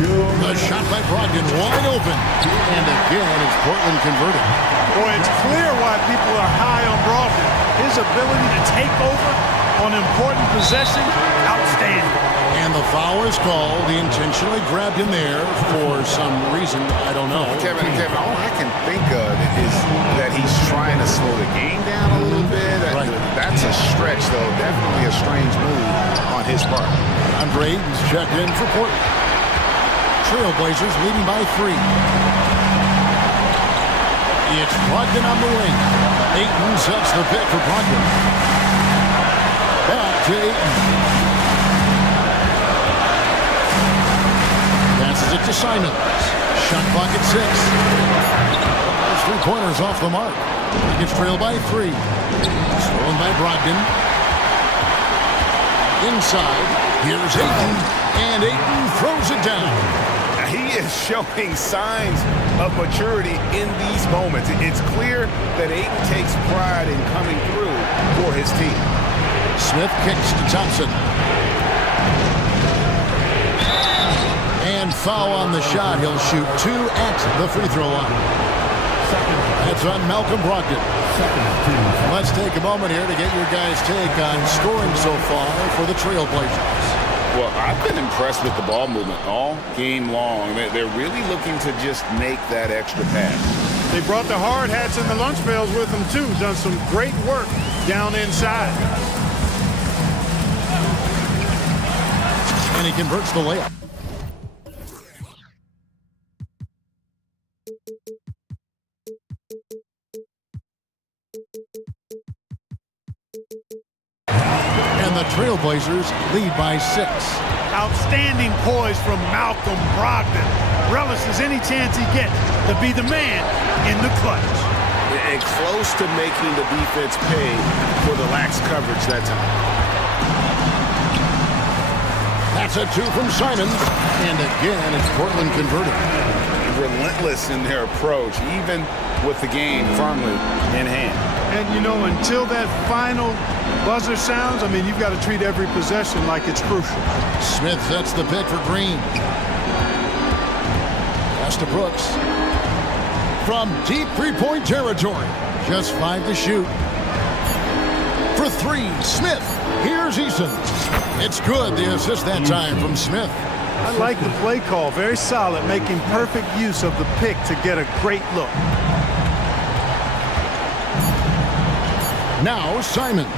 The shot by Brogdon, wide open. And again, it's Portland converted. Boy, it's clear why people are high on Brogdon. His ability to take over on important possession, outstanding. And the foul is called. He intentionally grabbed him there for some reason. I don't know. Kevin, all I can think of is that he's trying to slow the game down a little bit. Right. That's a stretch, though. Definitely a strange move on his part. Andre Ayton's checked in for Portland. Trailblazers leading by 3. It's Brogdon on the wing. Ayton sets the pick for Brogdon. Back to Ayton. Passes it to Simons. Shot clock at 6. Those 3-pointers off the mark. He gets trailed by 3. Stolen by Brogdon. Inside. Here's Ayton. And Ayton throws it down. He is showing signs of maturity in these moments. It's clear that Ayton takes pride in coming through for his team. Smith kicks to Thompson. And foul on the shot. He'll shoot 2 at the free throw line. That's on Malcolm Brogdon. Let's take a moment here to get your guys' take on scoring so far for the Trailblazers. Well, I've been impressed with the ball movement all game long. They're really looking to just make that extra pass. They brought the hard hats and the lunch pails with them, too. Done some great work down inside. And he converts the layup. And the Trailblazers lead by 6. Outstanding poise from Malcolm Brogdon. Relishes any chance he gets to be the man in the clutch. And close to making the defense pay for the lax coverage that time. That's a 2 from Simons. And again, it's Portland converted. Relentless in their approach, even with the game firmly in hand. And, you know, until that final buzzer sounds, I mean, you've got to treat every possession like it's crucial. Smith sets the pick for Green. Pass to Brooks. From deep three-point territory. Just 5 to shoot. For 3, Smith. Here's Eason. It's good. The assist that time from Smith. I like the play call. Very solid, making perfect use of the pick to get a great look. Now Simons.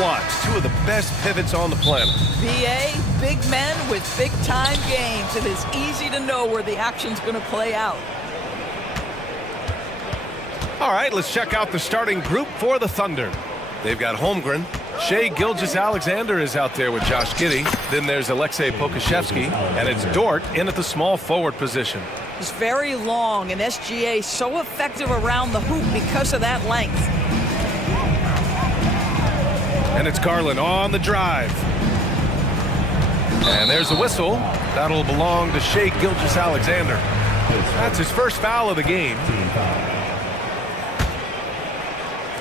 watch. Two of the best pivots on the planet. BA, big men with big-time games. It is easy to know where the action's going to play out. All right, let's check out the starting group for the Thunder. They've got Holmgren. Shai Gilgeous-Alexander is out there with Josh Giddey. Then there's Alexei Pokashevsky, and it's Dort in at the small forward position. He's very long, and SGA so effective around the hoop because of that length. And it's Garland on the drive. And there's a whistle. That'll belong to Shai Gilgeous-Alexander. That's his first foul of the game.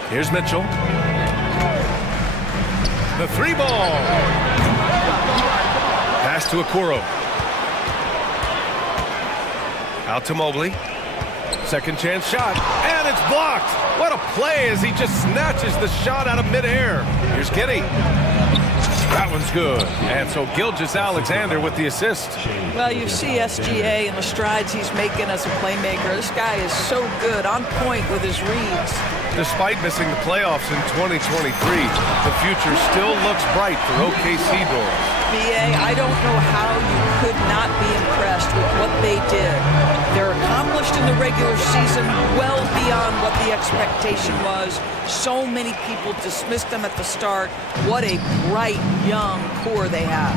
Here's Mitchell. The three ball. Pass to Okoro. Out to Mobley. Second chance shot. And it's blocked. What a play as he just snatches the shot out of midair. Here's Giddey. That one's good. And so Gilgeous-Alexander with the assist. Well, you see SGA and the strides he's making as a playmaker. This guy is so good, on point with his reads. Despite missing the playoffs in 2023, the future still looks bright for OKC Doors. BA, I don't know how you could not be impressed with what they did. They're accomplished in the regular season well beyond what the expectation was. So many people dismissed them at the start. What a bright, young core they have.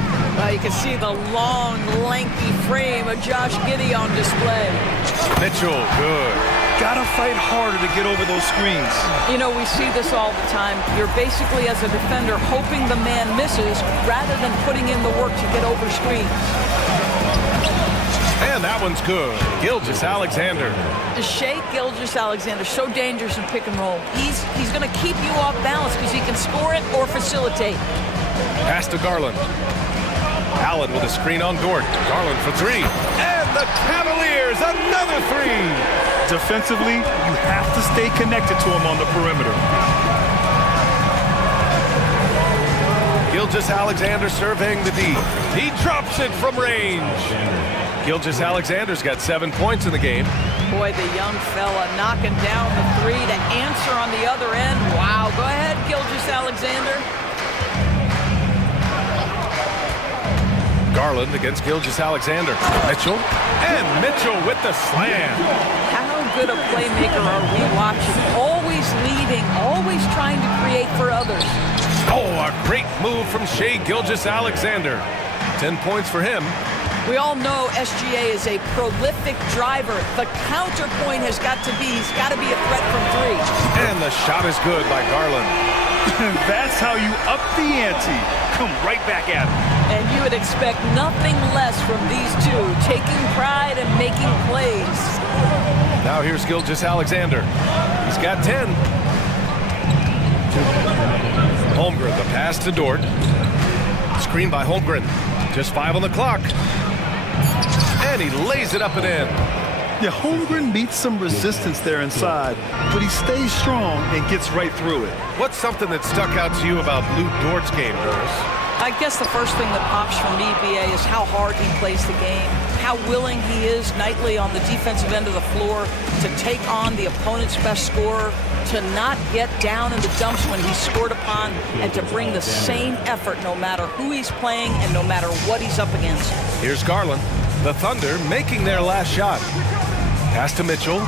You can see the long, lengthy frame of Josh Giddey on display. Mitchell, good. Gotta fight harder to get over those screens. You know, we see this all the time. You're basically, as a defender, hoping the man misses rather than putting in the work to get over screens. And that one's good. Gilgeous-Alexander. Shai Gilgeous-Alexander, so dangerous in pick and roll. He's going to keep you off balance because he can score it or facilitate. Pass to Garland. Allen with a screen on Dort. Garland for three. And the Cavaliers, another three. Defensively, you have to stay connected to him on the perimeter. Gilgeous-Alexander surveying the D. He drops it from range. Gilgeous-Alexander's got 7 points in the game. Boy, the young fella knocking down the three to answer on the other end. Wow, go ahead, Gilgeous-Alexander. Garland against Gilgeous-Alexander. Mitchell. And Mitchell with the slam. How good a playmaker are we watching? Always leading, always trying to create for others. Oh, a great move from Shai Gilgeous-Alexander. 10 points for him. We all know SGA is a prolific driver. The counterpoint has got to be, he's got to be a threat from three. And the shot is good by Garland. That's how you up the ante. Come right back at him. And you would expect nothing less from these two, taking pride and making plays. Now here's Gilgeous-Alexander. He's got 10. Holmgren, the pass to Dort. Screen by Holmgren. Just 5 on the clock. And he lays it up and in. Yeah, Holmgren meets some resistance there inside, but he stays strong and gets right through it. What's something that stuck out to you about Lou Dort's game, Doris? I guess the first thing that pops from me, BA, is how hard he plays the game, how willing he is nightly on the defensive end of the floor to take on the opponent's best scorer, to not get down in the dumps when he's scored upon, and to bring the same effort no matter who he's playing and no matter what he's up against. Here's Garland. The Thunder making their last shot. Pass to Mitchell.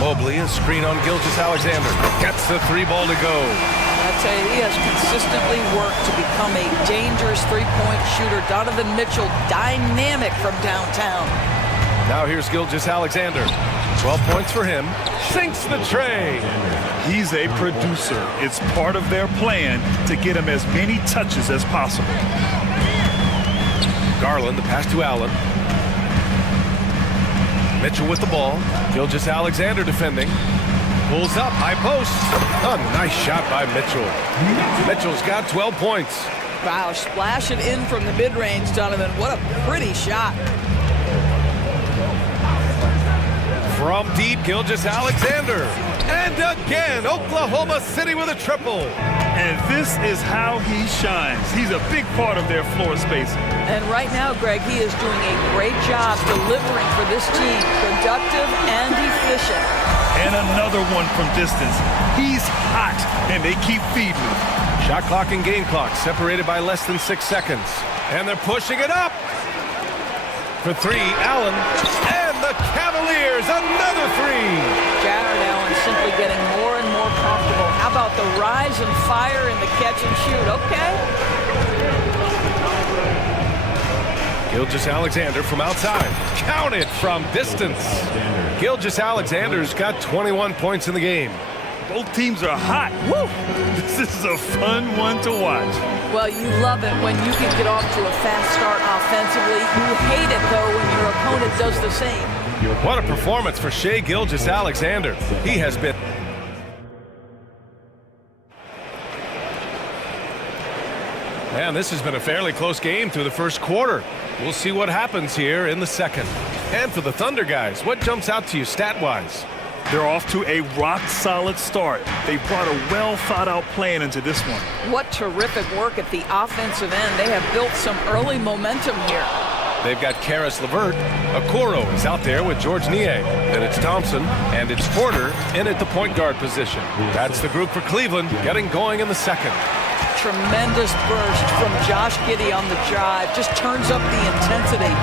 Mobley, a screen on Gilgeous-Alexander. Gets the three ball to go. I'd say he has consistently worked to become a dangerous three-point shooter. Donovan Mitchell, dynamic from downtown. Now here's Gilgeous-Alexander. 12 points for him. Sinks the tray. He's a producer. It's part of their plan to get him as many touches as possible. Garland, the pass to Allen. Mitchell with the ball. Gilgeous-Alexander defending. Pulls up, high post. A nice shot by Mitchell. Mitchell's got 12 points. Wow, splash it in from the mid-range, Donovan. What a pretty shot. From deep, Gilgeous-Alexander. And again, Oklahoma City with a triple. And this is how he shines. He's a big part of their floor space. And right now, Greg, he is doing a great job delivering for this team. Productive and efficient. And another one from distance. He's hot, and they keep feeding him. Shot clock and game clock separated by less than 6 seconds. And they're pushing it up. For three, Allen. And the Cavaliers, another three. Jared Allen simply getting more and more comfortable. How about the rise and fire in the catch and shoot? Okay. Gilgeous-Alexander from outside. Counted from distance. Gilgeous-Alexander's got 21 points in the game. Both teams are hot. Woo! This is a fun one to watch. Well, you love it when you can get off to a fast start offensively. You hate it, though, when your opponent does the same. What a performance for Shai Gilgeous-Alexander. He has been... And this has been a fairly close game through the first quarter. We'll see what happens here in the second. And for the Thunder guys, what jumps out to you stat-wise? They're off to a rock-solid start. They brought a well-thought-out plan into this one. What terrific work at the offensive end. They have built some early momentum here. They've got Karis LeVert. Okoro is out there with George Niang. Then it's Thompson, and it's Porter in at the point guard position. That's the group for Cleveland getting going in the second. Tremendous burst from Josh Giddey on the drive. Just turns up the intensity.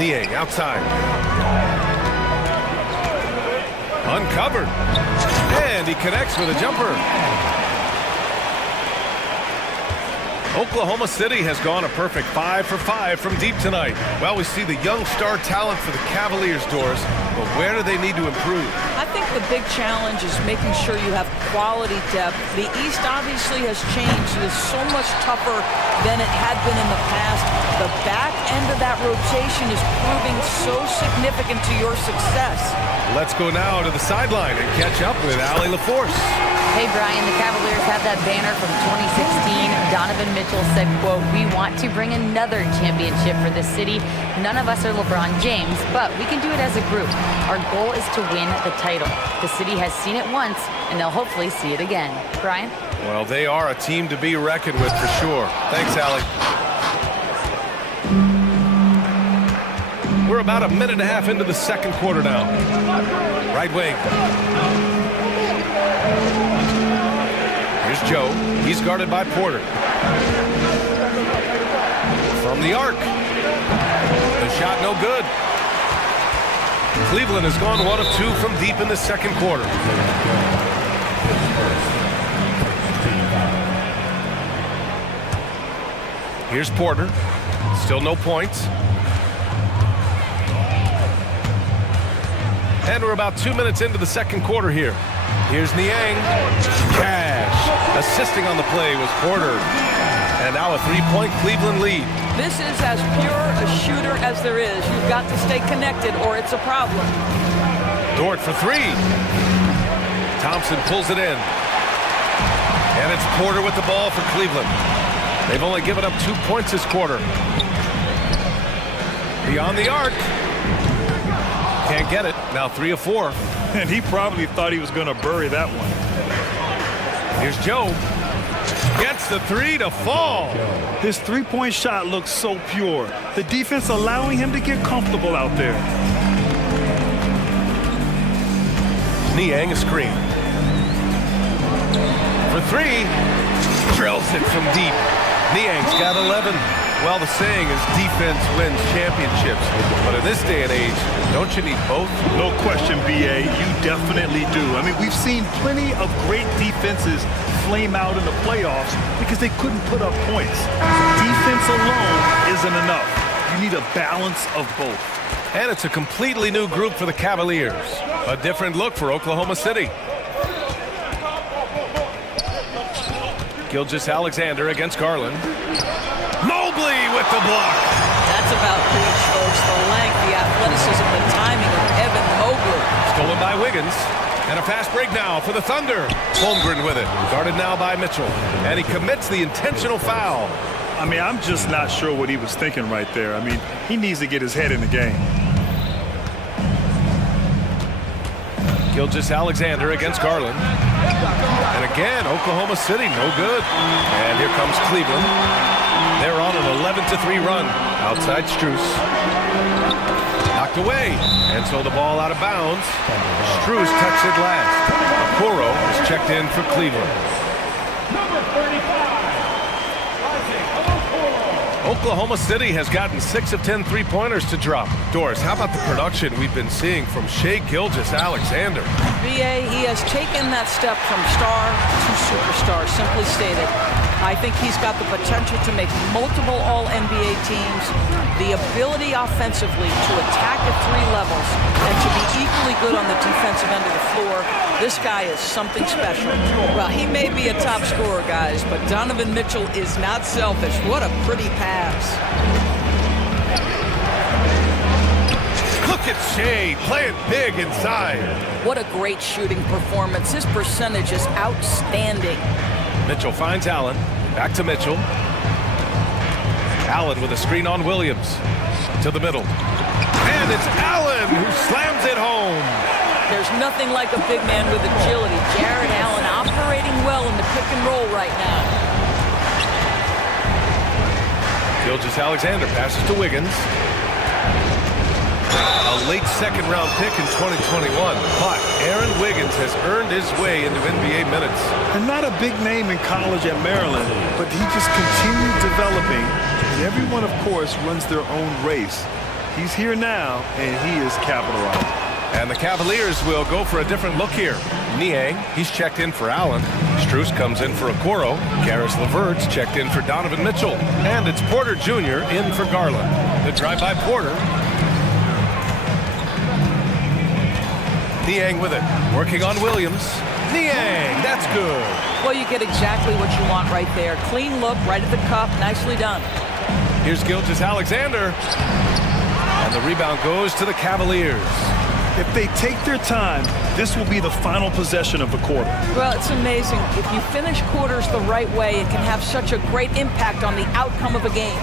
Niang outside. Uncovered. And he connects with a jumper. Oklahoma City has gone a perfect 5 for 5 from deep tonight. Well, we see the young star talent for the Cavaliers, Doris, but where do they need to improve? I think the big challenge is making sure you have quality depth. The East obviously has changed. It is so much tougher than it had been in the past. The back end of that rotation is proving so significant to your success. Let's go now to the sideline and catch up with Allie LaForce. Hey, Brian, the Cavaliers have that banner from 2016. Donovan Mitchell said, quote, "We want to bring another championship for the city. None of us are LeBron James, but we can do it as a group. Our goal is to win the title. The city has seen it once, and they'll hopefully see it again." Brian? Well, they are a team to be reckoned with for sure. Thanks, Allie. We're about a minute and a half into the second quarter now. Right wing. Here's Joe. He's guarded by Porter. From the arc. The shot no good. Cleveland has gone 1 of 2 from deep in the second quarter. Here's Porter. Still no points. And we're about 2 minutes into the second quarter here. Here's Niang. Cash. Assisting on the play was Porter. And now a 3-point Cleveland lead. This is as pure a shooter as there is. You've got to stay connected or it's a problem. Dort for 3. Thompson pulls it in. And it's Porter with the ball for Cleveland. They've only given up 2 points this quarter. Beyond the arc. Can't get it. Now 3 of 4. And he probably thought he was going to bury that one. Here's Joe. Gets the 3 to fall. His three-point shot looks so pure. The defense allowing him to get comfortable out there. Niang a screen. For 3. Drills it from deep. Niang's got 11. Well, the saying is defense wins championships. But in this day and age, don't you need both? No question, B.A. You definitely do. I mean, we've seen plenty of great defenses flame out in the playoffs because they couldn't put up points. Defense alone isn't enough. You need a balance of both. And it's a completely new group for the Cavaliers. A different look for Oklahoma City. Gilgeous-Alexander against Garland. Mobley with the block. That's about reach, folks. The length, the athleticism, the timing of Evan Mobley. Stolen by Wiggins. And a fast break now for the Thunder. Holmgren with it. Guarded now by Mitchell. And he commits the intentional foul. I mean, I'm just not sure what he was thinking right there. I mean, he needs to get his head in the game. Gilgeous-Alexander against Garland. And again, Oklahoma City, no good. And here comes Cleveland. They're on an 11-3 run. Outside Strus. Knocked away. And so the ball out of bounds. Strus touched it last. Okoro is checked in for Cleveland. Oklahoma City has gotten 6 of 10 three-pointers to drop. Doris, how about the production we've been seeing from Shai Gilgeous-Alexander? BA, he has taken that step from star to superstar, simply stated. I think he's got the potential to make multiple All-NBA teams, the ability offensively to attack at 3 levels, and to be equally good on the defensive end of the floor. This guy is something special. Well, he may be a top scorer, guys, but Donovan Mitchell is not selfish. What a pretty pass. Look at Shai playing big inside. What a great shooting performance. His percentage is outstanding. Mitchell finds Allen. Back to Mitchell. Allen with a screen on Williams. To the middle. And it's Allen who slams it home. There's nothing like a big man with agility. Jared Allen operating well in the pick and roll right now. Gilgeous-Alexander passes to Wiggins. A late second-round pick in 2021, but Aaron Wiggins has earned his way into NBA minutes. And not a big name in college at Maryland, but he just continued developing. And everyone, of course, runs their own race. He's here now, and he is capitalizing. And the Cavaliers will go for a different look here. Niang, he's checked in for Allen. Strus comes in for Okoro. Karis LeVert's checked in for Donovan Mitchell. And it's Porter Jr. in for Garland. The drive by Porter. Niang with it, working on Williams. Niang, that's good. Well, you get exactly what you want right there. Clean look, right at the cup, nicely done. Here's Gilgeous-Alexander. And the rebound goes to the Cavaliers. If they take their time, this will be the final possession of the quarter. Well, it's amazing. If you finish quarters the right way, it can have such a great impact on the outcome of a game.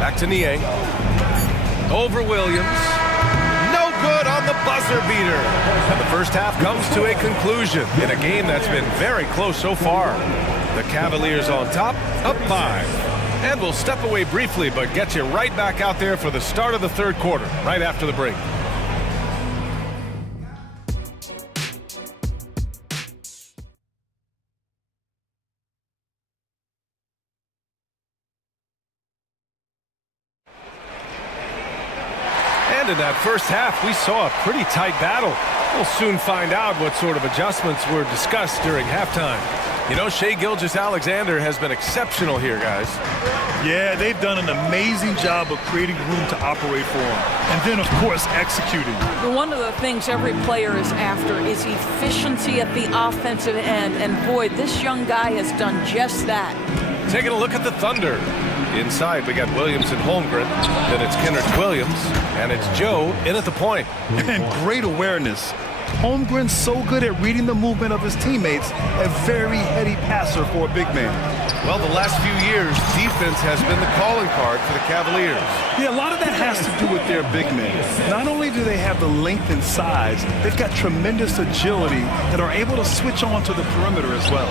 Back to Niang. Over Williams. No good on the buzzer beater. And the first half comes to a conclusion in a game that's been very close so far. The Cavaliers on top, up 5. And we'll step away briefly, but get you right back out there for the start of the third quarter, right after the break. And in that first half, we saw a pretty tight battle. We'll soon find out what sort of adjustments were discussed during halftime. You know, Shai Gilgeous-Alexander has been exceptional here, guys. Yeah, they've done an amazing job of creating room to operate for him. And then, of course, executing. One of the things every player is after is efficiency at the offensive end. And boy, this young guy has done just that. Taking a look at the Thunder. Inside, we got Williams and Holmgren. Then it's Kennard Williams. And it's Joe in at the point. And great awareness. Holmgren's so good at reading the movement of his teammates, a very heady passer for a big man. Well, the last few years, defense has been the calling card for the Cavaliers. Yeah, a lot of that has to do with their big men. Not only do they have the length and size, they've got tremendous agility and are able to switch on to the perimeter as well.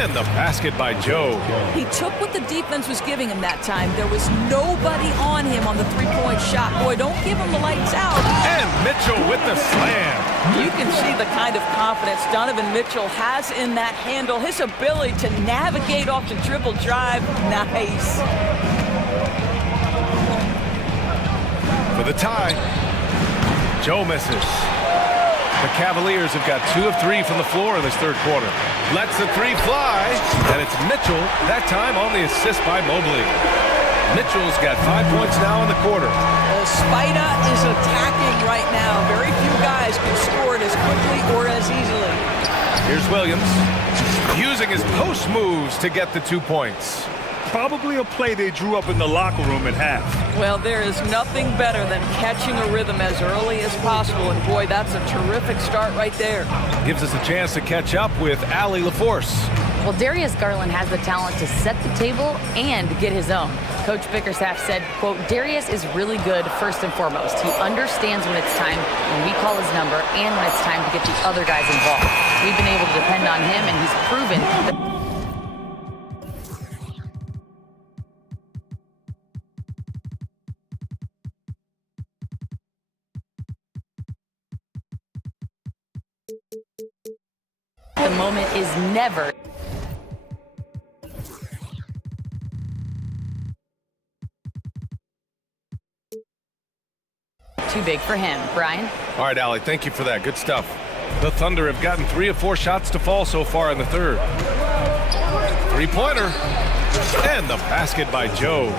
And the basket by Joe. He took what the defense was giving him that time. There was nobody on him on the three-point shot. Boy, don't give him the lights out. And Mitchell with the slam. You can see the kind of confidence Donovan Mitchell has in that handle. His ability to navigate off the dribble drive, nice. For the tie, Joe misses. The Cavaliers have got 2 of 3 from the floor in this third quarter. Lets the 3 fly, and it's Mitchell, that time on the assist by Mobley. Mitchell's got 5 points now in the quarter. Spida is attacking right now. Very few guys can score it as quickly or as easily. Here's Williams, using his post moves to get the 2 points. Probably a play they drew up in the locker room at half. Well, there is nothing better than catching a rhythm as early as possible, and boy, that's a terrific start right there. Gives us a chance to catch up with Allie LaForce. Well, Darius Garland has the talent to set the table and get his own. Coach Bickerstaff said, quote, Darius is really good first and foremost. He understands when it's time, when we call his number, and when it's time to get the other guys involved. We've been able to depend on him, and he's proven that the moment is never. too big for him. Brian? All right, Allie, thank you for that. Good stuff. The Thunder have gotten 3 of 4 shots to fall so far in the third. Three-pointer. And the basket by Joe.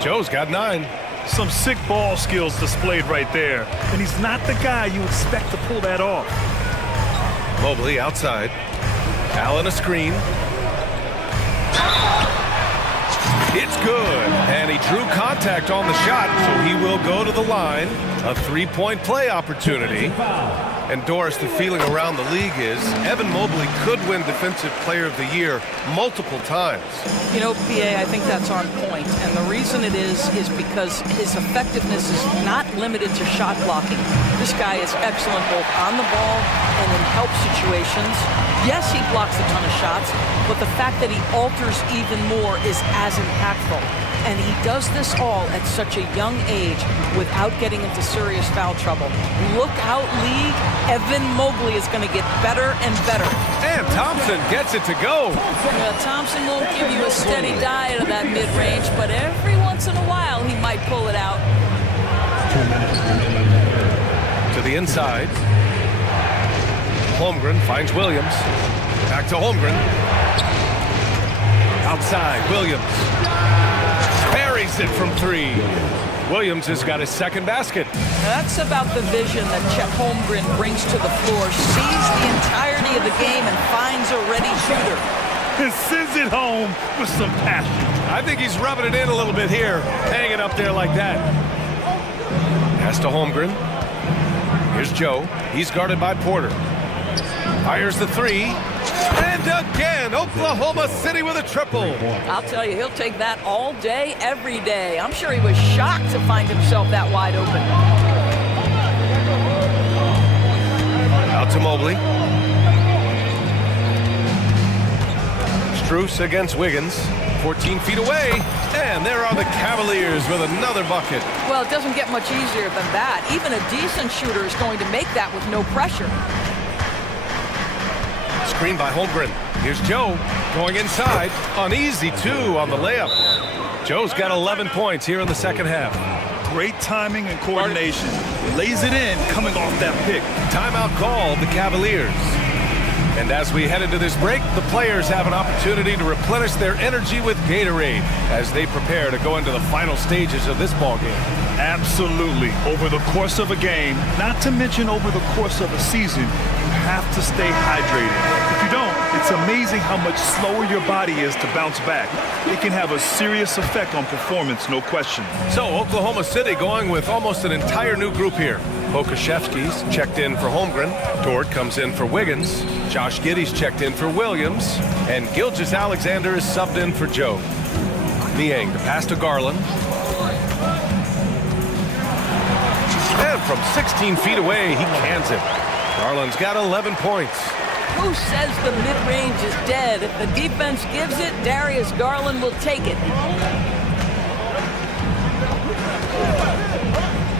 Joe's got 9. Some sick ball skills displayed right there. And he's not the guy you expect to pull that off. Mobley outside. Allen a screen. It's good. And he drew contact on the shot, so he will go to the line. A 3-point play opportunity. And Doris, the feeling around the league is Evan Mobley could win Defensive Player of the Year multiple times. You know, PA, I think that's on point. And the reason it is because his effectiveness is not limited to shot blocking. This guy is excellent both on the ball and in help situations. Yes, he blocks a ton of shots, but the fact that he alters even more is as impactful. And he does this all at such a young age without getting into serious foul trouble. Look out, league. Evan Mobley is going to get better and better. And Thompson gets it to go. Thompson won't give you a steady diet of that mid-range, but every once in a while he might pull it out. To the inside. Holmgren finds Williams. Back to Holmgren. Outside, Williams. Buries it from 3. Williams has got his second basket. That's about the vision that Chet Holmgren brings to the floor. Sees the entirety of the game and finds a ready shooter. And sends it home with some passion. I think he's rubbing it in a little bit here. Hanging up there like that. Pass to Holmgren. Here's Joe. He's guarded by Porter. Fires the 3. And again, Oklahoma City with a triple. I'll tell you, he'll take that all day, every day. I'm sure he was shocked to find himself that wide open. Out to Mobley. Strus against Wiggins. 14 feet away. And there are the Cavaliers with another bucket. Well, it doesn't get much easier than that. Even a decent shooter is going to make that with no pressure. Screen by Holmgren. Here's Joe going inside. An easy 2 on the layup. Joe's got 11 points here in the second half. Great timing and coordination. Lays it in coming off that pick. Timeout called the Cavaliers. And as we head into this break, the players have an opportunity to replenish their energy with Gatorade as they prepare to go into the final stages of this ballgame. Absolutely. Over the course of a game, not to mention over the course of a season, you have to stay hydrated. If you don't, it's amazing how much slower your body is to bounce back. It can have a serious effect on performance, no question. So Oklahoma City going with almost an entire new group here. Pokashevsky's checked in for Holmgren. Dort comes in for Wiggins. Josh Giddey's checked in for Williams. And Gilgeous-Alexander is subbed in for Joe. Niang, the pass to Garland. And from 16 feet away, he cans it. Garland's got 11 points. Who says the mid-range is dead? If the defense gives it, Darius Garland will take it.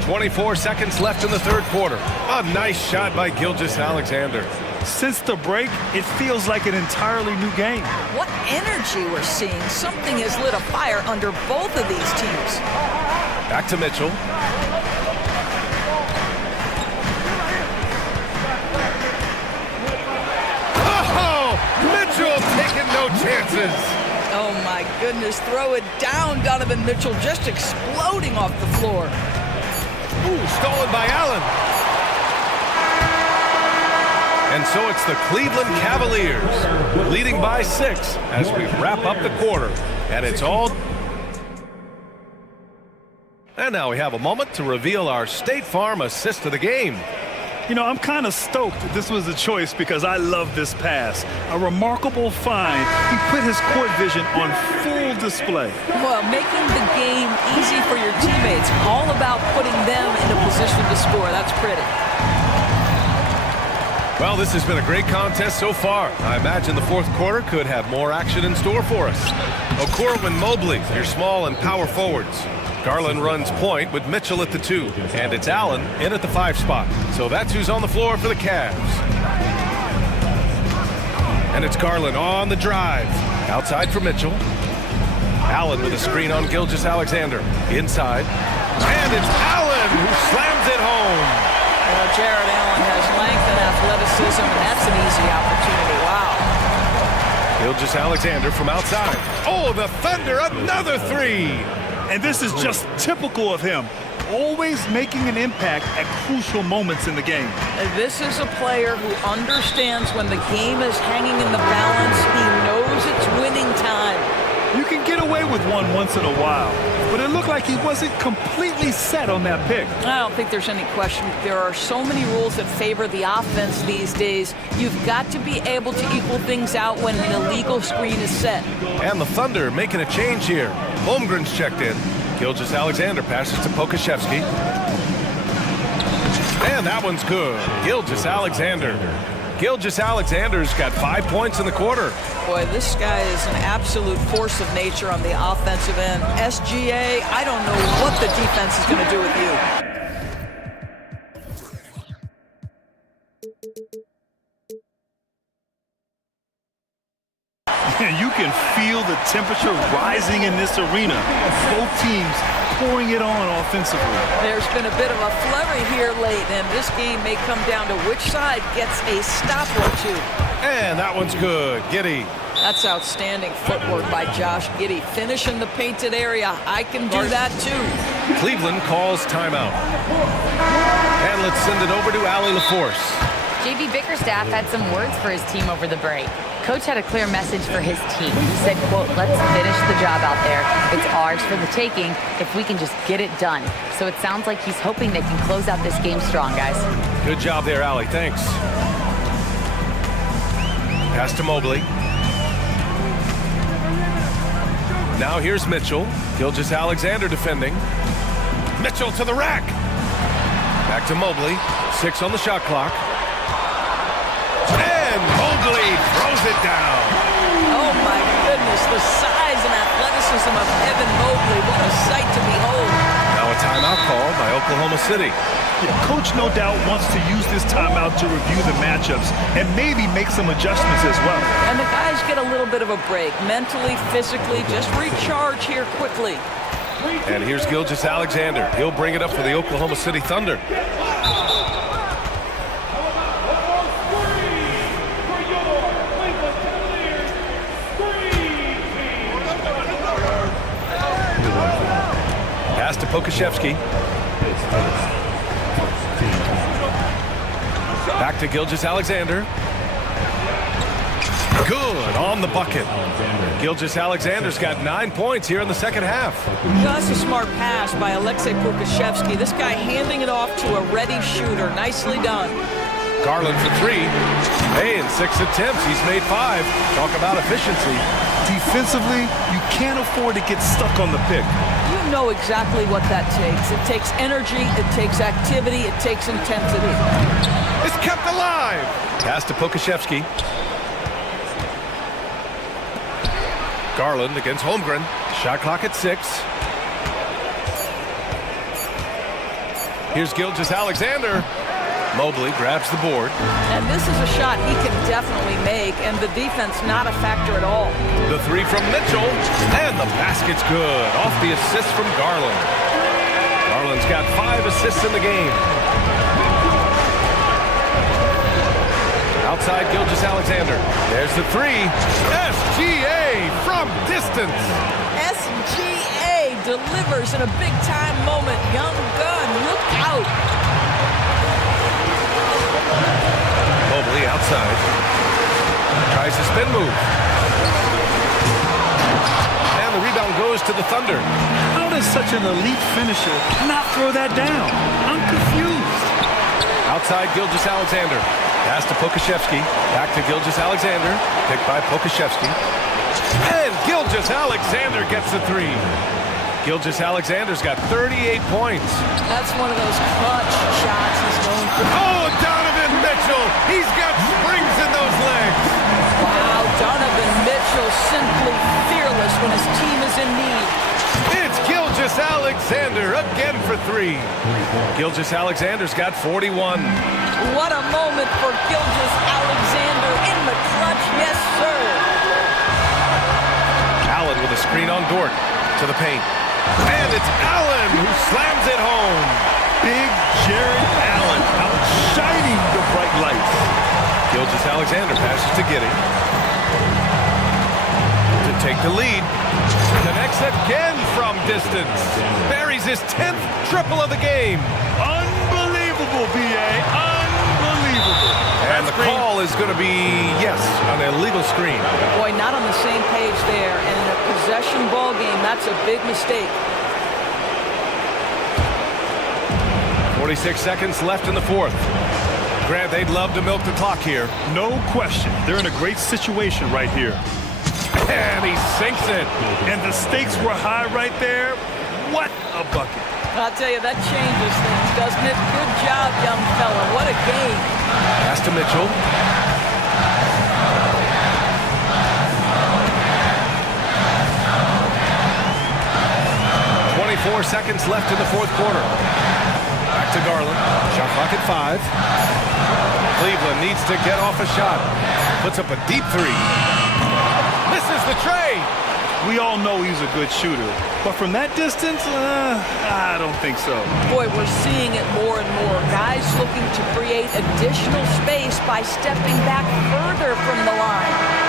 24 seconds left in the third quarter. A nice shot by Gilgeous-Alexander. Since the break, it feels like an entirely new game. What energy we're seeing. Something has lit a fire under both of these teams. Back to Mitchell. Oh, Mitchell taking no chances. Oh my goodness, throw it down, Donovan Mitchell, just exploding off the floor. Ooh, stolen by Allen. And so it's the Cleveland Cavaliers leading by 6 as we wrap up the quarter. And it's all... And now we have a moment to reveal our State Farm assist of the game. You know, I'm kind of stoked this was a choice because I love this pass. A remarkable find. He put his court vision on full display. Well, making the game easy for your teammates. All about putting them in a position to score. That's pretty. Well, this has been a great contest so far. I imagine the fourth quarter could have more action in store for us. Okoro and Mobley, your small and power forwards. Garland runs point with Mitchell at the 2, and it's Allen in at the 5 spot. So that's who's on the floor for the Cavs. And it's Garland on the drive. Outside for Mitchell. Allen with a screen on Gilgeous-Alexander. Inside. And it's Allen! Allen, who slams it home. Well, Jared Allen has length and athleticism, and that's an easy opportunity. Wow. Gilgeous-Alexander from outside. Oh, the Thunder, another three. And this is just typical of him. Always making an impact at crucial moments in the game. This is a player who understands when the game is hanging in the balance. He knows it's winning time. You can get away with one once in a while, but it looked like he wasn't completely set on that pick. I don't think there's any question. There are so many rules that favor the offense these days. You've got to be able to equal things out when an illegal screen is set. And the Thunder making a change here. Holmgren's checked in. Gilgeous-Alexander passes to Pokusevski. And that one's good. Gilgeous-Alexander. Gilgeous-Alexander's got 5 points in the quarter. Boy, this guy is an absolute force of nature on the offensive end. SGA, I don't know what the defense is going to do with you. You can feel the temperature rising in this arena. Both teams pouring it on offensively. There's been a bit of a flurry here late, and this game may come down to which side gets a stop or two. And that one's good. Giddey. That's outstanding footwork by Josh Giddey. Finishing the painted area. I can do that too. Cleveland calls timeout. And let's send it over to Allie LaForce. JB Bickerstaff had some words for his team over the break. Coach had a clear message for his team. He said, quote, "Let's finish the job out there. It's ours for the taking if we can just get it done." So it sounds like he's hoping they can close out this game strong, guys. Good job there, Allie. Thanks. Pass to Mobley. Now here's Mitchell. Gilgeous-Alexander defending. Mitchell to the rack. Back to Mobley. 6 on the shot clock. And Mobley throws it down. Oh my goodness, the size and athleticism of Evan Mobley. What a sight to behold. Now a timeout called by Oklahoma City. Yeah, Coach no doubt wants to use this timeout to review the matchups and maybe make some adjustments as well. And the guys get a little bit of a break. Mentally, physically, just recharge here quickly. And here's Gilgeous-Alexander. He'll bring it up for the Oklahoma City Thunder. Pass to Pokusevski. Back to Gilgeous-Alexander. Good on the bucket. Gilgeous-Alexander's got 9 points here in the second half. That's a smart pass by Alexei Pokusevski. This guy handing it off to a ready shooter. Nicely done. Garland for 3. Hey, in 6 attempts, he's made 5. Talk about efficiency. Defensively, you can't afford to get stuck on the pick. You know exactly what that takes. It takes energy, it takes activity, it takes intensity. It's kept alive. Pass to Pokusevski. Garland against Holmgren. Shot clock at 6. Here's Gilgeous-Alexander. Mobley grabs the board. And this is a shot he can definitely make, and the defense not a factor at all. The 3 from Mitchell, and the basket's good. Off the assist from Garland. Garland's got 5 assists in the game. Outside Gilgeous-Alexander. There's the 3. SGA from distance. SGA delivers in a big-time moment. Young gun, look out. Mobley outside. Tries the spin move. And the rebound goes to the Thunder. How does such an elite finisher not throw that down? I'm confused. Outside Gilgeous-Alexander. Pass to Pokusevski. Back to Gilgeous-Alexander. Picked by Pokusevski. And Gilgeous-Alexander gets the 3. Gilgeous-Alexander's got 38 points. That's one of those clutch shots he's known for. Oh, Donovan Mitchell! He's got springs in those legs! Wow, Donovan Mitchell simply fearless when his team is in need. It's Gilgeous-Alexander again for 3. Gilgeous-Alexander's got 41. What a moment for Gilgeous-Alexander in the clutch, yes sir. Allen with a screen on Dort to the paint. And it's Allen who slams it home. Big Jared Allen outshining the bright lights. Gilgeous-Alexander passes to Giddey. To take the lead. Connects again from distance. Buries his 10th triple of the game. Unbelievable, B.A. Unbelievable. And the call is going to be, yes, an illegal screen. Boy, not on the same page there. And in a possession ball game, that's a big mistake. 46 seconds left in the fourth. Grant, they'd love to milk the clock here. No question. They're in a great situation right here. And he sinks it. And the stakes were high right there. What a bucket. I'll tell you, that changes things, doesn't it? Good job, young fella. What a game. Pass to Mitchell. Four seconds left in the fourth quarter. Back to Garland. Shot clock at 5. Cleveland needs to get off a shot. Puts up a deep three. Misses the tray. We all know he's a good shooter, but from that distance, I don't think so. Boy, we're seeing it more and more. Guys looking to create additional space by stepping back further from the line.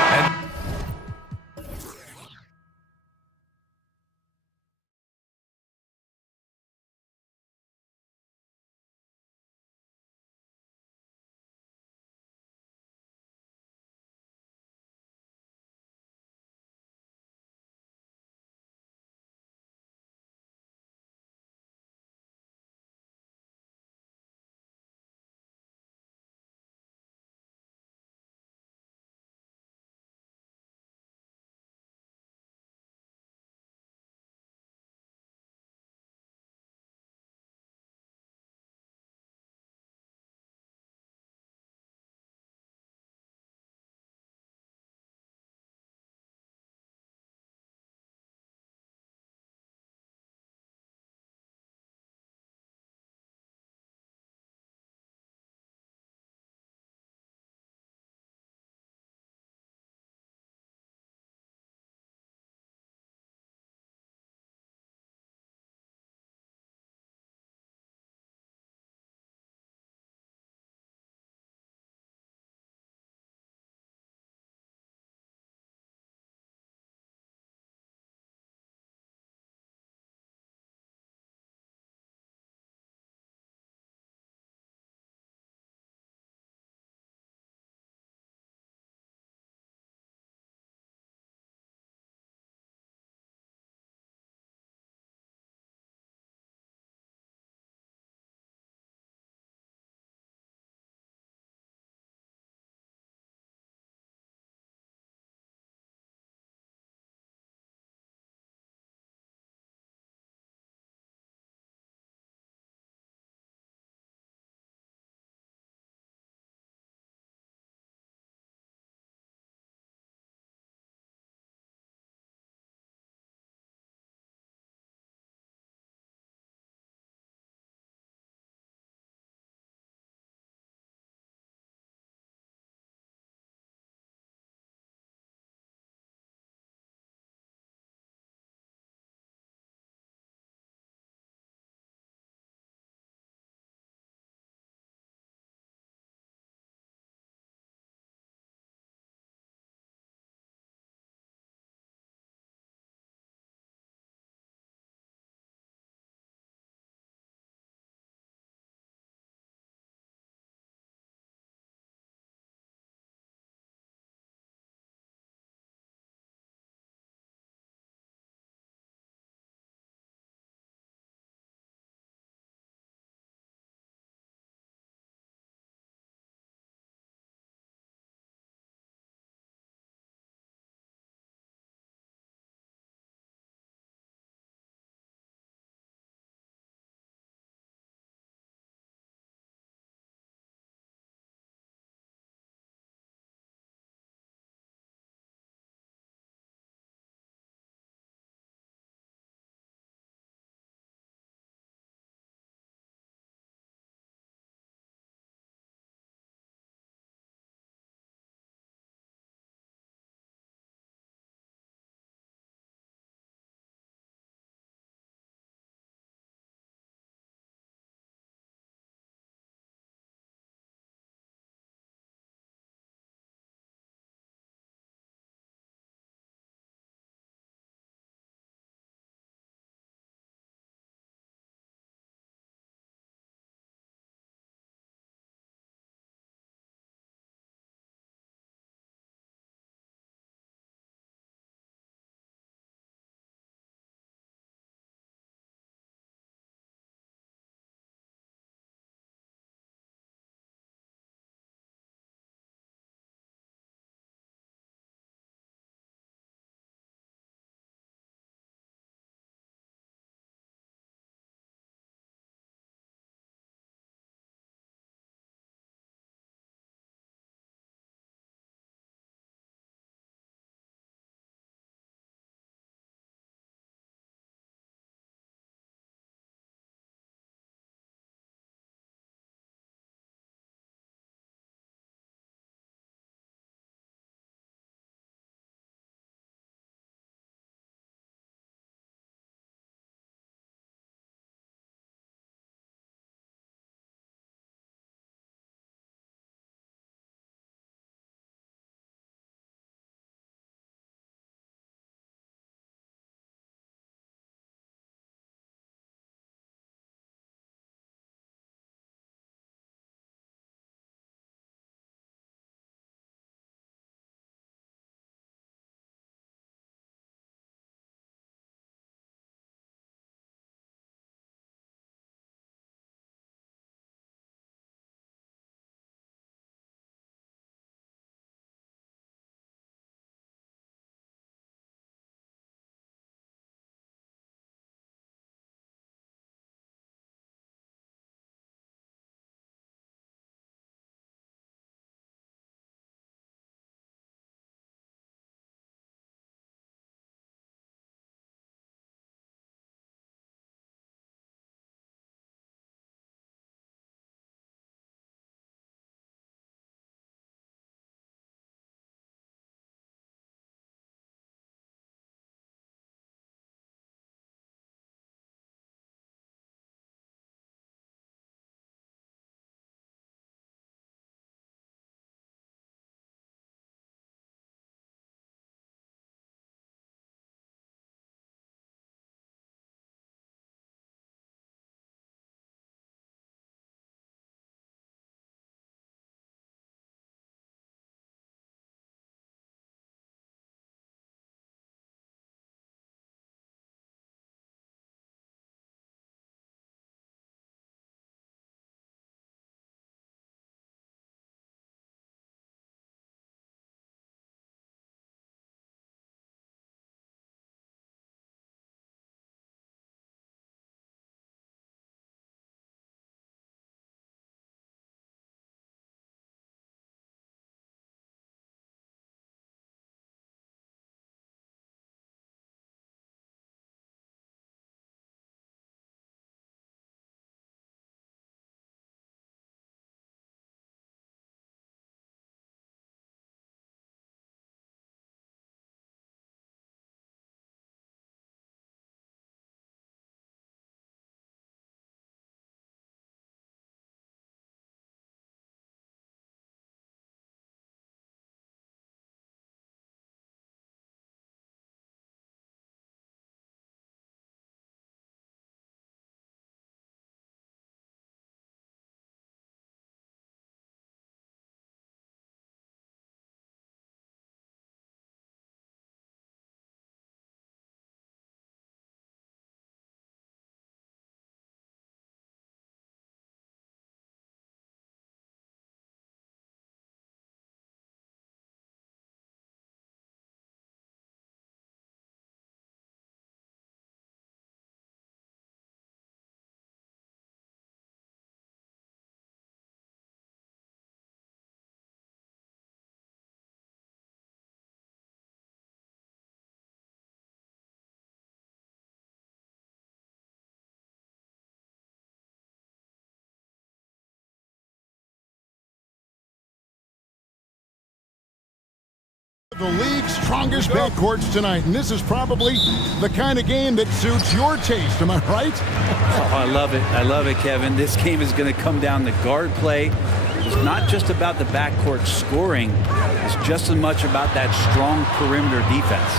The league's strongest backcourts tonight, and this is probably the kind of game that suits your taste. Am I right? Oh, I love it. I love it, Kevin. This game is going to come down to guard play. It's not just about the backcourt scoring. It's just as much about that strong perimeter defense.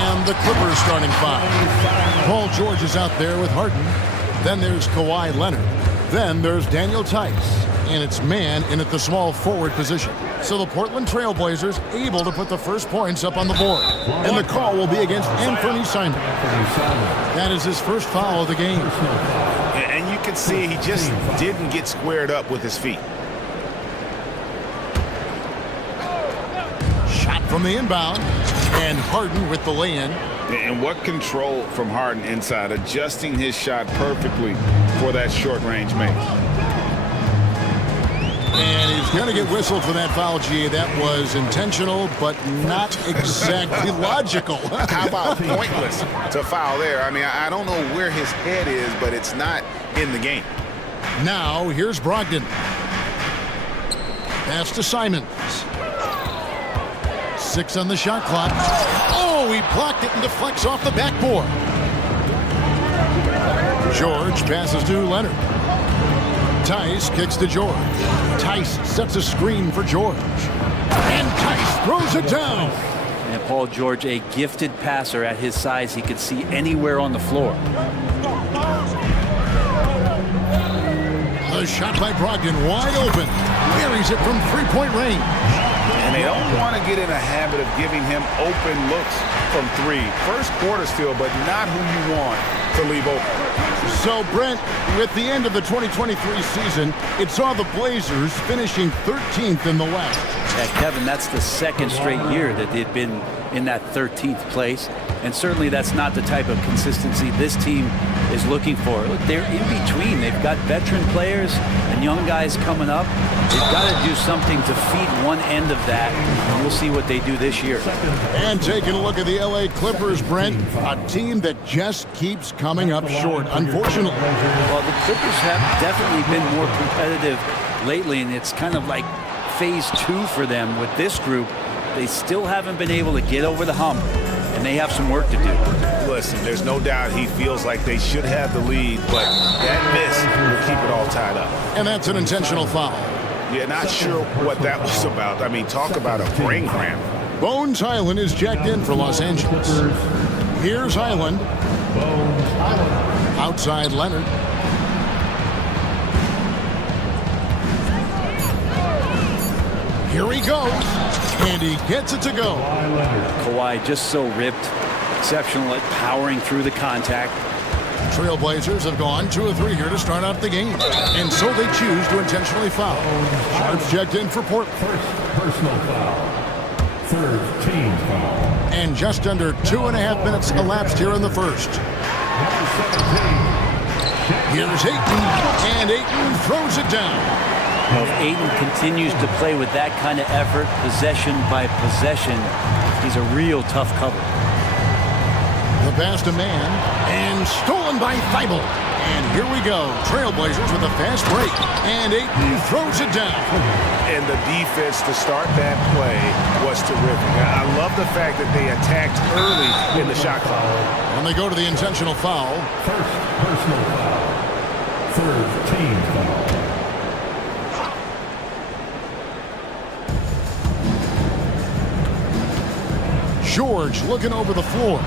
And the Clippers starting five. Paul George is out there with Harden. Then there's Kawhi Leonard. Then there's Daniel Tice. And it's man in at the small forward position. So the Portland Trailblazers able to put the first points up on the board. And the call will be against Anthony Simon. That is his first foul of the game. And you can see he just didn't get squared up with his feet. Shot from the inbound. And Harden with the lay-in. And what control from Harden inside, adjusting his shot perfectly for that short-range make. And he's going to get whistled for that foul, G. That was intentional, but not exactly logical. How about pointless to foul there? I mean, I don't know where his head is, but it's not in the game. Now, here's Brogdon. Pass to Simons. 6 on the shot clock. Oh, he blocked it and deflects off the backboard. George passes to Leonard. Tice kicks to George. Tice sets a screen for George. And Tice throws it down. And Paul George, a gifted passer at his size. He could see anywhere on the floor. The shot by Brogdon wide open. Buries it from three-point range. And they don't want to get in a habit of giving him open looks from three. First quarter still, but not who you want to leave open. So, Brent, with the end of the 2023 season, it saw the Blazers finishing 13th in the West. Yeah, Kevin, that's the second straight year that they've been in that 13th place. And certainly that's not the type of consistency this team is looking for. Look, they're in between. They've got veteran players and young guys coming up. They've got to do something to feed one end of that, and we'll see what they do this year. And taking a look at the LA Clippers, Brent, a team that just keeps coming up short, unfortunately. Well, the Clippers have definitely been more competitive lately, and it's kind of like phase 2 for them with this group. They still haven't been able to get over the hump, and they have some work to do. Listen, there's no doubt he feels like they should have the lead, but that miss will keep it all tied up. And that's an intentional foul. Yeah, not sure what that was about. I mean, talk about a brain cramp. Bones Highland is jacked in for Los Angeles. Here's Highland. Outside Leonard. Here he goes. And he gets it to go. Kawhi just so ripped. Exceptional at powering through the contact. Trailblazers have gone 2 of 3 here to start out the game. And so they choose to intentionally foul. Sharps checked in for Portland. First personal foul. Third team foul. And just under 2.5 minutes elapsed here in the first. Here's Ayton. And Ayton throws it down. Well, if Ayton continues to play with that kind of effort, possession by possession, he's a real tough cover. The pass to man, and stolen by Thibault. And here we go. Trailblazers with a fast break. And Ayton throws it down. And the defense to start that play was terrific. I love the fact that they attacked early in the shot clock. And they go to the intentional foul. First personal foul. Third team foul. George looking over the floor.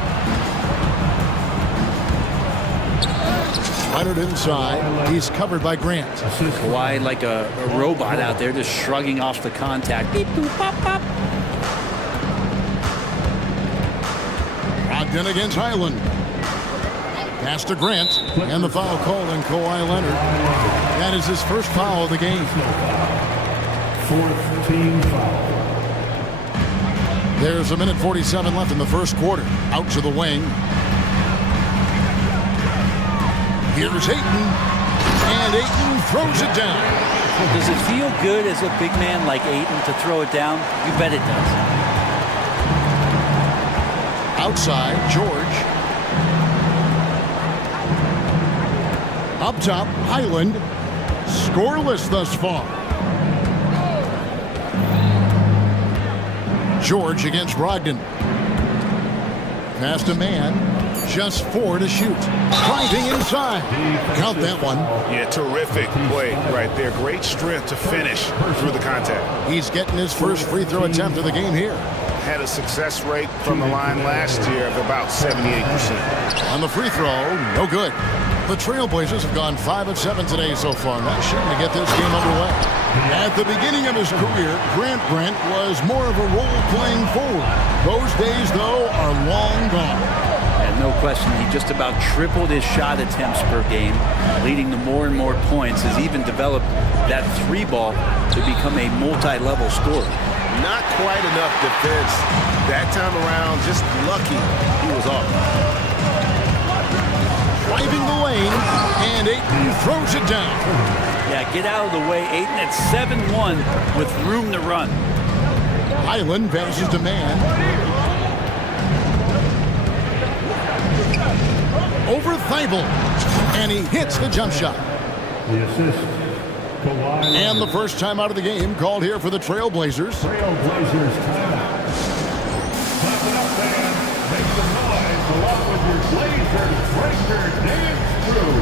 Leonard inside. He's covered by Grant. Kawhi like a robot out there just shrugging off the contact. Beep, boop, pop, pop. Brogdon against Highland. Pass to Grant. And the foul called on Kawhi Leonard. That is his first foul of the game. Fourth team foul. There's 1:47 left in the first quarter. Out to the wing. Here's Ayton. And Ayton throws it down. Does it feel good as a big man like Ayton to throw it down? You bet it does. Outside, George. Up top, Highland. Scoreless thus far. George against Brogdon. Past a man. Just 4 to shoot. Driving inside. Count that one. Yeah, terrific play right there. Great strength to finish through the contact. He's getting his first free throw attempt of the game here. Had a success rate from the line last year of about 78%. On the free throw, no good. The Trailblazers have gone 5 of 7 today so far. Not shooting to get this game underway. At the beginning of his career, Grant was more of a role-playing forward. Those days, though, are long gone. And no question, he just about tripled his shot attempts per game, leading to more and more points. Has even developed that 3-ball to become a multi-level scorer. Not quite enough defense that time around. Just lucky he was off. Driving the lane, and Ayton throws it down. Yeah, get out of the way, Ayton at 7-1 with room to run. Highland passes to man. Over Thibault, and he hits the jump shot. The assist, Kawhi. And the first time out of the game called here for the Trailblazers. Trailblazers timeout. Clap it up, fans. Make some noise along with your Blazers breaker dance crew.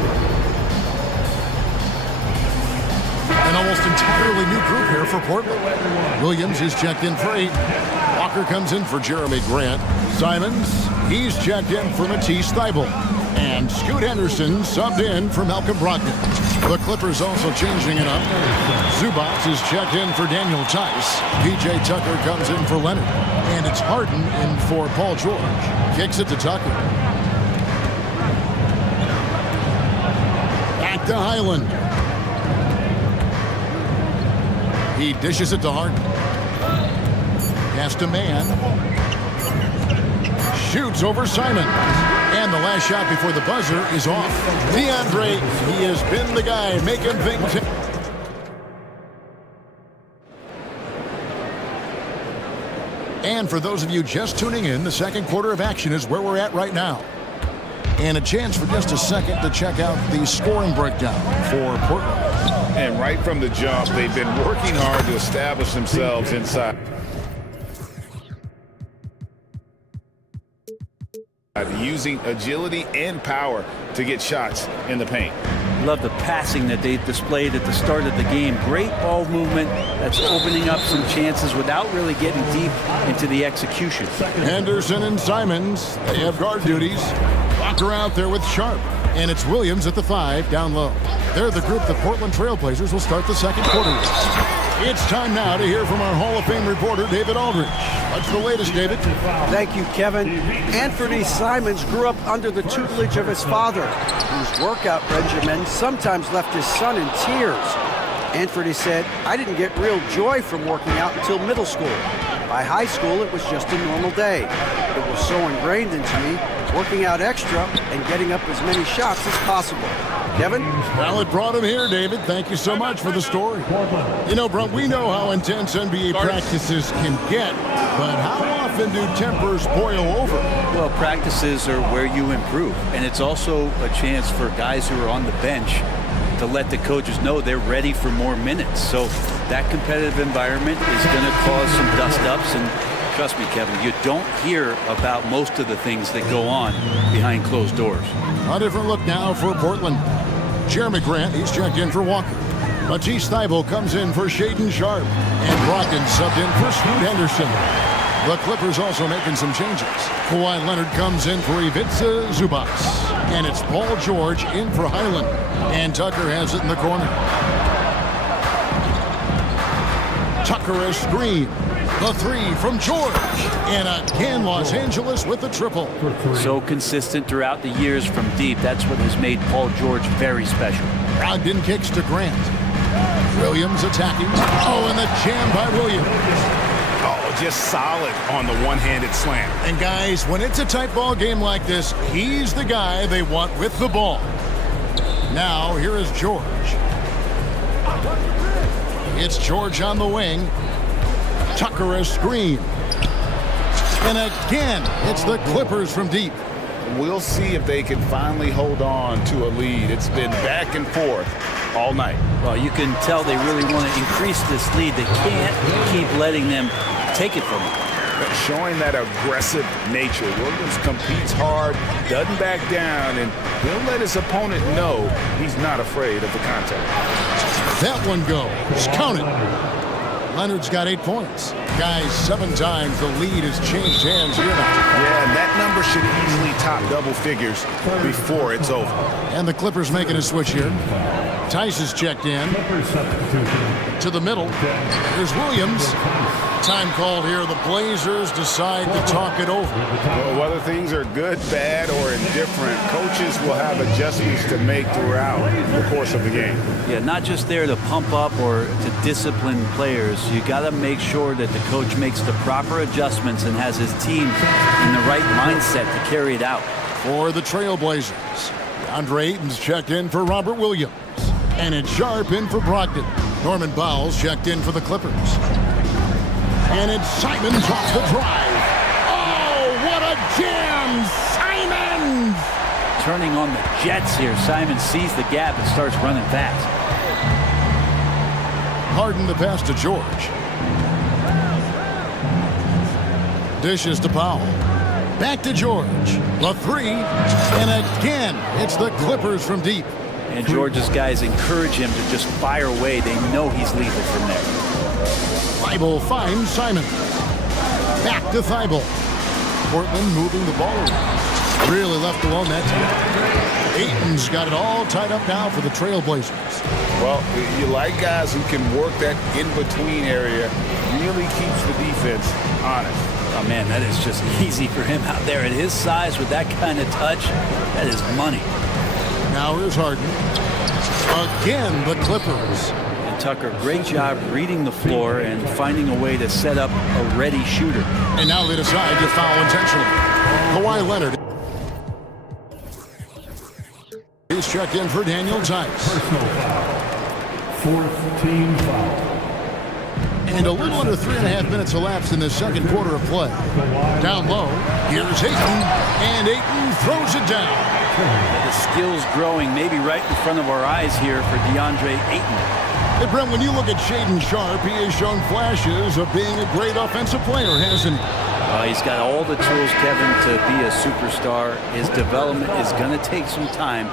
An almost entirely new group here for Portland. Williams is checked in for 8. Walker comes in for Jeremy Grant. Simons, he's checked in for Matisse Thybulle. And Scoot Henderson subbed in for Malcolm Brogdon. The Clippers also changing it up. Zubac is checked in for Daniel Tice. P.J. Tucker comes in for Leonard. And it's Harden in for Paul George. Kicks it to Tucker. Back to Highland. He dishes it to Harden. Pass to man. Shoots over Simon. And the last shot before the buzzer is off. DeAndre, he has been the guy making things. And for those of you just tuning in, the second quarter of action is where we're at right now. And a chance for just a second to check out the scoring breakdown for Portland. And right from the jump, they've been working hard to establish themselves inside. Using agility and power to get shots in the paint. Love the passing that they displayed at the start of the game. Great ball movement that's opening up some chances without really getting deep into the execution. Henderson and Simons, they have guard duties. Walker out there with Sharp. And it's Williams at the 5 down low. They're the group the Portland Trailblazers will start the second quarter with. It's time now to hear from our Hall of Fame reporter, David Aldridge. What's the latest, David? Thank you, Kevin. Anthony Simons grew up under the tutelage of his father, whose workout regimen sometimes left his son in tears. Anthony said, "I didn't get real joy from working out until middle school. By high school, it was just a normal day. It was so ingrained into me, working out extra and getting up as many shots as possible." Kevin? Well, it brought him here, David. Thank you so much for the story. You know, Brent, we know how intense NBA practices can get, but how often do tempers boil over? Well, practices are where you improve, and it's also a chance for guys who are on the bench to let the coaches know they're ready for more minutes. So that competitive environment is going to cause some dust-ups, and trust me, Kevin, you don't hear about most of the things that go on behind closed doors. A different look now for Portland. Jeremy Grant, he's checked in for Walker. Matisse Thybulle comes in for Shaedon Sharp. And Brogdon subbed in for Scoot Henderson. The Clippers also making some changes. Kawhi Leonard comes in for Ivica Zubac. And it's Paul George in for Highland. And Tucker has it in the corner. Tucker a screen. The 3 from George. And again, Los Angeles with the triple. So consistent throughout the years from deep. That's what has made Paul George very special. Brogdon kicks to Grant. Williams attacking. Oh, and the jam by Williams. Oh, just solid on the one-handed slam. And guys, when it's a tight ball game like this, he's the guy they want with the ball. Now, here is George. It's George on the wing. Tucker a screen. And again, it's the Clippers from deep. We'll see if they can finally hold on to a lead. It's been back and forth all night. Well, you can tell they really want to increase this lead. They can't keep letting them take it from them. showing that aggressive nature. Williams competes hard, doesn't back down, and he'll let his opponent know he's not afraid of the contact. That one goes. Count it. Leonard's got 8 points. Guys, 7 times the lead has changed hands here now. Yeah, and that number should easily top double figures before it's over. And the Clippers making a switch here. Tice is checked in. To the middle. Here's Williams. Time called here. The Blazers decide to talk it over. Well, whether things are good, bad, or indifferent, coaches will have adjustments to make throughout the course of the game. Yeah, not just there to pump up or to discipline players. You got to make sure that the coach makes the proper adjustments and has his team in the right mindset to carry it out. For the Trailblazers, Andre Ayton's checked in for Robert Williams. And it's Sharp in for Brogdon. Norman Bowles checked in for the Clippers. And it's Simons off the drive. Oh, what a jam! Simons! Turning on the Jets here. Simons sees the gap and starts running fast. Harden the pass to George. Dishes to Powell. Back to George. The 3. And again, it's the Clippers from deep. And George's guys encourage him to just fire away. They know he's lethal from there. Thibault finds Simon. Back to Thibault. Portland moving the ball around. Really left alone that time. Ayton's got it all tied up now for the Trailblazers. Well, you like guys who can work that in-between area. Really keeps the defense honest. Oh, man, that is just easy for him out there. At his size with that kind of touch, that is money. Now here's Harden. Again, the Clippers. And Tucker, great job reading the floor and finding a way to set up a ready shooter. And now they decide to foul intentionally. Kawhi Leonard. He's checked in for Daniel Tice. Personal foul. 4th team foul. And a little under 3.5 minutes elapsed in the second quarter of play. Down low, here's Ayton. And Ayton throws it down. The skills growing maybe right in front of our eyes here for DeAndre Ayton. Hey, Brent, when you look at Shaedon Sharpe, he has shown flashes of being a great offensive player, hasn't he? He's got all the tools, Kevin, to be a superstar. His development is going to take some time.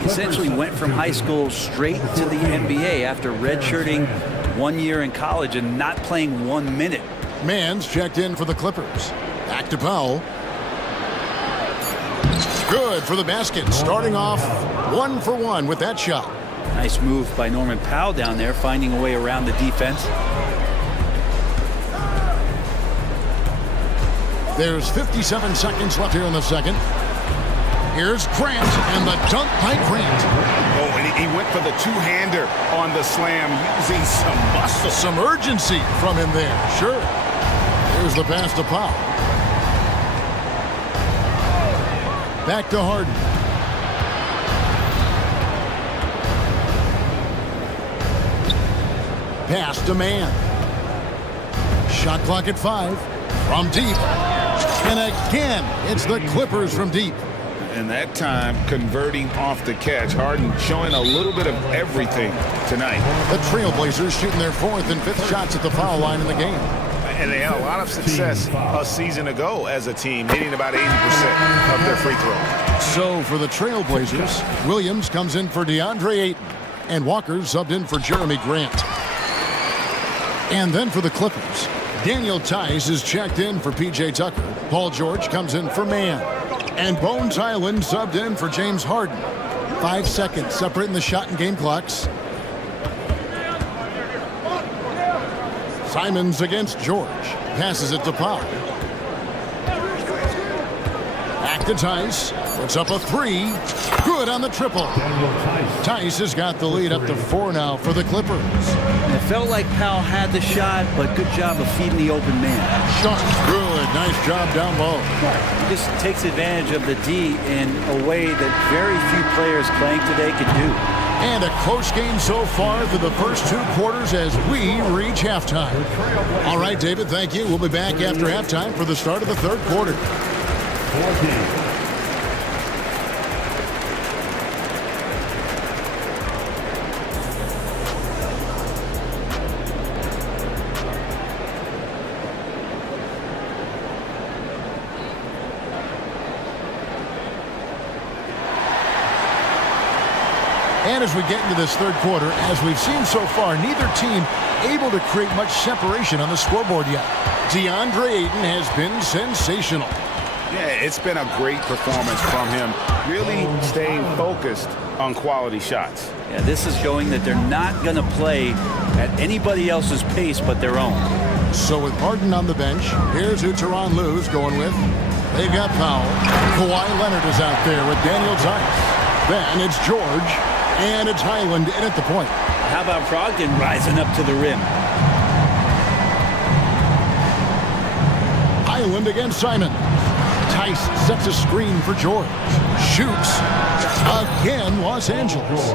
He essentially went from high school straight to the NBA after redshirting 1 year in college and not playing 1 minute. Mann's checked in for the Clippers. Back to Powell. Good for the basket. Starting off 1 for 1 with that shot. Nice move by Norman Powell down there, finding a way around the defense. There's 57 seconds left here in the second. Here's Grant, and the dunk by Grant. Oh, and he went for the two-hander on the slam, using some muscle. Some urgency from him there, sure. Here's the pass to Powell. Back to Harden. Pass to Mann. Shot clock at 5. From deep. And again, it's the Clippers from deep. And that time, converting off the catch. Harden showing a little bit of everything tonight. The Trailblazers shooting their 4th and 5th shots at the foul line in the game. And they had a lot of success a season ago as a team, hitting about 80% of their free throws. So for the Trailblazers, Williams comes in for DeAndre Ayton. And Walker subbed in for Jeremy Grant. And then for the Clippers, Daniel Tice is checked in for P.J. Tucker. Paul George comes in for Mann. And Bones Highland subbed in for James Harden. 5 seconds separating the shot and game clocks. Simons against George. Passes it to Powell. Back to Tice. Puts up a 3. Good on the triple. Tice has got the lead up to 4 now for the Clippers. It felt like Powell had the shot, but good job of feeding the open man. Shot. Good. Nice job down low. He just takes advantage of the D in a way that very few players playing today can do. And a close game so far through the first 2 quarters as we reach halftime. All right, David, thank you. We'll be back after halftime for the start of the 3rd quarter. And as we get into this third quarter, as we've seen so far, neither team able to create much separation on the scoreboard yet. DeAndre Ayton has been sensational. Yeah, it's been a great performance from him, really staying focused on quality shots. Yeah, this is showing that they're not going to play at anybody else's pace but their own. So with Harden on the bench, here's who Tyronn Lue's going with. They've got Powell. Kawhi Leonard is out there with Daniel Tice. Then it's George, and it's Highland in at the point. How about Brogdon rising up to the rim? Highland against Simon. Tice sets a screen for George. Shoots. Again, Los Angeles.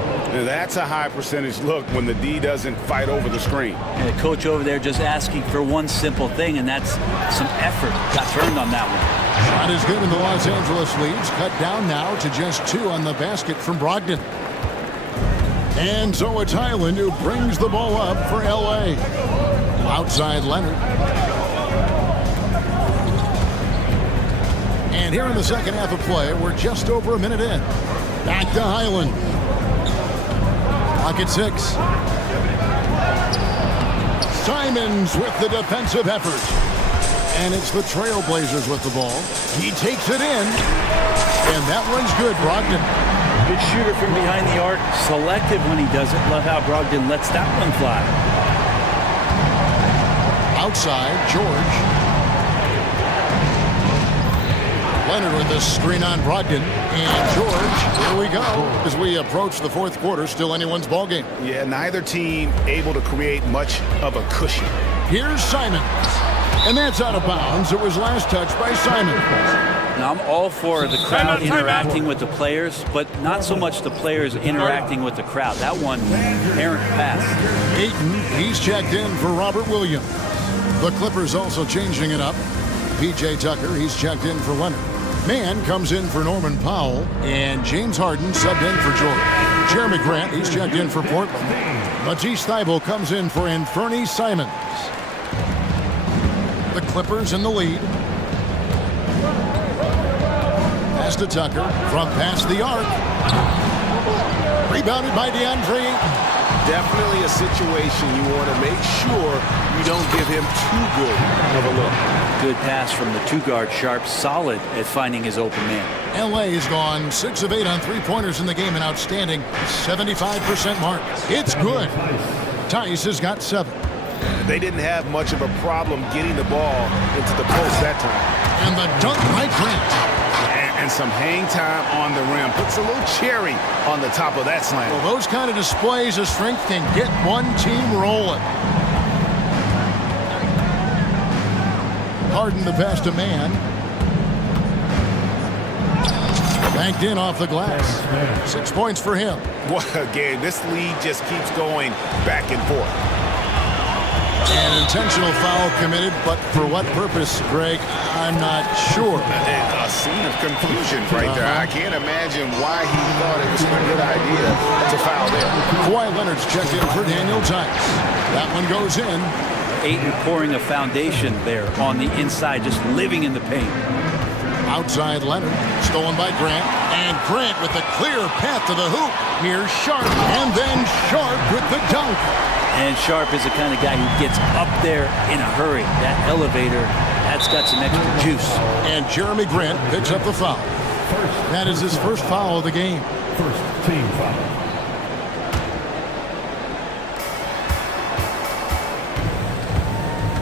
That's a high percentage look when the D doesn't fight over the screen. And the coach over there just asking for one simple thing, and that's some effort. Got burned on that one. Shot is good, and the Los Angeles leads cut down now to just 2 on the basket from Brogdon. And so it's Highland who brings the ball up for L.A. Outside Leonard. And here in the second half of play, we're just over a minute in. Back to Highland. Clock at 6. Simons with the defensive effort. And it's the Trailblazers with the ball. He takes it in. And that one's good, Brogdon. Good shooter from behind the arc. Selective when he does it. Love how Brogdon lets that one fly. Outside, George. Leonard with the screen on Brogdon. And George, here we go. As we approach the fourth quarter, still anyone's ballgame. Yeah, neither team able to create much of a cushion. Here's Simons. And that's out of bounds. It was last touched by Simons. Now, I'm all for the crowd interacting with the players, but not so much the players interacting with the crowd. That one, errant pass. Ayton, he's checked in for Robert Williams. The Clippers also changing it up. P.J. Tucker, he's checked in for Leonard. Mann comes in for Norman Powell, and James Harden subbed in for George. Jeremy Grant, he's checked in for Portland. Matisse Thybulle comes in for Anthony Simons. The Clippers in the lead. Pass to Tucker from past the arc. Rebounded by DeAndre Ayton. Definitely a situation you want to make sure you don't give him too good of a look. Good pass from the two-guard Sharp, solid at finding his open man. L.A. has gone 6 of 8 on three-pointers in the game, an outstanding 75% mark. It's good. Tice has got 7. They didn't have much of a problem getting the ball into the post that time. And the dunk by Grant. And some hang time on the rim. Puts a little cherry on the top of that slam. Well, those kind of displays of strength can get one team rolling. Harden the pass to Mann. Banked in off the glass. 6 points for him. What a game. This lead just keeps going back and forth. An intentional foul committed, but for what purpose, Greg? I'm not sure. A scene of confusion right there. I can't imagine why he thought it was a good idea to foul there. Kawhi Leonard's checked in for Daniel Tice. That one goes in. Ayton pouring a foundation there on the inside, just living in the paint. Outside Leonard, stolen by Grant. And Grant with a clear path to the hoop. Here's Sharp, and then Sharp with the dunk. And Sharp is the kind of guy who gets up there in a hurry. That elevator, that's got some extra juice. And Jeremy Grant picks up the foul. That is his first foul of the game. First team foul.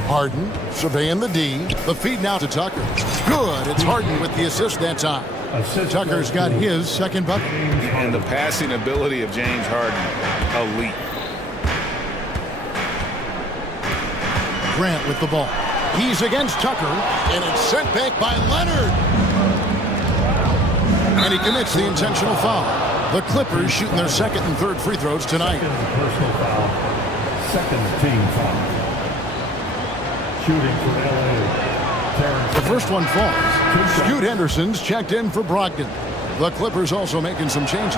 Harden surveying the D. The feed now to Tucker. Good. It's Harden with the assist that time. Tucker's got his second bucket. And the passing ability of James Harden, elite. Grant with the ball. He's against Tucker, and it's sent back by Leonard. And he commits the intentional foul. The Clippers shooting their second and third free throws tonight. Second personal foul. Second team foul. Shooting for L.A. The first one falls. Scoot Henderson's checked in for Brogdon. The Clippers also making some changes.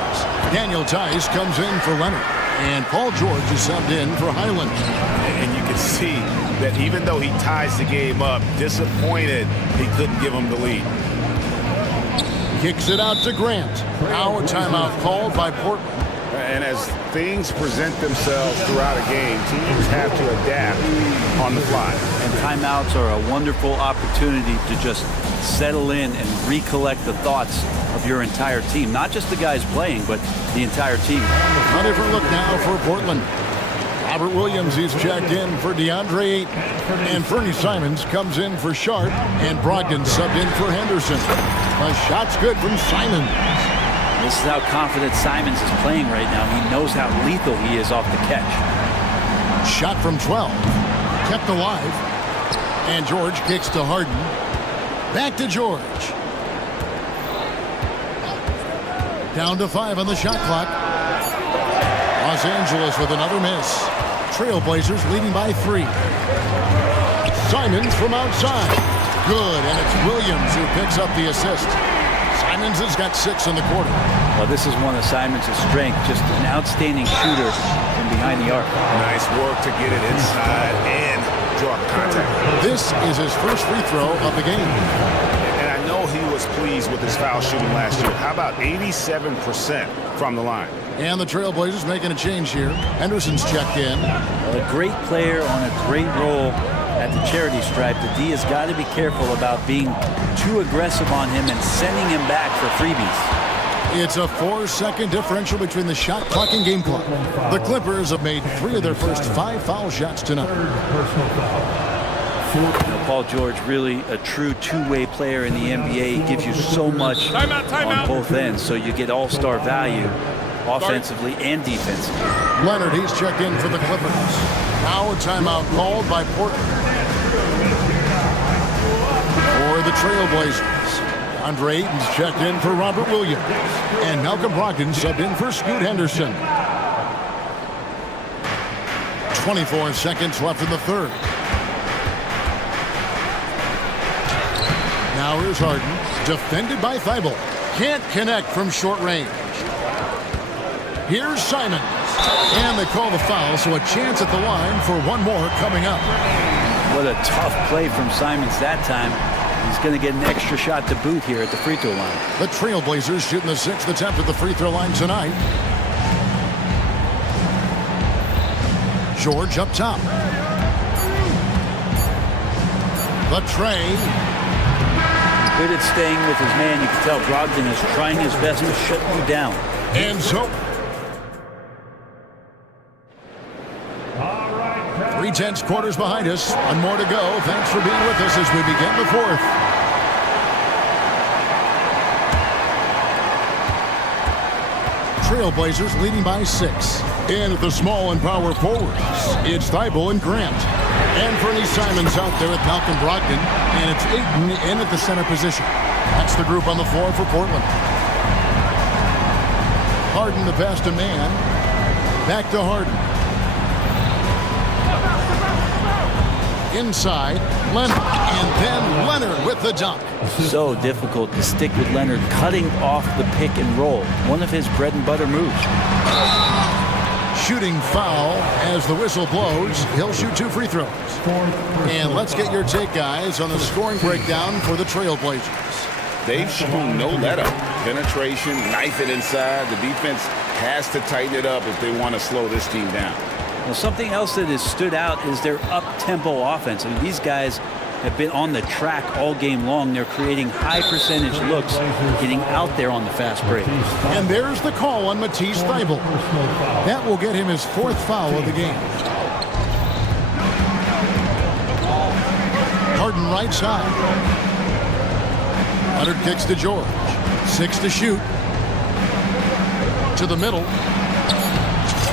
Daniel Tice comes in for Leonard. And Paul George is subbed in for Highland. And you can see that even though he ties the game up, disappointed he couldn't give him the lead. Kicks it out to Grant. Now a timeout called by Portland. and as things present themselves throughout a game, teams have to adapt on the fly. And timeouts are a wonderful opportunity to just settle in and recollect the thoughts of your entire team. Not just the guys playing, but the entire team. A different look now for Portland. Robert Williams is checked in for DeAndre Ayton. And Fernie Simons comes in for Sharp. And Brogdon subbed in for Henderson. A shot's good from Simons. This is how confident Simons is playing right now. He knows how lethal he is off the catch. Shot from 12. Kept alive. And George kicks to Harden. Back to George. Down to 5 on the shot clock. Los Angeles with another miss. Trailblazers leading by 3. Simons from outside. Good, and it's Williams who picks up the assist. Simons has got 6 in the quarter. Well, this is one of Simons' strengths, just an outstanding shooter from behind the arc. Nice work to get it inside and draw contact. This is his first free throw of the game. And I know he was pleased with his foul shooting last year. How about 87% from the line? And the Trailblazers making a change here. Henderson's checked in. A great player on a great role at the charity stripe. The D has got to be careful about being too aggressive on him and sending him back for freebies. It's a 4-second differential between the shot clock and game clock. The Clippers have made 3 of their first 5 foul shots tonight. Paul George, really a true two-way player in the NBA. He gives you so much on both ends, so you get all-star value offensively and defensively. Leonard, he's checked in for the Clippers. Now a timeout called by Portland. For the Trailblazers, Andre Ayton's checked in for Robert Williams. And Malcolm Brogdon subbed in for Scoot Henderson. 24 seconds left in the third. Now here's Harden, defended by Thibault. Can't connect from short range. Here's Simons. And they call the foul, so a chance at the line for one more coming up. What a tough play from Simons that time. He's going to get an extra shot to boot here at the free throw line. The Trailblazers shooting the 6th attempt at the free throw line tonight. George up top. The tray. Good at staying with his man. You can tell Brogdon is trying his best to shut you down. And so 3/10 quarters behind us. One more to go. Thanks for being with us as we begin the fourth. Trailblazers leading by 6. And at the small and power forwards, it's Thibault and Grant. And Fernie Simons out there with Malcolm Brogdon. And it's Ayton in at the center position. That's the group on the floor for Portland. Harden the pass to man. Back to Harden. Inside, Leonard, and then Leonard with the dunk. So difficult to stick with Leonard cutting off the pick and roll. One of his bread and butter moves. Shooting foul as the whistle blows. He'll shoot 2 free throws. And let's get your take, guys, on the scoring breakdown for the Trailblazers. They've shown no let-up. Penetration, knife it inside. The defense has to tighten it up if they want to slow this team down. Well, something else that has stood out is their up-tempo offense. I mean, these guys have been on the track all game long. They're creating high percentage looks, getting out there on the fast break. And there's the call on Matisse Thybulle. That will get him his 4th foul of the game. Harden right side. Leonard kicks to George. 6 to shoot. To the middle.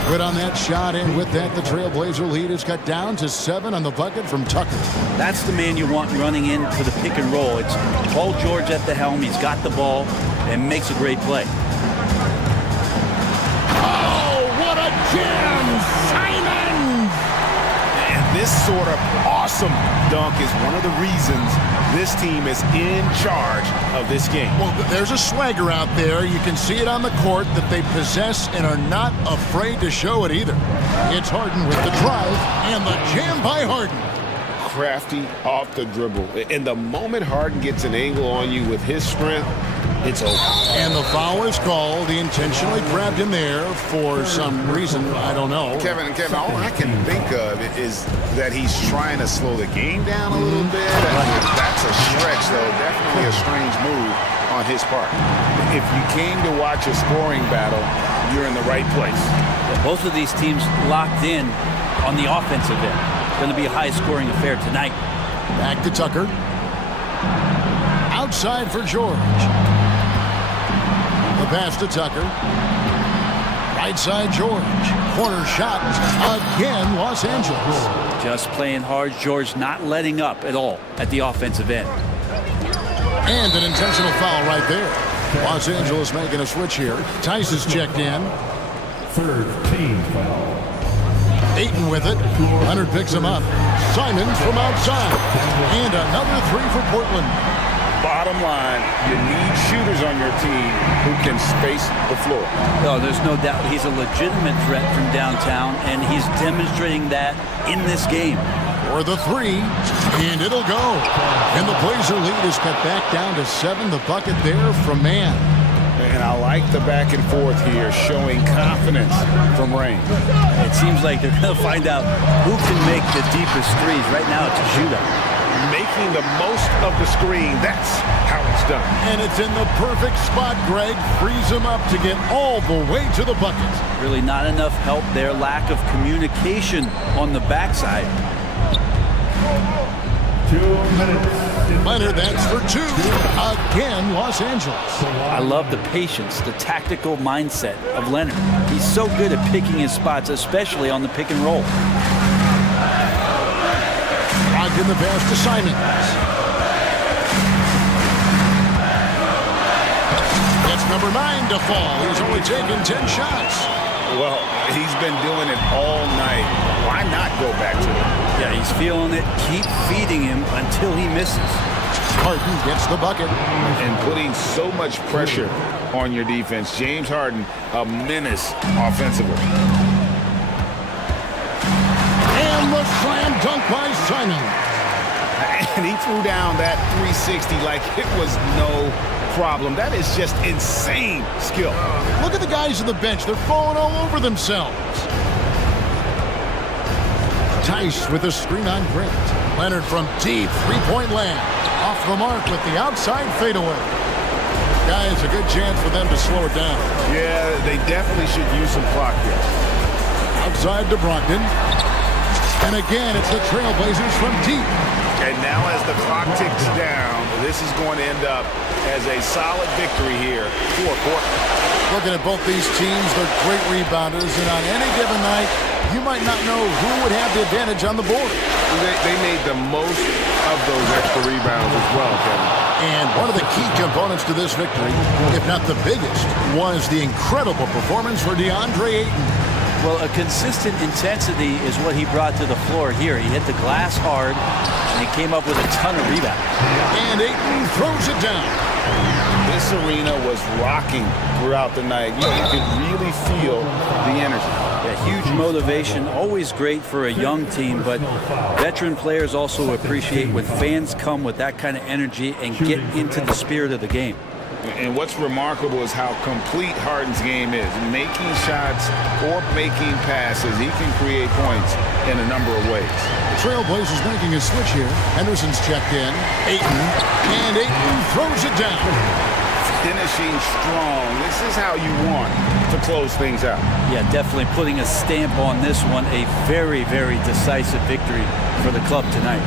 Good on that shot, and with that, the Trailblazer lead is cut down to 7 on the bucket from Tucker. That's the man you want running in for the pick and roll. It's Paul George at the helm. He's got the ball and makes a great play. Oh, what a jam! Simons! And this sort of awesome dunk is one of the reasons this team is in charge of this game. Well, there's a swagger out there. You can see it on the court that they possess and are not afraid to show it either. It's Harden with the drive and the jam by Harden. Crafty off the dribble. And the moment Harden gets an angle on you with his strength, it's over. And the foul is called. He intentionally grabbed him there for some reason. I don't know. Kevin, all I can think of is that he's trying to slow the game down a little bit. That's a stretch, though. Definitely a strange move on his part. If you came to watch a scoring battle, you're in the right place. Yeah, both of these teams locked in on the offensive end. Going to be a high-scoring affair tonight. Back to Tucker. Outside for George. The pass to Tucker. Right side George. Corner shot. Again, Los Angeles. Just playing hard. George not letting up at all at the offensive end. And an intentional foul right there. Los Angeles making a switch here. Tice is checked in. Third team foul. Ayton with it. Leonard picks him up. Simons from outside. And another three for Portland. Bottom line, you need shooters on your team who can space the floor. No, there's no doubt he's a legitimate threat from downtown, and he's demonstrating that in this game. For the three, and it'll go. And the Blazer lead is cut back down to 7. The bucket there from Mann. And I like the back and forth here, showing confidence from Rain. It seems like they're going to find out who can make the deepest threes. Right now, it's a shootout. Making the most of the screen, that's how it's done. And it's in the perfect spot, Greg. Frees him up to get all the way to the bucket. Really not enough help there. Lack of communication on the backside. 2 minutes. Leonard, that's for 2. Again, Los Angeles. I love the patience, the tactical mindset of Leonard. He's so good at picking his spots, especially on the pick and roll. In the pass to Simons. It's number 9 to fall. He's only taken 10 shots. Well, he's been doing it all night. Why not go back to it? Yeah, he's feeling it. Keep feeding him until he misses. Harden gets the bucket. And putting so much pressure on your defense. James Harden, a menace offensively. And the slam dunk by Simons. And he threw down that 360 like it was no problem. That is just insane skill. Look at the guys on the bench. They're falling all over themselves. Tice with a screen on Grant. Leonard from deep, three-point land. Off the mark with the outside fadeaway. Guys, a good chance for them to slow it down. Yeah, they definitely should use some clock here. Outside to Brogdon. And again, it's the Trailblazers from deep. And now as the clock ticks down, this is going to end up as a solid victory here for Portland. Looking at both these teams, they're great rebounders, and on any given night, you might not know who would have the advantage on the board. They made the most of those extra rebounds as well, Kevin. And one of the key components to this victory, if not the biggest, was the incredible performance for DeAndre Ayton. Well, a consistent intensity is what he brought to the floor here. He hit the glass hard, and he came up with a ton of rebounds. And Ayton throws it down. This arena was rocking throughout the night. You could really feel the energy. Yeah, huge motivation, always great for a young team, but veteran players also appreciate when fans come with that kind of energy and get into the spirit of the game. And what's remarkable is how complete Harden's game is. Making shots or making passes, he can create points in a number of ways. The Trailblazers making a switch here. Henderson's checked in. Ayton. And Ayton throws it down. Finishing strong. This is how you want to close things out. Yeah, definitely putting a stamp on this one. A very, very decisive victory for the club tonight.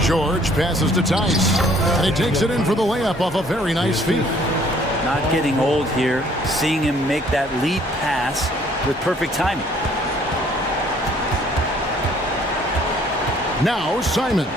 George passes to Tice, and he takes it in for the layup off a very nice feed. Not getting old here, seeing him make that lead pass with perfect timing. Now Simons.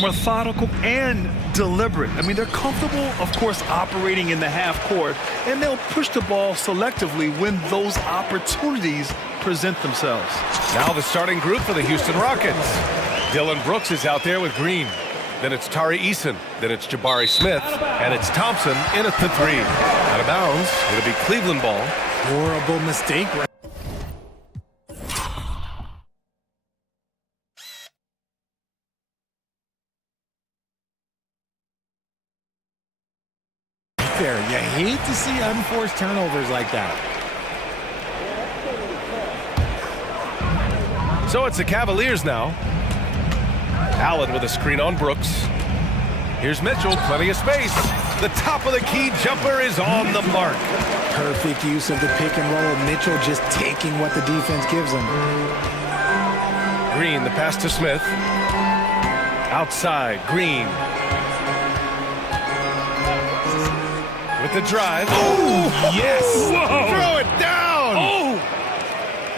Methodical and deliberate. I mean, they're comfortable, of course, operating in the half court, and they'll push the ball selectively when those opportunities present themselves. Now the starting group for the Houston Rockets. Dylan Brooks is out there with Green. Then it's Tari Eason. Then it's Jabari Smith. And it's Thompson in at the three. Out of bounds. It'll be Cleveland ball. Horrible mistake. There, you hate to see unforced turnovers like that. So it's the Cavaliers now. Allen with a screen on Brooks. Here's Mitchell, plenty of space. The top of the key jumper is on the mark. Perfect use of the pick and roll. Mitchell just taking what the defense gives him. Green, the pass to Smith. Outside, Green. With the drive. Oh, yes. Whoa. Throw it down. Oh.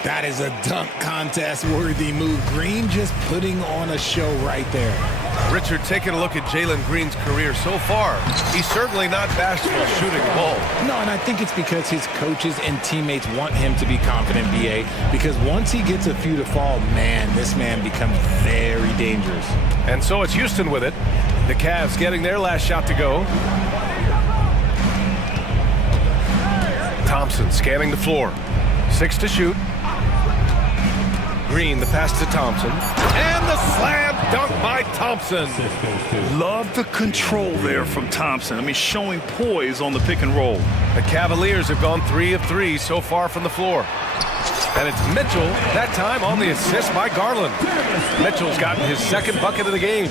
That is a dunk contest worthy move. Green just putting on a show right there. Richard, taking a look at Jalen Green's career so far, he's certainly not bashful shooting the ball. No, and I think it's because his coaches and teammates want him to be confident, BA, because once he gets a few to fall, man, this man becomes very dangerous. And so it's Houston with it. The Cavs getting their last shot to go. Thompson scanning the floor. 6 to shoot. Green, the pass to Thompson. And the slam dunk by Thompson. Love the control there from Thompson. I mean, showing poise on the pick and roll. The Cavaliers have gone 3 of 3 so far from the floor. And it's Mitchell, that time on the assist by Garland. Mitchell's gotten his second bucket of the game.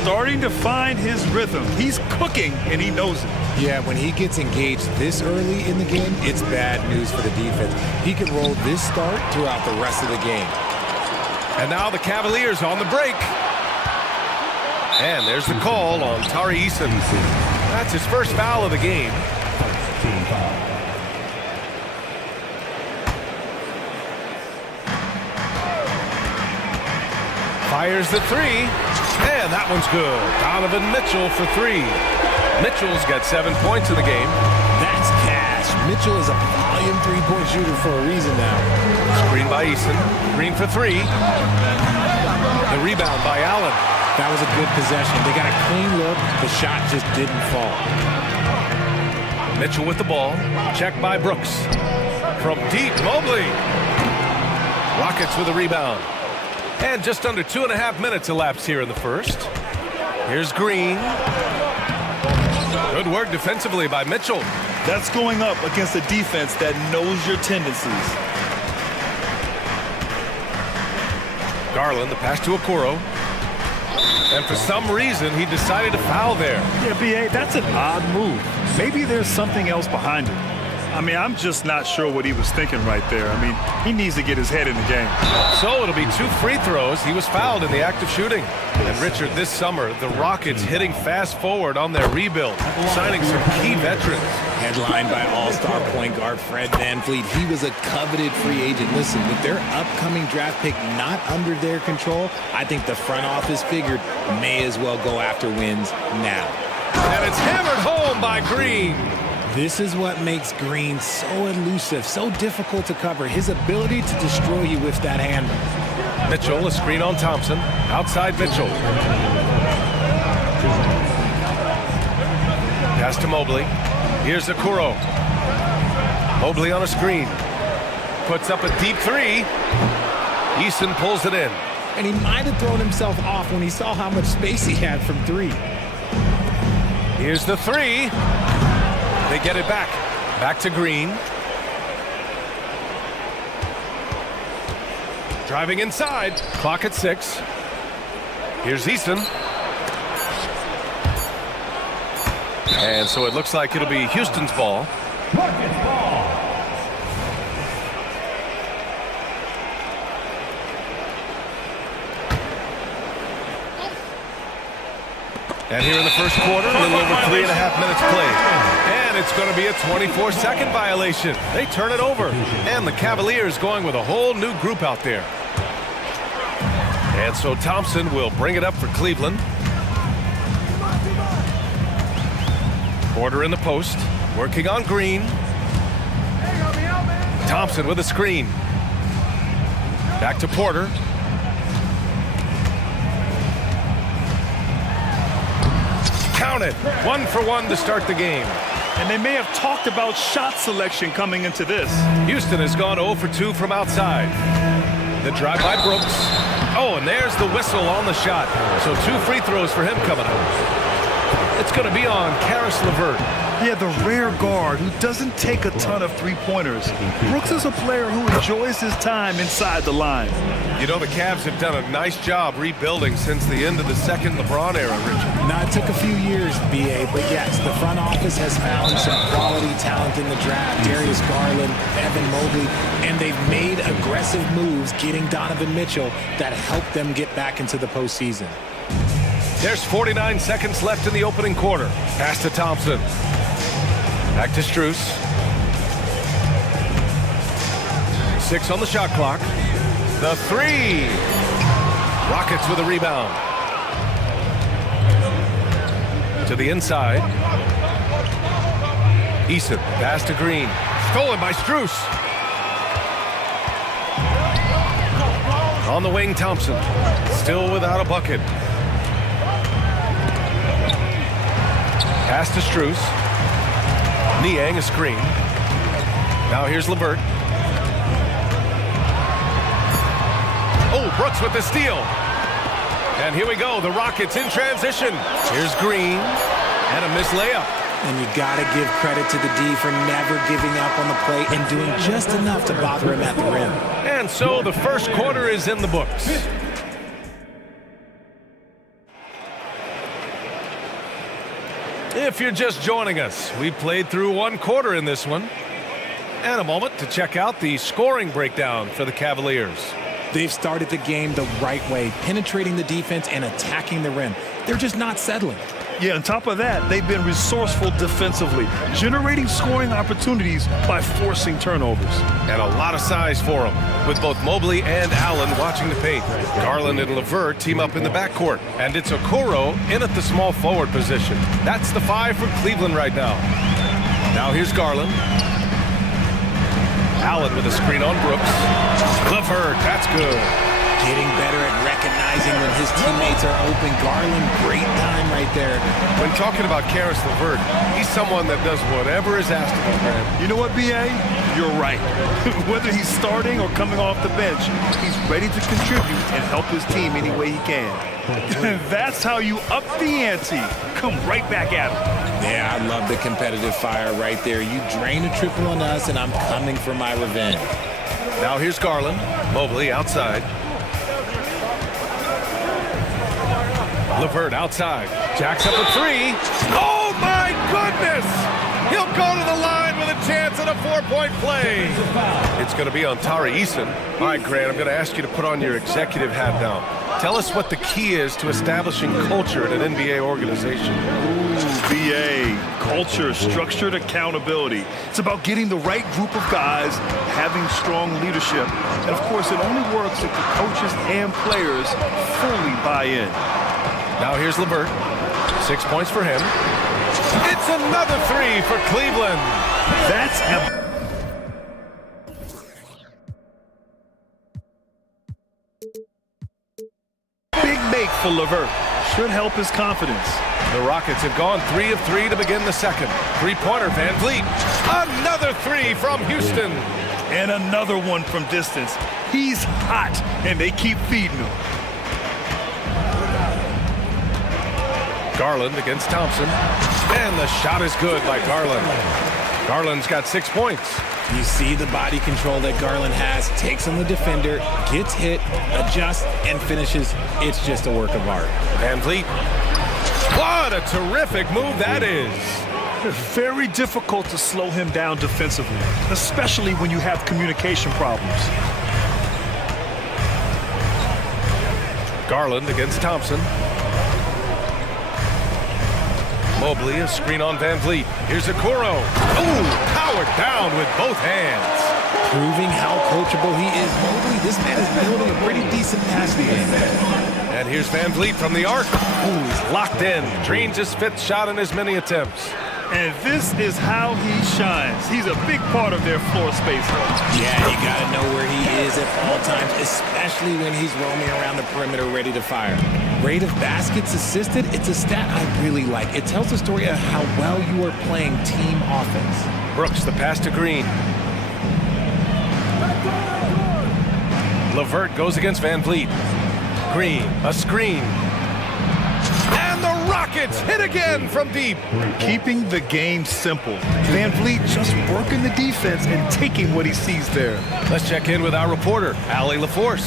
Starting to find his rhythm. He's cooking, and he knows it. Yeah, when he gets engaged this early in the game, it's bad news for the defense. He can roll this start throughout the rest of the game. And now the Cavaliers on the break. And there's the call on Tari Eason. That's his first foul of the game. Fires the three. And that one's good. Donovan Mitchell for 3. Mitchell's got 7 points in the game. That's cash. Mitchell is a volume three-point shooter for a reason now. Screen by Eason. Green for 3. The rebound by Allen. That was a good possession. They got a clean look. The shot just didn't fall. Mitchell with the ball. Checked by Brooks. From deep, Mobley. Rockets with a rebound. And just under 2.5 minutes elapsed here in the first. Here's Green. Good work defensively by Mitchell. That's going up against a defense that knows your tendencies. Garland, the pass to Okoro. And for some reason, he decided to foul there. Yeah, B.A., that's an odd move. Maybe there's something else behind it. I mean, I'm just not sure what he was thinking right there. I mean, he needs to get his head in the game. So it'll be 2 free throws. He was fouled in the act of shooting. And Richard, this summer, the Rockets hitting fast forward on their rebuild, signing some key veterans. Headlined by all-star point guard Fred VanVleet. He was a coveted free agent. Listen, with their upcoming draft pick not under their control, I think the front office figured may as well go after wins now. And it's hammered home by Green. This is what makes Green so elusive, so difficult to cover. His ability to destroy you with that handle. Mitchell, a screen on Thompson. Outside Mitchell. Pass to Mobley. Here's Okoro. Mobley on a screen. Puts up a deep 3. Eason pulls it in. And he might have thrown himself off when he saw how much space he had from 3. Here's the 3. They get it back. Back to Green. Driving inside. Clock at 6. Here's Eason. And so it looks like it'll be Houston's ball. And here in the first quarter, a little over 3.5 minutes played. And it's going to be a 24-second violation. They turn it over. And the Cavaliers going with a whole new group out there. And so Thompson will bring it up for Cleveland. Porter in the post, working on Green. Thompson with a screen. Back to Porter. Count it. 1 for 1 to start the game. And they may have talked about shot selection coming into this. Houston has gone 0 for 2 from outside. The drive by Brooks. Oh, and there's the whistle on the shot. So 2 free throws for him coming up. It's going to be on Karis LeVert. Yeah, the rare guard who doesn't take a ton of three-pointers. Brooks is a player who enjoys his time inside the line. You know, the Cavs have done a nice job rebuilding since the end of the second LeBron era, Richard. Now, it took a few years, B.A., but yes, the front office has found some quality talent in the draft. Darius Garland, Evan Mobley, and they've made aggressive moves getting Donovan Mitchell that helped them get back into the postseason. There's 49 seconds left in the opening quarter. Pass to Thompson. Back to Strus. 6 on the shot clock. The 3. Rockets with a rebound. To the inside. Eason, pass to Green. Stolen by Strus. On the wing, Thompson. Still without a bucket. Pass to Strus. Niang a screen. Now here's LeVert. Oh, Brooks with the steal. And here we go, the Rockets in transition. Here's Green and a missed layup. And you got to give credit to the D for never giving up on the play and doing just enough to bother him at the rim. And so the first quarter is in the books. If you're just joining us, we played through 1 quarter in this one. And a moment to check out the scoring breakdown for the Cavaliers. They've started the game the right way, penetrating the defense and attacking the rim. They're just not settling. Yeah, on top of that, they've been resourceful defensively, generating scoring opportunities by forcing turnovers. And a lot of size for them, with both Mobley and Allen watching the paint. Garland and LeVert team up in the backcourt, and it's Okoro in at the small forward position. That's the 5 for Cleveland right now. Now here's Garland. Allen with a screen on Brooks. LeVert, that's good. Getting better at recognizing when his teammates are open. Garland, great time right there. When talking about Karis LeVert, he's someone that does whatever is asked of him. You know what, B.A.? You're right. Whether he's starting or coming off the bench, he's ready to contribute and help his team any way he can. That's how you up the ante. Come right back at him. Yeah, I love the competitive fire right there. You drain a triple on us, and I'm coming for my revenge. Now here's Garland. Mobley outside. LeVert outside. Jacks up a 3. Oh, my goodness! He'll go to the line with a chance at a 4-point play. It's going to be on Tari Eason. All right, Grant, I'm going to ask you to put on your executive hat now. Tell us what the key is to establishing culture at an NBA organization. BA, culture, structured accountability. It's about getting the right group of guys, having strong leadership. And, of course, it only works if the coaches and players fully buy in. Now here's LeVert. 6 points for him. It's another 3 for Cleveland. That's big make for LeVert. Should help his confidence. The Rockets have gone 3 of 3 to begin the second. 3-pointer, Van Vliet. Another 3 from Houston. And another one from distance. He's hot, and they keep feeding him. Garland against Thompson. And the shot is good by Garland. Garland's got 6 points. You see the body control that Garland has. Takes on the defender, gets hit, adjusts, and finishes. It's just a work of art. Van Vliet. What a terrific move that is. Very difficult to slow him down defensively, especially when you have communication problems. Garland against Thompson. Mobley, a screen on Van Vliet. Here's Okoro. Oh, powered down with both hands. Proving how coachable he is. Mobley, this man is building a pretty decent passing game. And here's Van Vliet from the arc. Oh, he's locked in. Drains his 5th shot in as many attempts. And this is how he shines. He's a big part of their floor space. Yeah, you got to know where he is at all times, especially when he's roaming around the perimeter ready to fire. Rate of baskets assisted, it's a stat I really like. It tells the story of how well you are playing team offense. Brooks, the pass to Green. Levert goes against Van Vliet. Green, a screen. And the Rockets hit again from deep. Keeping the game simple. Van Vliet just working the defense and taking what he sees there. Let's check in with our reporter, Allie LaForce.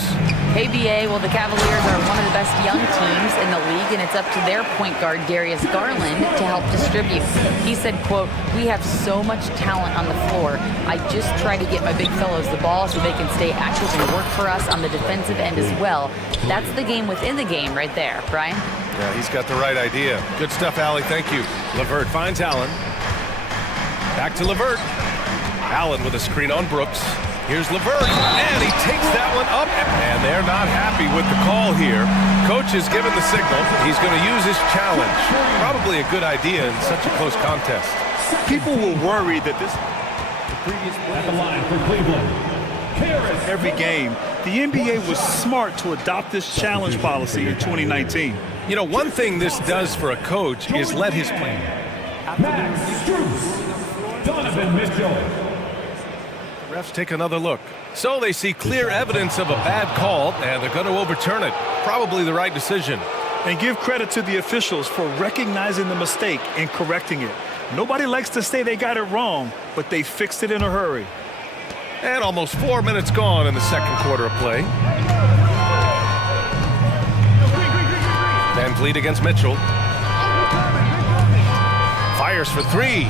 Hey, BA, well, the Cavaliers are one of the best young teams in the league, and it's up to their point guard, Darius Garland, to help distribute. He said, quote, "We have so much talent on the floor. I just try to get my big fellows the ball so they can stay active and work for us on the defensive end as well." That's the game within the game right there, Brian. Yeah, he's got the right idea. Good stuff, Allie. Thank you. Levert finds Allen. Back to Levert. Allen with a screen on Brooks. Here's Levert, and he takes that one up, and they're not happy with the call here. Coach is given the signal. He's going to use his challenge. Probably a good idea in such a close contest. People will worry that this At the line for Cleveland, every game. The NBA was smart to adopt this challenge policy in 2019. You know, one thing this does for a coach is let his play. Max Strus, Donovan Mitchell. Refs take another look. So they see clear evidence of a bad call, and they're going to overturn it. Probably the right decision. And give credit to the officials for recognizing the mistake and correcting it. Nobody likes to say they got it wrong, but they fixed it in a hurry. And almost 4 minutes gone in the second quarter of play. Van Vliet against Mitchell. Fires for three.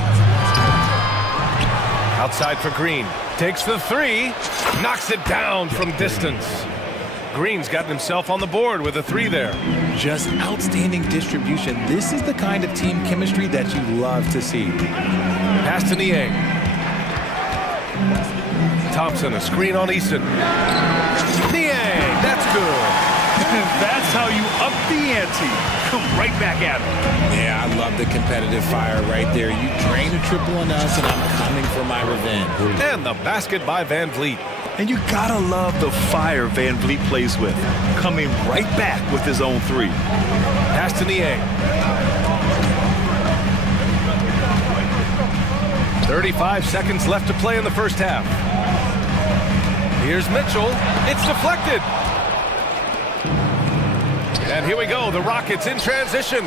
Outside for Green. Takes the three. Knocks it down from distance. Green's gotten himself on the board with a three there. Just outstanding distribution. This is the kind of team chemistry that you love to see. Pass to Niang. Thompson, a screen on Easton. Niang, that's good. That's how you up the ante. Come right back at him. Yeah, I love the competitive fire right there. You drain a triple on us, and I'm coming for my revenge. And the basket by Van Vliet. And you gotta love the fire Van Vliet plays with. Coming right back with his own three. Pass to Niang. 35 seconds left to play in the first half. Here's Mitchell. It's deflected. And here we go. The Rockets in transition.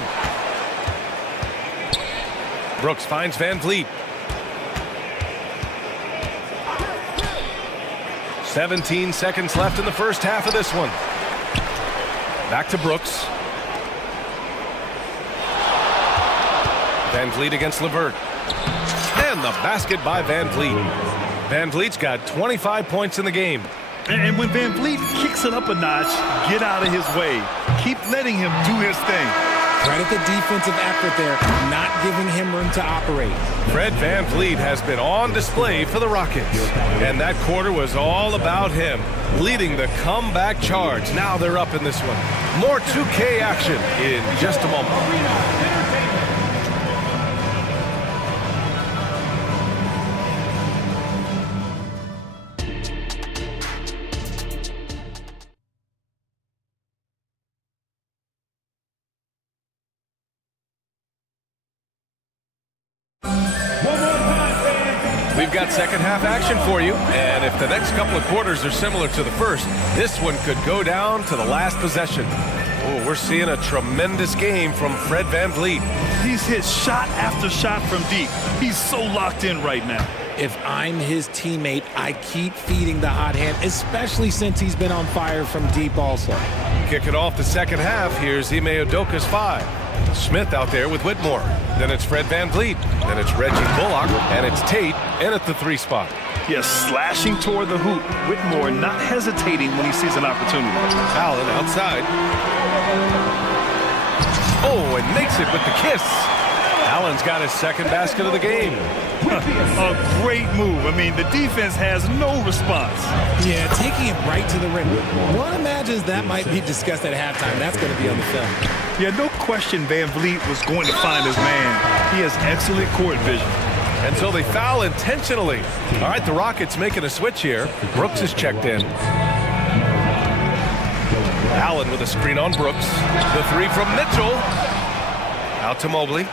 Brooks finds Van Vliet. 17 seconds left in the first half of this one. Back to Brooks. Van Vliet against Levert. And the basket by Van Vliet. Van Vliet's got 25 points in the game. And when Van Vliet kicks it up a notch, get out of his way. Keep letting him do his thing. Credit the defensive effort there, not giving him room to operate. Fred Van Vliet has been on display for the Rockets. And that quarter was all about him, leading the comeback charge. Now they're up in this one. More 2K action in just a moment. We've got second half action for you, and if the next couple of quarters are similar to the first, this one could go down to the last possession. Oh, we're seeing a tremendous game from Fred Van Vliet. He's hit shot after shot from deep. He's so locked in right now. If I'm his teammate, I keep feeding the hot hand, especially since he's been on fire from deep also. Kick it off the second half. Here's Ime Udoka's 5. Smith out there with Whitmore. Then it's Fred Van Vliet. Then it's Reggie Bullock. And it's Tate in at the 3 spot. Yes, slashing toward the hoop. Whitmore not hesitating when he sees an opportunity. Allen outside. Oh, and makes it with the kiss. Allen's got his second basket of the game. A great move. I mean, the defense has no response. Yeah, taking it right to the rim. One imagines that might be discussed at halftime. That's going to be on the film. Yeah, no question Van Vliet was going to find his man. He has excellent court vision. And so they foul intentionally. All right, the Rockets making a switch here. Brooks is checked in. Allen with a screen on Brooks. The three from Mitchell. Out to Mobley.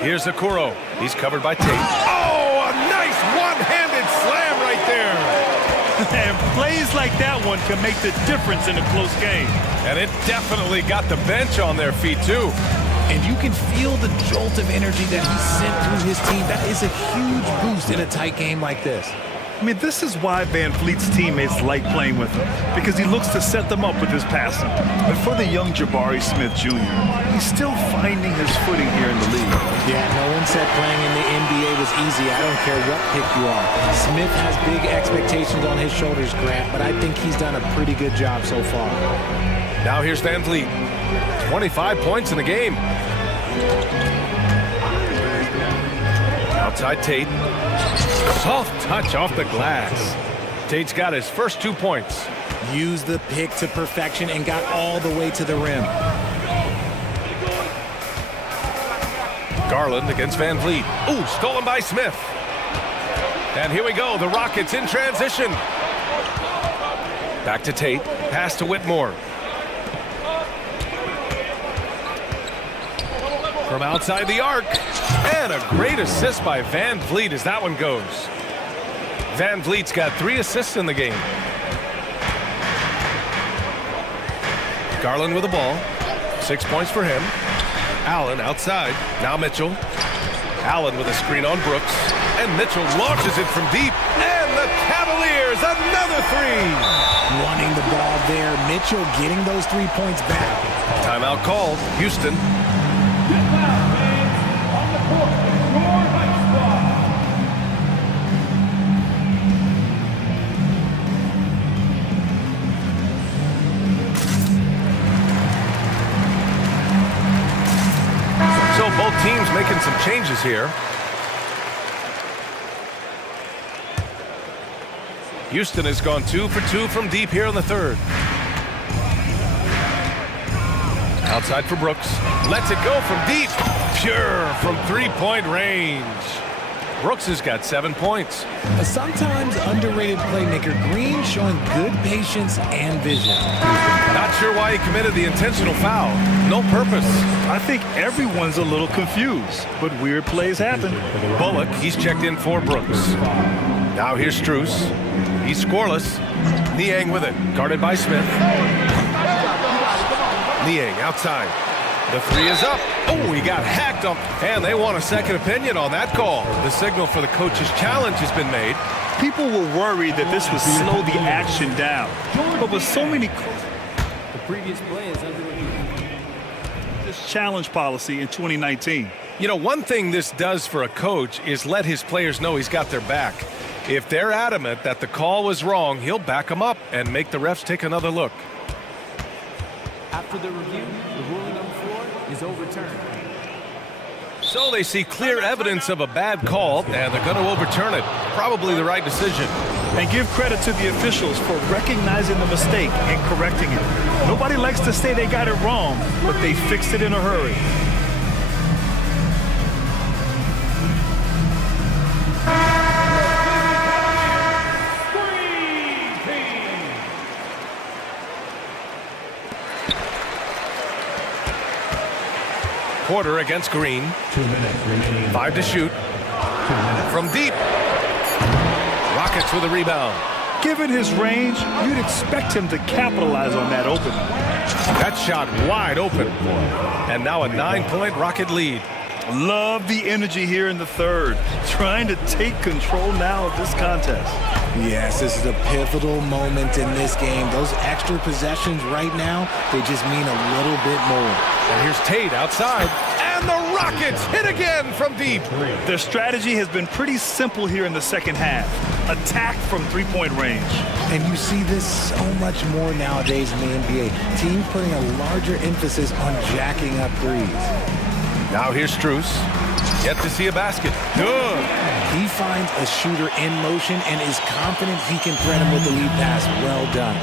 Here's Okoro. He's covered by Tate. Oh, a nice one-handed slam right there. And plays like that one can make the difference in a close game. And it definitely got the bench on their feet, too. And you can feel the jolt of energy that he sent through his team. That is a huge boost in a tight game like this. I mean, this is why Van Vliet's teammates like playing with him, because he looks to set them up with his passing. But for the young Jabari Smith Jr., he's still finding his footing here in the league. Yeah, no one said playing in the NBA was easy. I don't care what pick you are. Smith has big expectations on his shoulders, Grant, but I think he's done a pretty good job so far. Now here's Van Vliet. 25 points in the game. Outside Tate. Soft touch off the glass. Tate's got his first 2 points. Used the pick to perfection and got all the way to the rim. Garland against Van Vliet. Ooh, stolen by Smith. And here we go, the Rockets in transition. Back to Tate. Pass to Whitmore. From outside the arc. And a great assist by Van Vliet as that one goes. Van Vliet's got 3 assists in the game. Garland with the ball. 6 points for him. Allen outside. Now Mitchell. Allen with a screen on Brooks. And Mitchell launches it from deep. And the Cavaliers, another 3. Wanting the ball there. Mitchell getting those 3 points back. Timeout called. Houston. So both teams making some changes here. Houston has gone 2 for 2 from deep here in the third. Outside for Brooks. Lets it go from deep. Pure from three-point range. Brooks has got 7 points. A sometimes underrated playmaker, Green showing good patience and vision. Not sure why he committed the intentional foul. No purpose. I think everyone's a little confused, but weird plays happen. Bullock, he's checked in for Brooks. Now here's Strus. He's scoreless. Niang with it. Guarded by Smith. Niang outside. The 3 is up. Oh, he got hacked up. And they want a second opinion on that call. The signal for the coach's challenge has been made. People were worried that this would slow the action down. But with so many... The previous play is under review. This challenge policy in 2019. You know, one thing this does for a coach is let his players know he's got their back. If they're adamant that the call was wrong, he'll back them up and make the refs take another look. After the review, the ruling on the floor is overturned. So they see clear evidence of a bad call, and they're going to overturn it. Probably the right decision. And give credit to the officials for recognizing the mistake and correcting it. Nobody likes to say they got it wrong, but they fixed it in a hurry. Porter against Green. 2 minutes remaining. 5 to shoot. From deep. Rockets with a rebound. Given his range, you'd expect him to capitalize on that opening. That shot wide open. And now a 9-point Rocket lead. Love the energy here in the third. Trying to take control now of this contest. Yes, this is a pivotal moment in this game. Those extra possessions right now, they just mean a little bit more. And here's Tate outside. And the Rockets hit again from deep. Their strategy has been pretty simple here in the second half. Attack from three-point range. And you see this so much more nowadays in the NBA. Teams putting a larger emphasis on jacking up threes. Now here's Strus. Yet to see a basket. Good. He finds a shooter in motion and is confident he can thread him with the lead pass. Well done.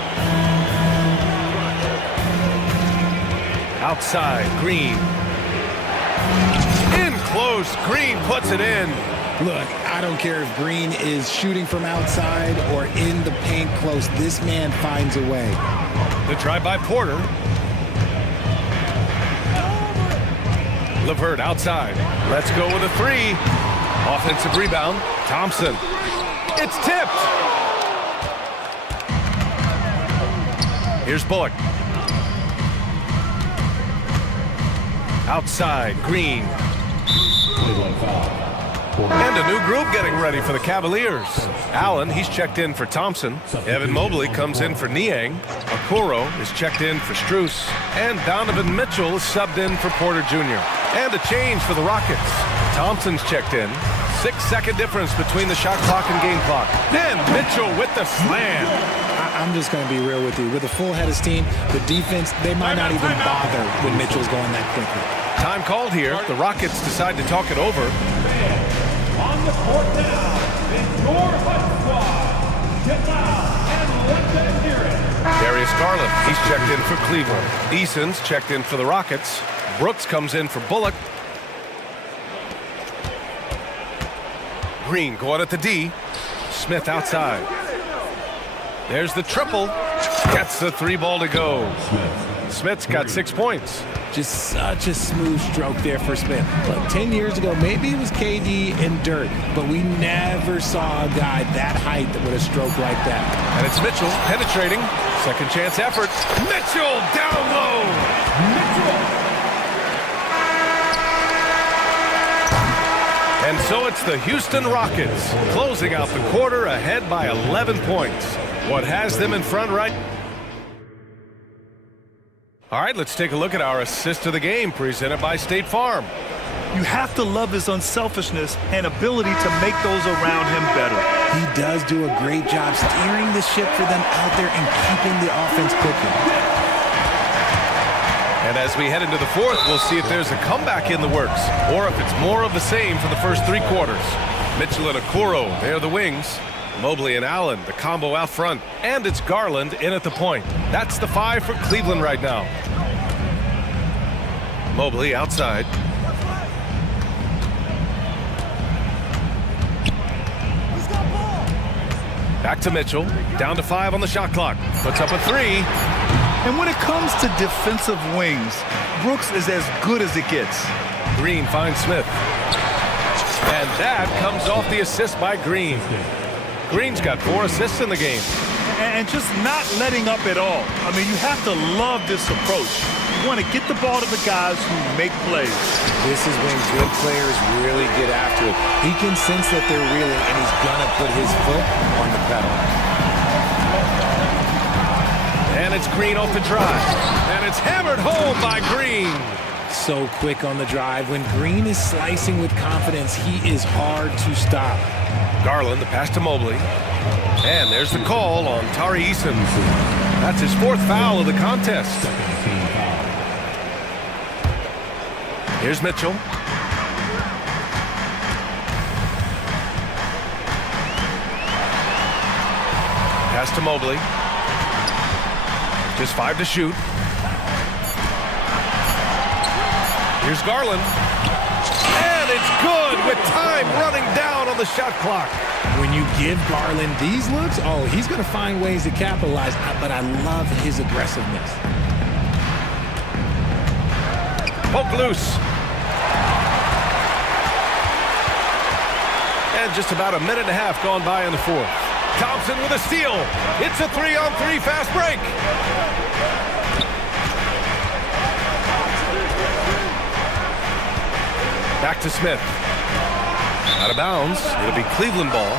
Outside, Green. In close, Green puts it in. Look, I don't care if Green is shooting from outside or in the paint close. This man finds a way. The try by Porter. LeVert outside. Let's go with a three. Offensive rebound. Thompson. It's tipped. Here's Bullock. Outside, Green. And a new group getting ready for the Cavaliers. Allen, he's checked in for Thompson. Evan Mobley comes in for Niang. Okoro is checked in for Strus. And Donovan Mitchell is subbed in for Porter Jr. And a change for the Rockets. Thompson's checked in. 6-second difference between the shot clock and game clock. Then Mitchell with the slam. I'm just going to be real with you. With a full head of steam, the defense, they might not even bother when Mitchell's going that quickly. Time called here. The Rockets decide to talk it over. On the court now, it's your hot squad. Get loud and let them hear it. Darius Garland, he's checked in for Cleveland. Eason's checked in for the Rockets. Brooks comes in for Bullock. Green going at the D. Smith outside. There's the triple. Gets the three ball to go. Smith's got 6 points. Just such a smooth stroke there for Smith. Look, 10 years ago, maybe it was KD and Dirk, but we never saw a guy that height with a stroke like that. And it's Mitchell penetrating. Second chance effort. Mitchell down low. Mitchell. And so it's the Houston Rockets closing out the quarter ahead by 11 points. What has them in front right? All right, let's take a look at our assist of the game presented by State Farm. You have to love his unselfishness and ability to make those around him better. He does do a great job steering the ship for them out there and keeping the offense cooking. And as we head into the fourth, we'll see if there's a comeback in the works or if it's more of the same for the first three quarters. Mitchell and Okoro, they're the wings. Mobley and Allen, the combo out front. And it's Garland in at the point. That's the 5 for Cleveland right now. Mobley outside. Back to Mitchell. Down to 5 on the shot clock. Puts up a 3. And when it comes to defensive wings, Brooks is as good as it gets. Green finds Smith. And that comes off the assist by Green. Green's got 4 assists in the game. And just not letting up at all. I mean, you have to love this approach. You want to get the ball to the guys who make plays. This is when good players really get after it. He can sense that they're reeling, and he's going to put his foot on the pedal. And it's Green off the drive. And it's hammered home by Green. So quick on the drive. When Green is slicing with confidence, he is hard to stop. Garland, the pass to Mobley. And there's the call on Tari Eason. That's his 4th foul of the contest. Here's Mitchell. Pass to Mobley. Just 5 to shoot. Here's Garland. And it's good with time running down on the shot clock. When you give Garland these looks, oh, he's going to find ways to capitalize, but I love his aggressiveness. Poke loose. And just about a minute and a half gone by in the fourth. Thompson with a steal. It's a 3-on-3 fast break. Back to Smith. Out of bounds. It'll be Cleveland ball.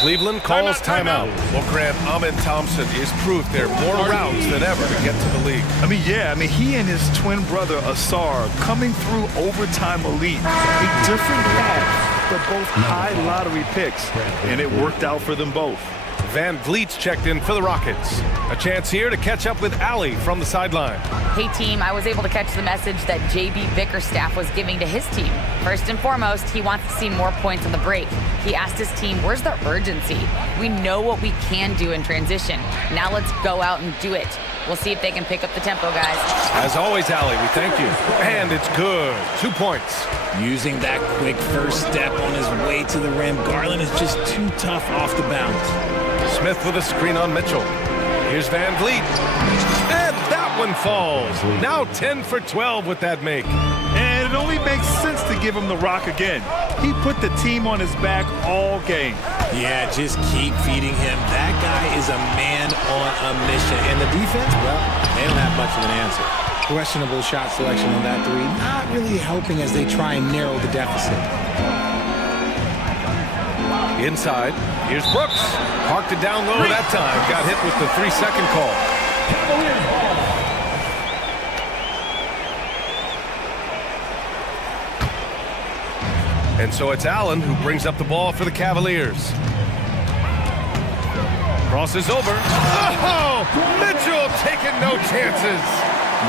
Cleveland calls timeout. Well, Grant, Amin Thompson is proof there are more routes than ever to get to the league. I mean, he and his twin brother, Asar, coming through overtime elite. A different path, but both high lottery picks, and it worked out for them both. Van Vliet's checked in for the Rockets. A chance here to catch up with Allie from the sideline. Hey team, I was able to catch the message that JB Bickerstaff was giving to his team. First and foremost, he wants to see more points on the break. He asked his team, where's the urgency? We know what we can do in transition. Now let's go out and do it. We'll see if they can pick up the tempo, guys. As always, Allie, we thank you. And it's good. 2 points. Using that quick first step on his way to the rim, Garland is just too tough off the bounce. Smith with a screen on Mitchell. Here's Van Vliet. And that one falls. Now 10 for 12 with that make. And it only makes sense to give him the rock again. He put the team on his back all game. Yeah, just keep feeding him. That guy is a man on a mission. And the defense, well, they don't have much of an answer. Questionable shot selection on that three. Not really helping as they try and narrow the deficit. Inside, here's Brooks. Parked it down low that time. Got hit with the 3-second call. And so it's Allen who brings up the ball for the Cavaliers. Crosses over. Oh! Mitchell taking no chances.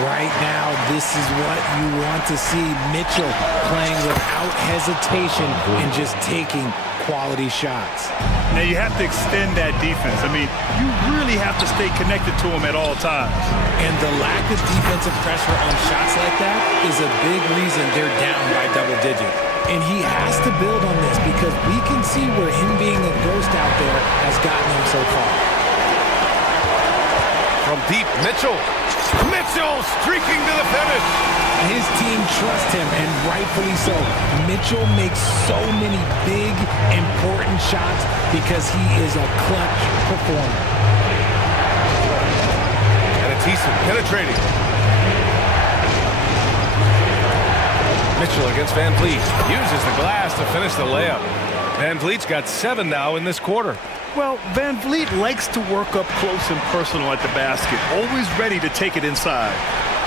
Right now, this is what you want to see. Mitchell playing without hesitation and just taking quality shots. Now you have to extend that defense. I mean, you really have to stay connected to him at all times. And the lack of defensive pressure on shots like that is a big reason they're down by double digits. And he has to build on this because we can see where him being a ghost out there has gotten him so far. From deep, Mitchell. Mitchell streaking to the finish. His team trusts him, and rightfully so. Mitchell makes so many big, important shots because he is a clutch performer. And it's Easton penetrating. Mitchell against Van Vliet. Uses the glass to finish the layup. Van Vliet's got 7 now in this quarter. Well, Van Vliet likes to work up close and personal at the basket, always ready to take it inside.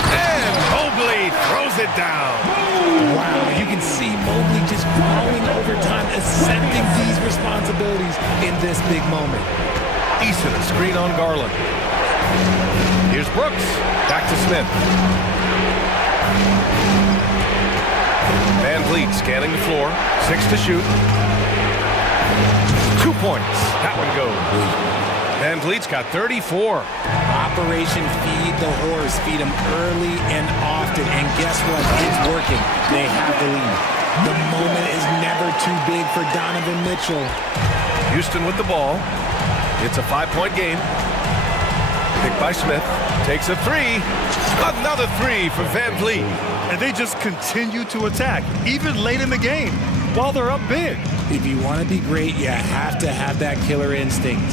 And Mobley throws it down. Wow, you can see Mobley just growing over time, accepting these responsibilities in this big moment. Easton, a screen on Garland. Here's Brooks. Back to Smith. Van Vliet scanning the floor. 6 to shoot. 2 points. That one goes. Van Vliet's got 34. Operation Feed the Horse. Feed him early and often. And guess what? It's working. They have the lead. The moment is never too big for Donovan Mitchell. Houston with the ball. It's a 5-point game. Picked by Smith. Takes a 3. Another 3 for Van Vliet. And they just continue to attack, even late in the game, while they're up big. If you want to be great, you have to have that killer instinct.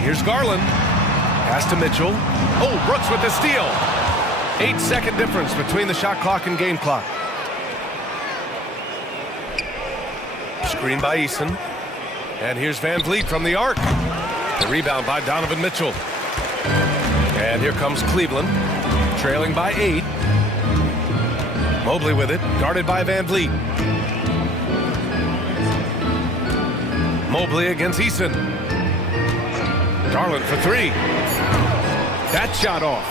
Here's Garland. Pass to Mitchell. Oh, Brooks with the steal. 8-second difference between the shot clock and game clock. Screen by Eason. And here's Van Vliet from the arc. The rebound by Donovan Mitchell. And here comes Cleveland, trailing by 8. Mobley with it, guarded by Van Vliet. Mobley against Eason. Garland for 3. That shot off.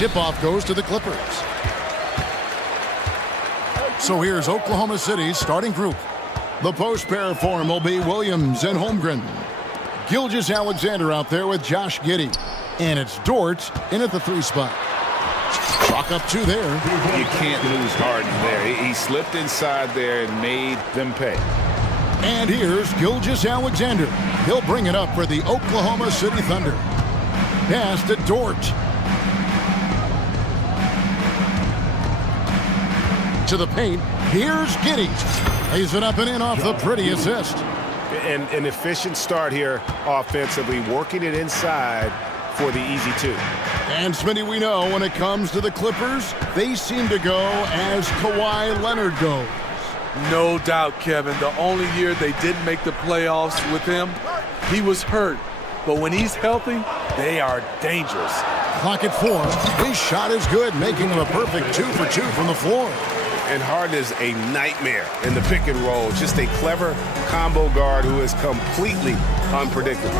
Tip-off goes to the Clippers. So here's Oklahoma City's starting group. The post pair form will be Williams and Holmgren. Gilgeous-Alexander out there with Josh Giddey. And it's Dort in at the 3 spot. Chalk up 2 there. You can't lose Harden there. He slipped inside there and made them pay. And here's Gilgeous-Alexander. He'll bring it up for the Oklahoma City Thunder. Pass to Dort. To the paint. Here's Giddey. Lays it up and in off the pretty assist. An efficient start here offensively, working it inside for the easy 2. And Smitty, we know when it comes to the Clippers, they seem to go as Kawhi Leonard goes. No doubt, Kevin. The only year they didn't make the playoffs with him, he was hurt. But when he's healthy, they are dangerous. Clock at 4. His shot is good, making him a perfect 2 for 2 from the floor. And Harden is a nightmare in the pick and roll. Just a clever combo guard who is completely unpredictable.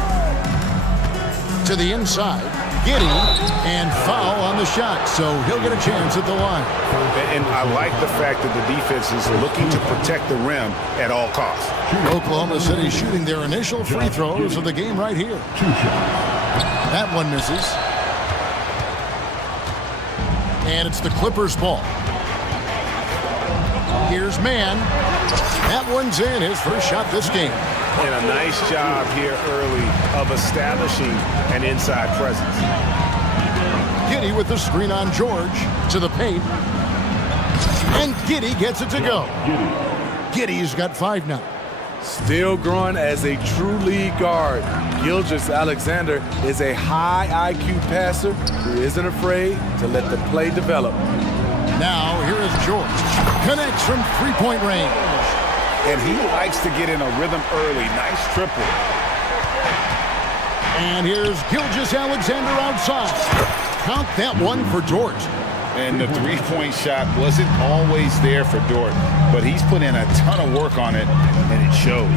To the inside, Giddey, and foul on the shot, so he'll get a chance at the line. And I like the fact that the defense is looking to protect the rim at all costs. Oklahoma City shooting their initial free throws of the game right here. That one misses. And it's the Clippers' ball. Here's Mann. That one's in, his first shot this game. And a nice job here early of establishing an inside presence. Giddey with the screen on George to the paint. And Giddey gets it to go. Giddey's got 5 now. Still growing as a true lead guard, Gilgeous-Alexander is a high IQ passer who isn't afraid to let the play develop. Now here is George. Connects from 3-point range. And he likes to get in a rhythm early. Nice triple. And here's Gilgeous-Alexander outside. Count that one for Dort. And the 3-point shot wasn't always there for Dort, but he's put in a ton of work on it, and it shows.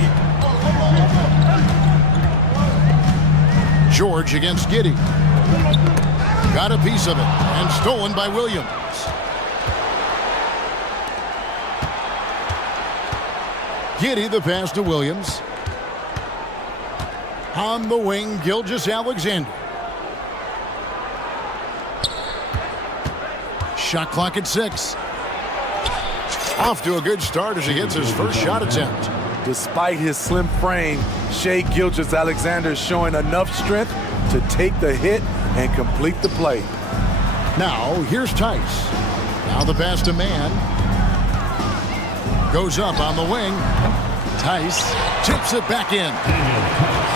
George against Giddey. Got a piece of it, and stolen by Williams. Giddey the pass to Williams. On the wing, Gilgeous-Alexander. Shot clock at 6. Off to a good start as he gets his first shot attempt. Despite his slim frame, Shai Gilgeous-Alexander is showing enough strength to take the hit and complete the play. Now, here's Tice. Now the pass to Mann. Goes up on the wing. Tice tips it back in.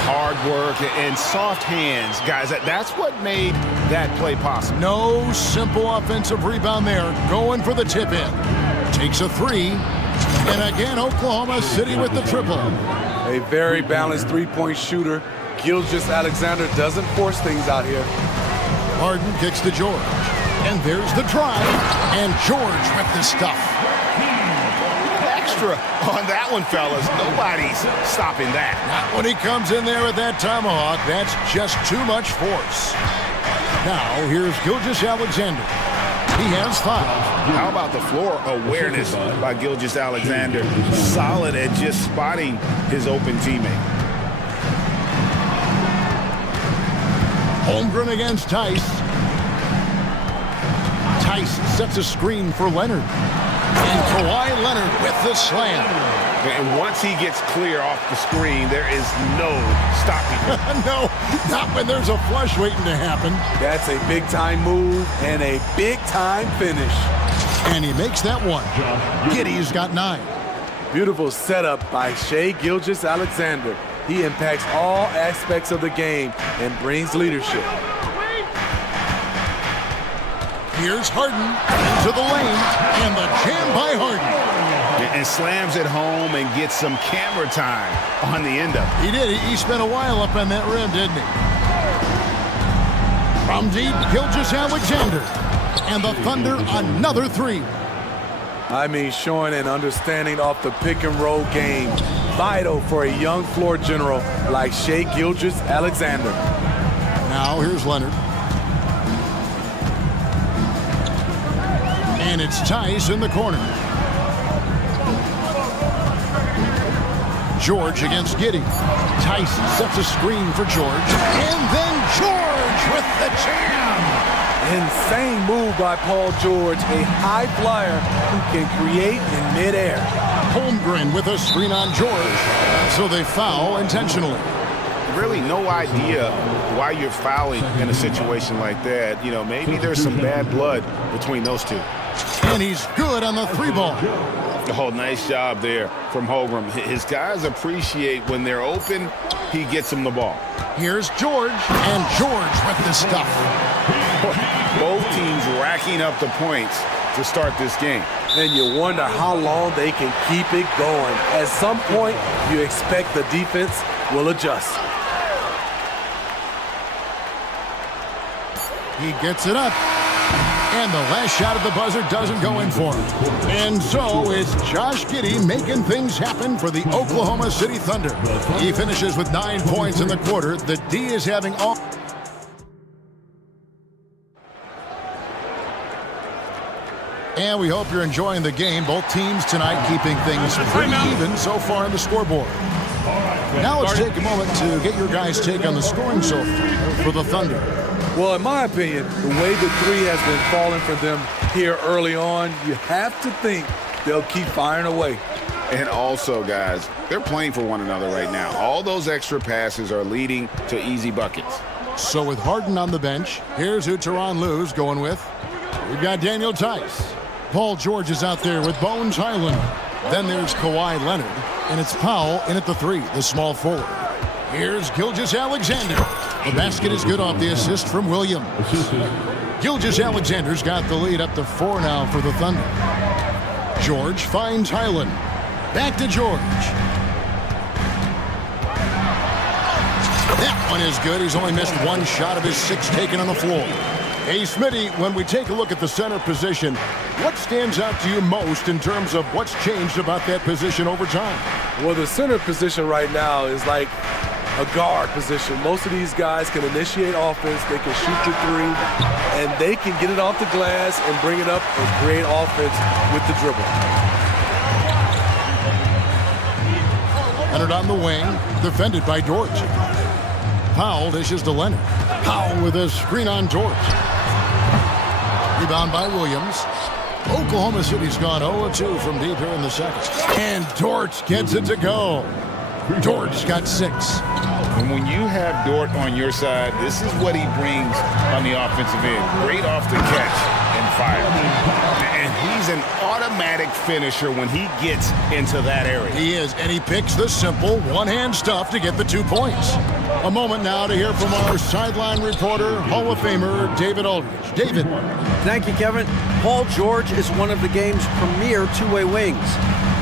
Hard work and soft hands, guys. That's what made that play possible. No simple offensive rebound there. Going for the tip in. Takes a 3. And again, Oklahoma City with the triple. A very balanced 3-point shooter. Gilgeous-Alexander doesn't force things out here. Harden kicks to George. And there's the drive. And George with the stuff. On that one, fellas. Nobody's stopping that. Not when he comes in there with that tomahawk. That's just too much force. Now, here's Gilgeous-Alexander. He has 5. How about the floor awareness by Gilgeous-Alexander? Solid at just spotting his open teammate. Holmgren against Tice. Tice sets a screen for Leonard. And Kawhi Leonard with the slam. And once he gets clear off the screen, there is no stopping him. No, not when there's a flush waiting to happen. That's a big-time move and a big-time finish. And he makes that one. Giddey's got 9. Beautiful setup by Shai Gilgeous-Alexander. He impacts all aspects of the game and brings leadership. Here's Harden into the lane, and the jam by Harden. And slams it home and gets some camera time on the end of it. He did. He spent a while up on that rim, didn't he? From deep, Gilgeous-Alexander. And the Thunder, another 3. I mean, showing an understanding off the pick-and-roll game. Vital for a young floor general like Shai Gilgeous-Alexander. Now, here's Leonard. And it's Tice in the corner. George against Giddey. Tice sets a screen for George. And then George with the jam. Insane move by Paul George, a high flyer who can create in midair. Holmgren with a screen on George. So they foul intentionally. Really no idea why you're fouling in a situation like that. You know, maybe there's some bad blood between those two. And he's good on the 3-ball. Oh, nice job there from Holmgren. His guys appreciate when they're open, he gets them the ball. Here's George, and George with the stuff. Both teams racking up the points to start this game. And you wonder how long they can keep it going. At some point, you expect the defense will adjust. He gets it up. And the last shot at the buzzer doesn't go in for him. And so it's Josh Giddey making things happen for the Oklahoma City Thunder. He finishes with 9 points in the quarter. The D is having all... And we hope you're enjoying the game. Both teams tonight keeping things pretty even so far on the scoreboard. Now let's take a moment to get your guys' take on the scoring so far for the Thunder. Well, in my opinion, the way the three has been falling for them here early on, you have to think they'll keep firing away. And also, guys, they're playing for one another right now. All those extra passes are leading to easy buckets. So with Harden on the bench, here's who Tyronn Lue's going with. We've got Daniel Tice. Paul George is out there with Bones Highland. Then there's Kawhi Leonard. And it's Powell in at the 3, the small forward. Here's Gilgeous-Alexander. The basket is good off the assist from Williams. Gilgeous-Alexander's got the lead up to 4 now for the Thunder. George finds Highland. Back to George. That one is good. He's only missed 1 shot of his 6 taken on the floor. Hey, Smitty, when we take a look at the center position, what stands out to you most in terms of what's changed about that position over time? Well, the center position right now is like a guard position. Most of these guys can initiate offense, they can shoot the 3, and they can get it off the glass and bring it up and create offense with the dribble. Leonard on the wing, defended by George. Powell dishes to Leonard. Powell with a screen on George. Rebound by Williams. Oklahoma City's gone 0-2 from deep here in the second. And Dort gets it to go. Dort's got 6. And when you have Dort on your side, this is what he brings on the offensive end. Great off the catch and fire. And he's an automatic finisher when he gets into that area. He is, and he picks the simple one-hand stuff to get the 2 points. A moment now to hear from our sideline reporter, Hall of Famer David Aldridge. David. Thank you, Kevin. Paul George is one of the game's premier two-way wings.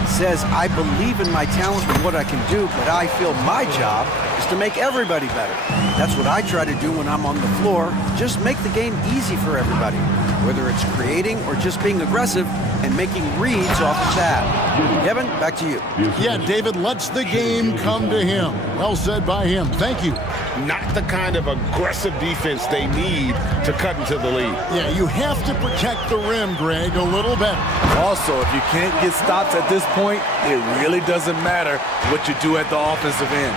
Says, I believe in my talent and what I can do, but I feel my job is to make everybody better. That's what I try to do when I'm on the floor. Just make the game easy for everybody, whether it's creating or just being aggressive and making reads off of that. Kevin, back to you. Yeah, David lets the game come to him. Well said by him. Thank you. Not the kind of aggressive defense they need to cut into the lead. Yeah, you have to protect the rim, Greg, a little better. Also, if you can't get stops at this point, it really doesn't matter what you do at the offensive end.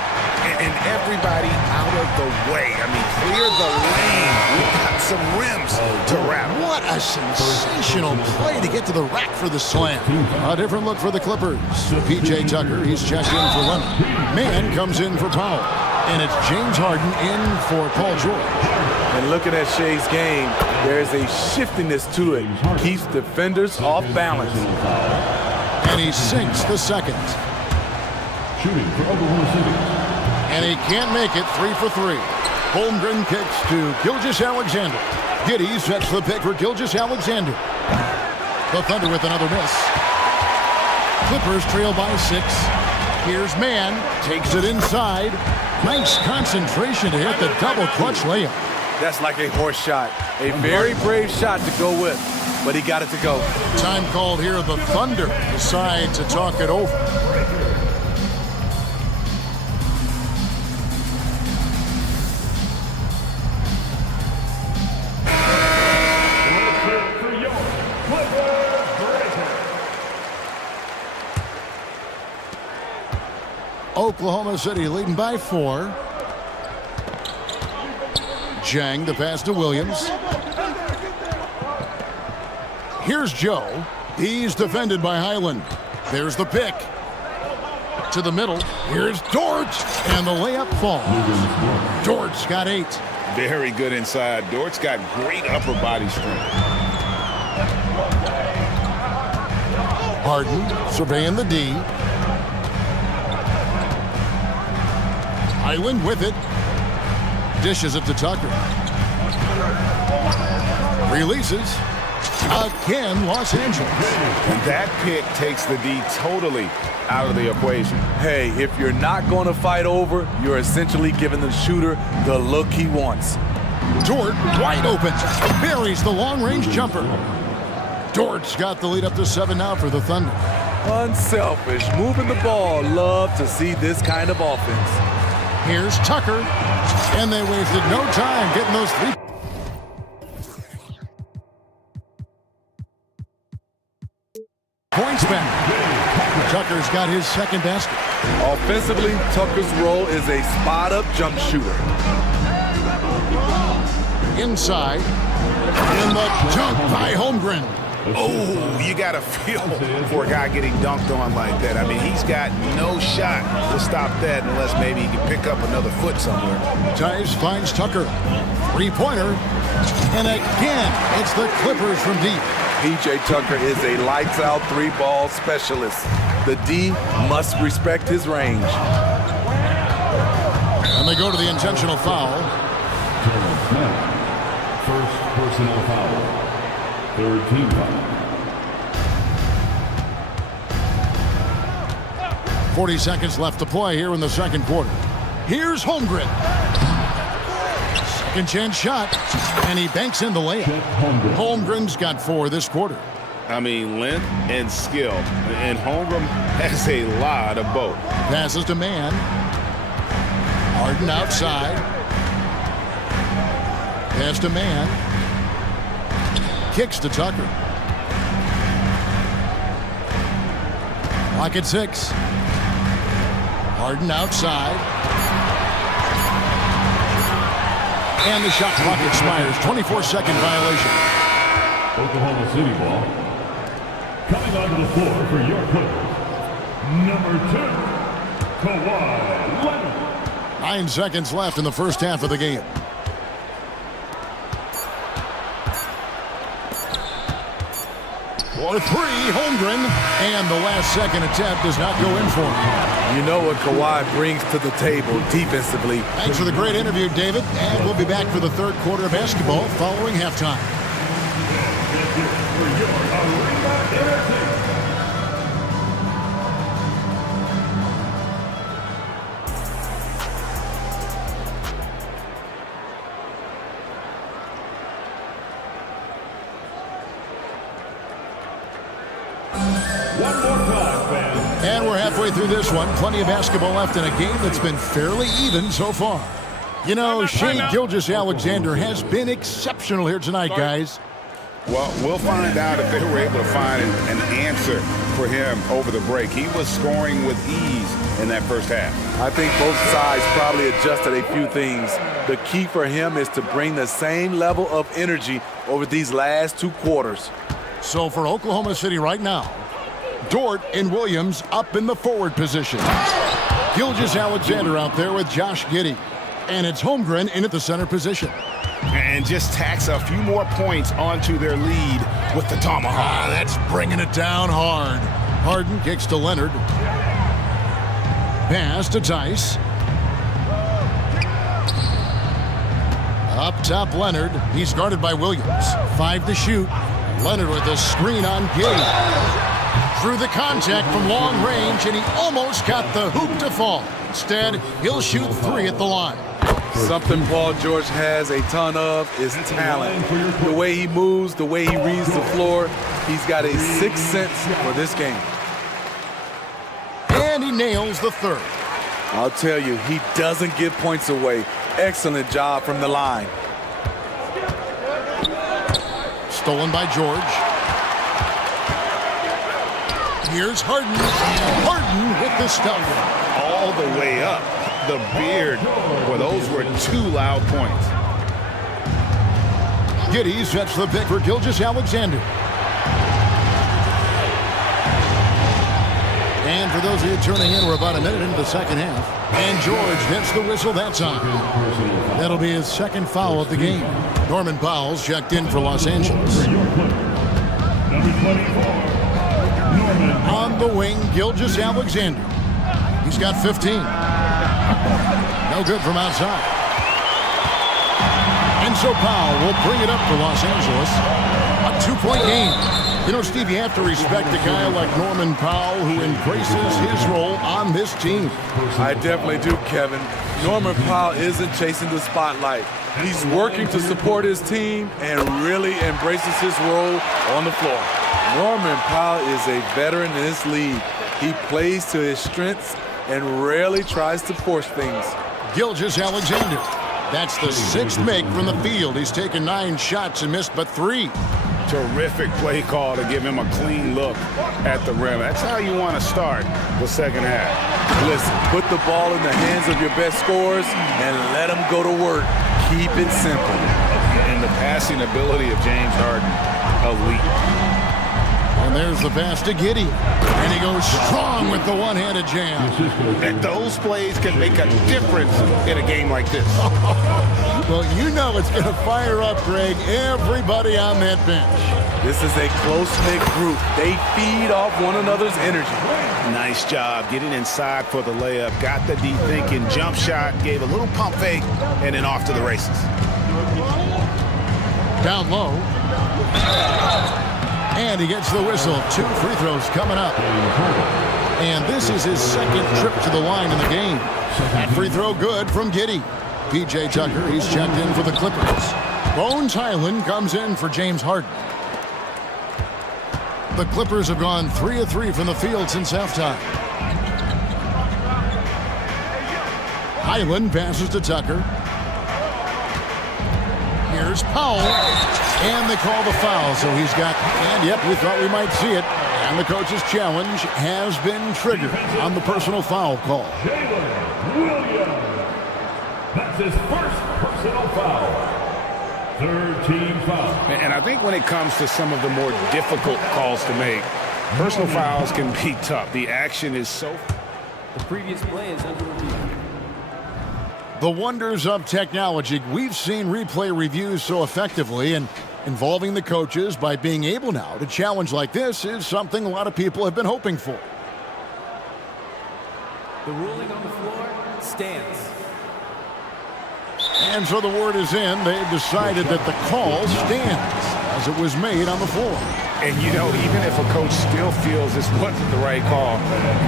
And everybody out of the way. I mean, clear the lane. We've got some rims to wrap. What a sensational play to get to the rack for the slam. A different look for the Clippers. P.J. Tucker, he's checked in for Leonard. Man comes in for Powell. And it's James Harden in for Paul George. And looking at Shea's game, there's a shiftiness to it. Keeps defenders off balance. And he sinks the second. Shooting for Oklahoma City. And he can't make it. 3 for 3. Holmgren kicks to Gilgeous-Alexander. Giddey sets the pick for Gilgeous-Alexander. The Thunder with another miss. Clippers trail by 6. Here's Man. Takes it inside. Nice concentration to hit the double clutch layup. That's like a horse shot. A very brave shot to go with, but he got it to go. Time called here. The Thunder decide to talk it over. Oklahoma City leading by 4. Jang the pass to Williams. Here's Joe. He's defended by Highland. There's the pick. To the middle. Here's Dort. And the layup falls. Dort's got 8. Very good inside. Dort's got great upper body strength. Harden surveying the D. Highland with it. Dishes it to Tucker. Releases. Again, Los Angeles. And that pick takes the D totally out of the equation. Hey, if you're not going to fight over, you're essentially giving the shooter the look he wants. Dort wide open. Buries the long-range jumper. Dort's got the lead up to 7 now for the Thunder. Unselfish, moving the ball. Love to see this kind of offense. Here's Tucker. And they wasted no time getting those 3. Points back. Tucker's got his second basket. Offensively, Tucker's role is a spot-up jump shooter. Inside. In the dunk by Holmgren. Oh, you got to feel for a guy getting dunked on like that. I mean, he's got no shot to stop that unless maybe he can pick up another foot somewhere. Tice finds Tucker. 3-pointer. And again, it's the Clippers from deep. P.J. Tucker is a lights-out 3-ball specialist. The D must respect his range. And they go to the intentional foul. First personal foul. Third team foul. 40 seconds left to play here in the second quarter. Here's Holmgren. Second chance shot, and he banks in the layup. Holmgren's got 4 this quarter. I mean, length and skill. And Holmgren has a lot of both. Passes to Mann. Harden outside. Pass to Mann. Kicks to Tucker. Clock at 6. Harden outside. And the shot clock expires. 24-second violation. Oklahoma City ball. Coming onto the floor for your Clippers. Number 2, Kawhi Leonard. 9 seconds left in the first half of the game. For 3, Holmgren. And the last second attempt does not go in for him. You know what Kawhi brings to the table defensively. Thanks for the great interview, David. And we'll be back for the third quarter of basketball following halftime. And we're halfway through this one. Plenty of basketball left in a game that's been fairly even so far. You know, Shea Gilgeous-Alexander has been exceptional here tonight, guys. Well, we'll find out if they were able to find an answer for him over the break. He was scoring with ease in that first half. I think both sides probably adjusted a few things. The key for him is to bring the same level of energy over these last 2 quarters. So for Oklahoma City right now, Dort and Williams up in the forward position. Gilgeous-Alexander out there with Josh Giddey. And it's Holmgren in at the center position. And just tacks a few more points onto their lead with the tomahawk. That's bringing it down hard. Harden kicks to Leonard. Pass to Tice. Up top, Leonard. He's guarded by Williams. 5 to shoot. Leonard with a screen on Giddey. Through the contact from long range, and he almost got the hoop to fall. Instead, he'll shoot 3 at the line. Something Paul George has a ton of is talent. The way he moves, the way he reads the floor, he's got a 6th sense for this game. And he nails the 3rd. I'll tell you, he doesn't give points away. Excellent job from the line. Stolen by George. Here's Harden. Harden with the stuff. all the way up. The beard. Well, those were 2 loud points. Giddey sets the pick for Gilgeous-Alexander. And for those of you tuning in, we're about a minute into the second half. And George gets the whistle that time. That'll be his second foul of the game. Norman Powell's checked in for Los Angeles. On the wing, Gilgeous-Alexander. He's got 15. No good from outside. And so Powell will bring it up for Los Angeles. A 2-point game. You know, Steve, you have to respect a guy like Norman Powell who embraces his role on this team. I definitely do, Kevin. Norman Powell isn't chasing the spotlight. He's working to support his team and really embraces his role on the floor. Norman Powell is a veteran in this league. He plays to his strengths and rarely tries to force things. Gilgeous-Alexander. That's the 6th make from the field. He's taken 9 shots and missed but 3. Terrific play call to give him a clean look at the rim. That's how you want to start the second half. Listen, put the ball in the hands of your best scorers and let them go to work. Keep it simple. And the passing ability of James Harden, elite. And there's the pass to Giddey. And he goes strong with the one-handed jam. And those plays can make a difference in a game like this. Well, you know it's going to fire up, Greg, everybody on that bench. This is a close-knit group. They feed off one another's energy. Nice job getting inside for the layup. Got the deep thinking jump shot, gave a little pump fake, and then off to the races. Down low. And he gets the whistle. 2 free throws coming up. And this is his 2nd trip to the line in the game. That free throw good from Giddey. P.J. Tucker, he's checked in for the Clippers. Bones Hyland comes in for James Harden. The Clippers have gone 3 of 3 from the field since halftime. Hyland passes to Tucker. Here's Powell. And they call the foul, so he's got, and yep, we thought we might see it. And the coach's challenge has been triggered on the personal foul call. That's his first personal foul. 3rd team foul. And I think when it comes to some of the more difficult calls to make, personal fouls can be tough. The action is so... The previous play is under review. The wonders of technology. We've seen replay reviews so effectively, and involving the coaches by being able now to challenge like this is something a lot of people have been hoping for. The ruling on the floor stands. And so the word is in. They've decided that the call stands as it was made on the floor. And, you know, even if a coach still feels this wasn't the right call,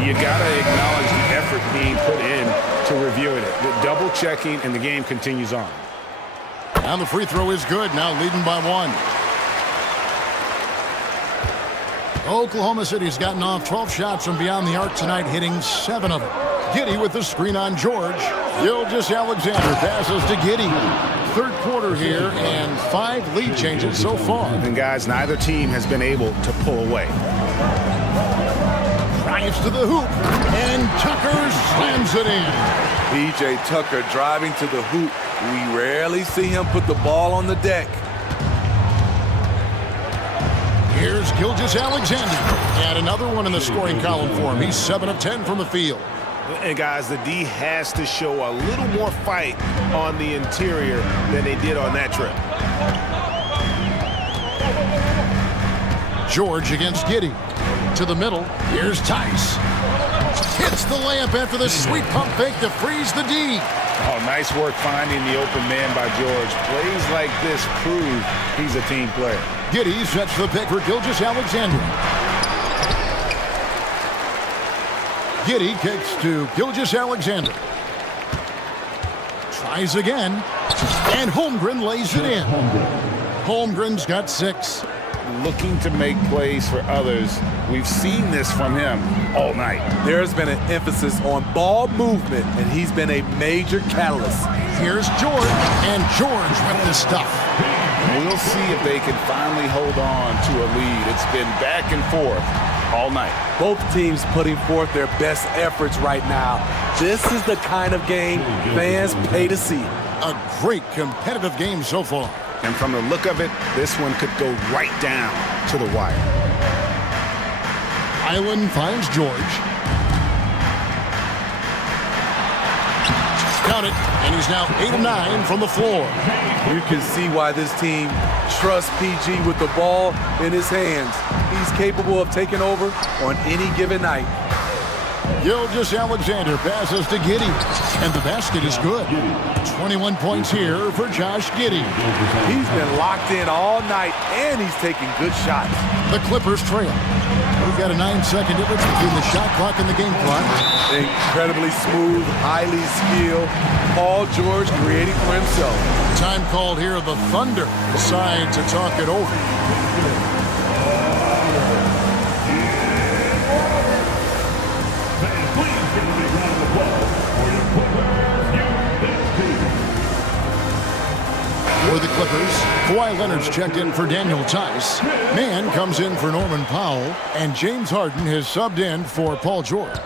you got to acknowledge the effort being put in to reviewing it. The double checking, and the game continues on. And the free throw is good, now leading by 1. Oklahoma City's gotten off 12 shots from beyond the arc tonight, hitting 7 of them. Giddey with the screen on George. Gilgeous-Alexander passes to Giddey. 3rd quarter here, and 5 lead changes so far. And guys, neither team has been able to pull away. Drives to the hoop, and Tucker slams it in. P.J. Tucker driving to the hoop. We rarely see him put the ball on the deck. Here's Gilgeous-Alexander. And another one in the scoring column for him. He's 7 of 10 from the field. And guys, the D has to show a little more fight on the interior than they did on that trip. George against Giddey. To the middle. Here's Tice. Hits the layup after the sweet pump fake to freeze the D. Oh, nice work finding the open man by George. Plays like this prove he's a team player. Giddey sets the pick for Gilgeous-Alexander. Giddey kicks to Gilgeous-Alexander. Tries again. And Holmgren lays it in. Holmgren's got 6. Looking to make plays for others. We've seen this from him all night. There's been an emphasis on ball movement, and he's been a major catalyst. Here's George, and George with the stuff. We'll see if they can finally hold on to a lead. It's been back and forth. all night. Both teams putting forth their best efforts right now. This is the kind of game fans pay to see. A great competitive game so far. And from the look of it, this one could go right down to the wire. Island finds George. Count it, and he's now 8 of 9 from the floor. You can see why this team trusts PG with the ball in his hands. He's capable of taking over on any given night. Gilgeous-Alexander passes to Giddey, and the basket is good. 21 points here for Josh Giddey. He's been locked in all night, and he's taking good shots. The Clippers trail. We've got a 9-second difference between the shot clock and the game clock. Incredibly smooth, highly skilled. Paul George creating for himself. Time called here. The Thunder decide to talk it over. For the Clippers, Kawhi Leonard's checked in for Daniel Tice. Mann comes in for Norman Powell, and James Harden has subbed in for Paul George.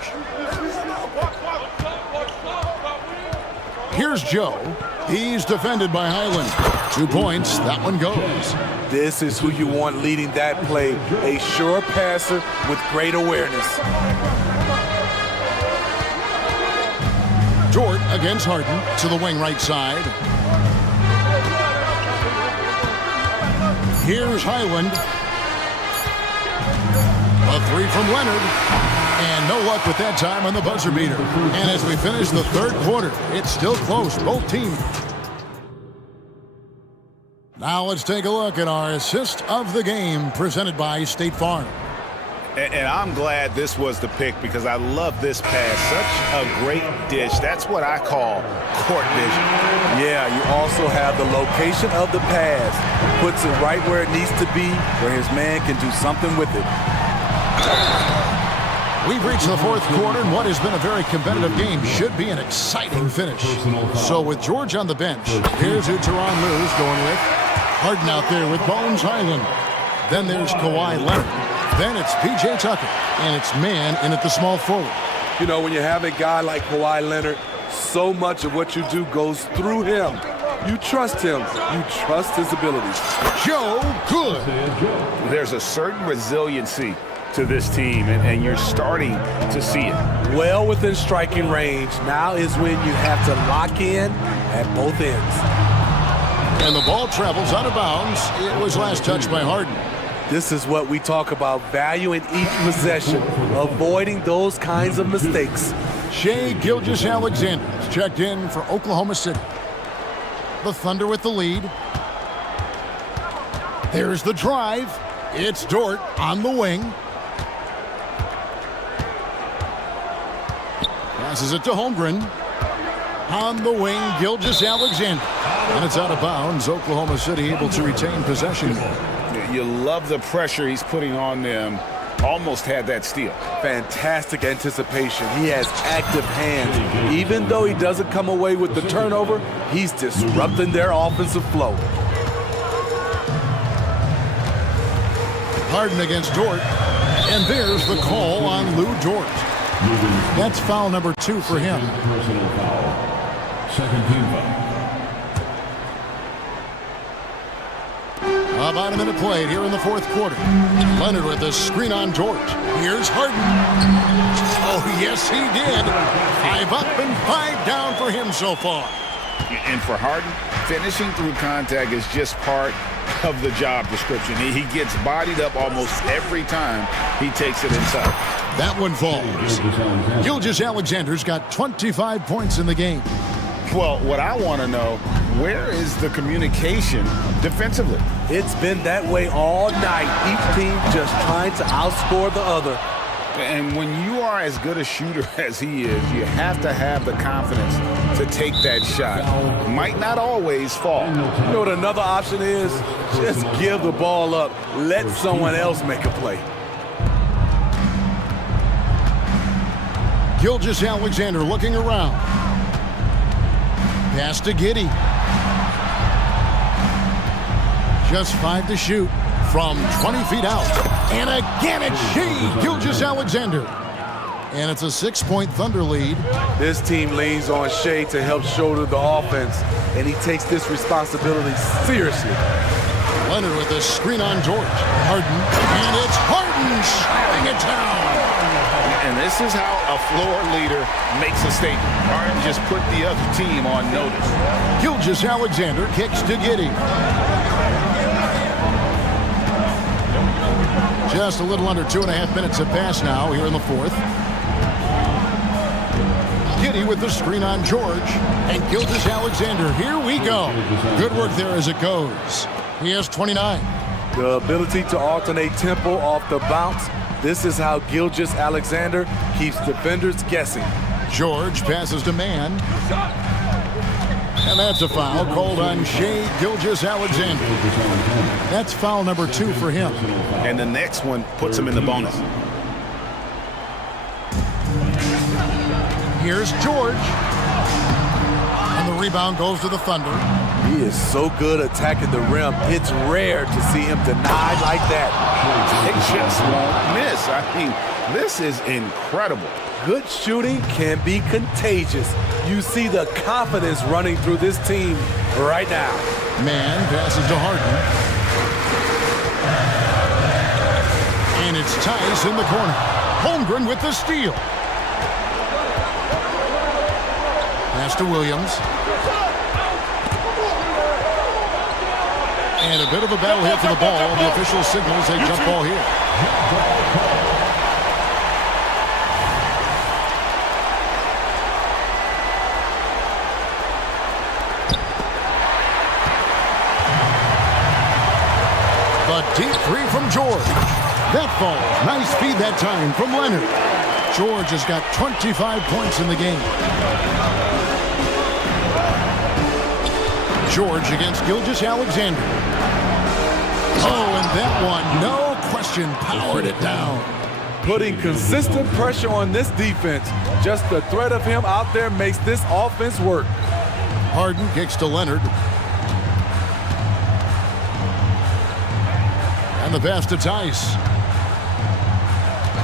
Here's Joe. He's defended by Highland. 2 points. That one goes. This is who you want leading that play. A sure passer with great awareness. Dort against Harden to the wing right side. Here's Highland. A three from Leonard. And no luck with that time on the buzzer beater. And as we finish the third quarter, it's still close, both teams. Now let's take a look at our assist of the game presented by State Farm. And I'm glad this was the pick because I love this pass. Such a great dish. That's what I call court vision. Yeah, you also have the location of the pass. Puts it right where it needs to be, where his man can do something with it. We've reached the fourth quarter, and what has been a very competitive game should be an exciting finish. So with George on the bench, here's who Teron Lue's going with. Harden out there with Bones Highland. Then there's Kawhi Leonard. Then it's P.J. Tucker, and it's Mann in at the small forward. You know, when you have a guy like Kawhi Leonard, so much of what you do goes through him. You trust him. You trust his abilities. Joe Good. There's a certain resiliency to this team, and you're starting to see it. Well within striking range. Now is when you have to lock in at both ends. And the ball travels out of bounds. It was last touched by Harden. This is what we talk about, valuing each possession, avoiding those kinds of mistakes. Shai Gilgeous-Alexander is checked in for Oklahoma City. The Thunder with the lead. There's the drive. It's Dort on the wing. Passes it to Holmgren. On the wing, Gilgeous-Alexander. And it's out of bounds. Oklahoma City able to retain possession. You love the pressure he's putting on them. Almost had that steal. Fantastic anticipation. He has active hands. Even though he doesn't come away with the turnover, he's disrupting their offensive flow. Harden against Dort. And there's the call on Lou Dort. That's foul number 2 for him. Personal foul. Second team foul. About a minute played here in the fourth quarter. Leonard with the screen on Dort. Here's Harden. Oh, yes, he did. 5 up and 5 down for him so far. And for Harden, finishing through contact is just part of the job description. He gets bodied up almost every time he takes it inside. That one falls. Gilgeous-Alexander's got 25 points in the game. Well, what I want to know, where is the communication defensively? It's been that way all night. Each team just trying to outscore the other. And when you are as good a shooter as he is, you have to have the confidence to take that shot. Might not always fall. You know what another option is? Just give the ball up. Let someone else make a play. Gilgeous-Alexander looking around. Pass to Giddey. Just 5 to shoot. From 20 feet out. And again it's Shea Gilgeous-Alexander. And it's a 6-point Thunder lead. This team leans on Shea to help shoulder the offense, and he takes this responsibility seriously. Leonard with a screen on George. Harden. And it's Harden slamming it down. And this is how a floor leader makes a statement. Harden just put the other team on notice. Gilgeous-Alexander kicks to Giddey. Just a little under 2.5 minutes have passed now here in the fourth. Giddey with the screen on George. And Gilgeous-Alexander, here we go. Good work there as it goes. He has 29. The ability to alternate tempo off the bounce. This is how Gilgeous-Alexander keeps defenders guessing. George passes to Mann. And that's a foul called on Shea Gilgeous-Alexander. That's foul number 2 for him. And the next one puts him in the bonus. Here's George. And the rebound goes to the Thunder. He is so good attacking the rim. It's rare to see him denied like that. They just won't miss. I mean, this is incredible. Good shooting can be contagious. You see the confidence running through this team right now. Mann passes to Harden. And it's Tice in the corner. Holmgren with the steal. Pass to Williams. And a bit of a battle here for the ball. The official signals a jump ball here. A deep three from George. That falls. Nice feed that time from Leonard. George has got 25 points in the game. George against Gilgeous-Alexander. Oh, and that one, no question, powered it down. Putting consistent pressure on this defense. Just the threat of him out there makes this offense work. Harden kicks to Leonard. And the pass to Tice.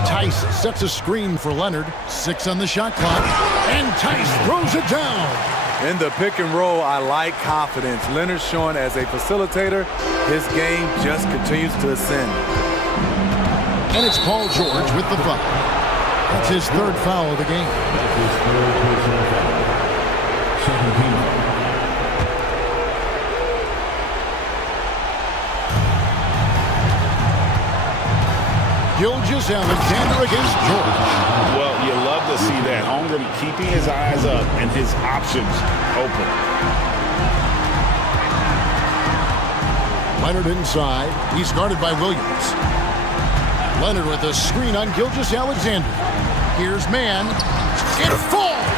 Tice sets a screen for Leonard. 6 on the shot clock. And Tice throws it down. In the pick and roll, I like confidence. Leonard showing as a facilitator, his game just continues to ascend. And it's Paul George with the foul. That's his 3rd foul of the game. Gilgeous-Alexander against George. Well, you love to see that. Holmgren keeping his eyes up and his options open. Leonard inside. He's guarded by Williams. Leonard with a screen on Gilgeous-Alexander. Here's Mann. It falls!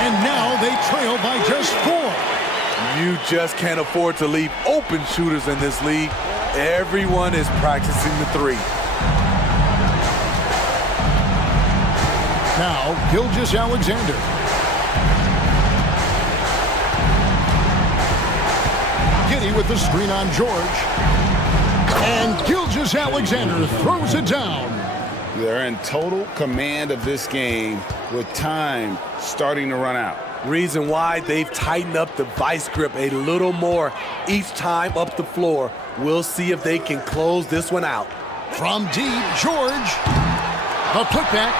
And now they trail by just 4. You just can't afford to leave open shooters in this league. Everyone is practicing the 3. Now, Gilgeous-Alexander. Giddey with the screen on George. And Gilgeous-Alexander throws it down. They're in total command of this game with time starting to run out. Reason why they've tightened up the vice grip a little more each time up the floor. We'll see if they can close this one out. From deep, George. The putback.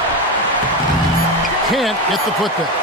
Can't get the putback.